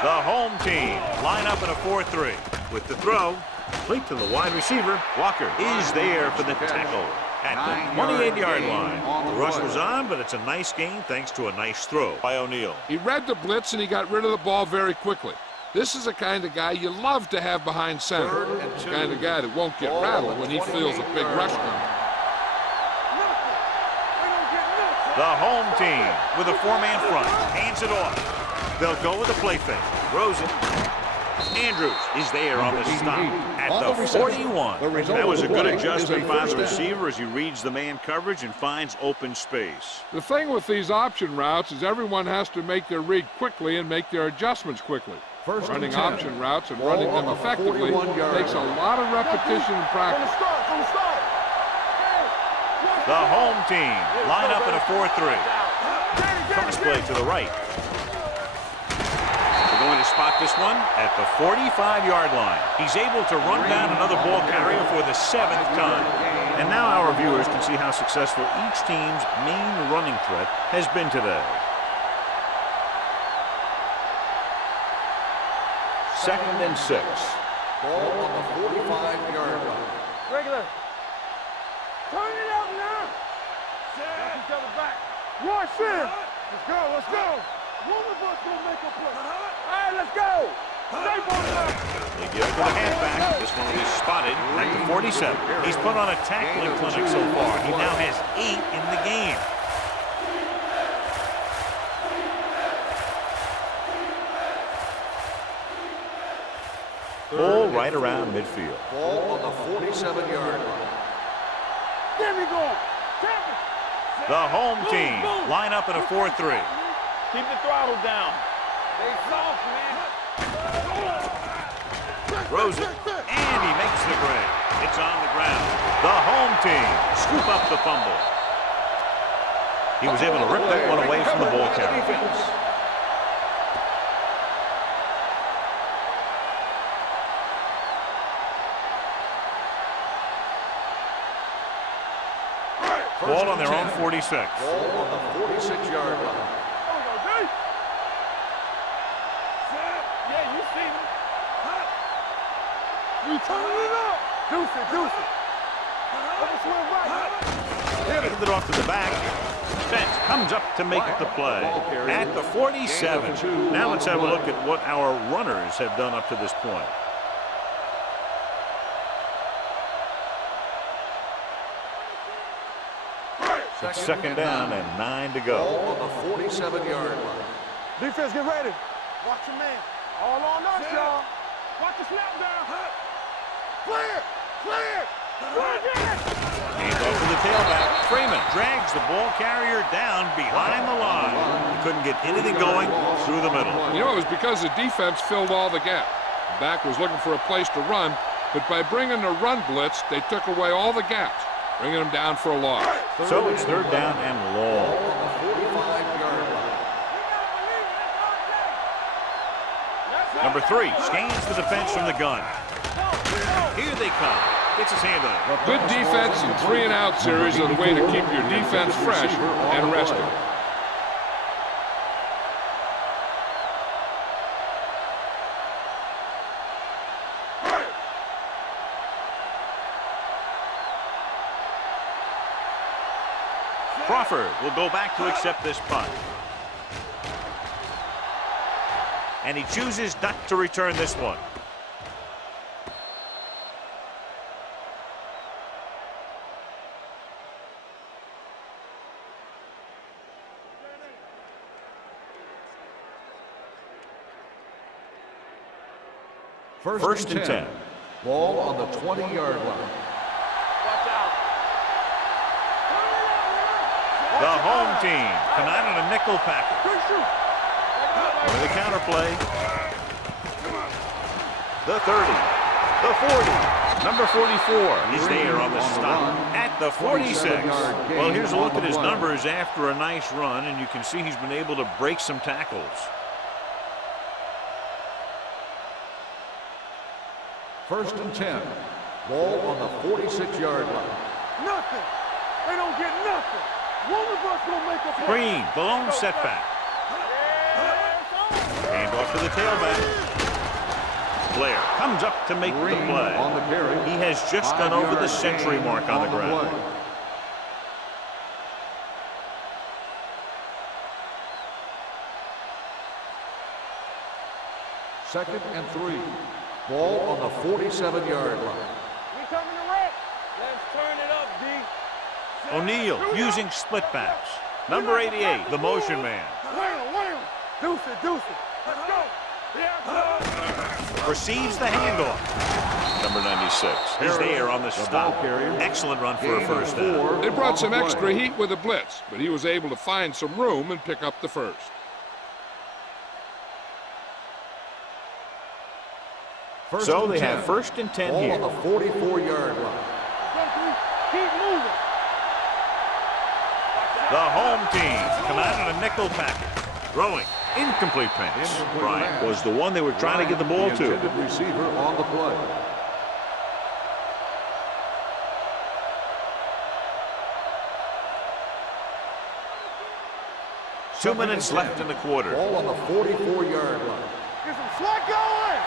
The home team line up in a 4-3. With the throw, complete to the wide receiver. Walker is there for the tackle at the 28-yard line. The rush was on, but it's a nice gain thanks to a nice throw by O'Neal. He read the blitz and he got rid of the ball very quickly. This is the kind of guy you love to have behind center. The kind of guy that won't get rattled when he feels a big rush coming. The home team with a 4-man front hands it off. They'll go with a play fake. Rosen. Andrews is there on the stop at the 41. That was a good adjustment by the receiver as he reads the man coverage and finds open space. The thing with these option routes is everyone has to make their read quickly and make their adjustments quickly. Running option routes and running them effectively takes a lot of repetition and practice. The home team line up in a 4-3. Cross play to the right. They're going to spot this one at the 45-yard line. He's able to run down another ball carrier for the 7th time. And now our viewers can see how successful each team's main running threat has been today. Second and 6. Ball on the 45-yard line. Regular. Turn it up now. Watch each other back. Watch him. Let's go, let's go. One of us gonna make a play. All right, let's go. They give it to the halfback. This one will be spotted at the 47. He's put on a tackling clinic so far. He now has 8 in the game. Ball right around midfield. Ball on the 47-yard line. There we go. The home team line up in a 4-3. Keep the throttle down. They soft, man. Throws it, and he makes the break. It's on the ground. The home team scoop up the fumble. He was able to rip that one away from the ball carrier. Ball on their own 46. Ball on the 46-yard line. Yeah, you see me. You turn it up. Deuce it, deuce it. Handed it off to the back. Spence comes up to make the play at the 47. Now let's have a look at what our runners have done up to this point. It's second down and 9 to go. Ball on the 47-yard line. Defense, get ready. Watch your man. All on us, y'all. Watch the snap down. Clear! Clear! Hands off to the tailback. Freeman drags the ball carrier down behind the line. He couldn't get anything going through the middle. You know, it was because the defense filled all the gap. The back was looking for a place to run, but by bringing the run blitz, they took away all the gaps, bringing them down for a loss. So it's third down and long. Ball on the 45-yard line. Number 3 scans the defense from the gun. Here they come. Gets his hand on it. Good defense and 3-and-out series are the way to keep your defense fresh and rested. Crawford will go back to accept this punt. And he chooses not to return this one. First and 10. Ball on the 20-yard line. The home team come out in a nickel package. With a counter play. The 30. The 40. Number 44 is there on the stop at the 46. Well, here's a look at his numbers after a nice run, and you can see he's been able to break some tackles. First and 10. Ball on the 46-yard line. Nothing. They don't get nothing. One of us will make a play. Green, the lone setback. Hand off to the tailback. Blair comes up to make the play. On the carry. He has just gone over the century mark on the ground. Second and 3. Ball on the 47-yard line. We coming to wreck. Let's turn it up, D. O'Neal using split backs. Number 88, the motion man. Wham. Deuce it. Let's go. Receives the handoff. Number 96 is there on the stop. Excellent run for a first down. They brought some extra heat with a blitz, but he was able to find some room and pick up the first. So they have first and 10 here. Ball on the 44-yard line. Keep moving. The home team come out in a nickel package. Throwing. Incomplete pass. Bryant was the one they were trying to get the ball The to. intended receiver on the play. Two minutes left in the quarter. Ball on the 44-yard line. Get some slack going.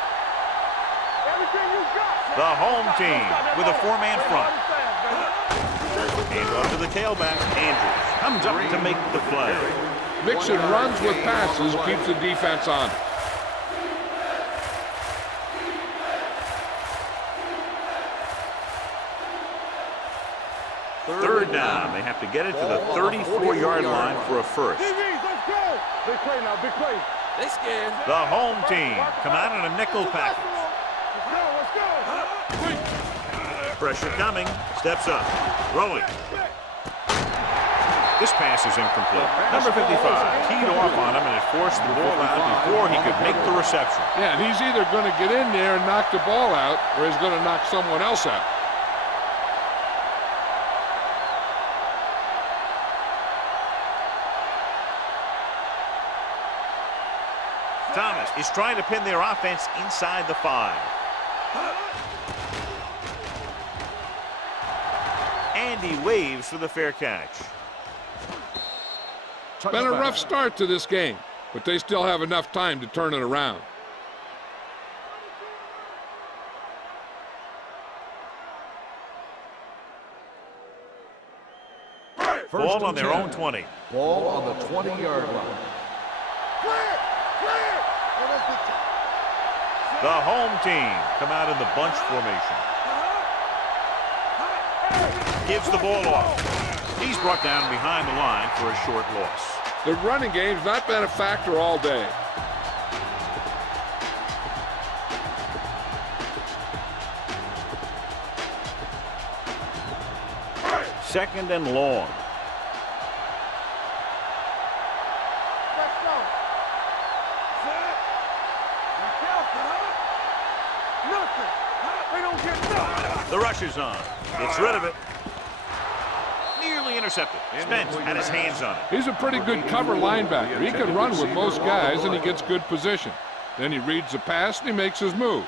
Everything you got. The home team with a 4-man front. Hand off to the tailback. Andrews comes up to make the play. Mixing runs with passes keeps the defense on. Third down. They have to get it to the 34-yard line for a first. DBs, let's go. Big play now, big play. They scared. The home team come out in a nickel package. Let's go. Pressure coming. Steps up. Throwing. This pass is incomplete. Number 55 teed off on him and it forced the ball out before he could make the reception. Yeah, and he's either going to get in there and knock the ball out, or he's going to knock someone else out. Thomas is trying to pin their offense inside the 5. And he waves for the fair catch. It's been a rough start to this game, but they still have enough time to turn it around. Ball on their own 20. Ball on the 20-yard line. Clear, clear. The home team come out in the bunch formation. Gives the ball off. He's brought down behind the line for a short loss. The running game's not been a factor all day. Second and long. Let's go. Set. Be careful. Nothing. They don't get nothing. The rush is on. Gets rid of it. Nearly intercepted. Spence had his hands on it. He's a pretty good cover linebacker. He can run with most guys, and he gets good position. Then he reads the pass, and he makes his move.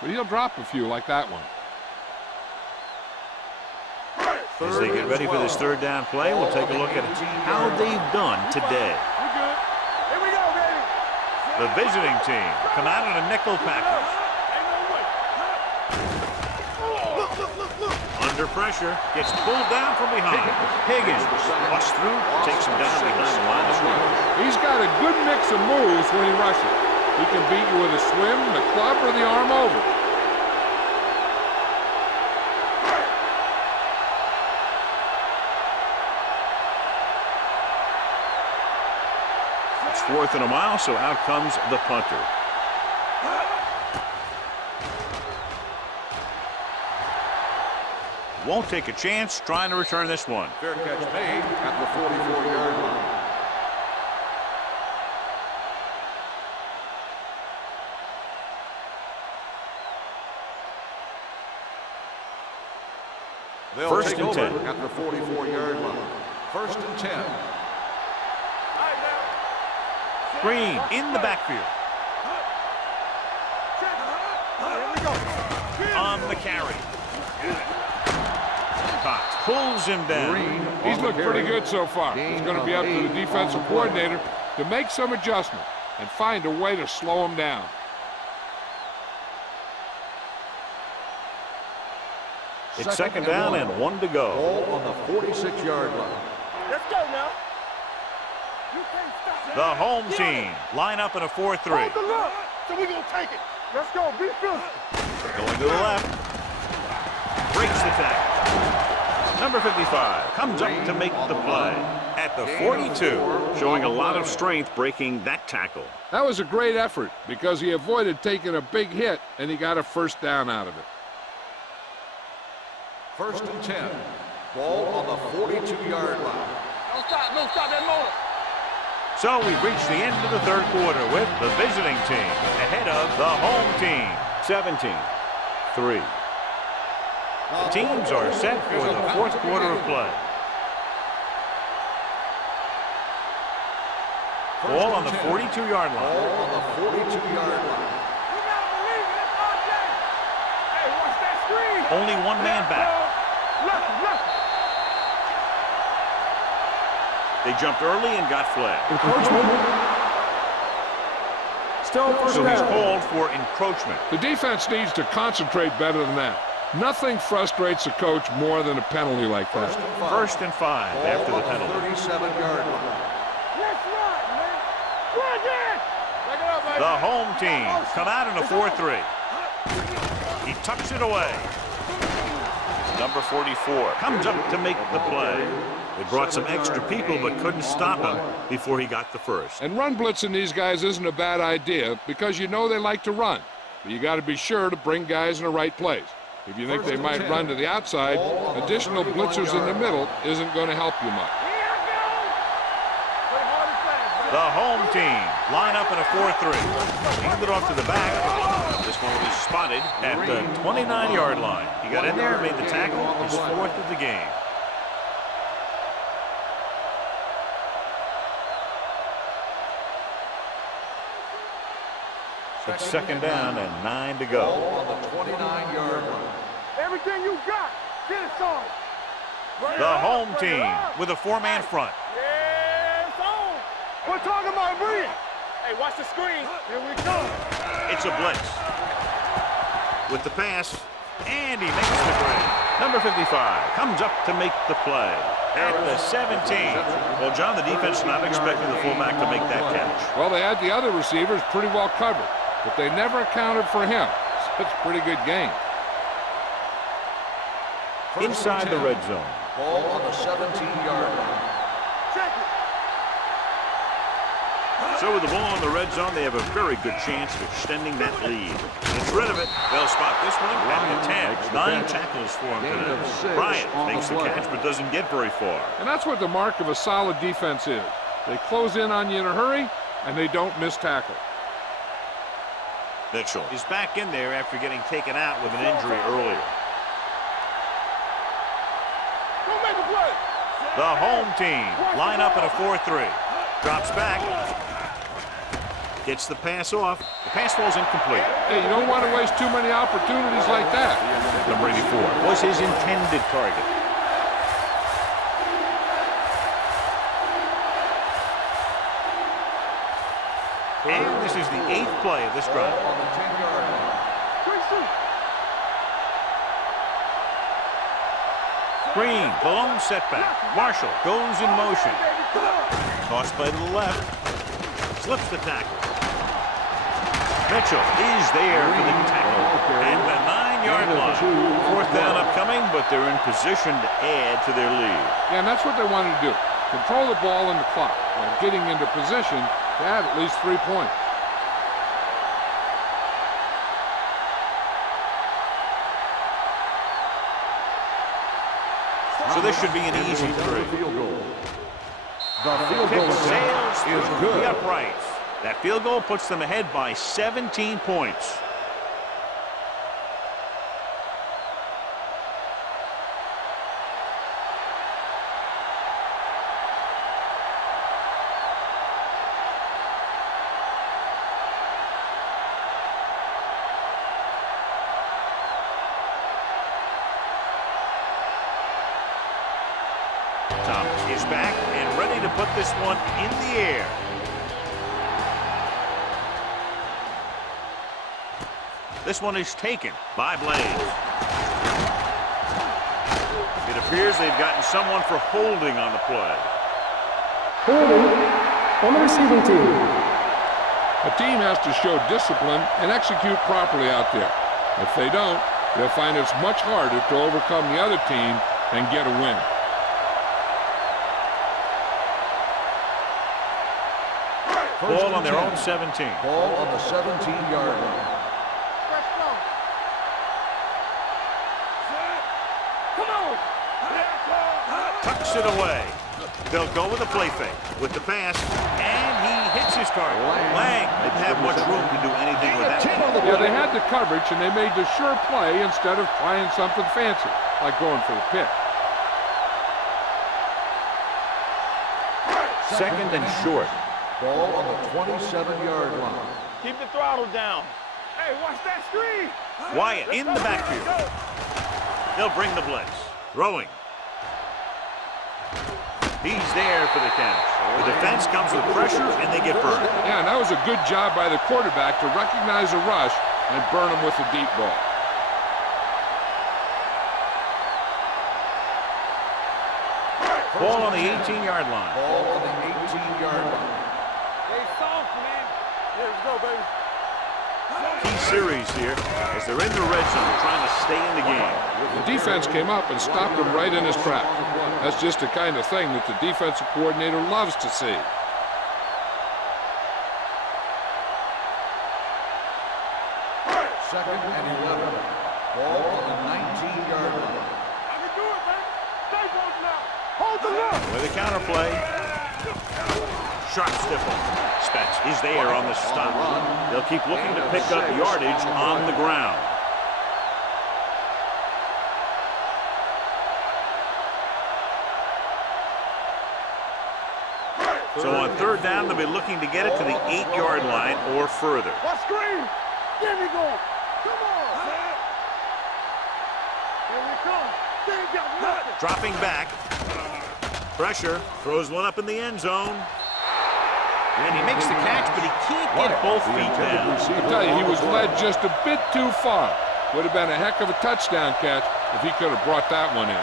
But he'll drop a few like that one. As they get ready for this third down play, we'll take a look at how they've done today. We good. Here we go, baby. The visiting team come out in a nickel package. Ain't no way. Look. Under pressure, gets pulled down from behind. Higgins busts through, takes him down behind the line of scrimmage. He's got a good mix of moves when he rushes. He can beat you with a swim, the club, or the arm over. It's 4th and a mile, so out comes the punter. Won't take a chance trying to return this one. Fair catch made at the 44-yard line. They'll First take and over 10. at the 44-yard line. First and 10. Green in the backfield. Here we go. On the carry. Cox pulls him down. Green He's on the looked pretty carry. good so far. It's going to be up to the defensive coordinator to make some adjustment and find a way to slow him down. It's second down and 1 to go. Ball on the 46-yard line. Let's go now. You can't stop. The home team line up in a 4-3. Hold the look. So we gonna take it. Let's go. Be physical. Going to the left. Breaks the tackle. Number 55 comes up to make the play at the 42, showing a lot of strength breaking that tackle. That was a great effort because he avoided taking a big hit and he got a first down out of it. First and 10. Ball on the 42-yard line. Don't stop that motor. So we've reached the end of the third quarter with the visiting team ahead of the home team, 17-3. The teams are set for the fourth quarter of play. Ball on the 42-yard line. Ball on the 42-yard line. You gotta believe it. It's our day. Hey, watch that screen. Only one man back. Look. They jumped early and got flagged. Encroachment. Still first So he's down. called for encroachment. The defense needs to concentrate better than that. Nothing frustrates a coach more than a penalty like that. First and 5 Ball after the on penalty. 37-yard line. Let's run, man. Run again. Take it up, baby. The home team come out in a 4-3. He tucks it away. Number 44 comes up to make the play. They brought some extra people but couldn't stop him before he got the first. And run blitzing these guys isn't a bad idea because you know they like to run. But you got to be sure to bring guys in the right place. If you think they might run to the outside, additional blitzers in the middle isn't going to help you much. The home team line up in a 4-3. Hand it off to the back. This one will be spotted at the 29-yard line. He got in there, made the tackle, his 4th of the game. It's 2nd down and 9 to go. On the 29-yard line. Everything you got, get it on. The home team with a 4-man front. Yeah, it's on. We're talking about breathing. Hey, watch the screen. Here we go. It's a blitz. With the pass, and he makes the grab. Number 55 comes up to make the play. At the 17. Well, John, the defense not expecting the fullback to make that catch. Well, they had the other receivers pretty well covered, but they never accounted for him. So it's a pretty good game. Inside the red zone. Ball on the 17-yard line. Check it. So with the ball in the red zone, they have a very good chance of extending that lead. Gets rid of it. They'll spot this one at the 10. 9 tackles for him today. Bryant makes the catch but doesn't get very far. And that's what the mark of a solid defense is. They close in on you in a hurry, and they don't miss tackle. Mitchell is back in there after getting taken out with an injury earlier. Don't make a play. The home team line up in a 4-3. Drops back. Gets the pass off. The pass falls incomplete. Hey, you don't want to waste too many opportunities like that. Number 84 was his intended target. And this is the 8th play of this drive. On the 10-yard line. Quick shoot. Green, the lone setback. Marshall goes in motion. Toss play to the left. Slips the tackle. Mitchell is there for the tackle. And the 9-yard line. 4th down upcoming, but they're in position to add to their lead. Yeah, and that's what they wanted to do. Control the ball and the clock while getting into position to have at least 3 points. So this should be an easy 3. The field goal Sails is through good. the uprights. That field goal puts them ahead by 17 points. Thomas is back and ready to put this one in the air. This one is taken by Blaze. It appears they've gotten someone for holding on the play. Holding on the receiving team. A team has to show discipline and execute properly out there. If they don't, they'll find it's much harder to overcome the other team and get a win. Ball on their own 17. Ball on the 17-yard line. Let's go. Come on. Tucks it away. They'll go with a play fake with the pass, and he hits his target. Lang didn't have much room to do anything with that. Yeah, they had the coverage, and they made the sure play instead of trying something fancy, like going for the pick. 2nd and short. Ball on the 27-yard line. Keep the throttle down. Hey, watch that screen. Wyatt in the backfield. They'll bring the blitz. Throwing. He's there for the catch. The defense comes with pressure, and they get burned. Yeah, and that was a good job by the quarterback to recognize a rush and burn him with a deep ball. Ball on the 18-yard line. Ball on the 18-yard line. Stay soft, man. Here we go, baby. Key series here as they're in the red zone trying to stay in the game. The defense came up and stopped him right in his tracks. That's just the kind of thing that the defensive coordinator loves to see. Second and 11. Ball on the 19-yard line. I can do it, man. Stay close now. Hold the look. With a counterplay. Sharp stifle. Spence is there on the stop. They'll keep looking to pick up yardage on the ground. So on third down, they'll be looking to get it to the 8-yard line or further. What screen? Get me going. Come on, man. Here we come. They ain't got nothing. Dropping back. Pressure. Throws one up in the end zone. And he makes the catch, but he can't get both feet down. I tell you, he was led just a bit too far. Would have been a heck of a touchdown catch if he could have brought that one in.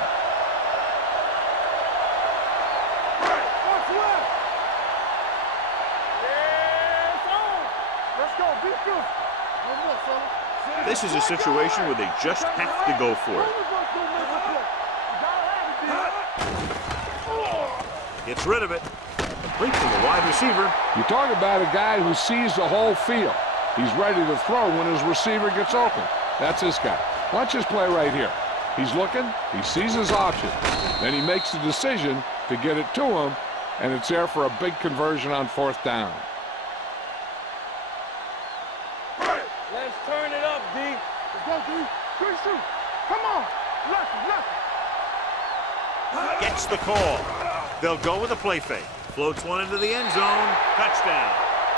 What's left? Yeah, it's on. Let's go. Be good. No more, fella. This is a situation where they just have to go for it. Gets rid of it. Complete to the wide receiver. You talk about a guy who sees the whole field. He's ready to throw when his receiver gets open. That's this guy. Watch his play right here. He's looking, he sees his option. Then he makes the decision to get it to him, and it's there for a big conversion on fourth down. Let's turn it up, D. Let's go, D. Good shoot. Come on. Left. Gets the call. They'll go with a play fake. Floats one into the end zone. Touchdown.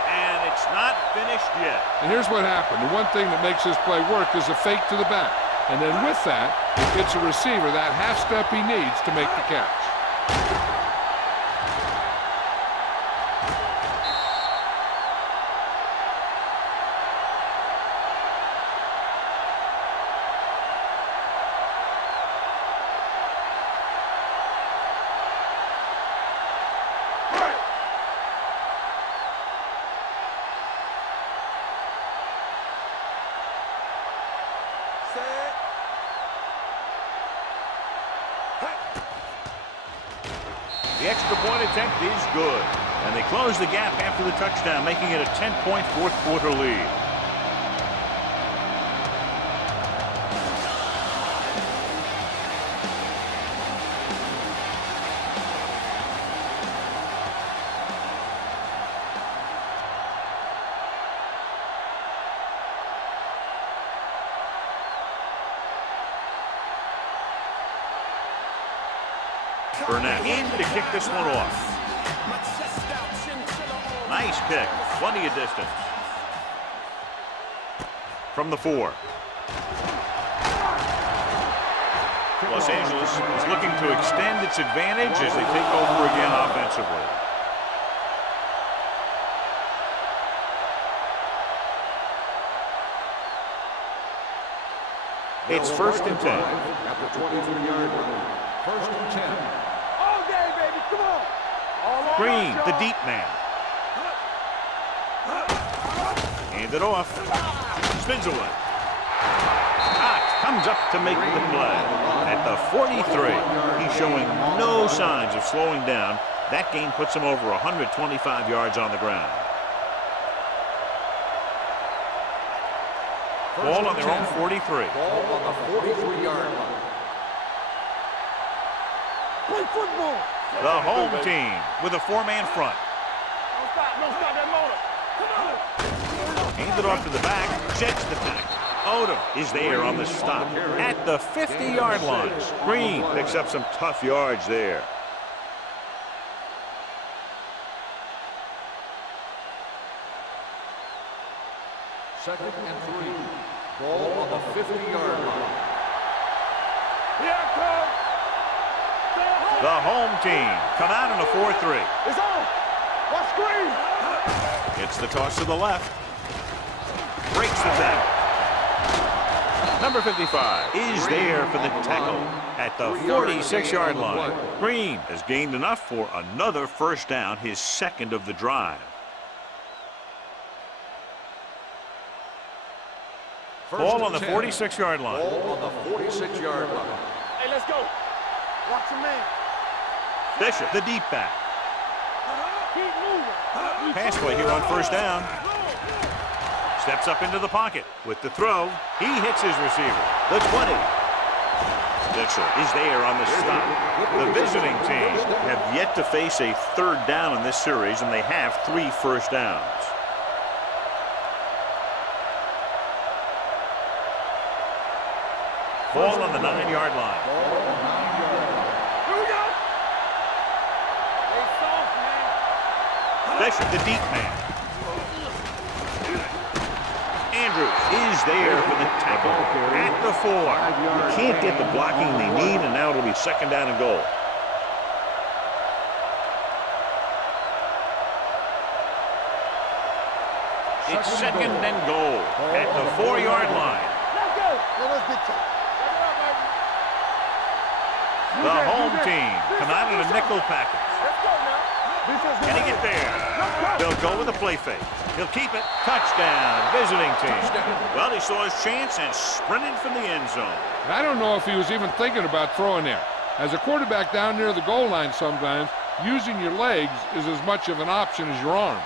And it's not finished yet. And here's what happened. The one thing that makes this play work is a fake to the back. And then with that, it gets a receiver that half step he needs to make the catch. The extra point attempt is good. And they close the gap after the touchdown, making it a 10-point fourth quarter lead. Burnett in to kick this one off. Nice kick. Plenty of distance. From the 4. Los Angeles is looking to extend its advantage as they take over again offensively. It's 1st and 10. At the 23-yard line. 1st and 10. All day, baby. Come on. Green, the deep man. Hand it off. Spins away. Cox comes up to make the play. At the 43, he's showing no signs of slowing down. That gain puts him over 125 yards on the ground. Ball on their own 43. Ball on the 43-yard line. Play football. The home team with a 4-man front. Don't stop that motor. Come on. Hands it off to the back. Jets the tackle. Otto is there on the stop at the 50-yard line. Green picks up some tough yards there. Second and 3. Ball on the 50-yard line. Here it comes. The home team come out in a 4-3. It's on. Watch screen. It's the toss to the left. Breaks the tackle. Number 55 is there for the tackle at the 46-yard line. Green has gained enough for another first down, his second of the drive. Ball on the 46-yard line. Ball on the 46-yard line. Hey, let's go. Watch your man. Bishop, the deep back. Keep moving. Pass play here on first down. Steps up into the pocket. With the throw, he hits his receiver. The 20. Mitchell is there on the stop. The visiting team have yet to face a third down in this series, and they have 3 first downs. Ball on the 9-yard line. Here we go. Hey, soft, man. Bishop, the deep man. Andrews is there for the tackle at the 4. You can't get the blocking they need, and now it'll be second down and goal. It's second and goal at the 4-yard line. Let's go. Let's get to The home team come out in a nickel package. Let's go now. Can he get there? They'll go with a play fake. He'll keep it. Touchdown, visiting team. Well, he saw his chance and sprinted for the end zone. And I don't know if he was even thinking about throwing there. As a quarterback down near the goal line sometimes, using your legs is as much of an option as your arm.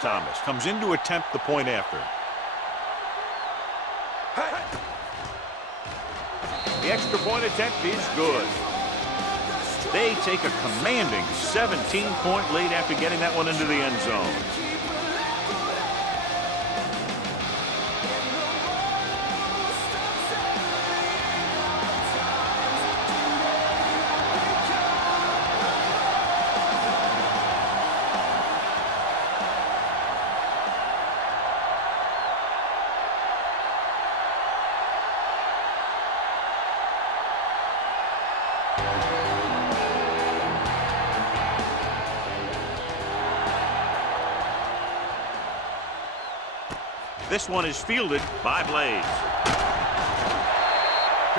Thomas comes in to attempt the point after. The extra point attempt is good. They take a commanding 17-point lead after getting that one into the end zone. This one is fielded by Blades.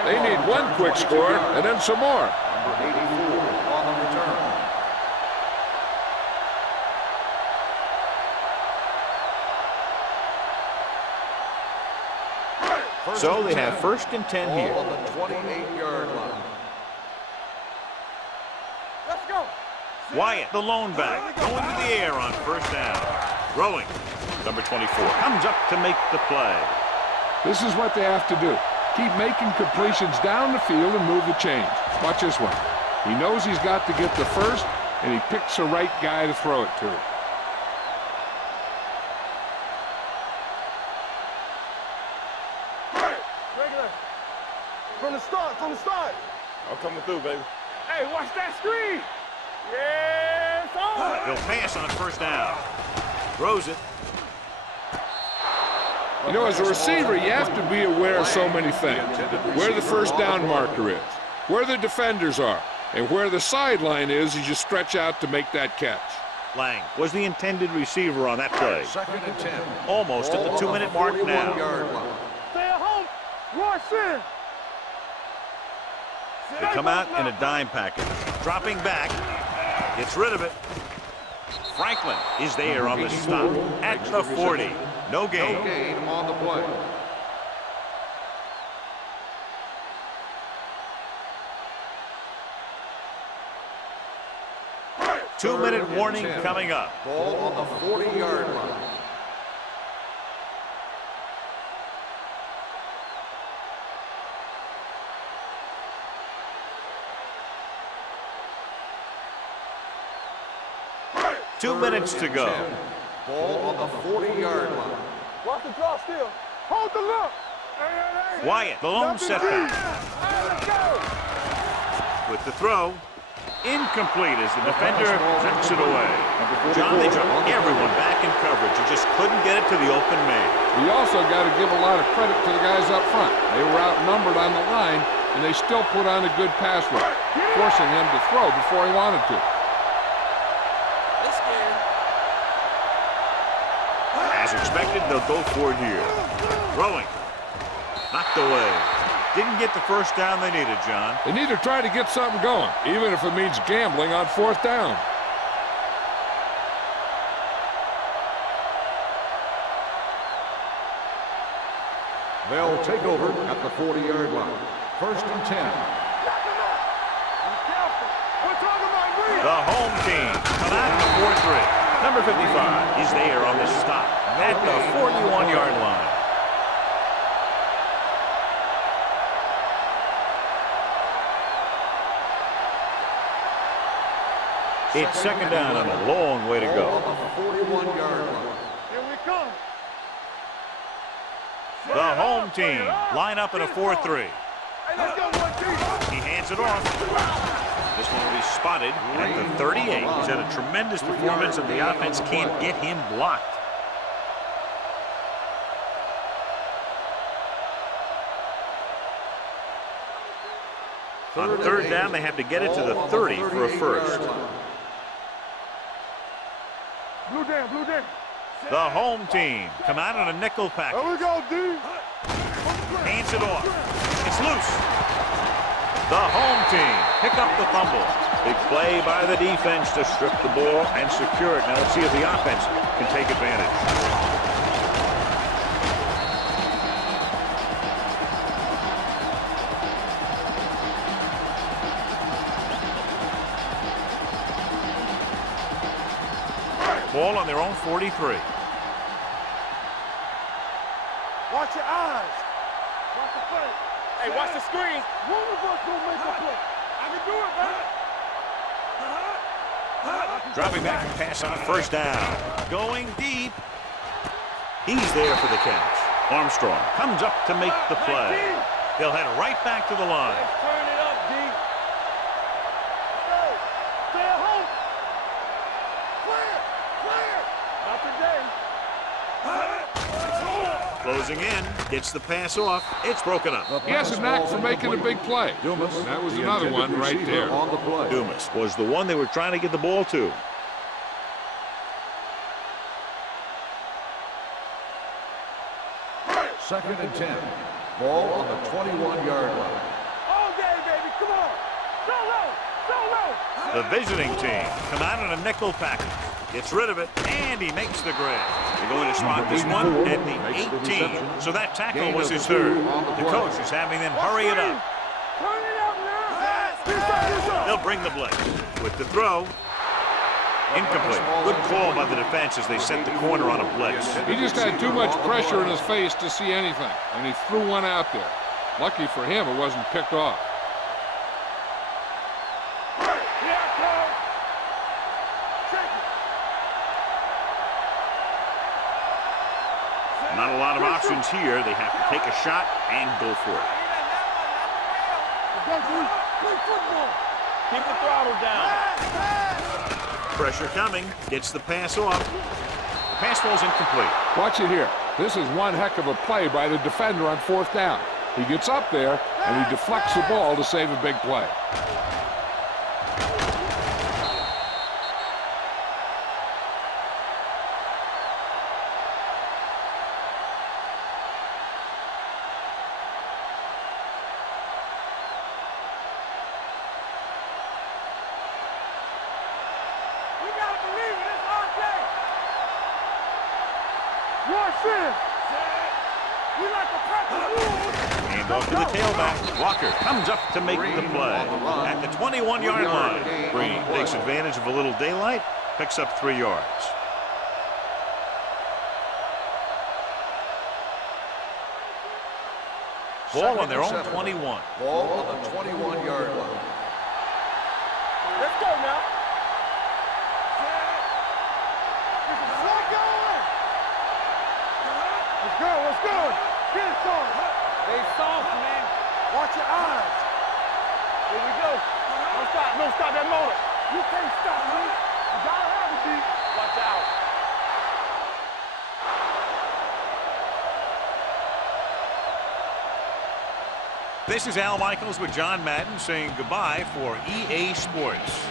They need one quick score and then some more. Number 84 on the return. So they have first and 10 Ball here. on the 28-yard line. Let's go. Wyatt, the lone back, going to the air on first down. Throwing. Number 24 comes up to make the play. This is what they have to do. Keep making completions down the field and move the chains. Watch this one. He knows he's got to get the first, and he picks the right guy to throw it to. Regular. From the start. I'm coming through, baby. Hey, watch that screen. Yeah, it's on. He'll pass on first down. Throws it. You know, as a receiver, you have to be aware of so many things. Where the first down marker is, where the defenders are, and where the sideline is as you stretch out to make that catch. Lang was the intended receiver on that play. Second and 10. Almost at the 2-minute mark now. 41-yard line. Stay at home. Rush in. They come out in a dime package. Dropping back. Gets rid of it. Franklin is there on the stop at the 40. No gain. No gain on the play. Two-minute warning coming up. Ball on the 40-yard line. Two minutes to go. Ball on the 40-yard line. Watch the draw still. Hold the look. Wyatt, the lone setback. Let's go. With the throw, incomplete as the defender knocks it away. John, they dropped everyone back in coverage. You just couldn't get it to the open man. You also got to give a lot of credit to the guys up front. They were outnumbered on the line, and they still put on a good pass rush, forcing him to throw before he wanted to. Has As expected, they'll go for it here. Throwing. Knocked away. Didn't get the first down they needed, John. They need to try to get something going, even if it means gambling on 4th down. They'll take over at the 40-yard line. 1st and 10. The home team come out in the 4-3. Number 55 is there on the stop at the 41-yard line. It's 2nd down and a long way to go. 41-yard line. Here we come. The home team line up in a 4-3. Hey, let's go, 1-2. He hands it off. This one will be spotted at the 38. He's had a tremendous performance, and the offense can't get him blocked. On 3rd down, they have to get it to the 30 for a first. Blue down, blue down. The home team come out on a nickel package. There we go, D. Hands it off. It's loose. The home team pick up the fumble. Big play by the defense to strip the ball and secure it. Now let's see if the offense can take advantage. Ball on their own 43. Watch your eyes. Watch the play. Hey, watch the screen. One of us gonna make a play. I can do it, man. Dropping back and pass on 1st down. Going deep. He's there for the catch. Armstrong comes up to make the play. He'll head right back to the line. Turn it up, D. Stay at home. Clear. Not today. Closing in, gets the pass off. It's broken up. He has a knack for making a big play. And that was another one right there. On the play. Dumas was the one they were trying to get the ball to. Second and 10. Ball on the 21-yard line. All day, baby. Come on. So low. The visiting team come out in a nickel package. Gets rid of it, and he makes the grab. They're going to spot this one at the 18. So that tackle was his 3rd. The coach is having them hurry it up. Turn it up now. They'll bring the blitz with the throw. Incomplete. Good call by the defense as they sent the corner on a blitz. He just had too much pressure in his face to see anything, and he threw one out there. Lucky for him, it wasn't picked off. Not a lot of options here. They have to take a shot and go for it. Keep the throttle down. Pressure coming. Gets the pass off. The pass falls incomplete. Watch it here. This is one heck of a play by the defender on 4th down. He gets up there, and he deflects the ball to save a big play. Hand off to the tailback. Walker comes up to make the play at the 21-yard line. Green takes advantage of a little daylight, picks up 3 yards. Ball on their own 21. Ball on the 21-yard line. Let's go now. Let's go. Get it started. Stay soft, man. Watch your eyes. Here we go. Don't stop. Don't stop that motor. You can't stop me. You gotta have it, D. Watch out. This is Al Michaels with John Madden saying goodbye for EA Sports.